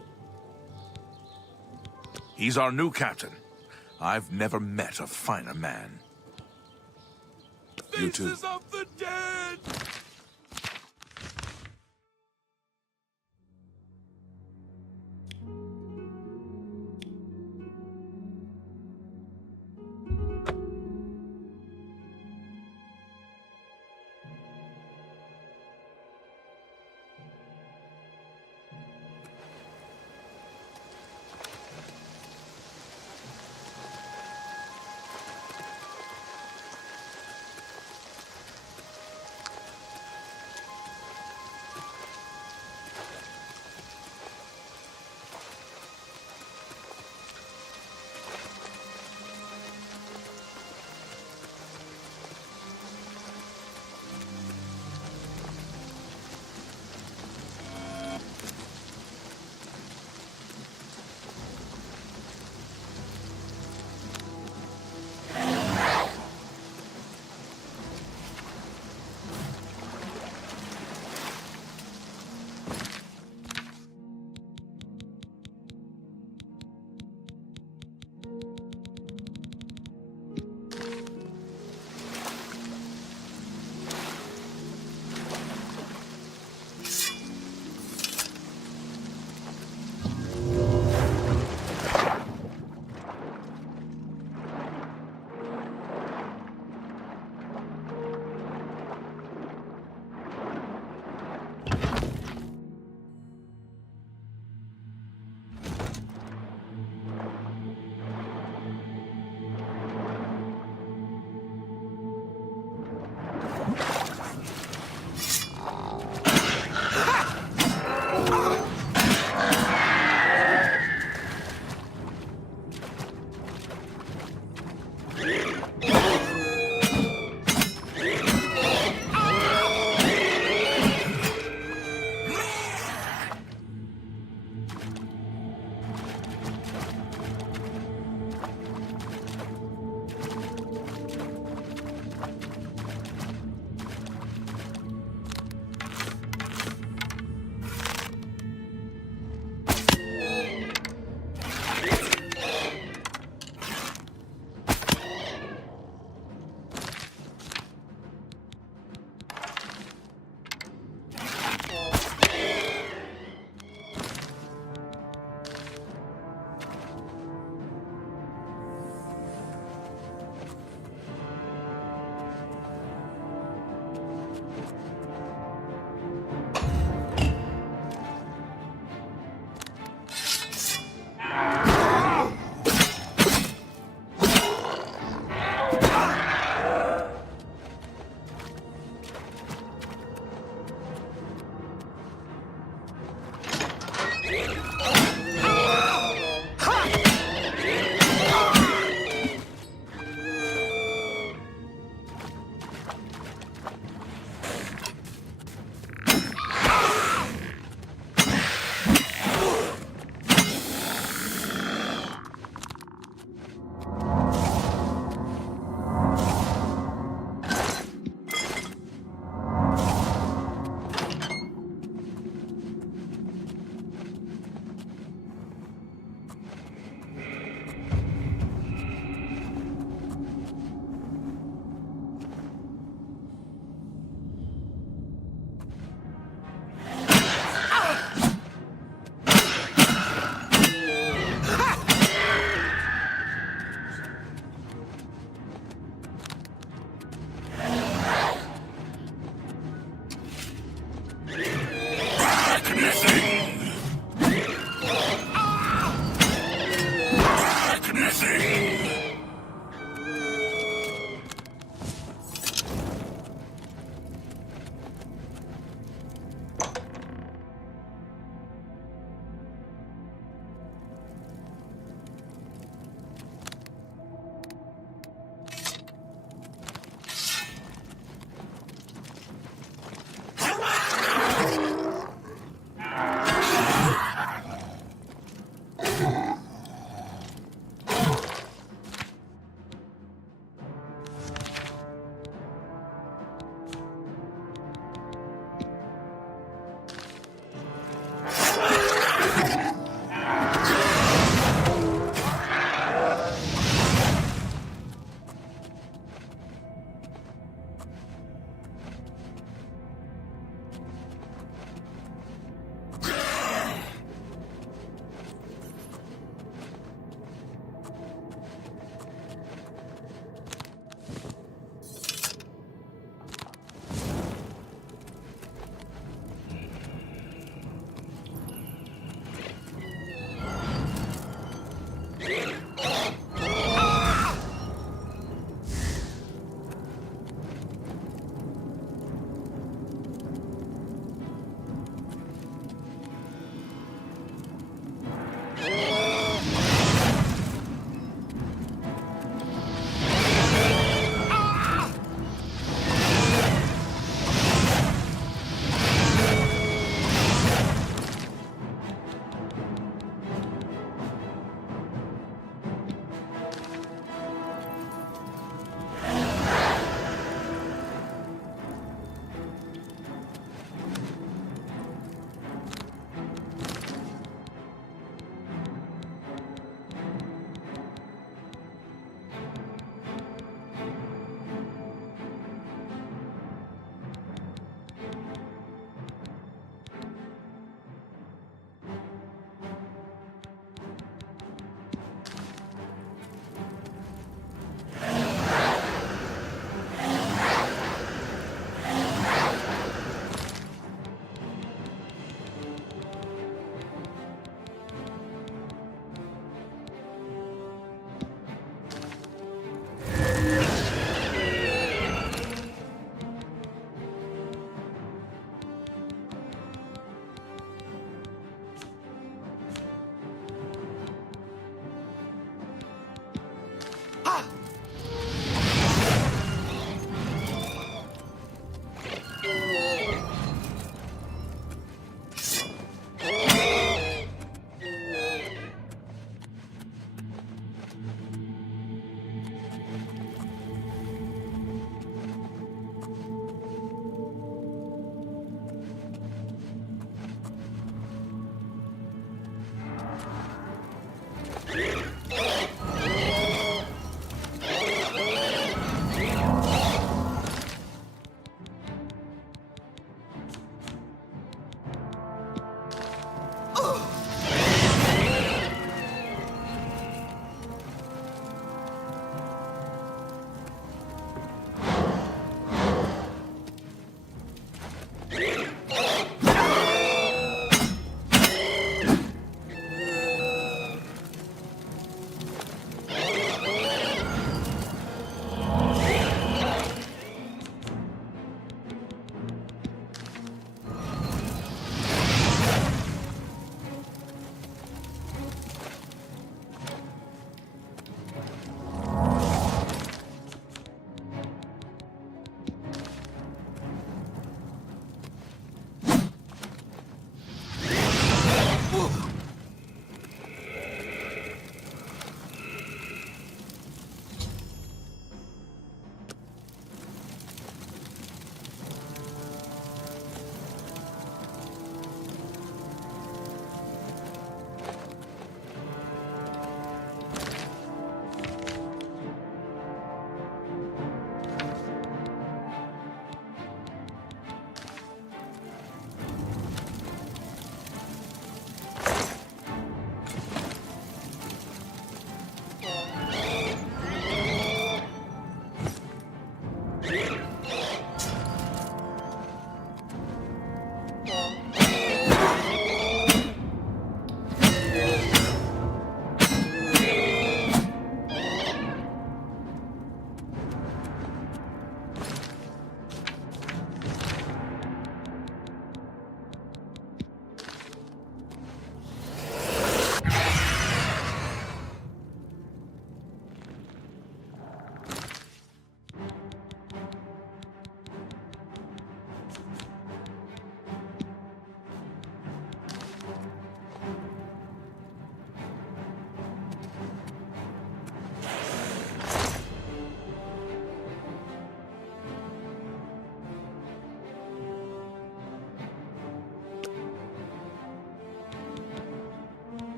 He's our new captain. I've never met a finer man. You too. Faces of the dead!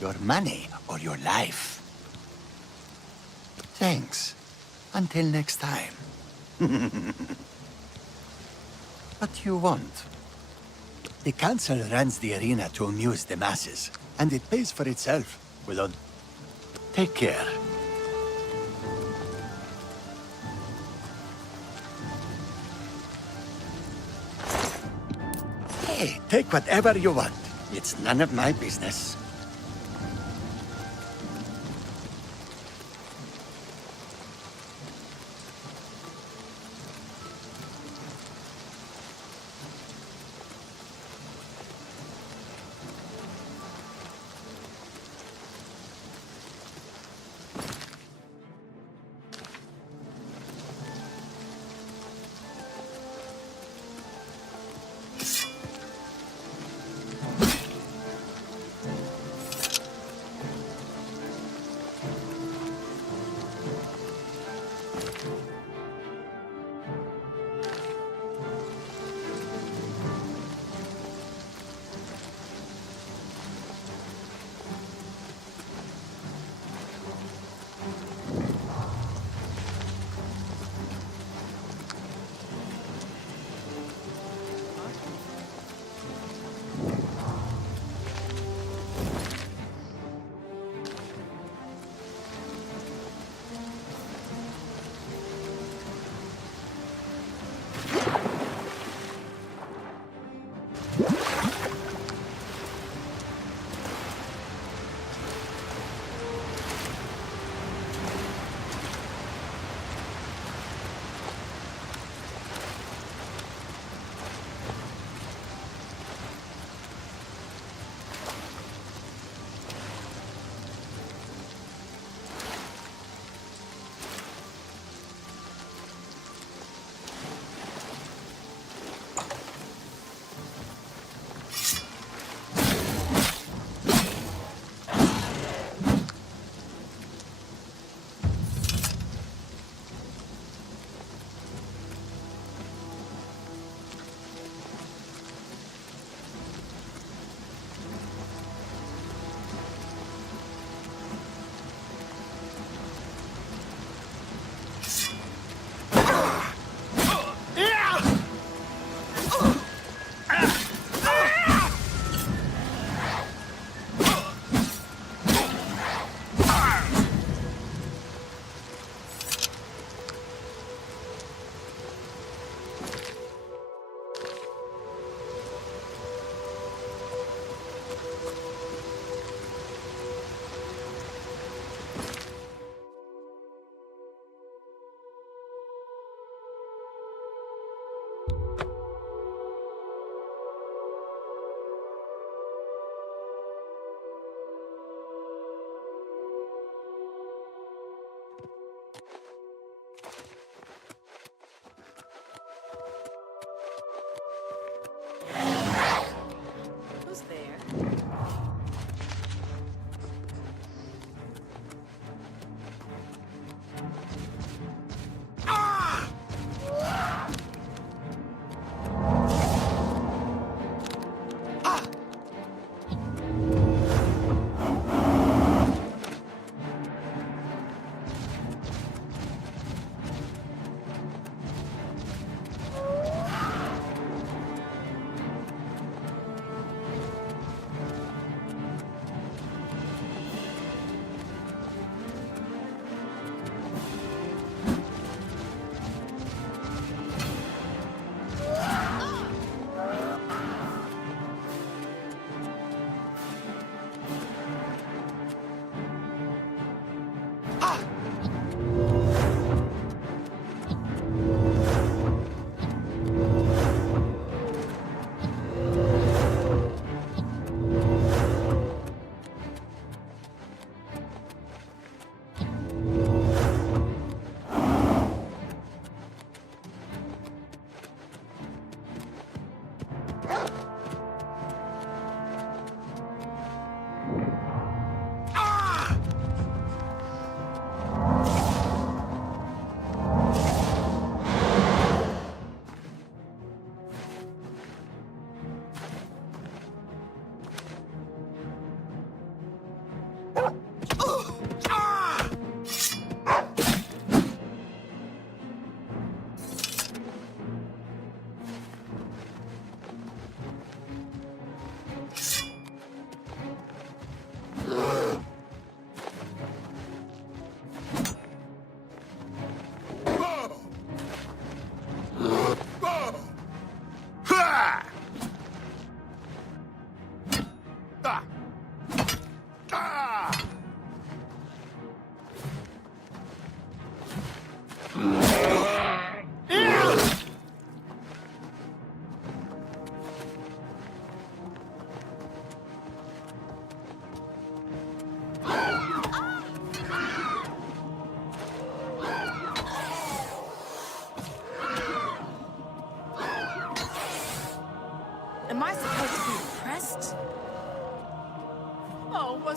Your money or your life? Thanks. Until next time. What you want? The council runs the arena to amuse the masses, and it pays for itself. Well, take care. Hey, take whatever you want. It's none of my business.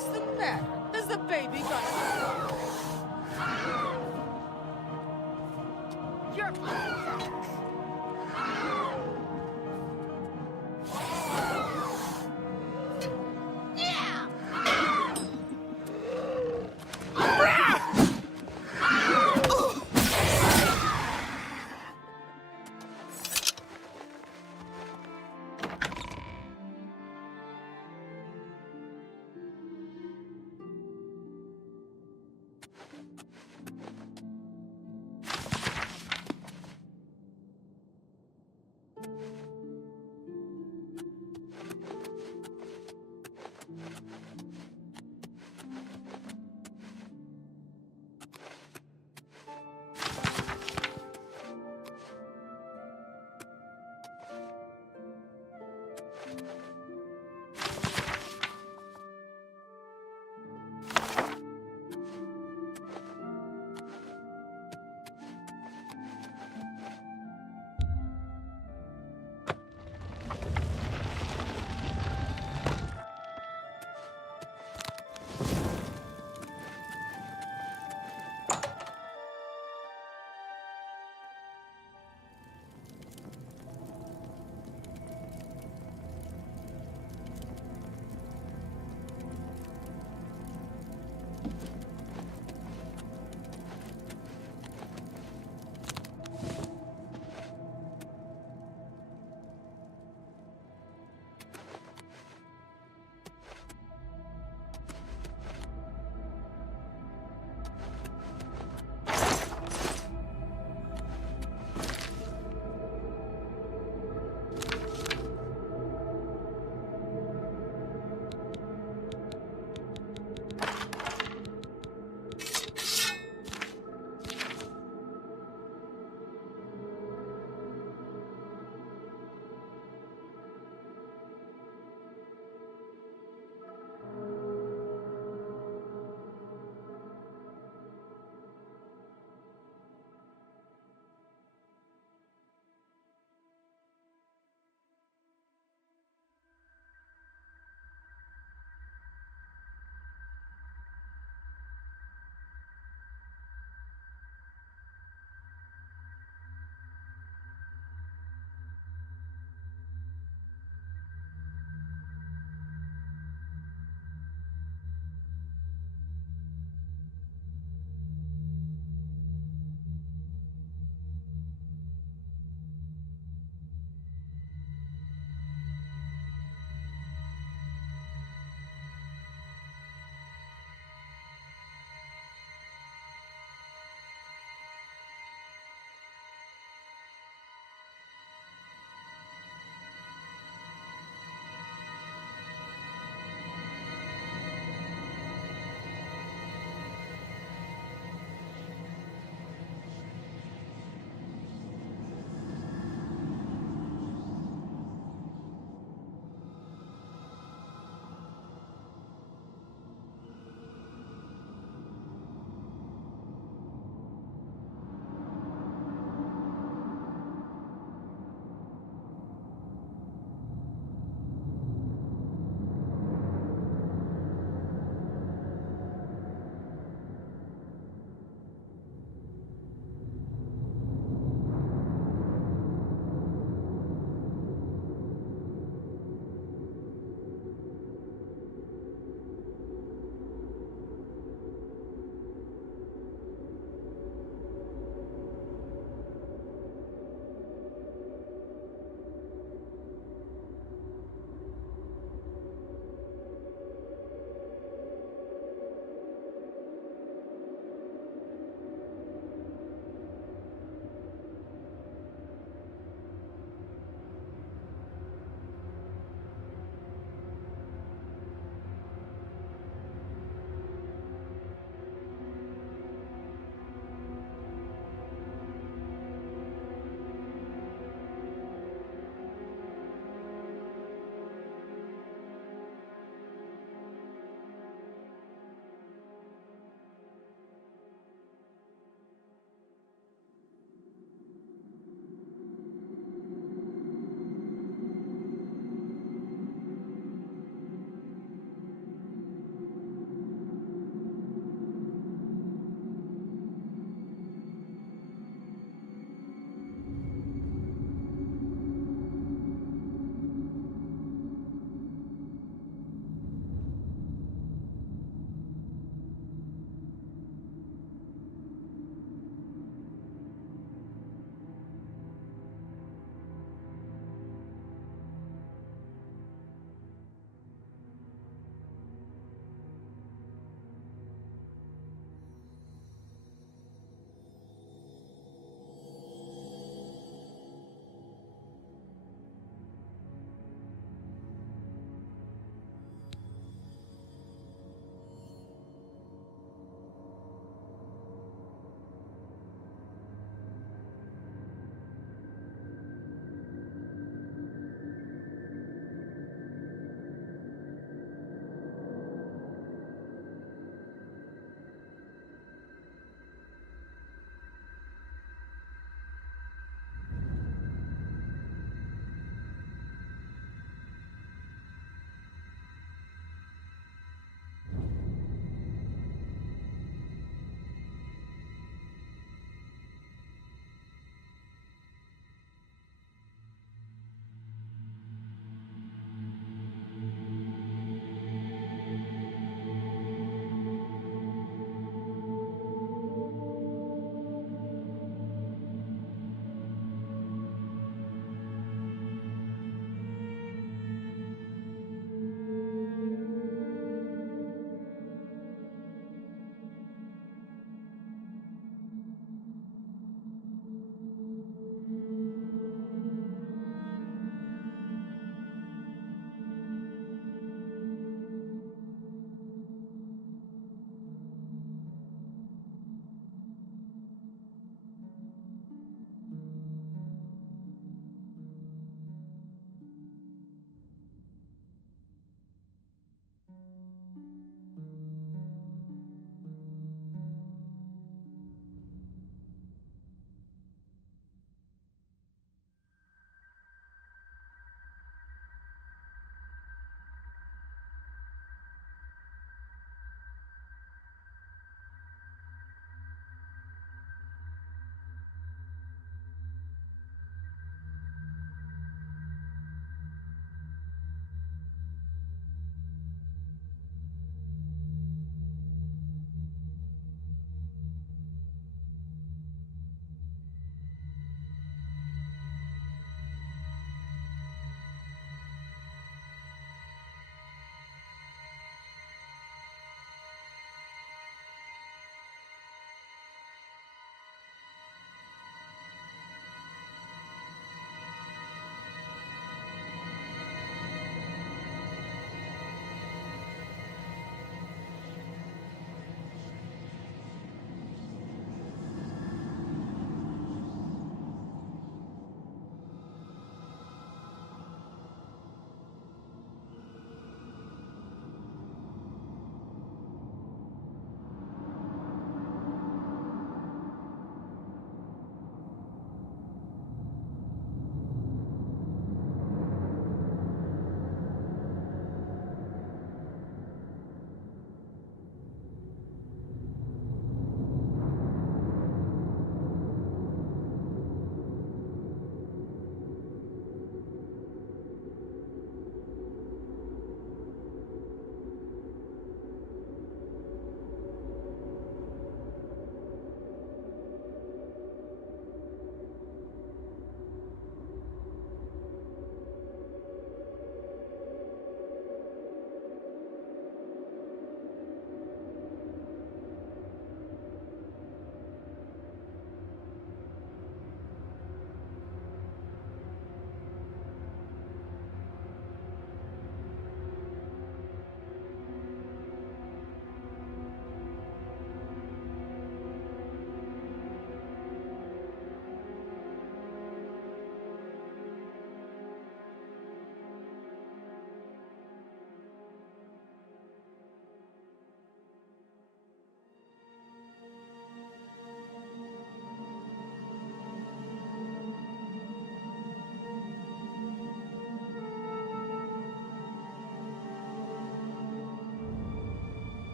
What's the matter? Is the baby gonna... You're pathetic. Yeah!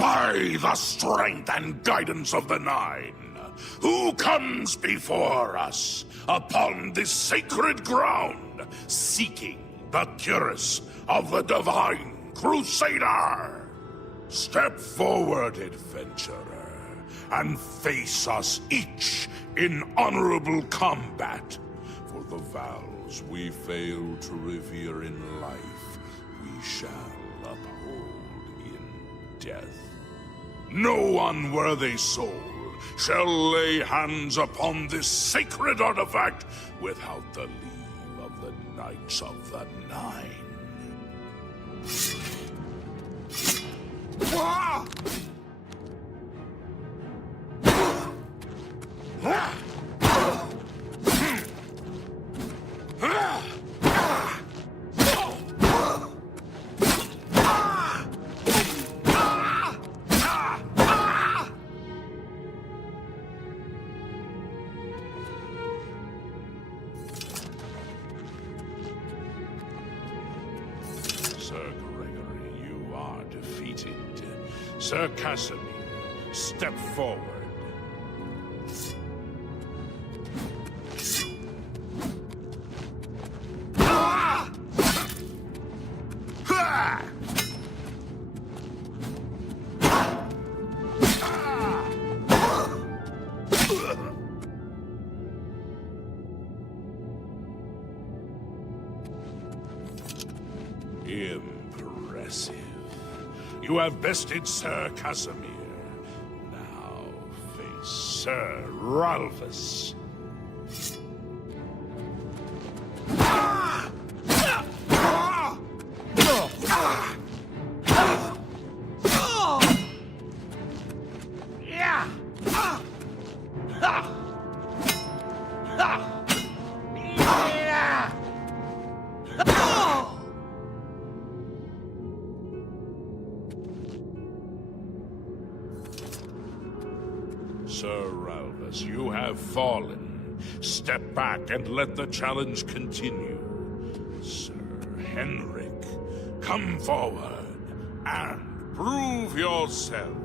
By the strength and guidance of the Nine, who comes before us upon this sacred ground, seeking the cuirass of the Divine Crusader? Step forward, adventurer, and face us each in honorable combat. For the vows we fail to revere in life, we shall uphold in death. No unworthy soul shall lay hands upon this sacred artifact without the leave of the Knights of the Nine. Sir Gregory, you are defeated. Sir Casimir, step forward. Impressive. You have bested Sir Casimir. Now face Sir Ralphus. Sir Ralphus, you have fallen. Step back and let the challenge continue. Sir Henrik, come forward and prove yourself.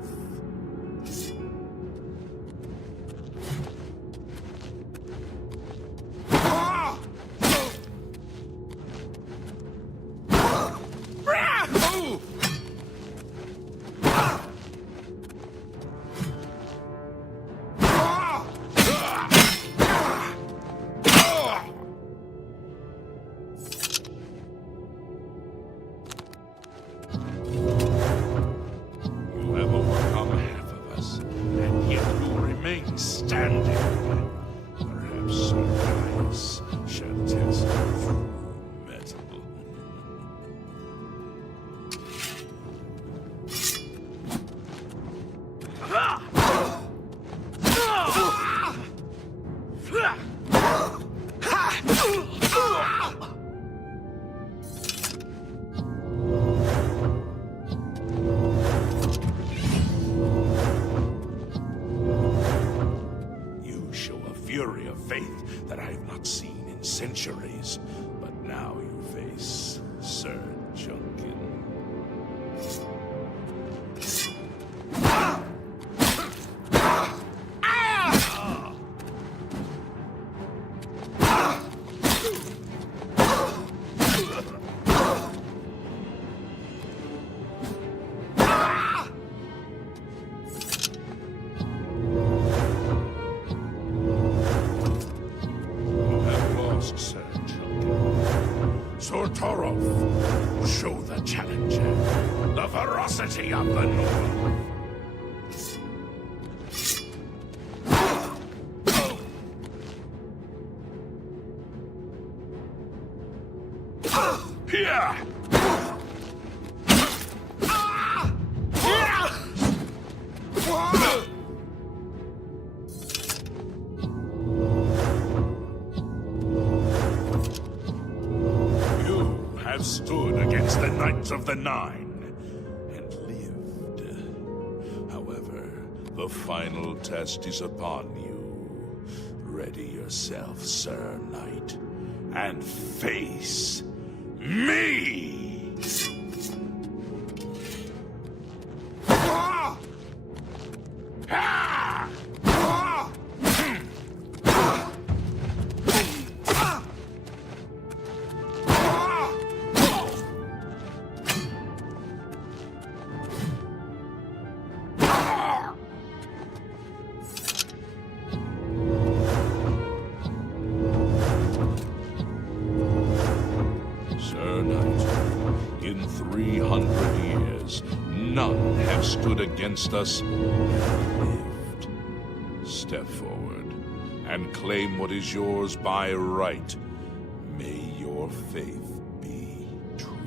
Standing. Perhaps Sir Gaius shall test true metal. Fury of faith that I have not seen in centuries. But now you face Sir Junkin. Sir Junkin. Sir Torolf, show the challenger the ferocity of the North. Here! Have stood against the Knights of the Nine and lived. However, the final test is upon you. Ready yourself, Sir Knight, and face me! Ah! none have stood against us lived. Step forward and claim what is yours by right. May your faith be true.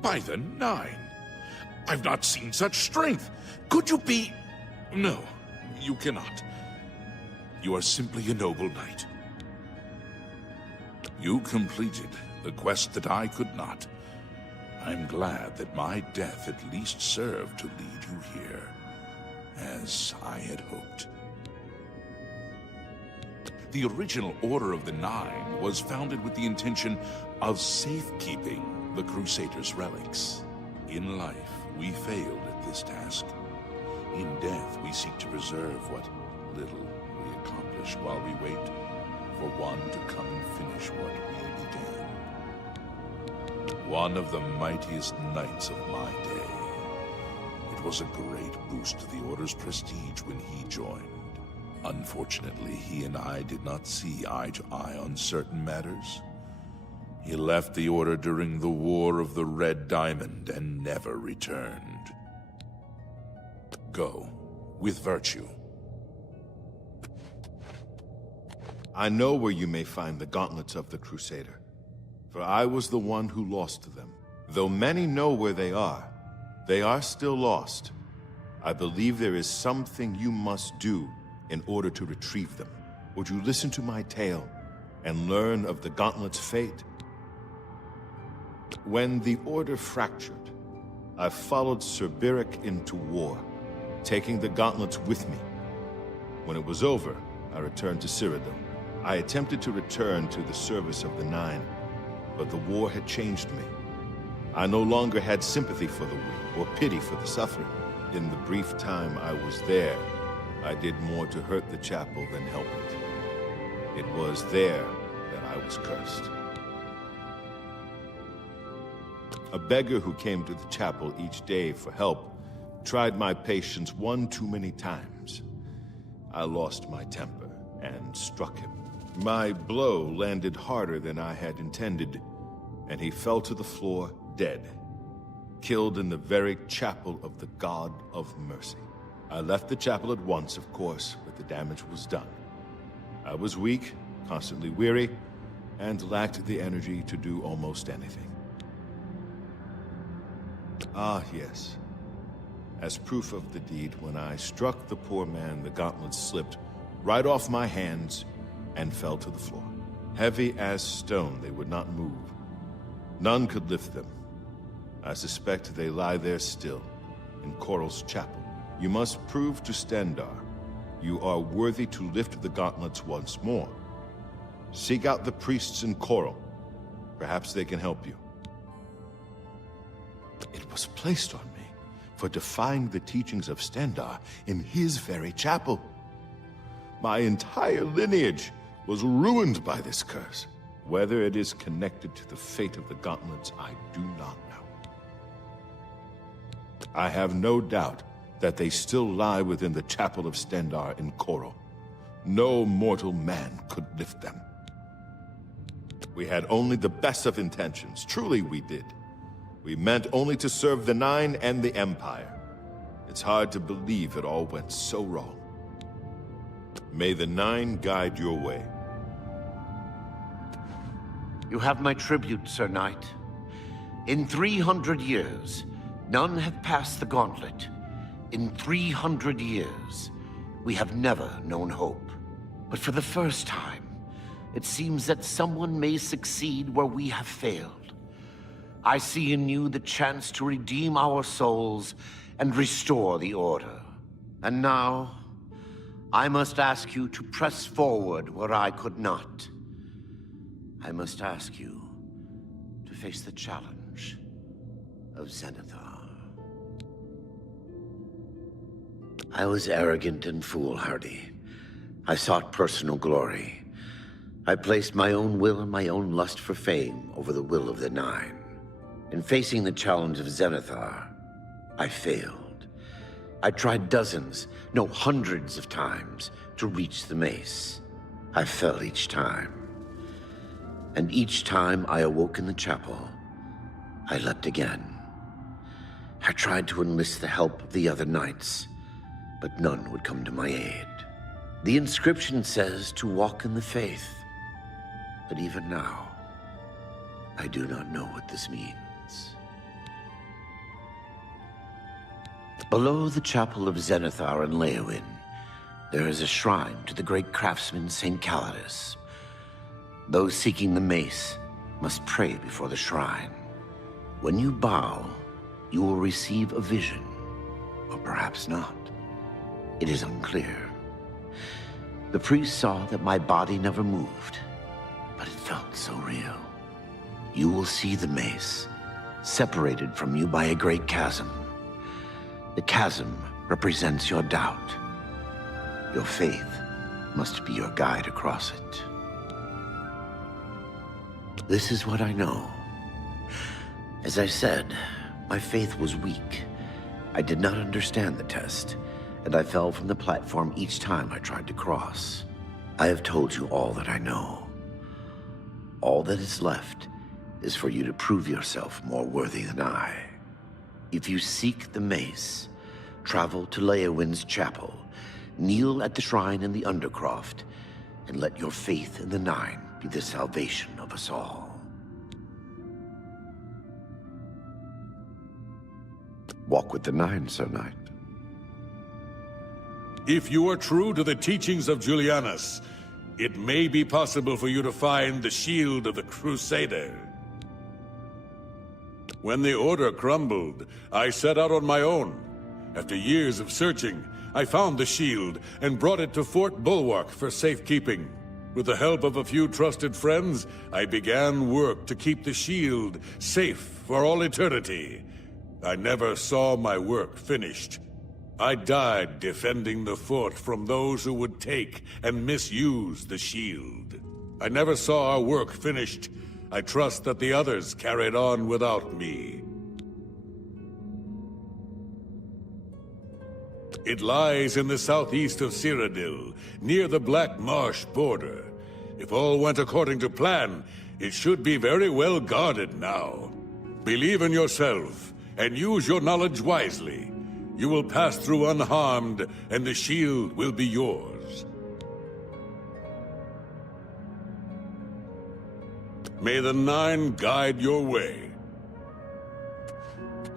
By the Nine! I've not seen such strength! Could you be... No, you cannot. You are simply a noble knight. You completed the quest that I could not. I'm glad that my death at least served to lead you here, as I had hoped. The original Order of the Nine was founded with the intention of safekeeping the Crusaders' relics. In life, we failed at this task. In death, we seek to preserve what little we accomplish while we wait for one to come and finish what we began. One of the mightiest knights of my day. It was a great boost to the Order's prestige when he joined. Unfortunately, he and I did not see eye to eye on certain matters. He left the Order during the War of the Red Diamond and never returned. Go, with virtue. I know where you may find the gauntlets of the Crusader, for I was the one who lost them. Though many know where they are still lost. I believe there is something you must do in order to retrieve them. Would you listen to my tale and learn of the gauntlet's fate? When the Order fractured, I followed Sir Beric into war, taking the gauntlets with me. When it was over, I returned to Cyrodiil. I attempted to return to the service of the Nine, but the war had changed me. I no longer had sympathy for the weak or pity for the suffering. In the brief time I was there, I did more to hurt the chapel than help it. It was there that I was cursed. A beggar who came to the chapel each day for help tried my patience one too many times. I lost my temper and struck him. My blow landed harder than I had intended, and he fell to the floor dead, killed in the very chapel of the God of Mercy. I left the chapel at once, of course, but the damage was done. I was weak, constantly weary, and lacked the energy to do almost anything. Ah, yes. As proof of the deed, when I struck the poor man, the gauntlets slipped right off my hands and fell to the floor. Heavy as stone, they would not move. None could lift them. I suspect they lie there still, in Coral's chapel. You must prove to Stendarr you are worthy to lift the gauntlets once more. Seek out the priests in Coral. Perhaps they can help you. It was placed on me for defying the teachings of Stendarr in his very chapel. My entire lineage was ruined by this curse. Whether it is connected to the fate of the gauntlets, I do not know. I have no doubt that they still lie within the chapel of Stendarr in Coral. No mortal man could lift them. We had only the best of intentions. Truly we did. We meant only to serve the Nine and the Empire. It's hard to believe it all went so wrong. May the Nine guide your way. You have my tribute, Sir Knight. In 300 years, none have passed the gauntlet. In 300 years, we have never known hope. But for the first time, it seems that someone may succeed where we have failed. I see in you the chance to redeem our souls and restore the Order. And now, I must ask you to press forward where I could not. I must ask you to face the challenge of Zenithar. I was arrogant and foolhardy. I sought personal glory. I placed my own will and my own lust for fame over the will of the Nine. In facing the challenge of Zenithar, I failed. I tried dozens, no hundreds of times to reach the mace. I fell each time. And each time I awoke in the chapel, I leapt again. I tried to enlist the help of the other knights, but none would come to my aid. The inscription says to walk in the faith, but even now, I do not know what this means. Below the chapel of Zenithar and Leowyn, there is a shrine to the great craftsman St. Calidus. Those seeking the mace must pray before the shrine. When you bow, you will receive a vision, or perhaps not. It is unclear. The priest saw that my body never moved, but it felt so real. You will see the mace, separated from you by a great chasm. The chasm represents your doubt. Your faith must be your guide across it. This is what I know. As I said, my faith was weak. I did not understand the test, and I fell from the platform each time I tried to cross. I have told you all that I know. All that is left is for you to prove yourself more worthy than I. If you seek the mace, travel to Leowyn's chapel, kneel at the shrine in the Undercroft, and let your faith in the Nine be the salvation of us all. Walk with the Nine, Sir Knight. If you are true to the teachings of Julianus, it may be possible for you to find the shield of the Crusader. When the Order crumbled, I set out on my own. After years of searching, I found the shield and brought it to Fort Bulwark for safekeeping. With the help of a few trusted friends, I began work to keep the shield safe for all eternity. I never saw my work finished. I died defending the fort from those who would take and misuse the shield. I never saw our work finished. I trust that the others carried on without me. It lies in the southeast of Cyrodiil, near the Black Marsh border. If all went according to plan, it should be very well guarded now. Believe in yourself, and use your knowledge wisely. You will pass through unharmed, and the shield will be yours. May the Nine guide your way.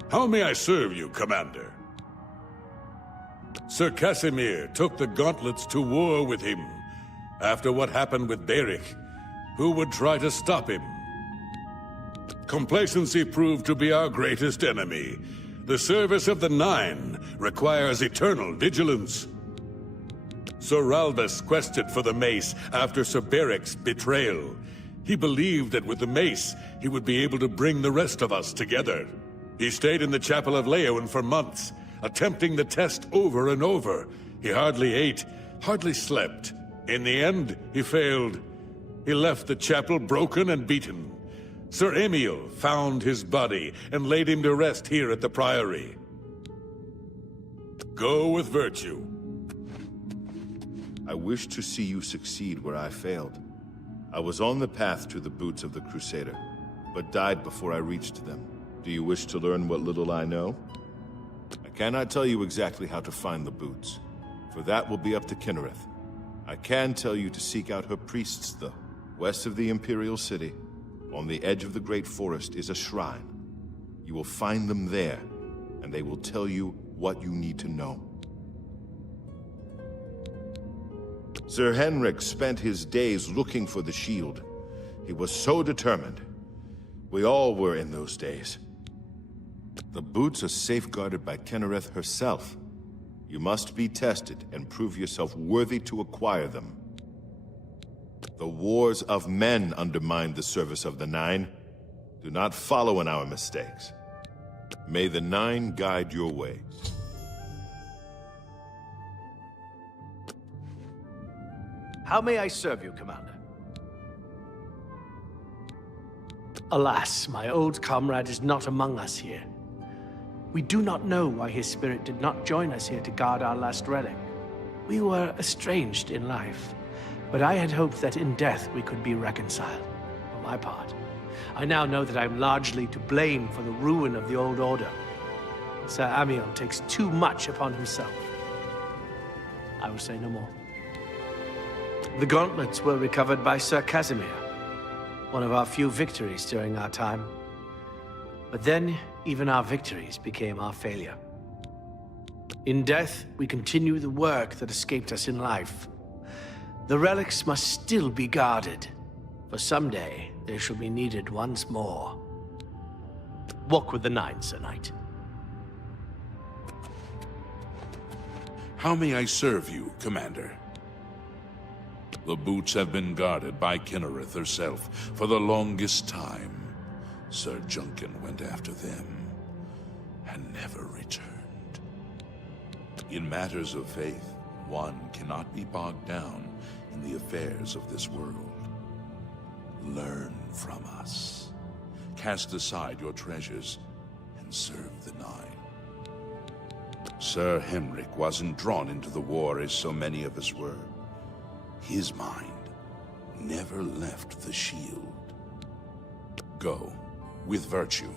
How may I serve you, Commander? Sir Casimir took the gauntlets to war with him. After what happened with Beric, who would try to stop him? Complacency proved to be our greatest enemy. The service of the Nine requires eternal vigilance. Sir Ralbus quested for the mace after Sir Beric's betrayal. He believed that with the mace, he would be able to bring the rest of us together. He stayed in the chapel of Leowyn for months, attempting the test over and over. He hardly ate, hardly slept. In the end, he failed. He left the chapel broken and beaten. Sir Emil found his body and laid him to rest here at the Priory. Go with virtue. I wish to see you succeed where I failed. I was on the path to the boots of the Crusader, but died before I reached them. Do you wish to learn what little I know? I cannot tell you exactly how to find the boots, for that will be up to Kinnereth. I can tell you to seek out her priests, though. West of the Imperial City, on the edge of the Great Forest, is a shrine. You will find them there, and they will tell you what you need to know. Sir Henrik spent his days looking for the shield. He was so determined. We all were in those days. The boots are safeguarded by Kinnereth herself. You must be tested and prove yourself worthy to acquire them. The wars of men undermine the service of the Nine. Do not follow in our mistakes. May the Nine guide your way. How may I serve you, Commander? Alas, my old comrade is not among us here. We do not know why his spirit did not join us here to guard our last relic. We were estranged in life, but I had hoped that in death we could be reconciled. For my part, I now know that I am largely to blame for the ruin of the old order. Sir Amiel takes too much upon himself. I will say no more. The gauntlets were recovered by Sir Casimir, one of our few victories during our time. But then, even our victories became our failure. In death, we continue the work that escaped us in life. The relics must still be guarded, for someday they shall be needed once more. Walk with the Nine, Sir Knight. How may I serve you, Commander? The boots have been guarded by Kinnereth herself for the longest time. Sir Junkin went after them and never returned. In matters of faith, one cannot be bogged down in the affairs of this world. Learn from us. Cast aside your treasures and serve the Nine. Sir Henrik wasn't drawn into the war as so many of us were. His mind never left the shield. Go with virtue.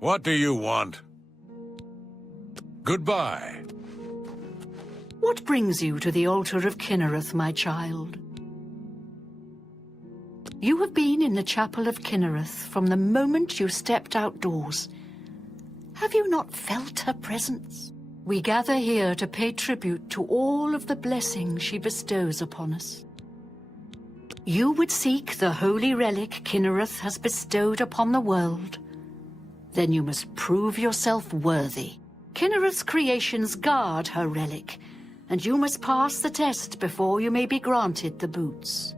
What do you want? Goodbye. What brings you to the altar of Kinnereth, my child? You have been in the chapel of Kinnereth from the moment you stepped outdoors. Have you not felt her presence? We gather here to pay tribute to all of the blessings she bestows upon us. You would seek the holy relic Kinnereth has bestowed upon the world. Then you must prove yourself worthy. Kinnereth's creations guard her relic, and you must pass the test before you may be granted the boots.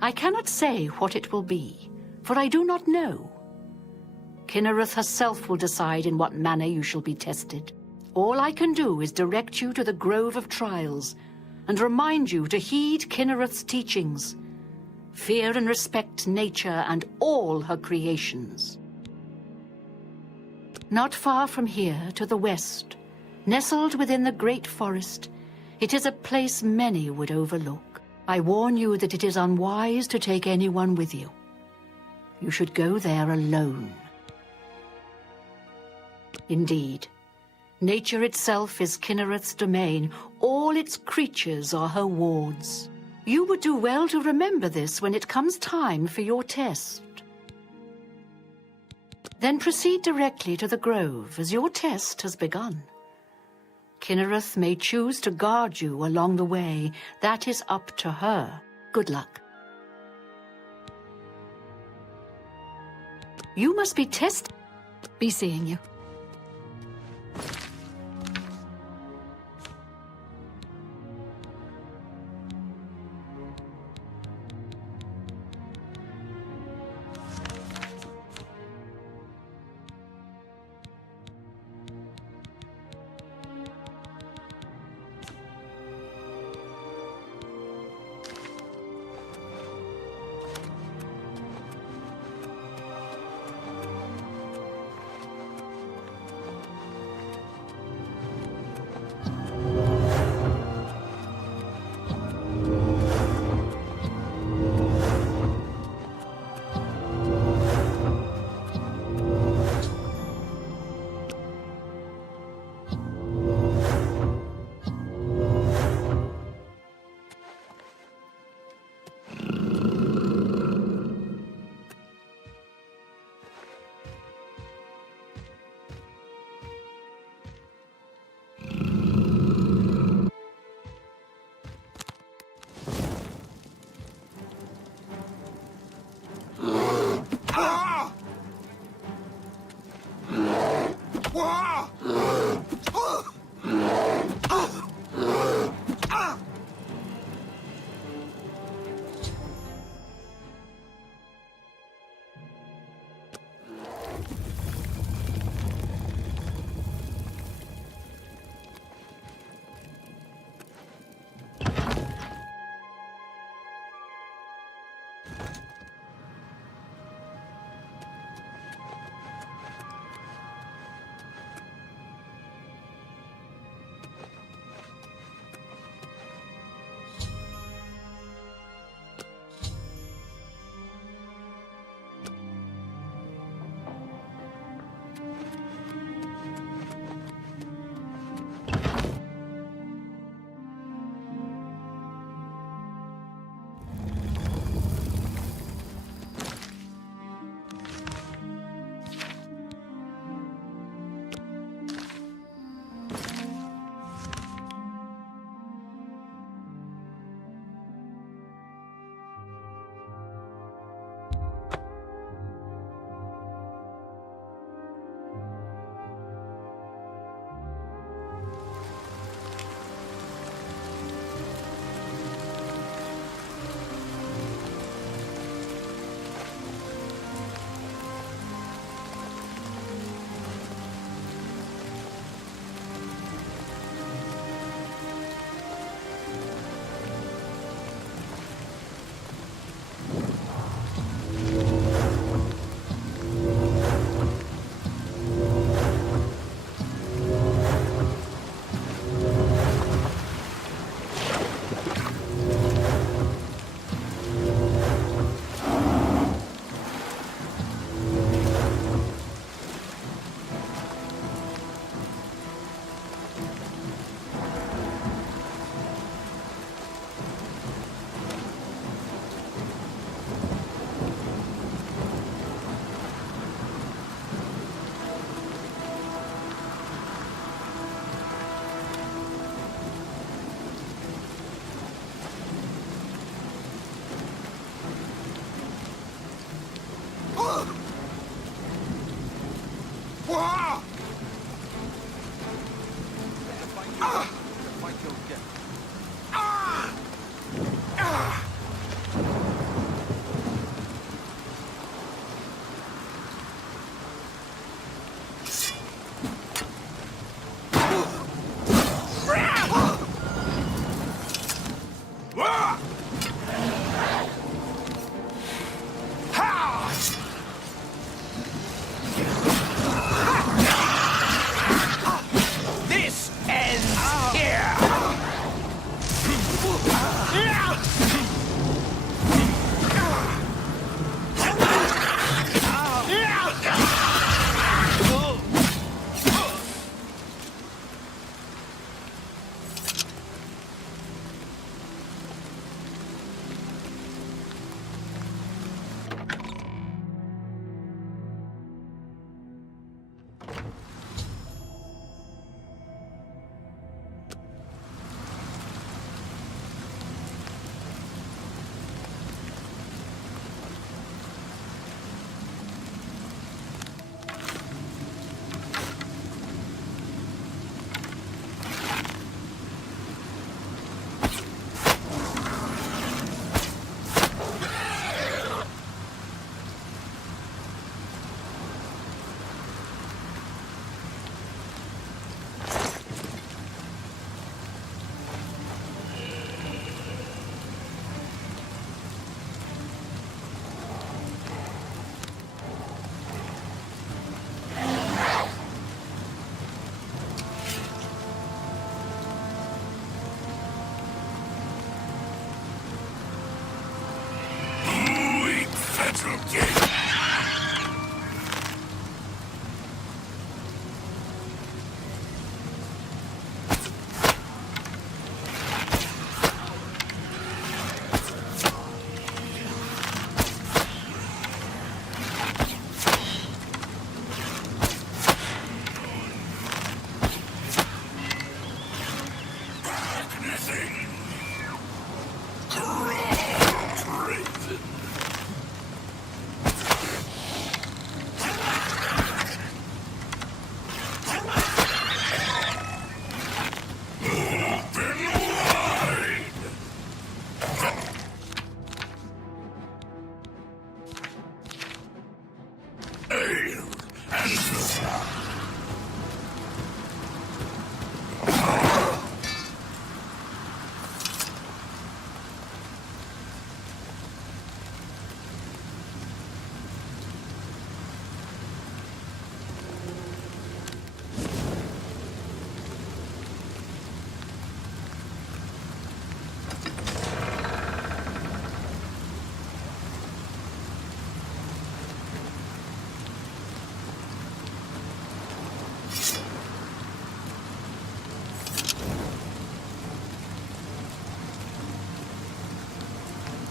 I cannot say what it will be, for I do not know. Kinnereth herself will decide in what manner you shall be tested. All I can do is direct you to the Grove of Trials, and remind you to heed Kinnereth's teachings. Fear and respect nature and all her creations. Not far from here, to the west, nestled within the great forest, it is a place many would overlook. I warn you that it is unwise to take anyone with you. You should go there alone. Indeed, nature itself is Kinnereth's domain. All its creatures are her wards. You would do well to remember this when it comes time for your test. Then proceed directly to the grove, as your test has begun. Kinnereth may choose to guard you along the way. That is up to her. Good luck. You must be tested. Be seeing you. Fight you'll get. This ends here!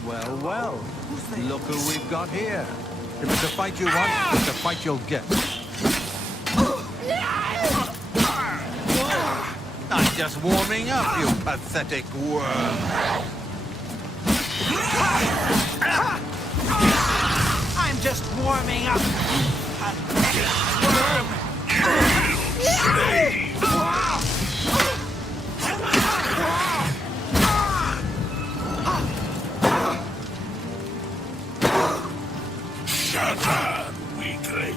Well, well. Look who we've got here. If it's a fight you want, it's a fight you'll get. I'm just warming up, you pathetic worm. I'm just warming up. Worm. Shut up, weakling.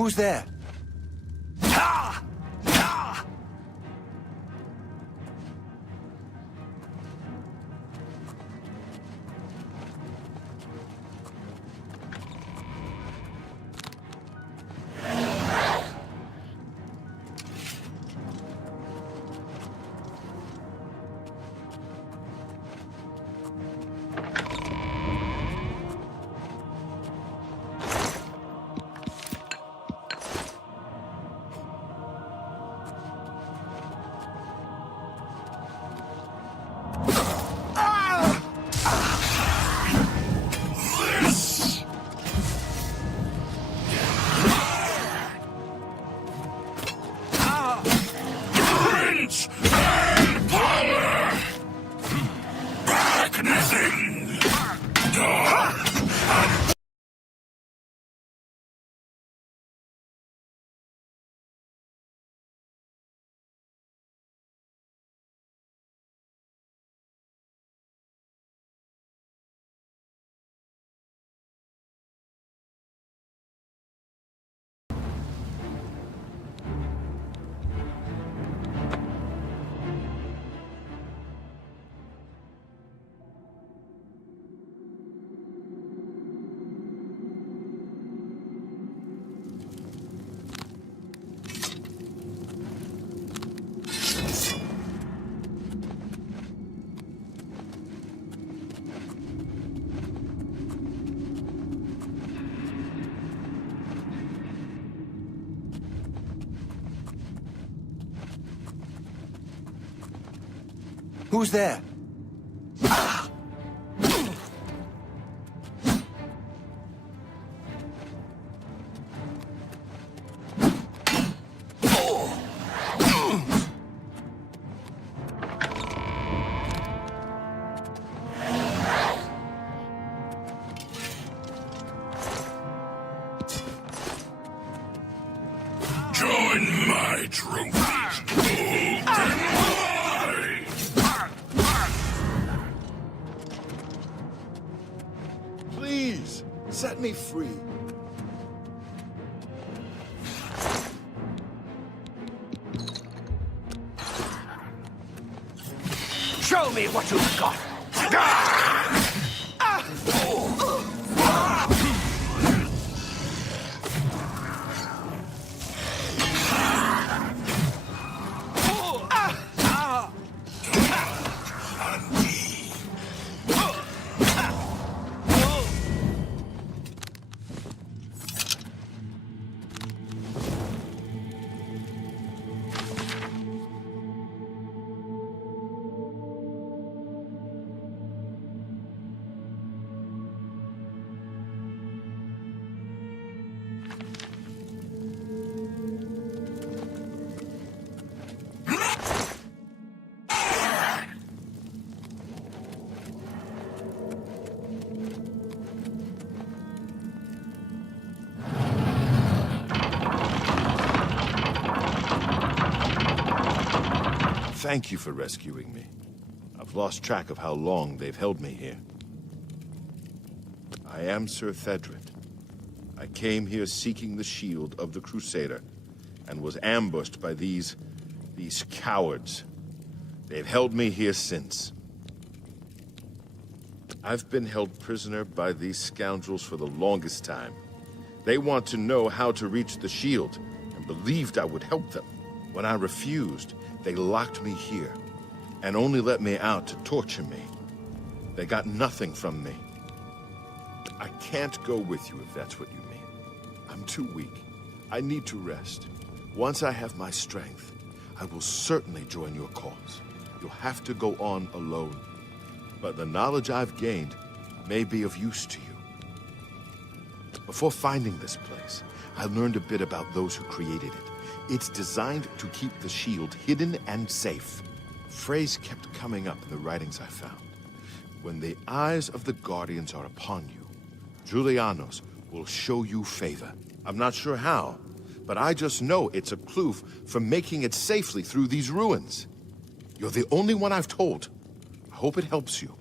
Who's there? Who's there? Join my trophies. Please, set me free. Show me what you've got! Thank you for rescuing me. I've lost track of how long they've held me here. I am Sir Thedred. I came here seeking the shield of the Crusader, and was ambushed by these cowards. They've held me here since. I've been held prisoner by these scoundrels for the longest time. They want to know how to reach the shield, and believed I would help them. When I refused, they locked me here, and only let me out to torture me. They got nothing from me. I can't go with you if that's what you mean. I'm too weak. I need to rest. Once I have my strength, I will certainly join your cause. You'll have to go on alone. But the knowledge I've gained may be of use to you. Before finding this place, I learned a bit about those who created it. It's designed to keep the shield hidden and safe. Phrase kept coming up in the writings I found. When the eyes of the Guardians are upon you, Julianos will show you favor. I'm not sure how, but I just know it's a clue for making it safely through these ruins. You're the only one I've told. I hope it helps you.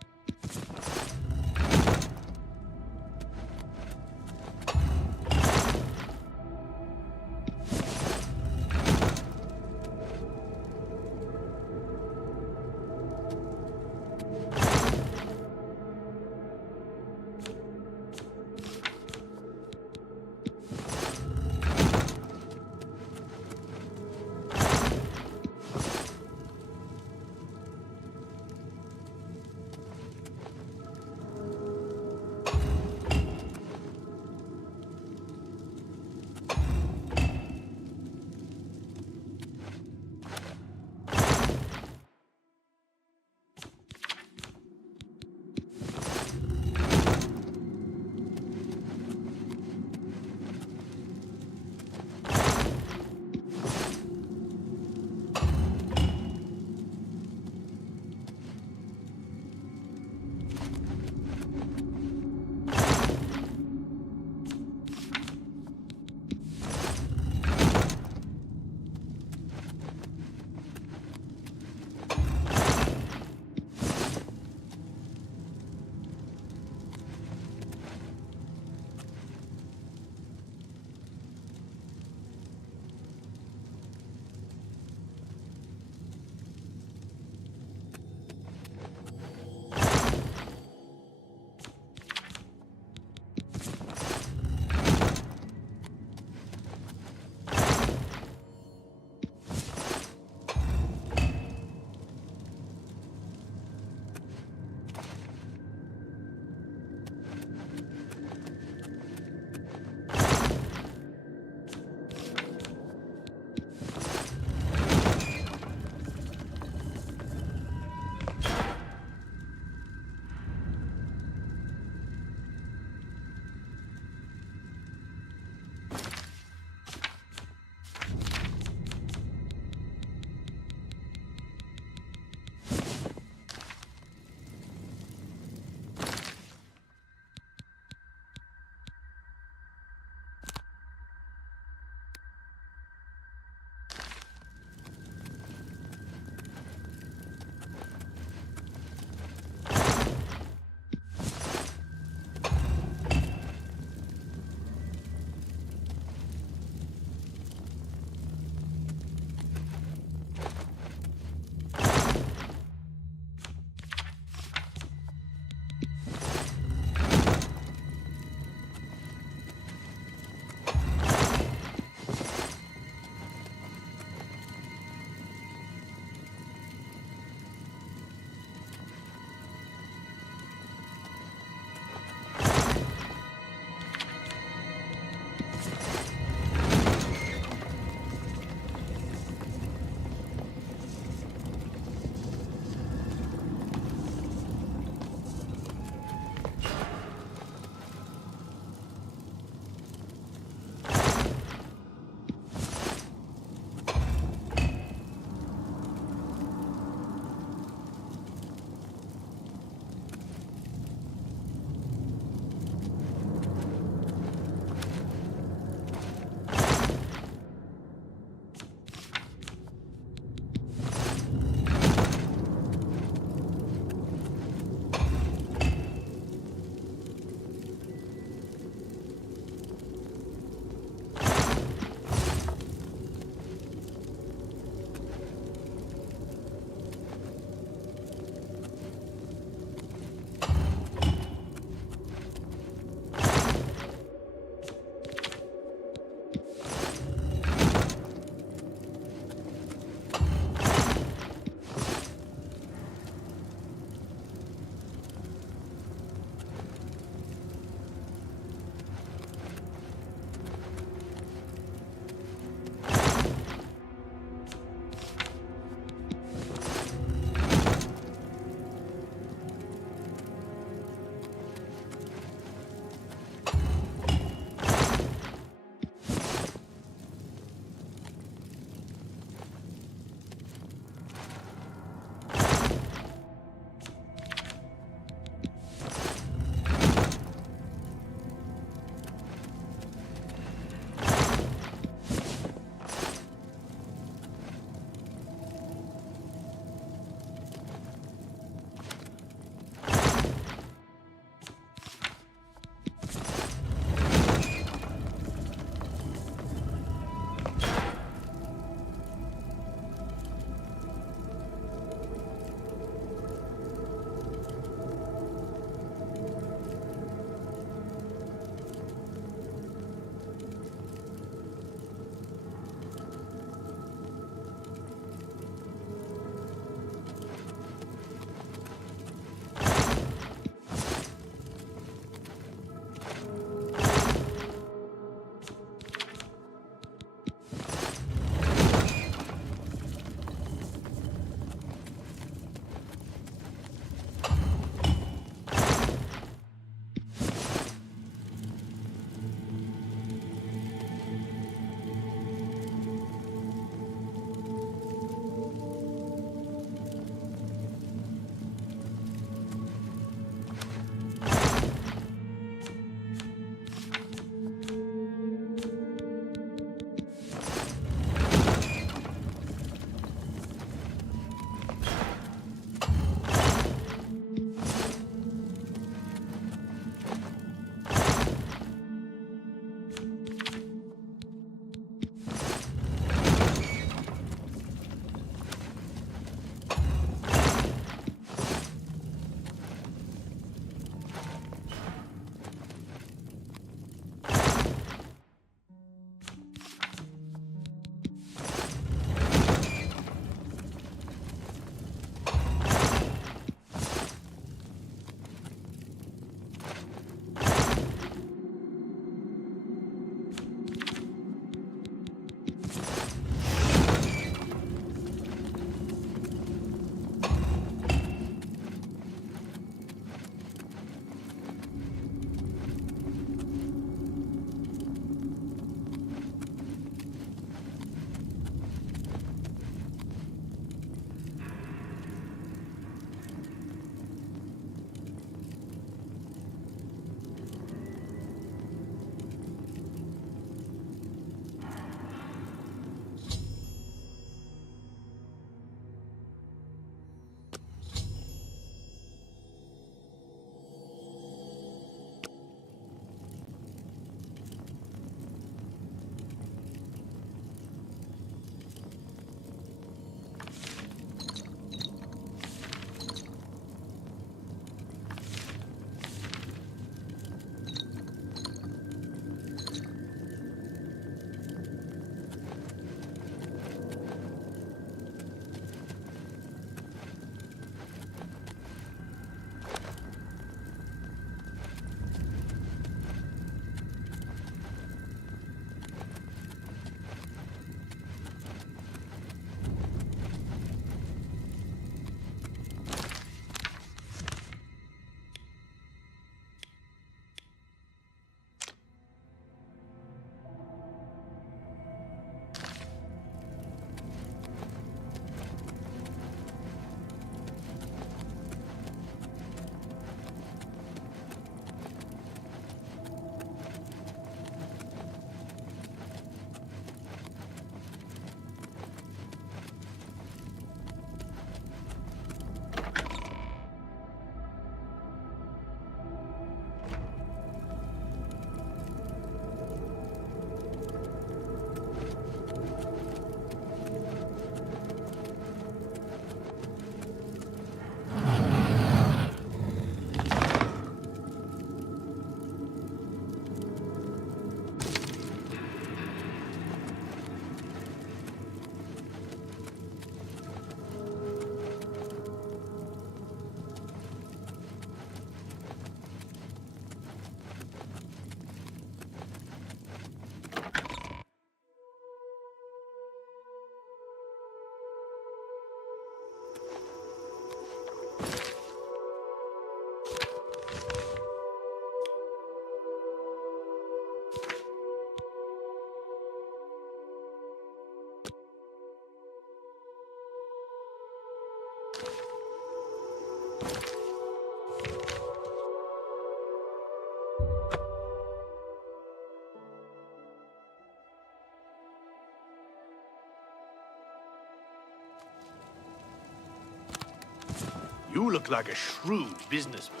You look like a shrewd businessman.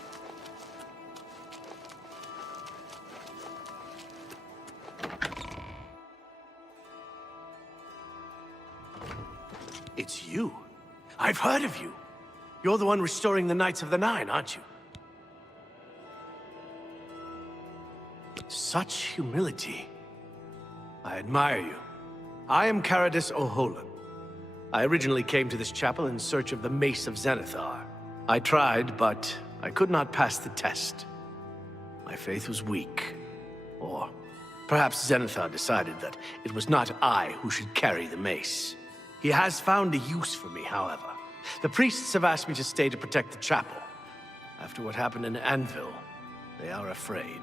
It's you. I've heard of you. You're the one restoring the Knights of the Nine, aren't you? Such humility. I admire you. I am Caradus O'Holan. I originally came to this chapel in search of the Mace of Zenithar. I tried, but I could not pass the test. My faith was weak. Or perhaps Zenithar decided that it was not I who should carry the mace. He has found a use for me, however. The priests have asked me to stay to protect the chapel. After what happened in Anvil, they are afraid.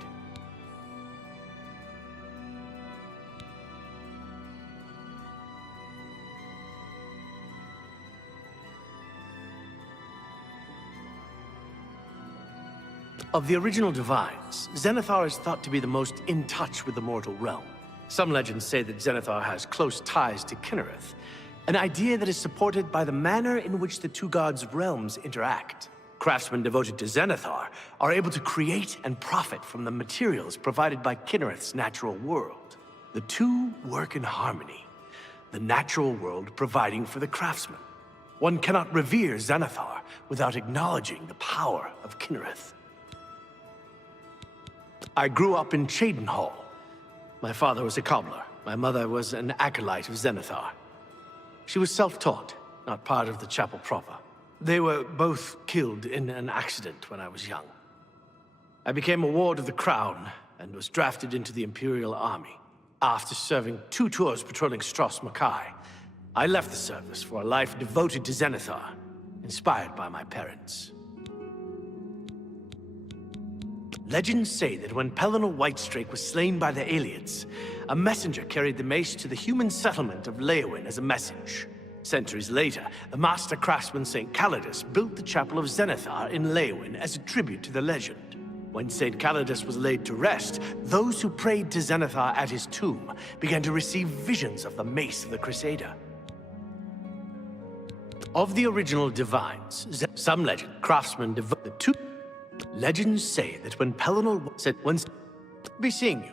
Of the original Divines, Zenithar is thought to be the most in touch with the mortal realm. Some legends say that Zenithar has close ties to Kinnereth, an idea that is supported by the manner in which the two gods' realms interact. Craftsmen devoted to Zenithar are able to create and profit from the materials provided by Kinnereth's natural world. The two work in harmony, the natural world providing for the craftsman. One cannot revere Zenithar without acknowledging the power of Kinnereth. I grew up in Cheydinhall. My father was a cobbler. My mother was an acolyte of Zenithar. She was self-taught, not part of the chapel proper. They were both killed in an accident when I was young. I became a ward of the Crown and was drafted into the Imperial Army. After serving 2 tours patrolling Stros Makai, I left the service for a life devoted to Zenithar, inspired by my parents. Legends say that when Pellinal Whitestrake was slain by the Aliens, a messenger carried the mace to the human settlement of Leowyn as a message. Centuries later, the master craftsman St. Calidus built the Chapel of Zenithar in Leowyn as a tribute to the legend. When St. Calidus was laid to rest, those who prayed to Zenithar at his tomb began to receive visions of the mace of the Crusader. Of the original Divines, some legend craftsmen devote the two. Legends say that when Pellinal said, "Once be seeing you."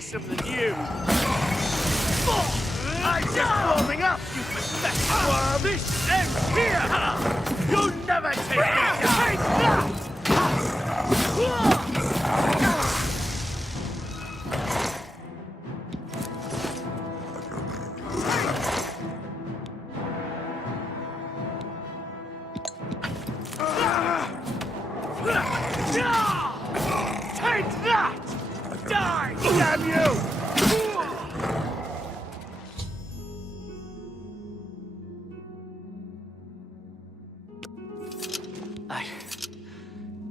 fearsome than you. I'm just warming up, you pathetic worm! This ends here! You'll never take me down! Take that! Die, damn you!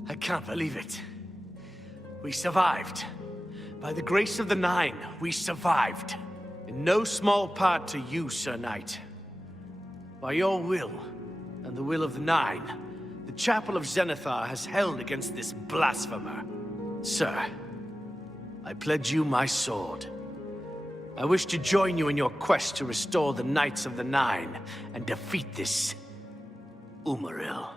I can't believe it. We survived. By the grace of the Nine, we survived. In no small part to you, Sir Knight. By your will, and the will of the Nine, the Chapel of Zenithar has held against this blasphemer. Sir, I pledge you my sword. I wish to join you in your quest to restore the Knights of the Nine and defeat this Umaril.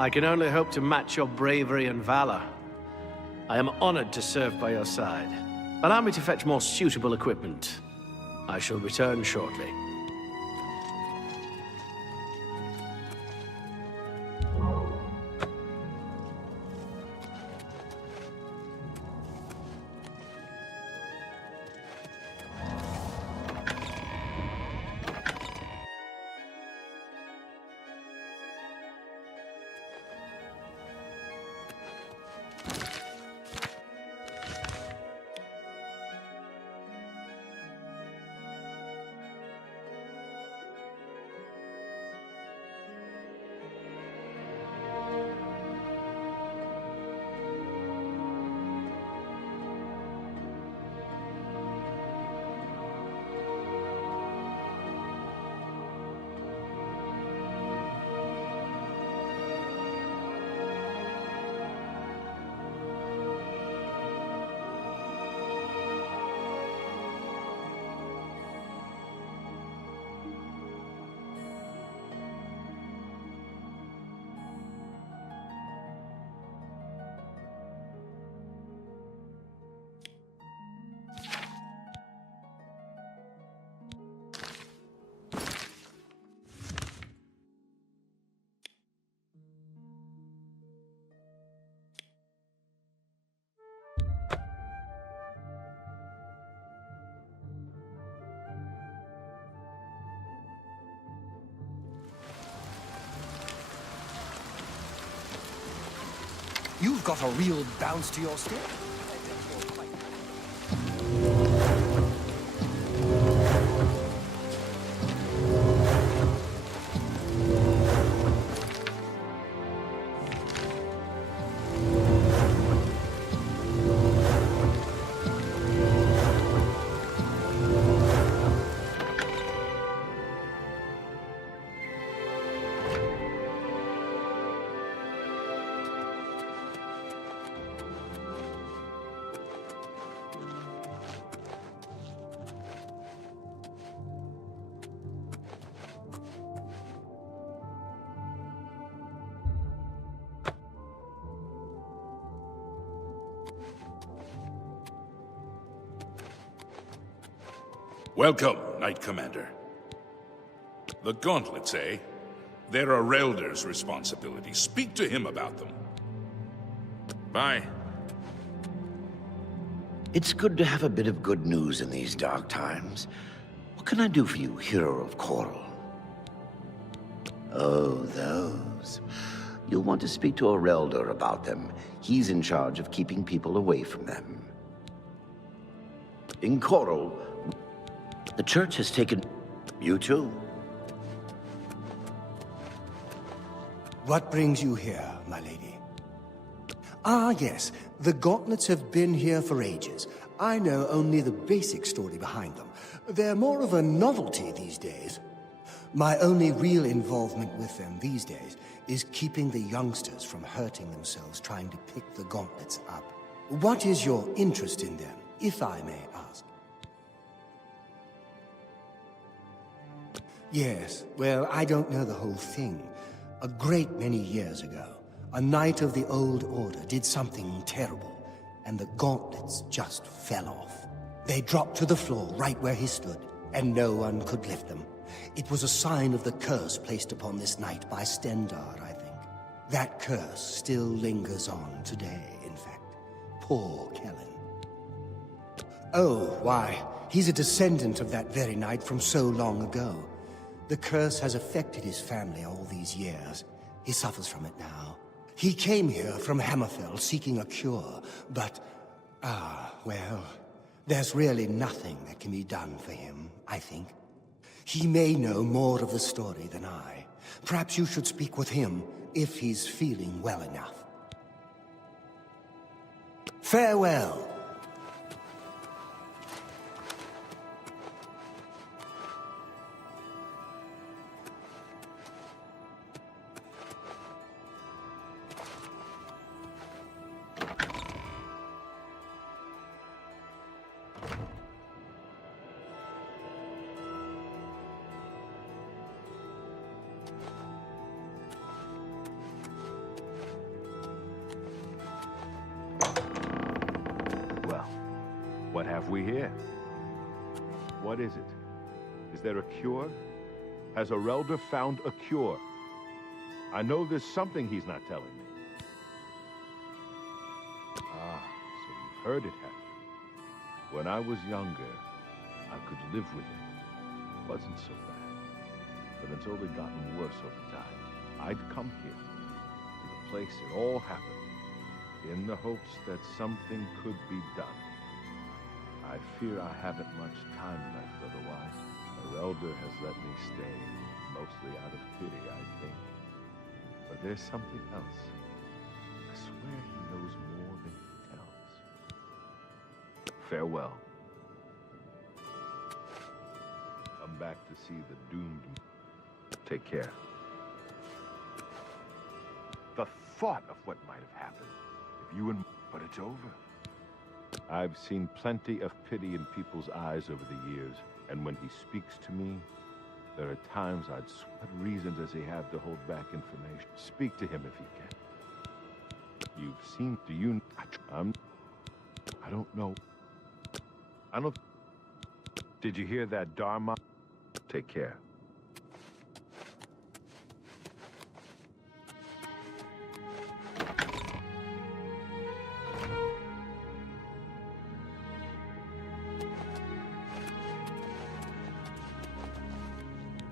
I can only hope to match your bravery and valor. I am honored to serve by your side. Allow me to fetch more suitable equipment. I shall return shortly. You've got a real bounce to your step. Welcome, Knight Commander. The gauntlets, eh? They're a Relder's responsibility. Speak to him about them. Bye. It's good to have a bit of good news in these dark times. What can I do for you, hero of Coral? Oh, those. You'll want to speak to a Relder about them. He's in charge of keeping people away from them. In Coral, the Church has taken... you too. What brings you here, my lady? Ah, yes. The gauntlets have been here for ages. I know only the basic story behind them. They're more of a novelty these days. My only real involvement with them these days is keeping the youngsters from hurting themselves trying to pick the gauntlets up. What is your interest in them, if I may ask? Yes, well, I don't know the whole thing. A great many years ago, a knight of the Old Order did something terrible, and the gauntlets just fell off. They dropped to the floor right where he stood, and no one could lift them. It was a sign of the curse placed upon this knight by Stendard, I think. That curse still lingers on today, in fact. Poor Kellen. Oh, why, he's a descendant of that very knight from so long ago. The curse has affected his family all these years. He suffers from it now. He came here from Hammerfell seeking a cure, but... well, there's really nothing that can be done for him, I think. He may know more of the story than I. Perhaps you should speak with him, if he's feeling well enough. Farewell. What have we here? What is it? Is there a cure? Has a Relder found a cure? I know there's something he's not telling me. Ah, so you've heard it happen. When I was younger, I could live with it. It wasn't so bad. But it's only gotten worse over time. I'd come here, to the place it all happened, in the hopes that something could be done. I fear I haven't much time left otherwise. A Relder has let me stay, mostly out of pity, I think. But there's something else. I swear he knows more than he tells. Farewell. Come back to see the doomed. Take care. The thought of what might have happened if you and... But it's over. I've seen plenty of pity in people's eyes over the years, and when he speaks to me, there are times I'd swear. What reason does he have to hold back information? Speak to him if you can. You've seen... Do you... I don't know. I don't... Did you hear that, Dharma? Take care.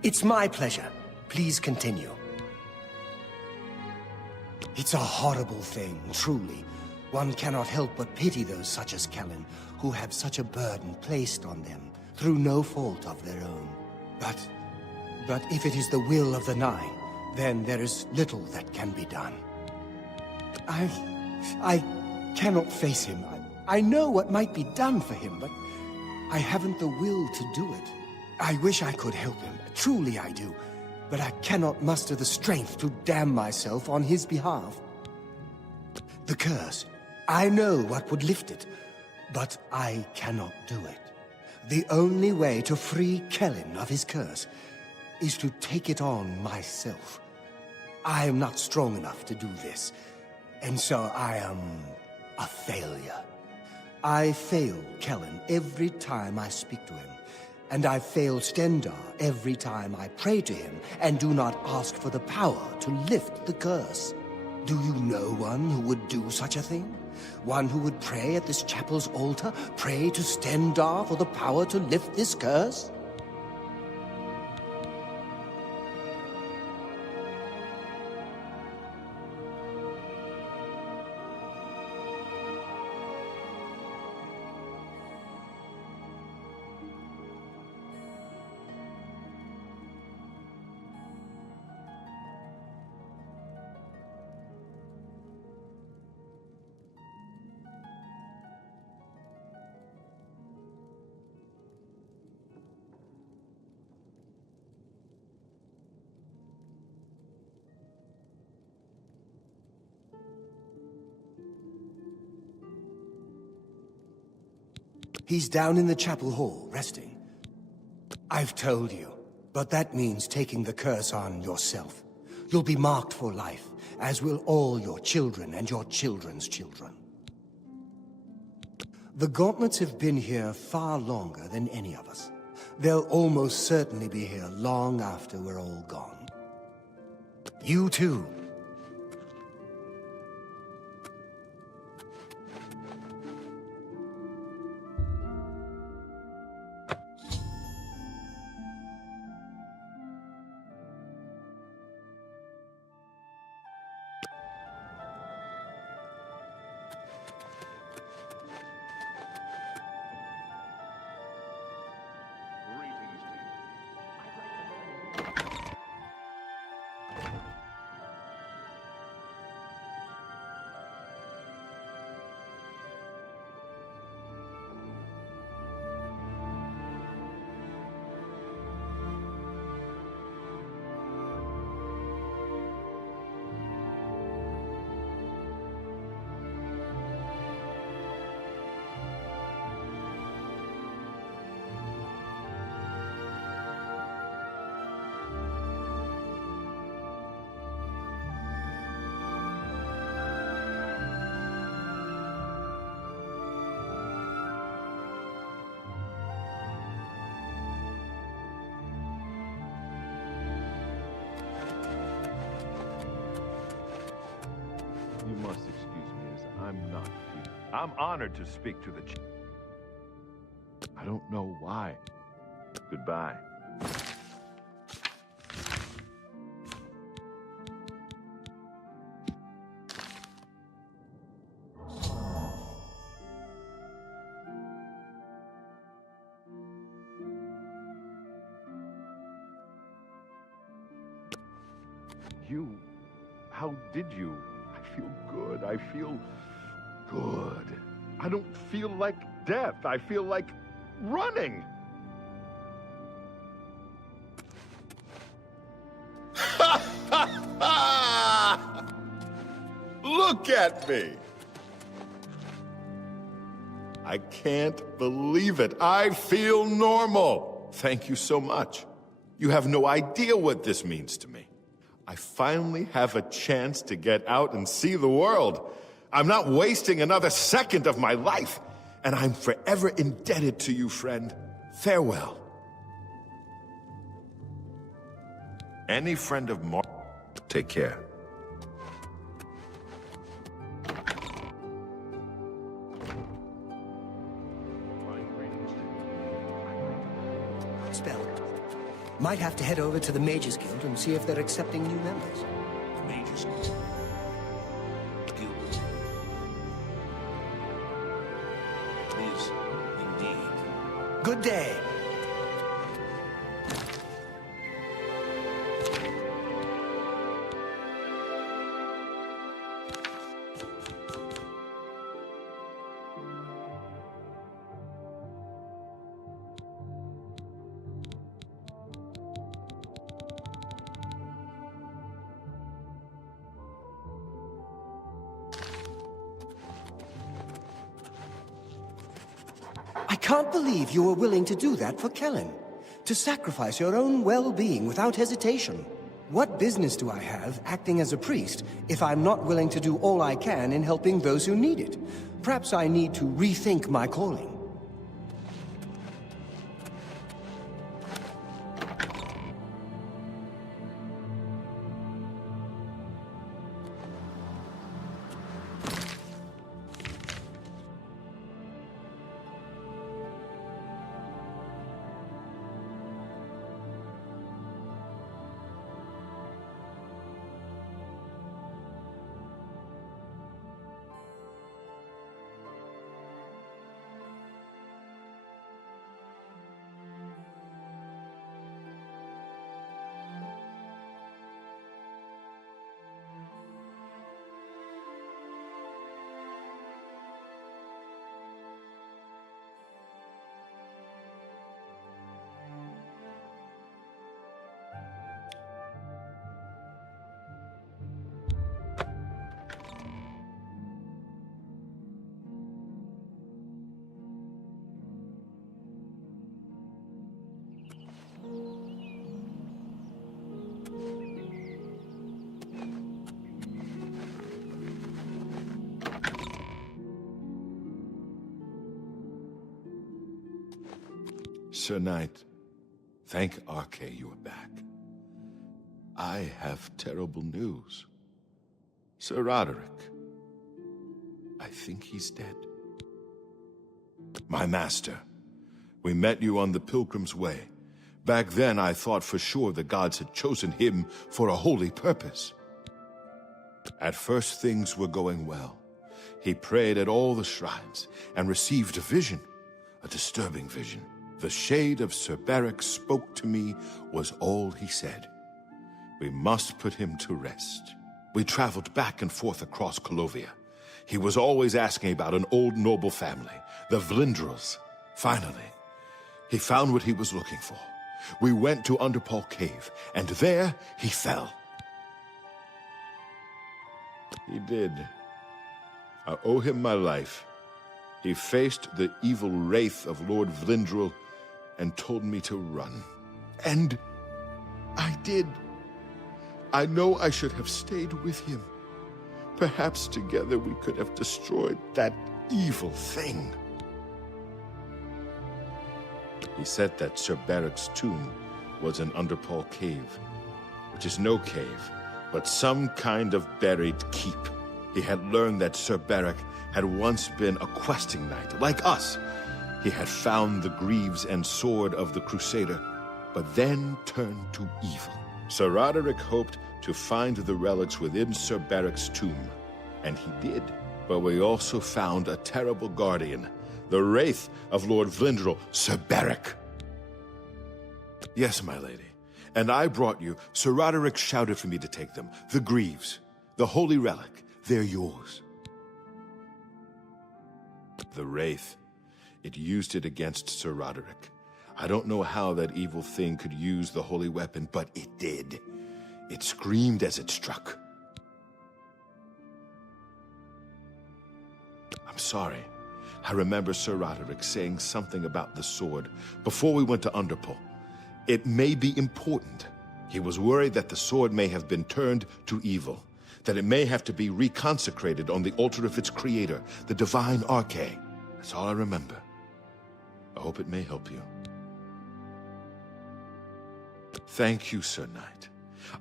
It's my pleasure. Please continue. It's a horrible thing, truly. One cannot help but pity those such as Kellen, who have such a burden placed on them, through no fault of their own. But if it is the will of the Nine, then there is little that can be done. I cannot face him. I know what might be done for him, but I haven't the will to do it. I wish I could help him, truly I do, but I cannot muster the strength to damn myself on his behalf. The curse, I know what would lift it, but I cannot do it. The only way to free Kellen of his curse is to take it on myself. I am not strong enough to do this, and so I am a failure. I fail Kellen every time I speak to him, and I fail Stendar every time I pray to him and do not ask for the power to lift the curse. Do you know one who would do such a thing? One who would pray at this chapel's altar, pray to Stendar for the power to lift this curse? He's down in the chapel hall, resting. I've told you, but that means taking the curse on yourself. You'll be marked for life, as will all your children and your children's children. The gauntlets have been here far longer than any of us. They'll almost certainly be here long after we're all gone. You too. You must excuse me as I'm not feeling. I'm honored to speak to the I don't know why. Goodbye. How did you? I feel good. I feel good. I don't feel like death. I feel like running. Look at me. I can't believe it. I feel normal. Thank you so much. You have no idea what this means to me. I finally have a chance to get out and see the world. I'm not wasting another second of my life, and I'm forever indebted to you, friend. Farewell. Any friend of Mar... Take care. Spell. Might have to head over to the Mages Guild and see if they're accepting new members. The Mages Guild? Good day. I can't believe you were willing to do that for Kellen. To sacrifice your own well-being without hesitation. What business do I have acting as a priest if I'm not willing to do all I can in helping those who need it? Perhaps I need to rethink my calling. Sir Knight, thank Arche you are back. I have terrible news. Sir Roderick, I think he's dead. My master, we met you on the Pilgrim's Way. Back then I thought for sure the gods had chosen him for a holy purpose. At first things were going well. He prayed at all the shrines and received a vision, a disturbing vision. The shade of Sir Beric spoke to me was all he said. We must put him to rest. We traveled back and forth across Colovia. He was always asking about an old noble family, the Vlindrels. Finally, he found what he was looking for. We went to Underpaw Cave, and there he fell. He did. I owe him my life. He faced the evil wraith of Lord Vlindrel and told me to run. And I did. I know I should have stayed with him. Perhaps together we could have destroyed that evil thing. He said that Sir Beric's tomb was in Underpaw Cave, which is no cave, but some kind of buried keep. He had learned that Sir Beric had once been a questing knight, like us. He had found the greaves and sword of the Crusader, but then turned to evil. Sir Roderick hoped to find the relics within Sir Beric's tomb, and he did. But we also found a terrible guardian, the wraith of Lord Vlindrel, Sir Beric. Yes, my lady, and I brought you. Sir Roderick shouted for me to take them. The greaves, the holy relic, they're yours. The wraith, it used it against Sir Roderick. I don't know how that evil thing could use the holy weapon, but it did. It screamed as it struck. I'm sorry. I remember Sir Roderick saying something about the sword before we went to Underpaw. It may be important. He was worried that the sword may have been turned to evil, that it may have to be reconsecrated on the altar of its creator, the divine Arche. That's all I remember. I hope it may help you. Thank you, Sir Knight.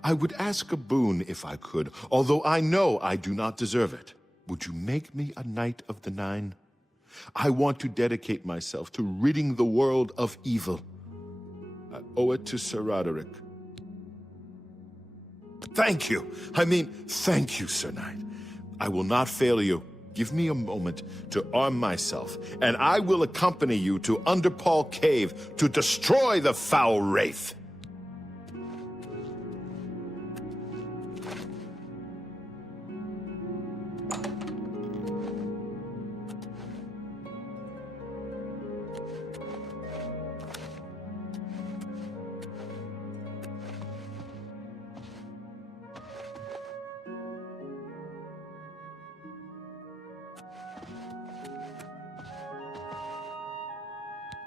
I would ask a boon if I could, although I know I do not deserve it. Would you make me a Knight of the Nine? I want to dedicate myself to ridding the world of evil. I owe it to Sir Roderick. Thank you. Thank you, Sir Knight. I will not fail you. Give me a moment to arm myself, and I will accompany you to Underpaw Cave to destroy the foul wraith.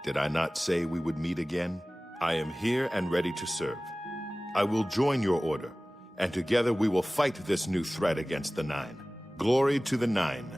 Did I not say we would meet again? I am here and ready to serve. I will join your order, and together we will fight this new threat against the Nine. Glory to the Nine.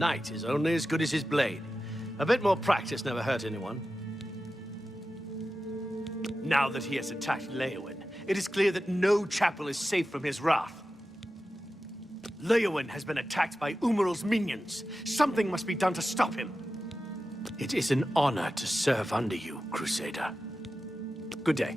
Knight is only as good as his blade. A bit more practice never hurt anyone. Now that he has attacked Leowin, it is clear that no chapel is safe from his wrath. Leowin has been attacked by Umaral's minions. Something must be done to stop him. It is an honor to serve under you, Crusader. Good day.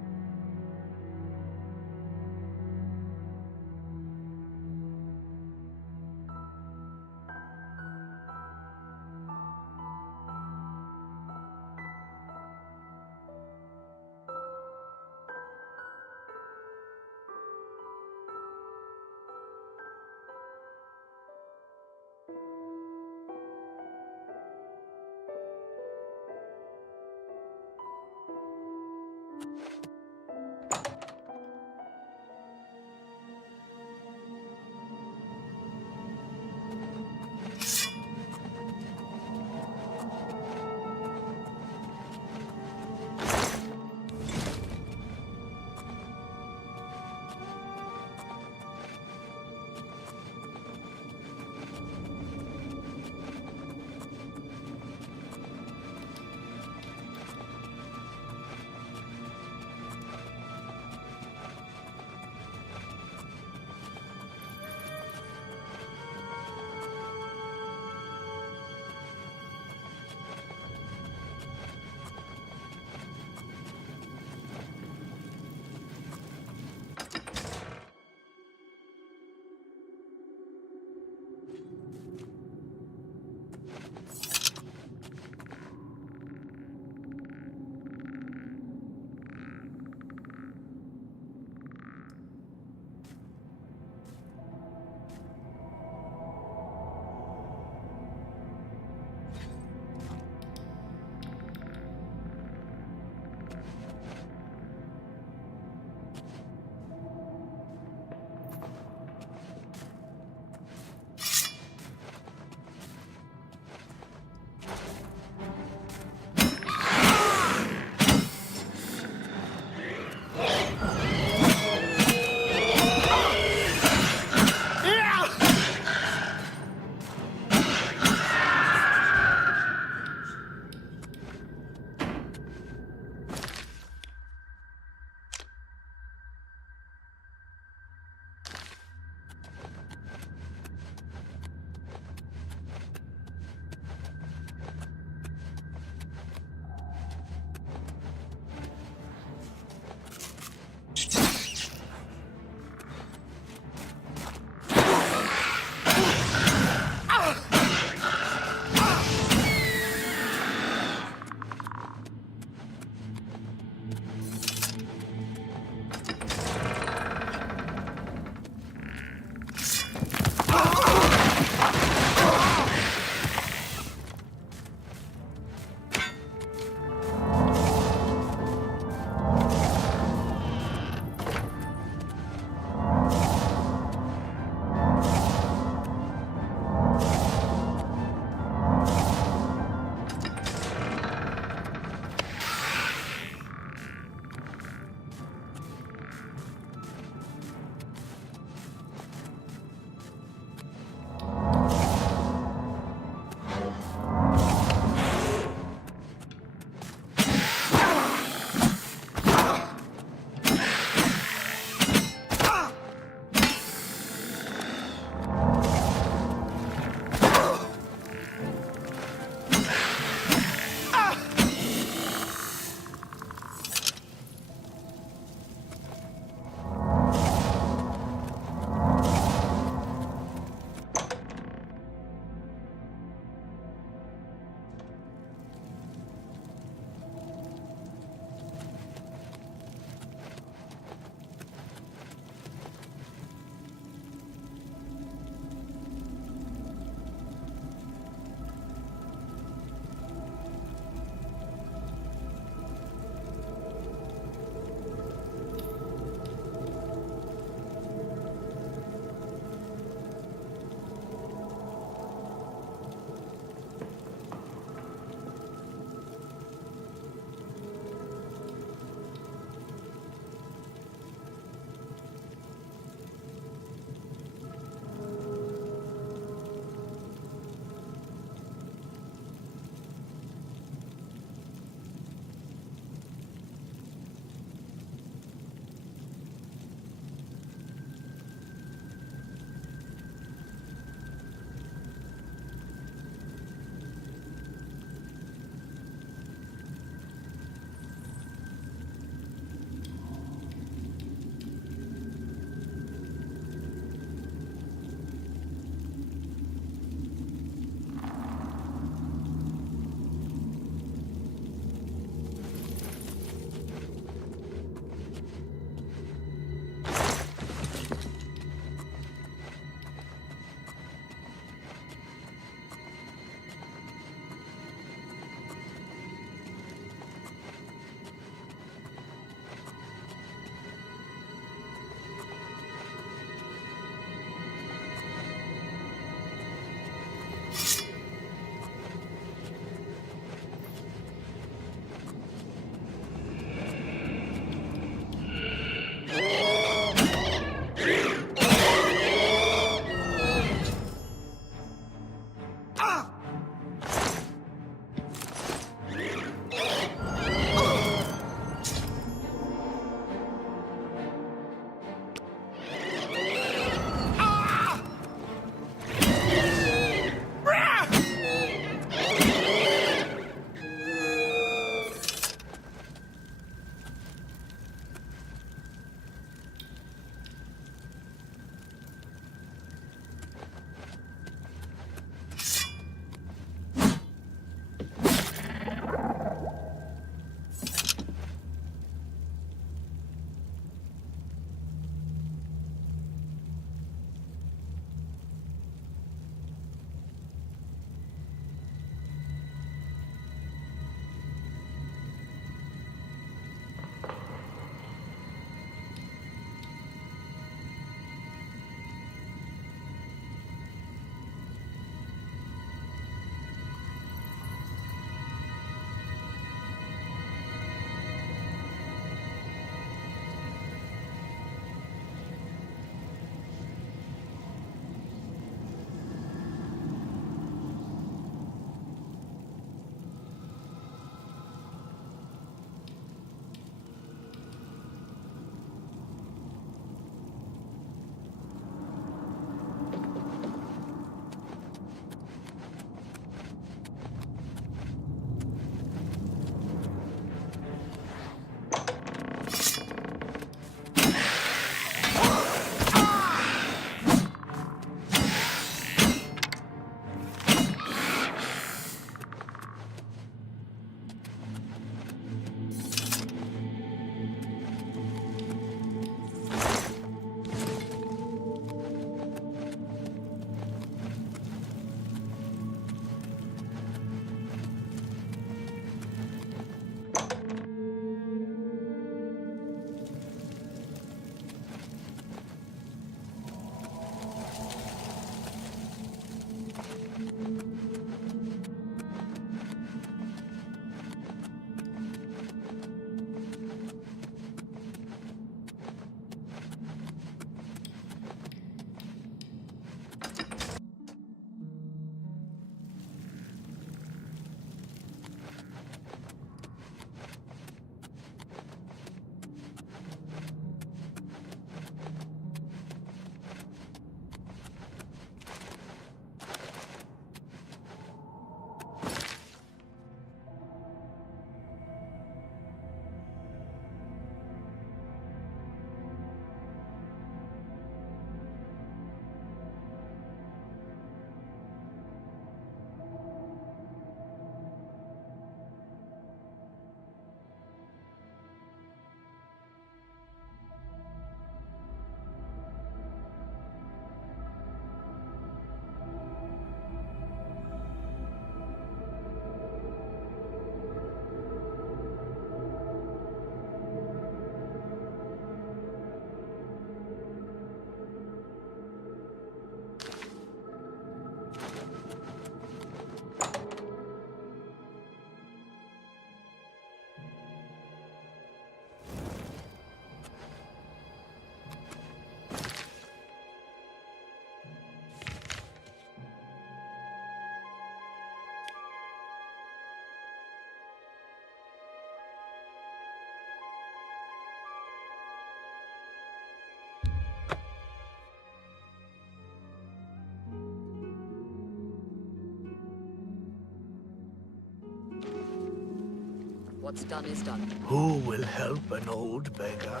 What's done is done. Who will help an old beggar?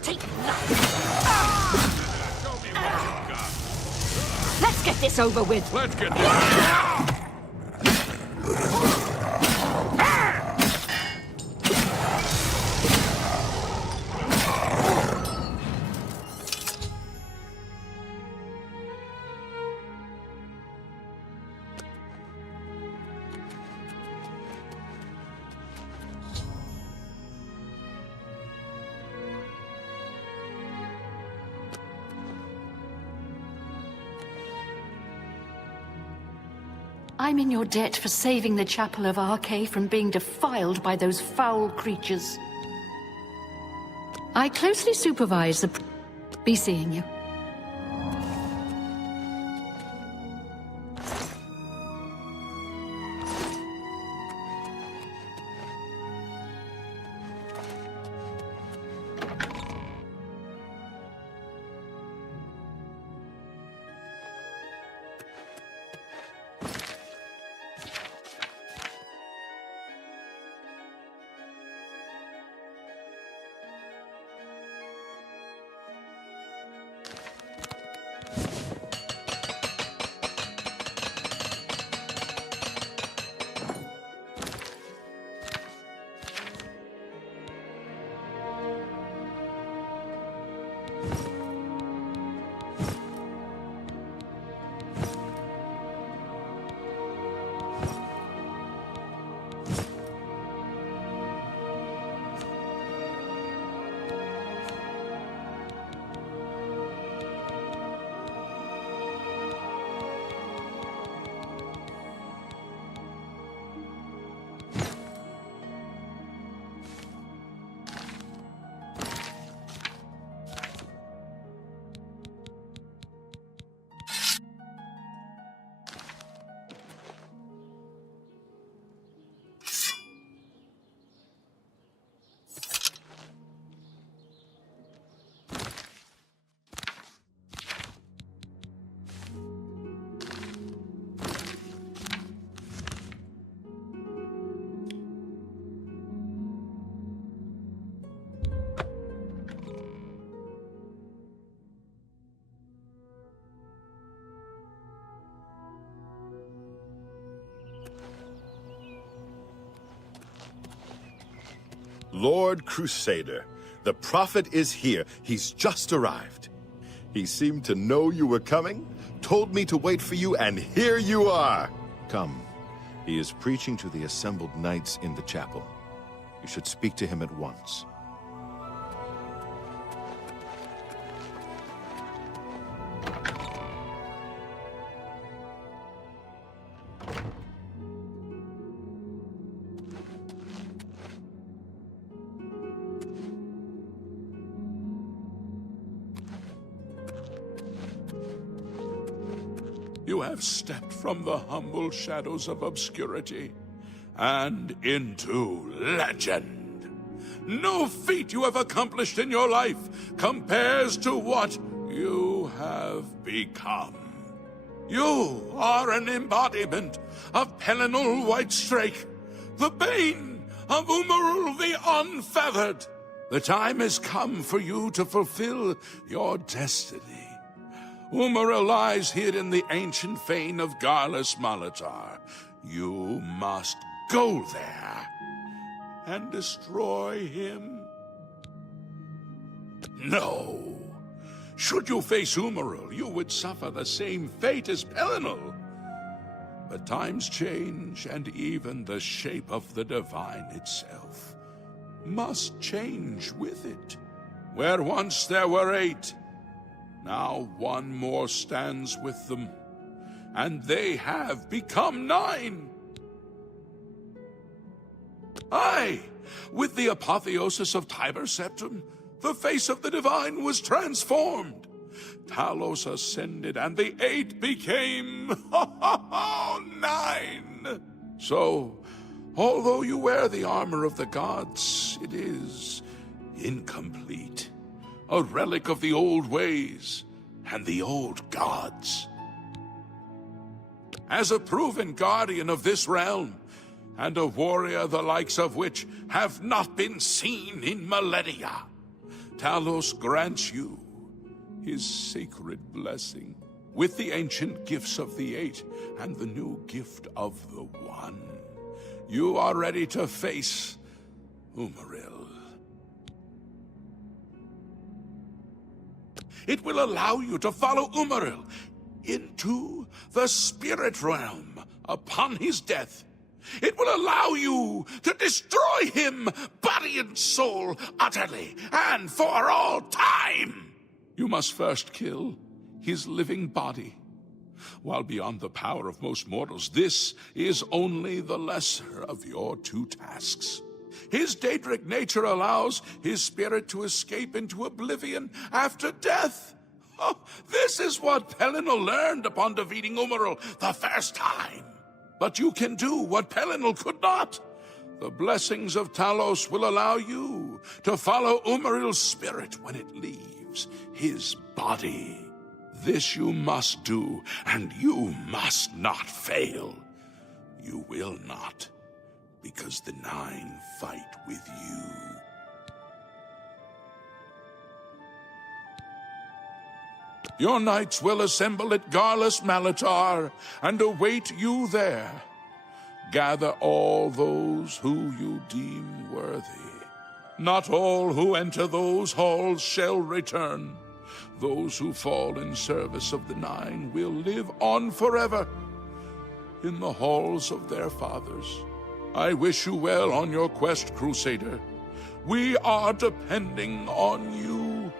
Take that! Let's get this over with. Let's get this. I'm in your debt for saving the Chapel of Arche from being defiled by those foul creatures. I closely supervise the... Be seeing you. Lord Crusader, the Prophet is here. He's just arrived. He seemed to know you were coming, told me to wait for you, and here you are. Come. He is preaching to the assembled knights in the chapel. You should speak to him at once. You have stepped from the humble shadows of obscurity and into legend. No feat you have accomplished in your life compares to what you have become. You are an embodiment of Pelinal Whitestrake, the bane of Umarul the Unfeathered. The time has come for you to fulfill your destiny. Umaril lies hid in the ancient fane of Garlus Malatar. You must go there and destroy him. No. Should you face Umaril, you would suffer the same fate as Pelinal. But times change, and even the shape of the divine itself must change with it. Where once there were 8, now one more stands with them, and they have become 9. Aye, with the apotheosis of Tiber Septim, the face of the divine was transformed. Talos ascended, and the 8 became 9. So, although you wear the armor of the gods, it is incomplete. A relic of the old ways and the old gods. As a proven guardian of this realm, and a warrior the likes of which have not been seen in millennia, Talos grants you his sacred blessing, with the ancient gifts of the 8 and the new gift of the 1. You are ready to face Umaril. It will allow you to follow Umaril into the spirit realm upon his death. It will allow you to destroy him, body and soul, utterly and for all time. You must first kill his living body. While beyond the power of most mortals, this is only the lesser of your 2 tasks. His Daedric nature allows his spirit to escape into oblivion after death. Oh, this is what Pelinal learned upon defeating Umaril the first time. But you can do what Pelinal could not. The blessings of Talos will allow you to follow Umaril's spirit when it leaves his body. This you must do, and you must not fail. You will not, because the 9 fight with you. Your knights will assemble at Garlus Malatar and await you there. Gather all those who you deem worthy. Not all who enter those halls shall return. Those who fall in service of the 9 will live on forever in the halls of their fathers. I wish you well on your quest, Crusader. We are depending on you.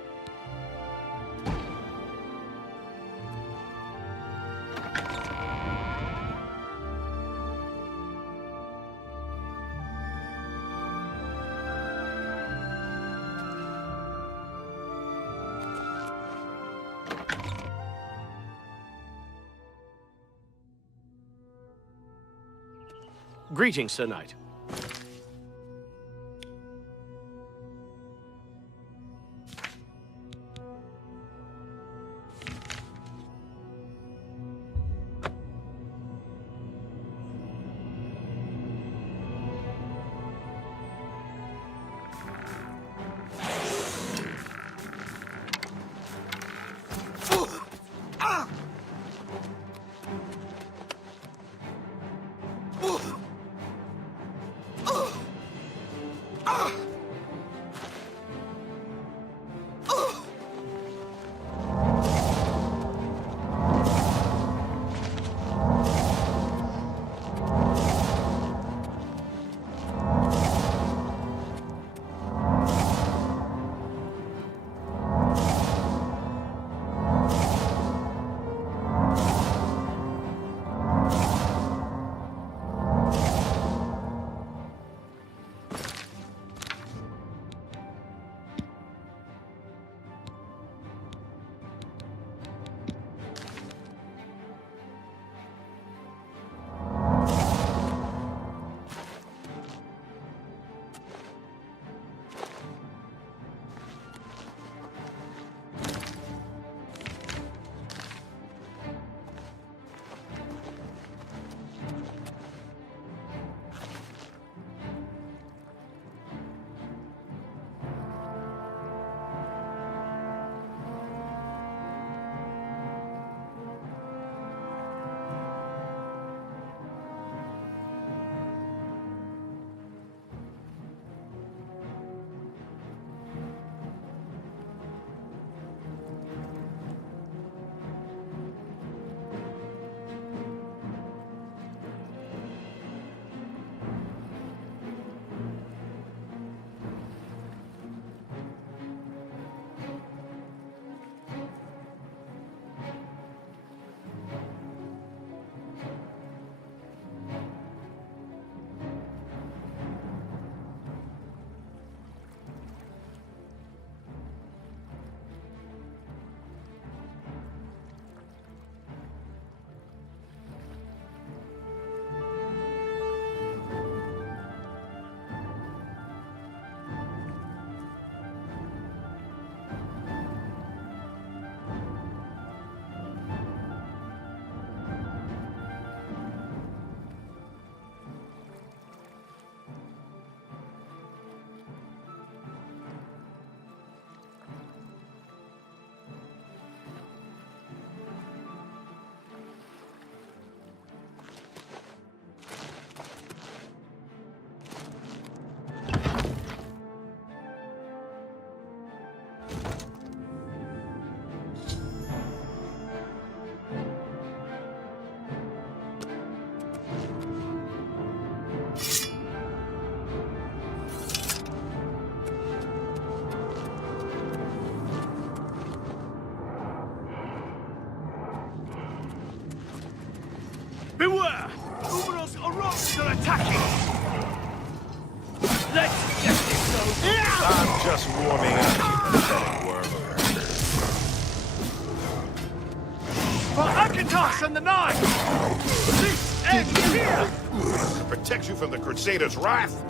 Greetings, Sir Knight. Beware! Uberos Oroks are attacking! Let's get this over! I'm just warming up, you pathetic worm. For Akantas and the Nine! This ends here! To protect you from the Crusaders' wrath?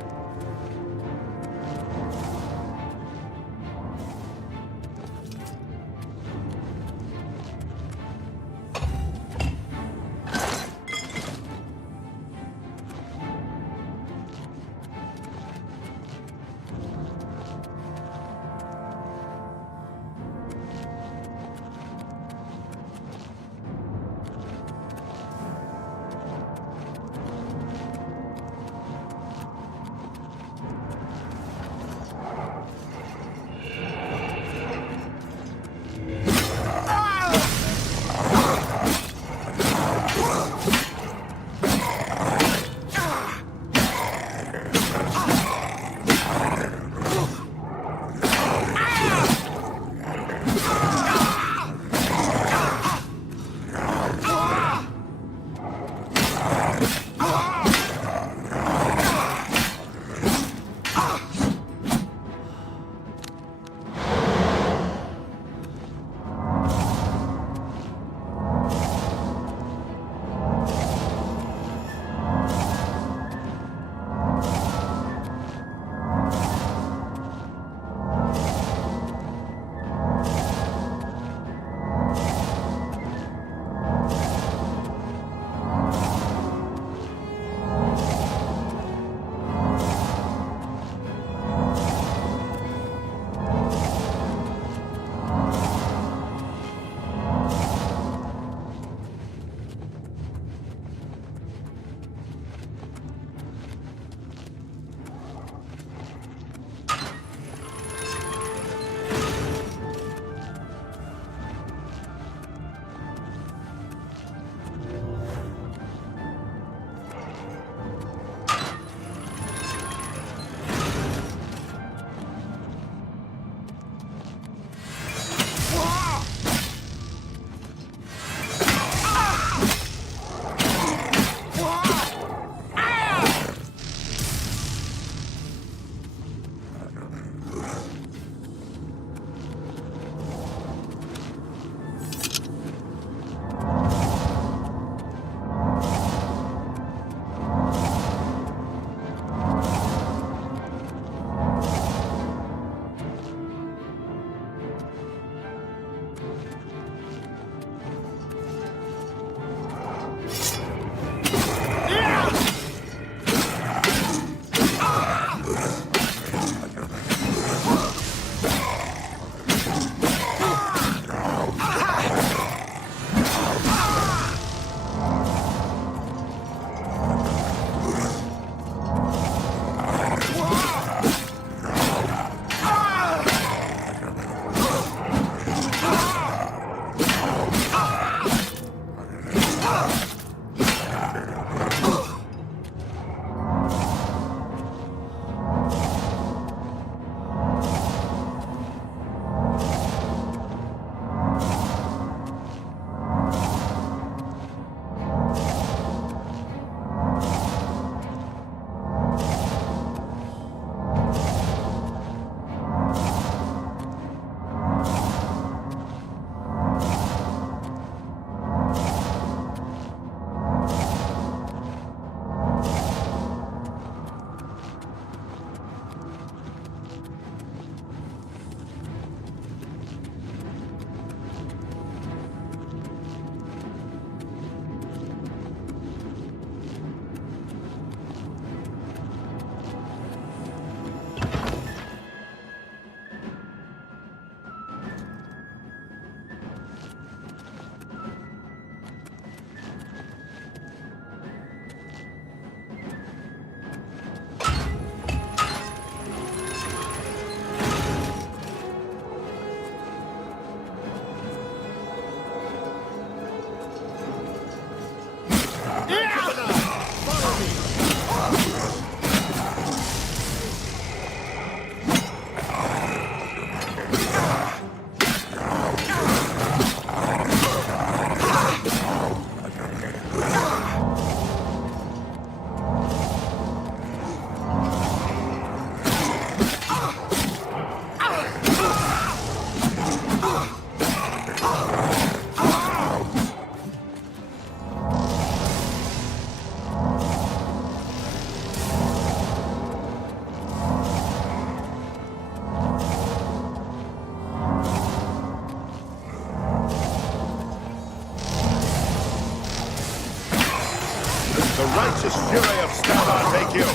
this fury of Stalon take you?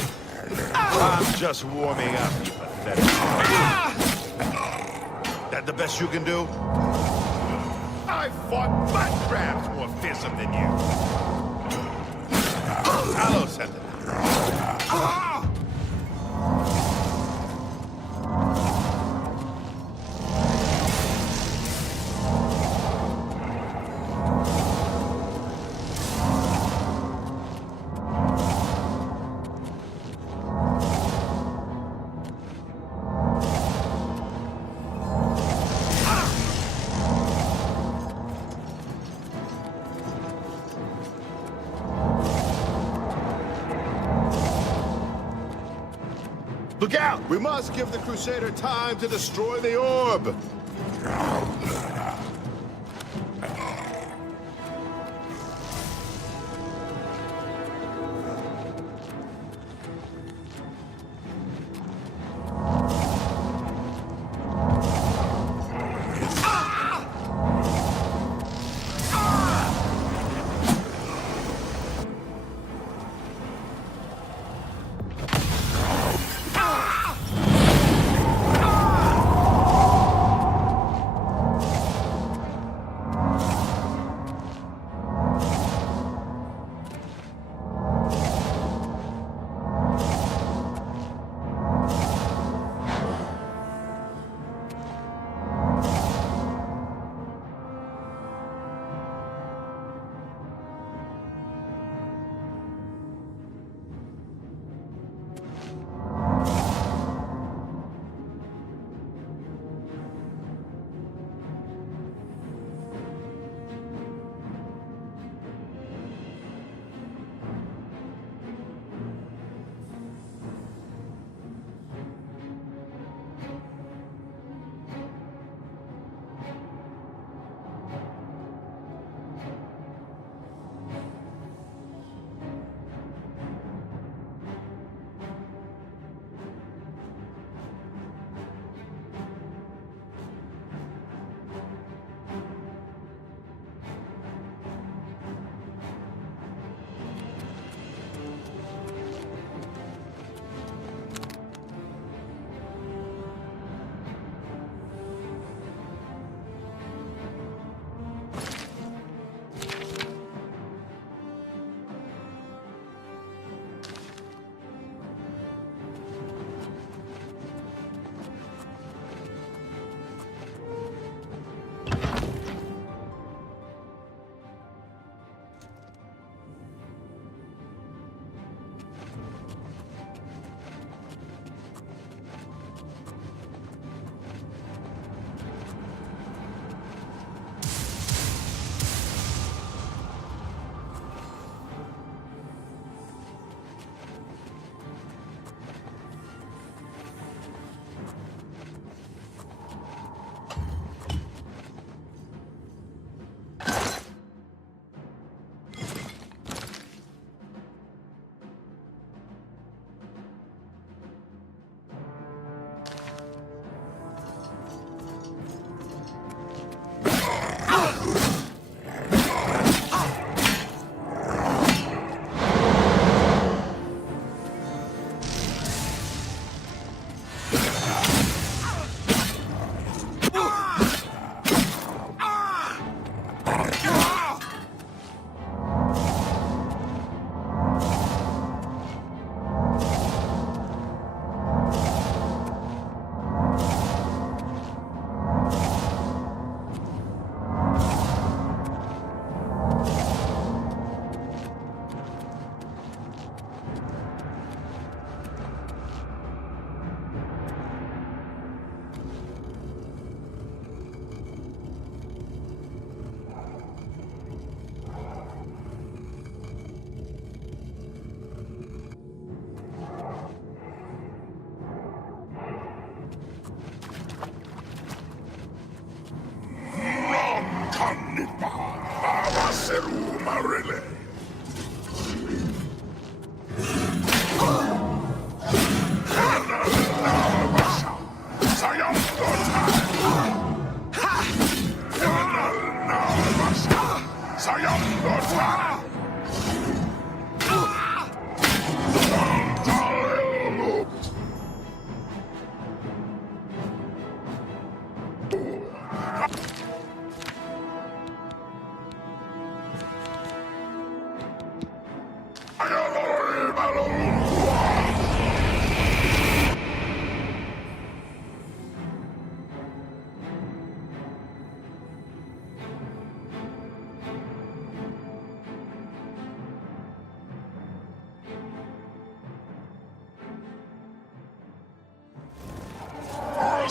I'm just warming up, you pathetic. That the best you can do? I fought mud crabs more fearsome than you. Hello, Sentinel. Look out! We must give the Crusader time to destroy the orb!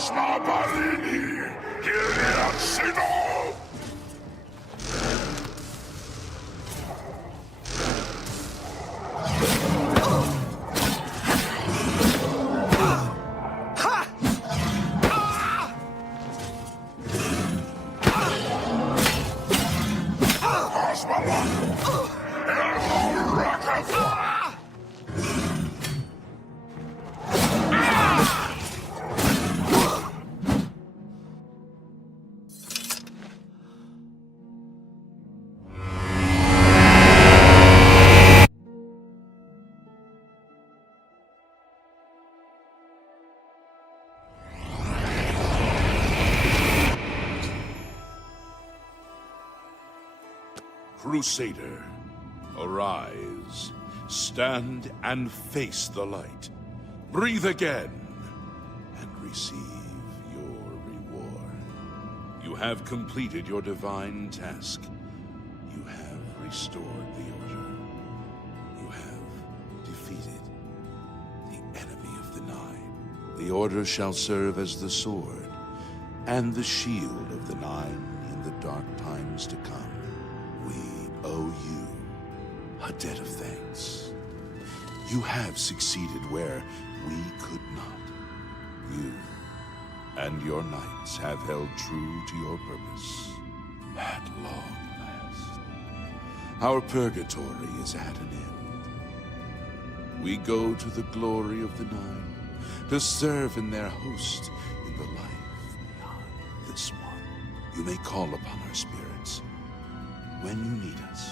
Osma Balini, Giliad Sidol! Crusader, arise. Stand and face the light. Breathe again, and receive your reward. You have completed your divine task. You have restored the Order. You have defeated the enemy of the Nine. The Order shall serve as the sword and the shield of the Nine in the dark times to come. We owe you a debt of thanks. You have succeeded where we could not. You and your knights have held true to your purpose. At long last, our purgatory is at an end. We go to the glory of the Nine to serve in their host in the life beyond this one. You may call upon our spirits when you need us.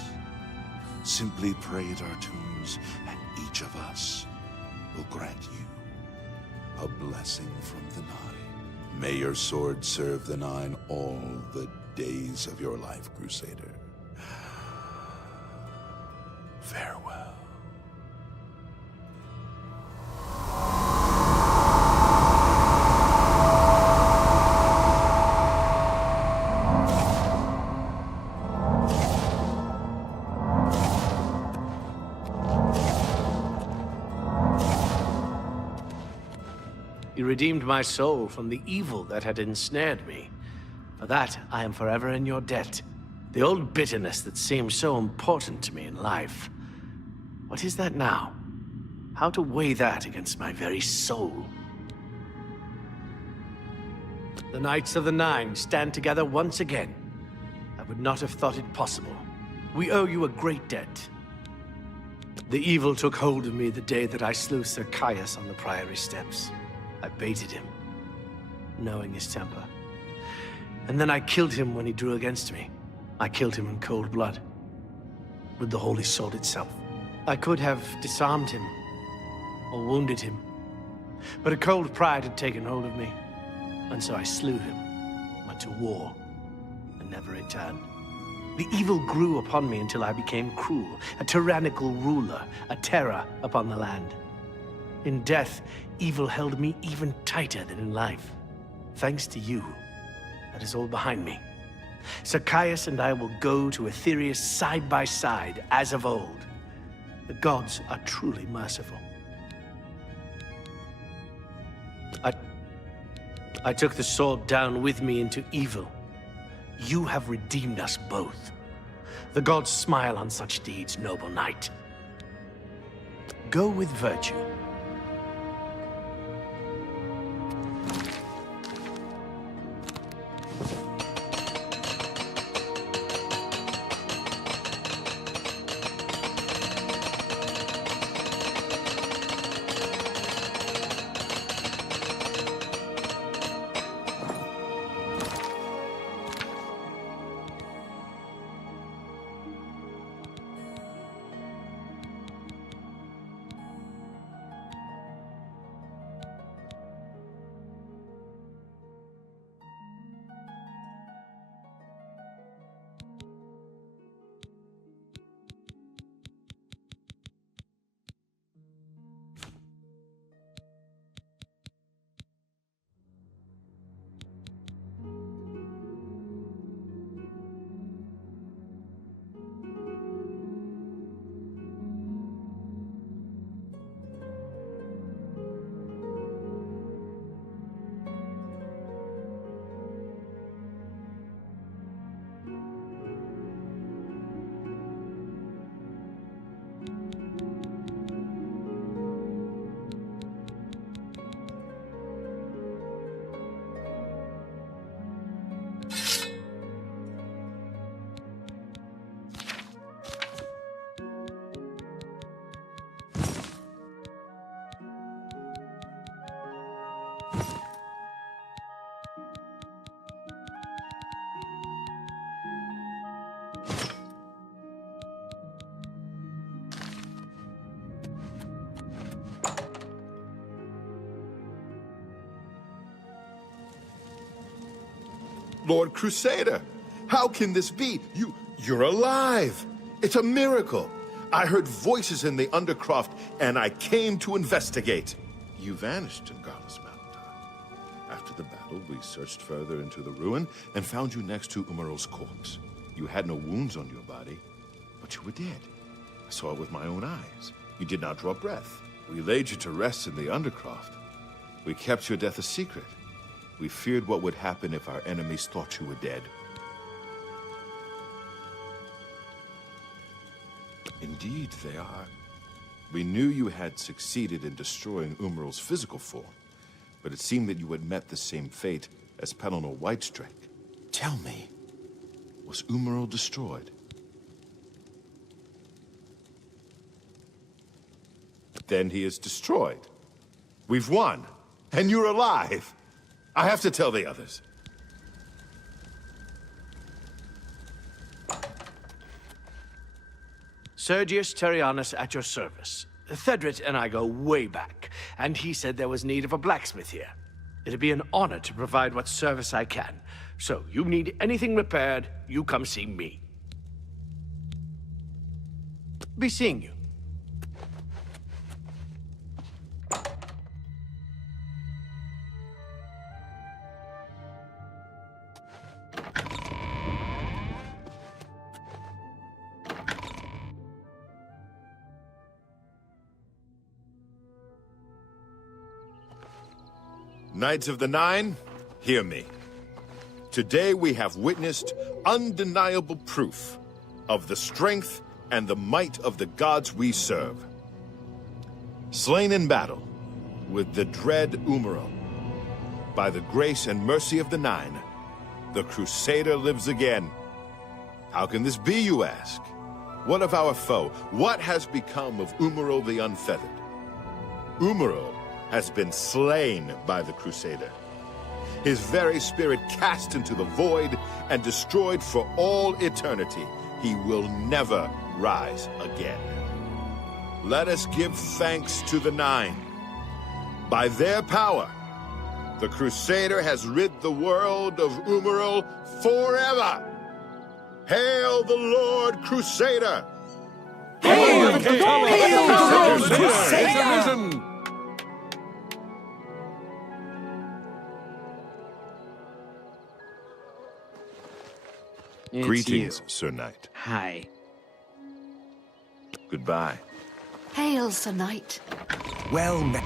Simply pray at our tombs, and each of us will grant you a blessing from the Nine. May your sword serve the Nine all the days of your life, Crusader. Farewell. You redeemed my soul from the evil that had ensnared me. For that, I am forever in your debt. The old bitterness that seemed so important to me in life. What is that now? How to weigh that against my very soul? The Knights of the Nine stand together once again. I would not have thought it possible. We owe you a great debt. The evil took hold of me the day that I slew Sir Caius on the Priory steps. I baited him, knowing his temper. And then I killed him when he drew against me. I killed him in cold blood, with the Holy Sword itself. I could have disarmed him, or wounded him. But a cold pride had taken hold of me, and so I slew him, went to war, and never returned. The evil grew upon me until I became cruel, a tyrannical ruler, a terror upon the land. In death, evil held me even tighter than in life. Thanks to you, that is all behind me. Sir Caius and I will go to Aetherius side by side, as of old. The gods are truly merciful. I took the sword down with me into evil. You have redeemed us both. The gods smile on such deeds, noble knight. Go with virtue. Lord Crusader! How can this be? You're alive! It's a miracle! I heard voices in the Undercroft, and I came to investigate. You vanished in Garlus Mountain. After the battle, we searched further into the ruin and found you next to Umaral's corpse. You had no wounds on your body, but you were dead. I saw it with my own eyes. You did not draw breath. We laid you to rest in the Undercroft. We kept your death a secret. We feared what would happen if our enemies thought you were dead. Indeed, they are. We knew you had succeeded in destroying Umaral's physical form, but it seemed that you had met the same fate as Pelennor Whitestrake. Tell me, was Umaral destroyed? Then he is destroyed. We've won, and you're alive. I have to tell the others. Sergius Terrianus at your service. Thedrit and I go way back, and he said there was need of a blacksmith here. It'd be an honor to provide what service I can. So, you need anything repaired, you come see me. Be seeing you. Knights of the Nine, hear me. Today we have witnessed undeniable proof of the strength and the might of the gods we serve. Slain in battle with the dread Umaral, by the grace and mercy of the Nine, the Crusader lives again. How can this be, you ask? What of our foe? What has become of Umaral the Unfeathered? Umaral has been slain by the Crusader. His very spirit cast into the void and destroyed for all eternity. He will never rise again. Let us give thanks to the Nine. By their power, the Crusader has rid the world of Umaral forever. Hail the Lord Crusader! Hail the Lord Crusader! Greetings, Sir Knight. Hi. Goodbye. Hail, Sir Knight. Well met.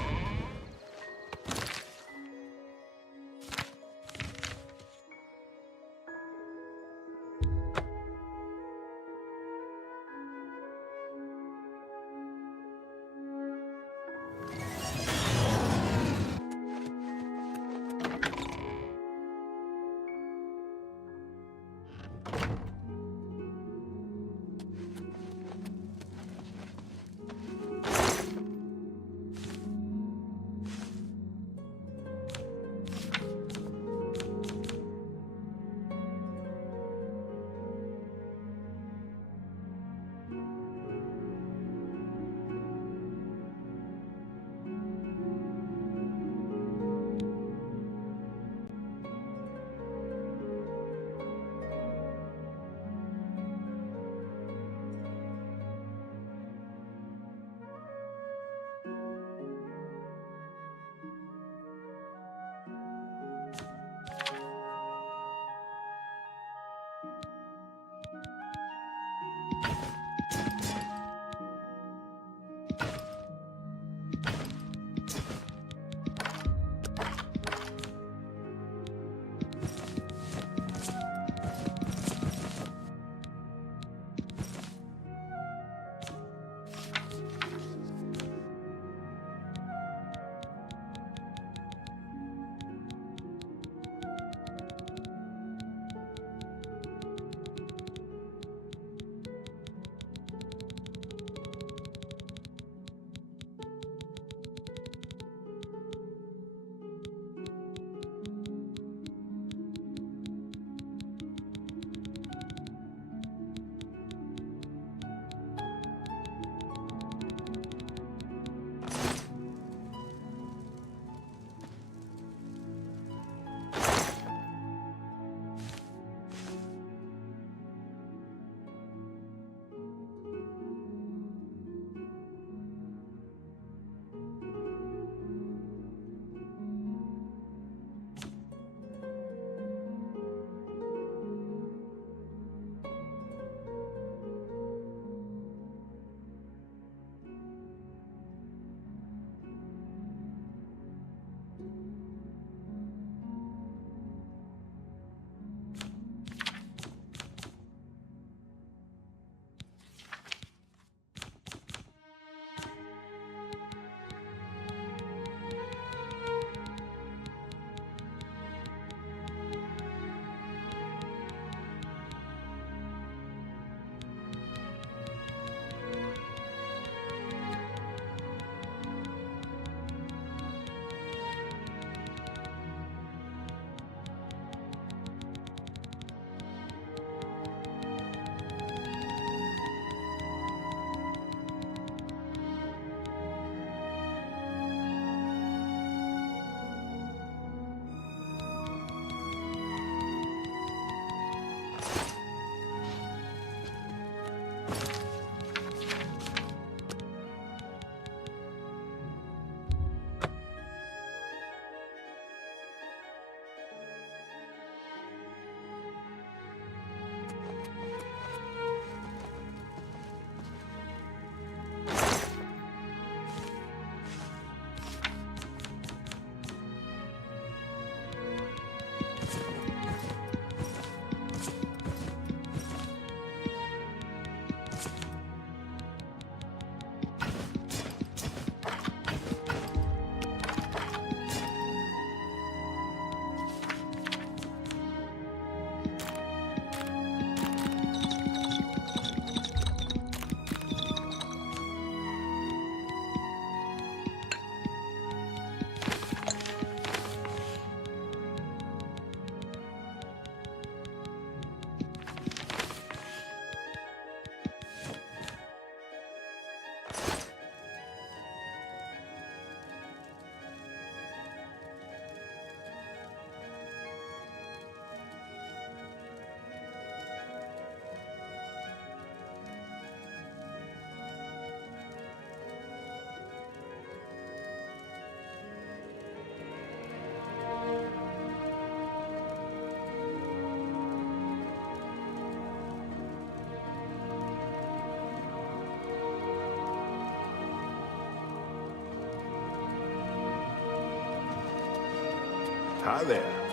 Hi there.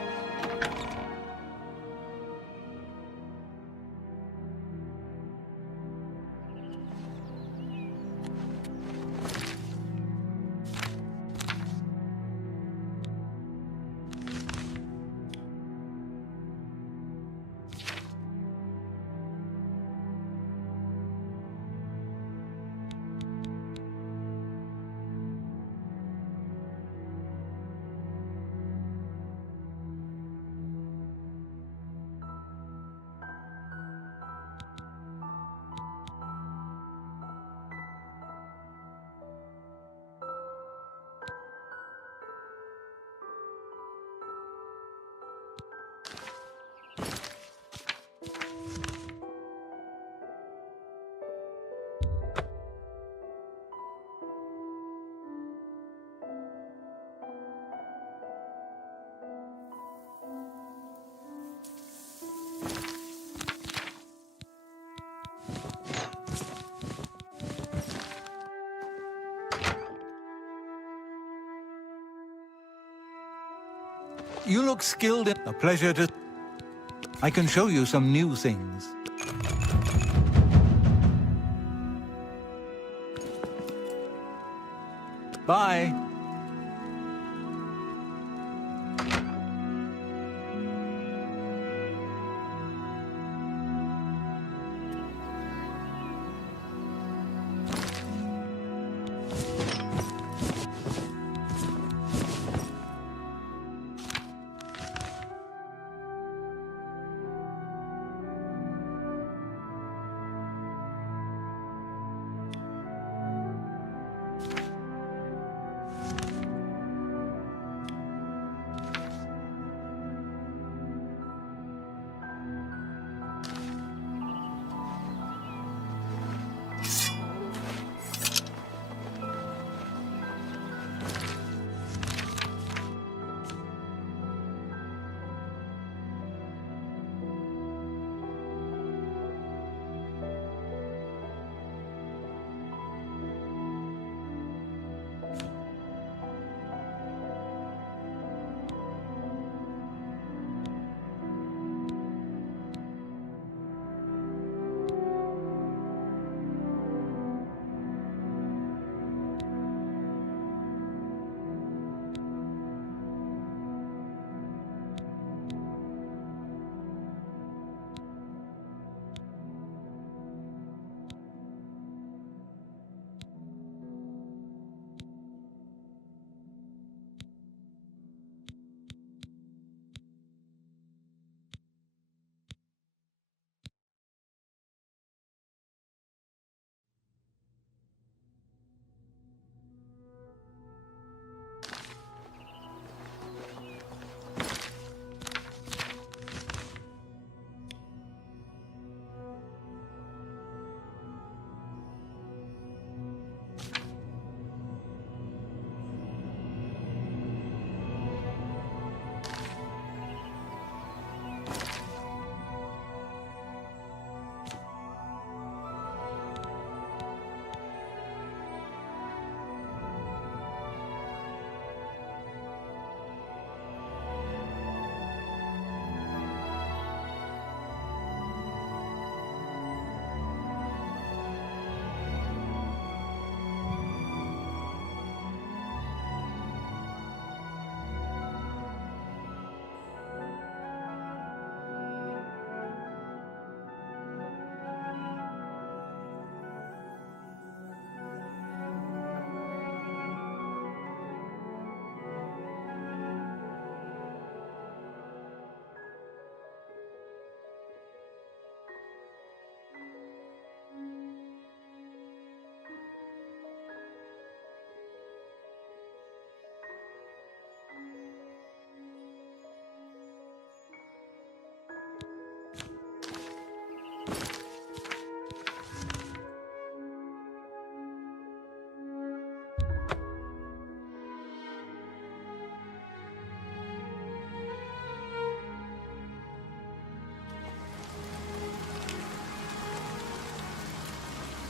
You look skilled in... A pleasure to... I can show you some new things. Bye.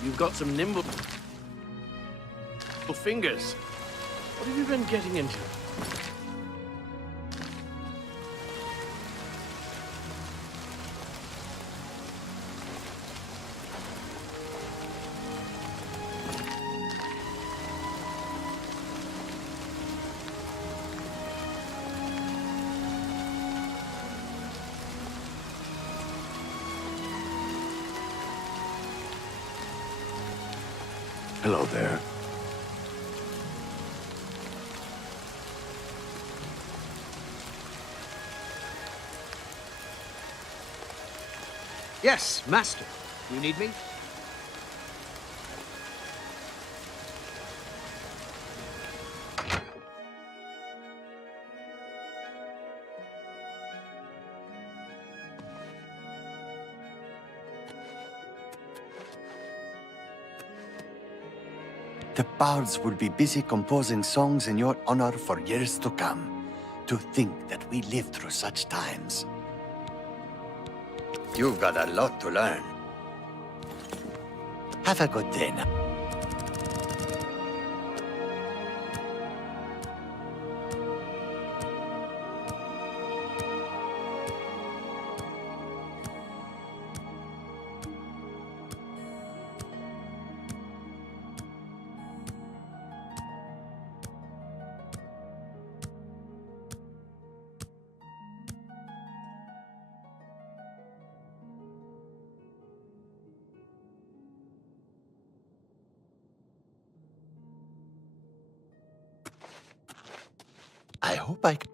You've got some nimble fingers. What have you been getting into? Hello there. Yes, Master. You need me? The bards will be busy composing songs in your honor for years to come. To think that we lived through such times. You've got a lot to learn. Have a good day now. I hope I can.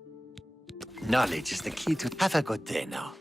Knowledge is the key to. Have a good day now.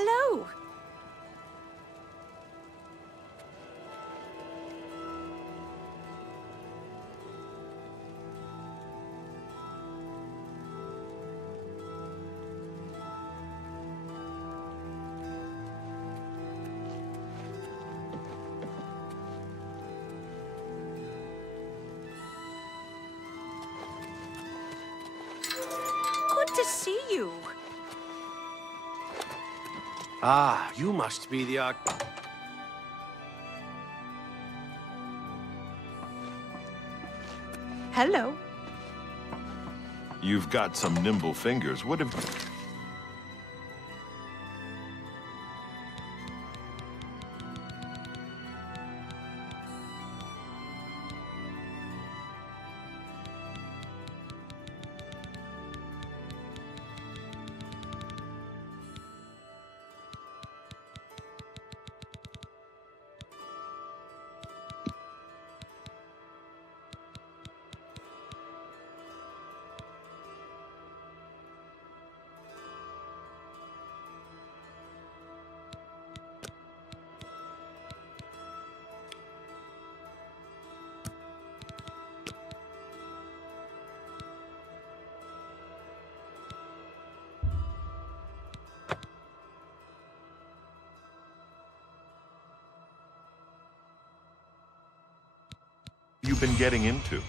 Hello. Good to see you. Ah, you must be the Hello. You've got some nimble fingers. What have... you've been getting into?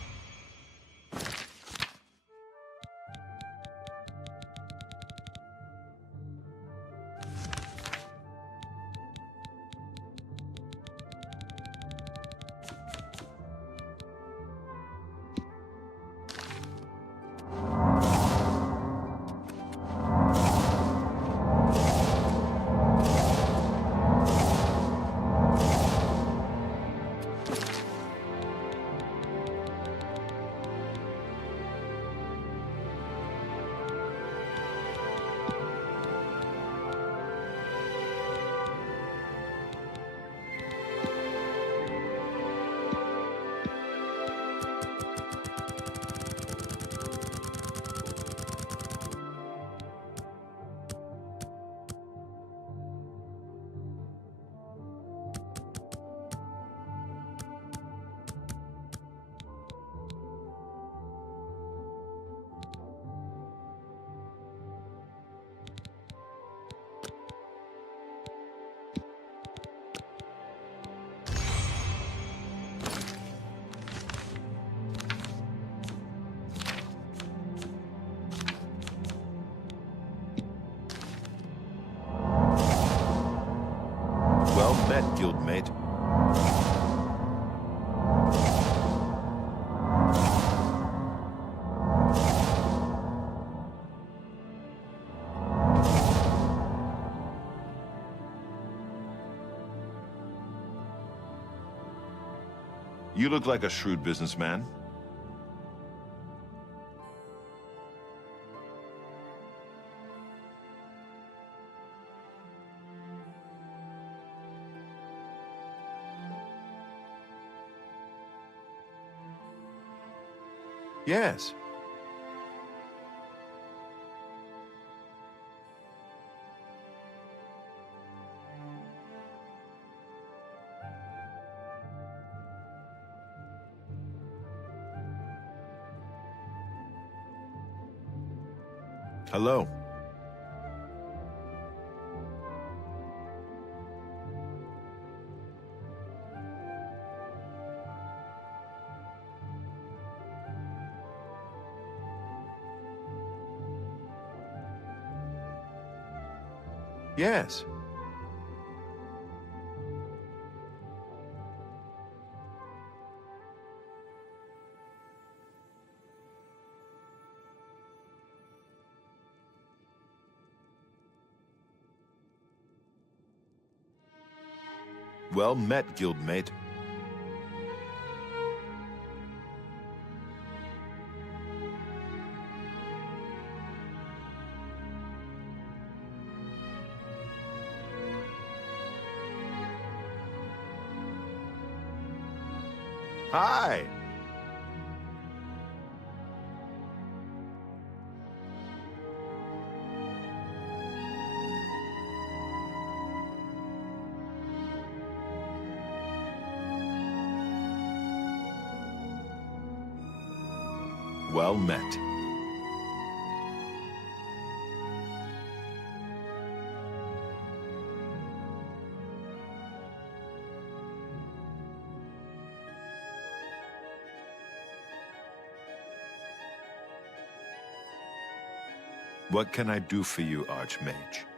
Well met, guildmate. You look like a shrewd businessman. Yes. Hello. Yes. Well met, guildmate. Hi. Well met. What can I do for you, Archmage?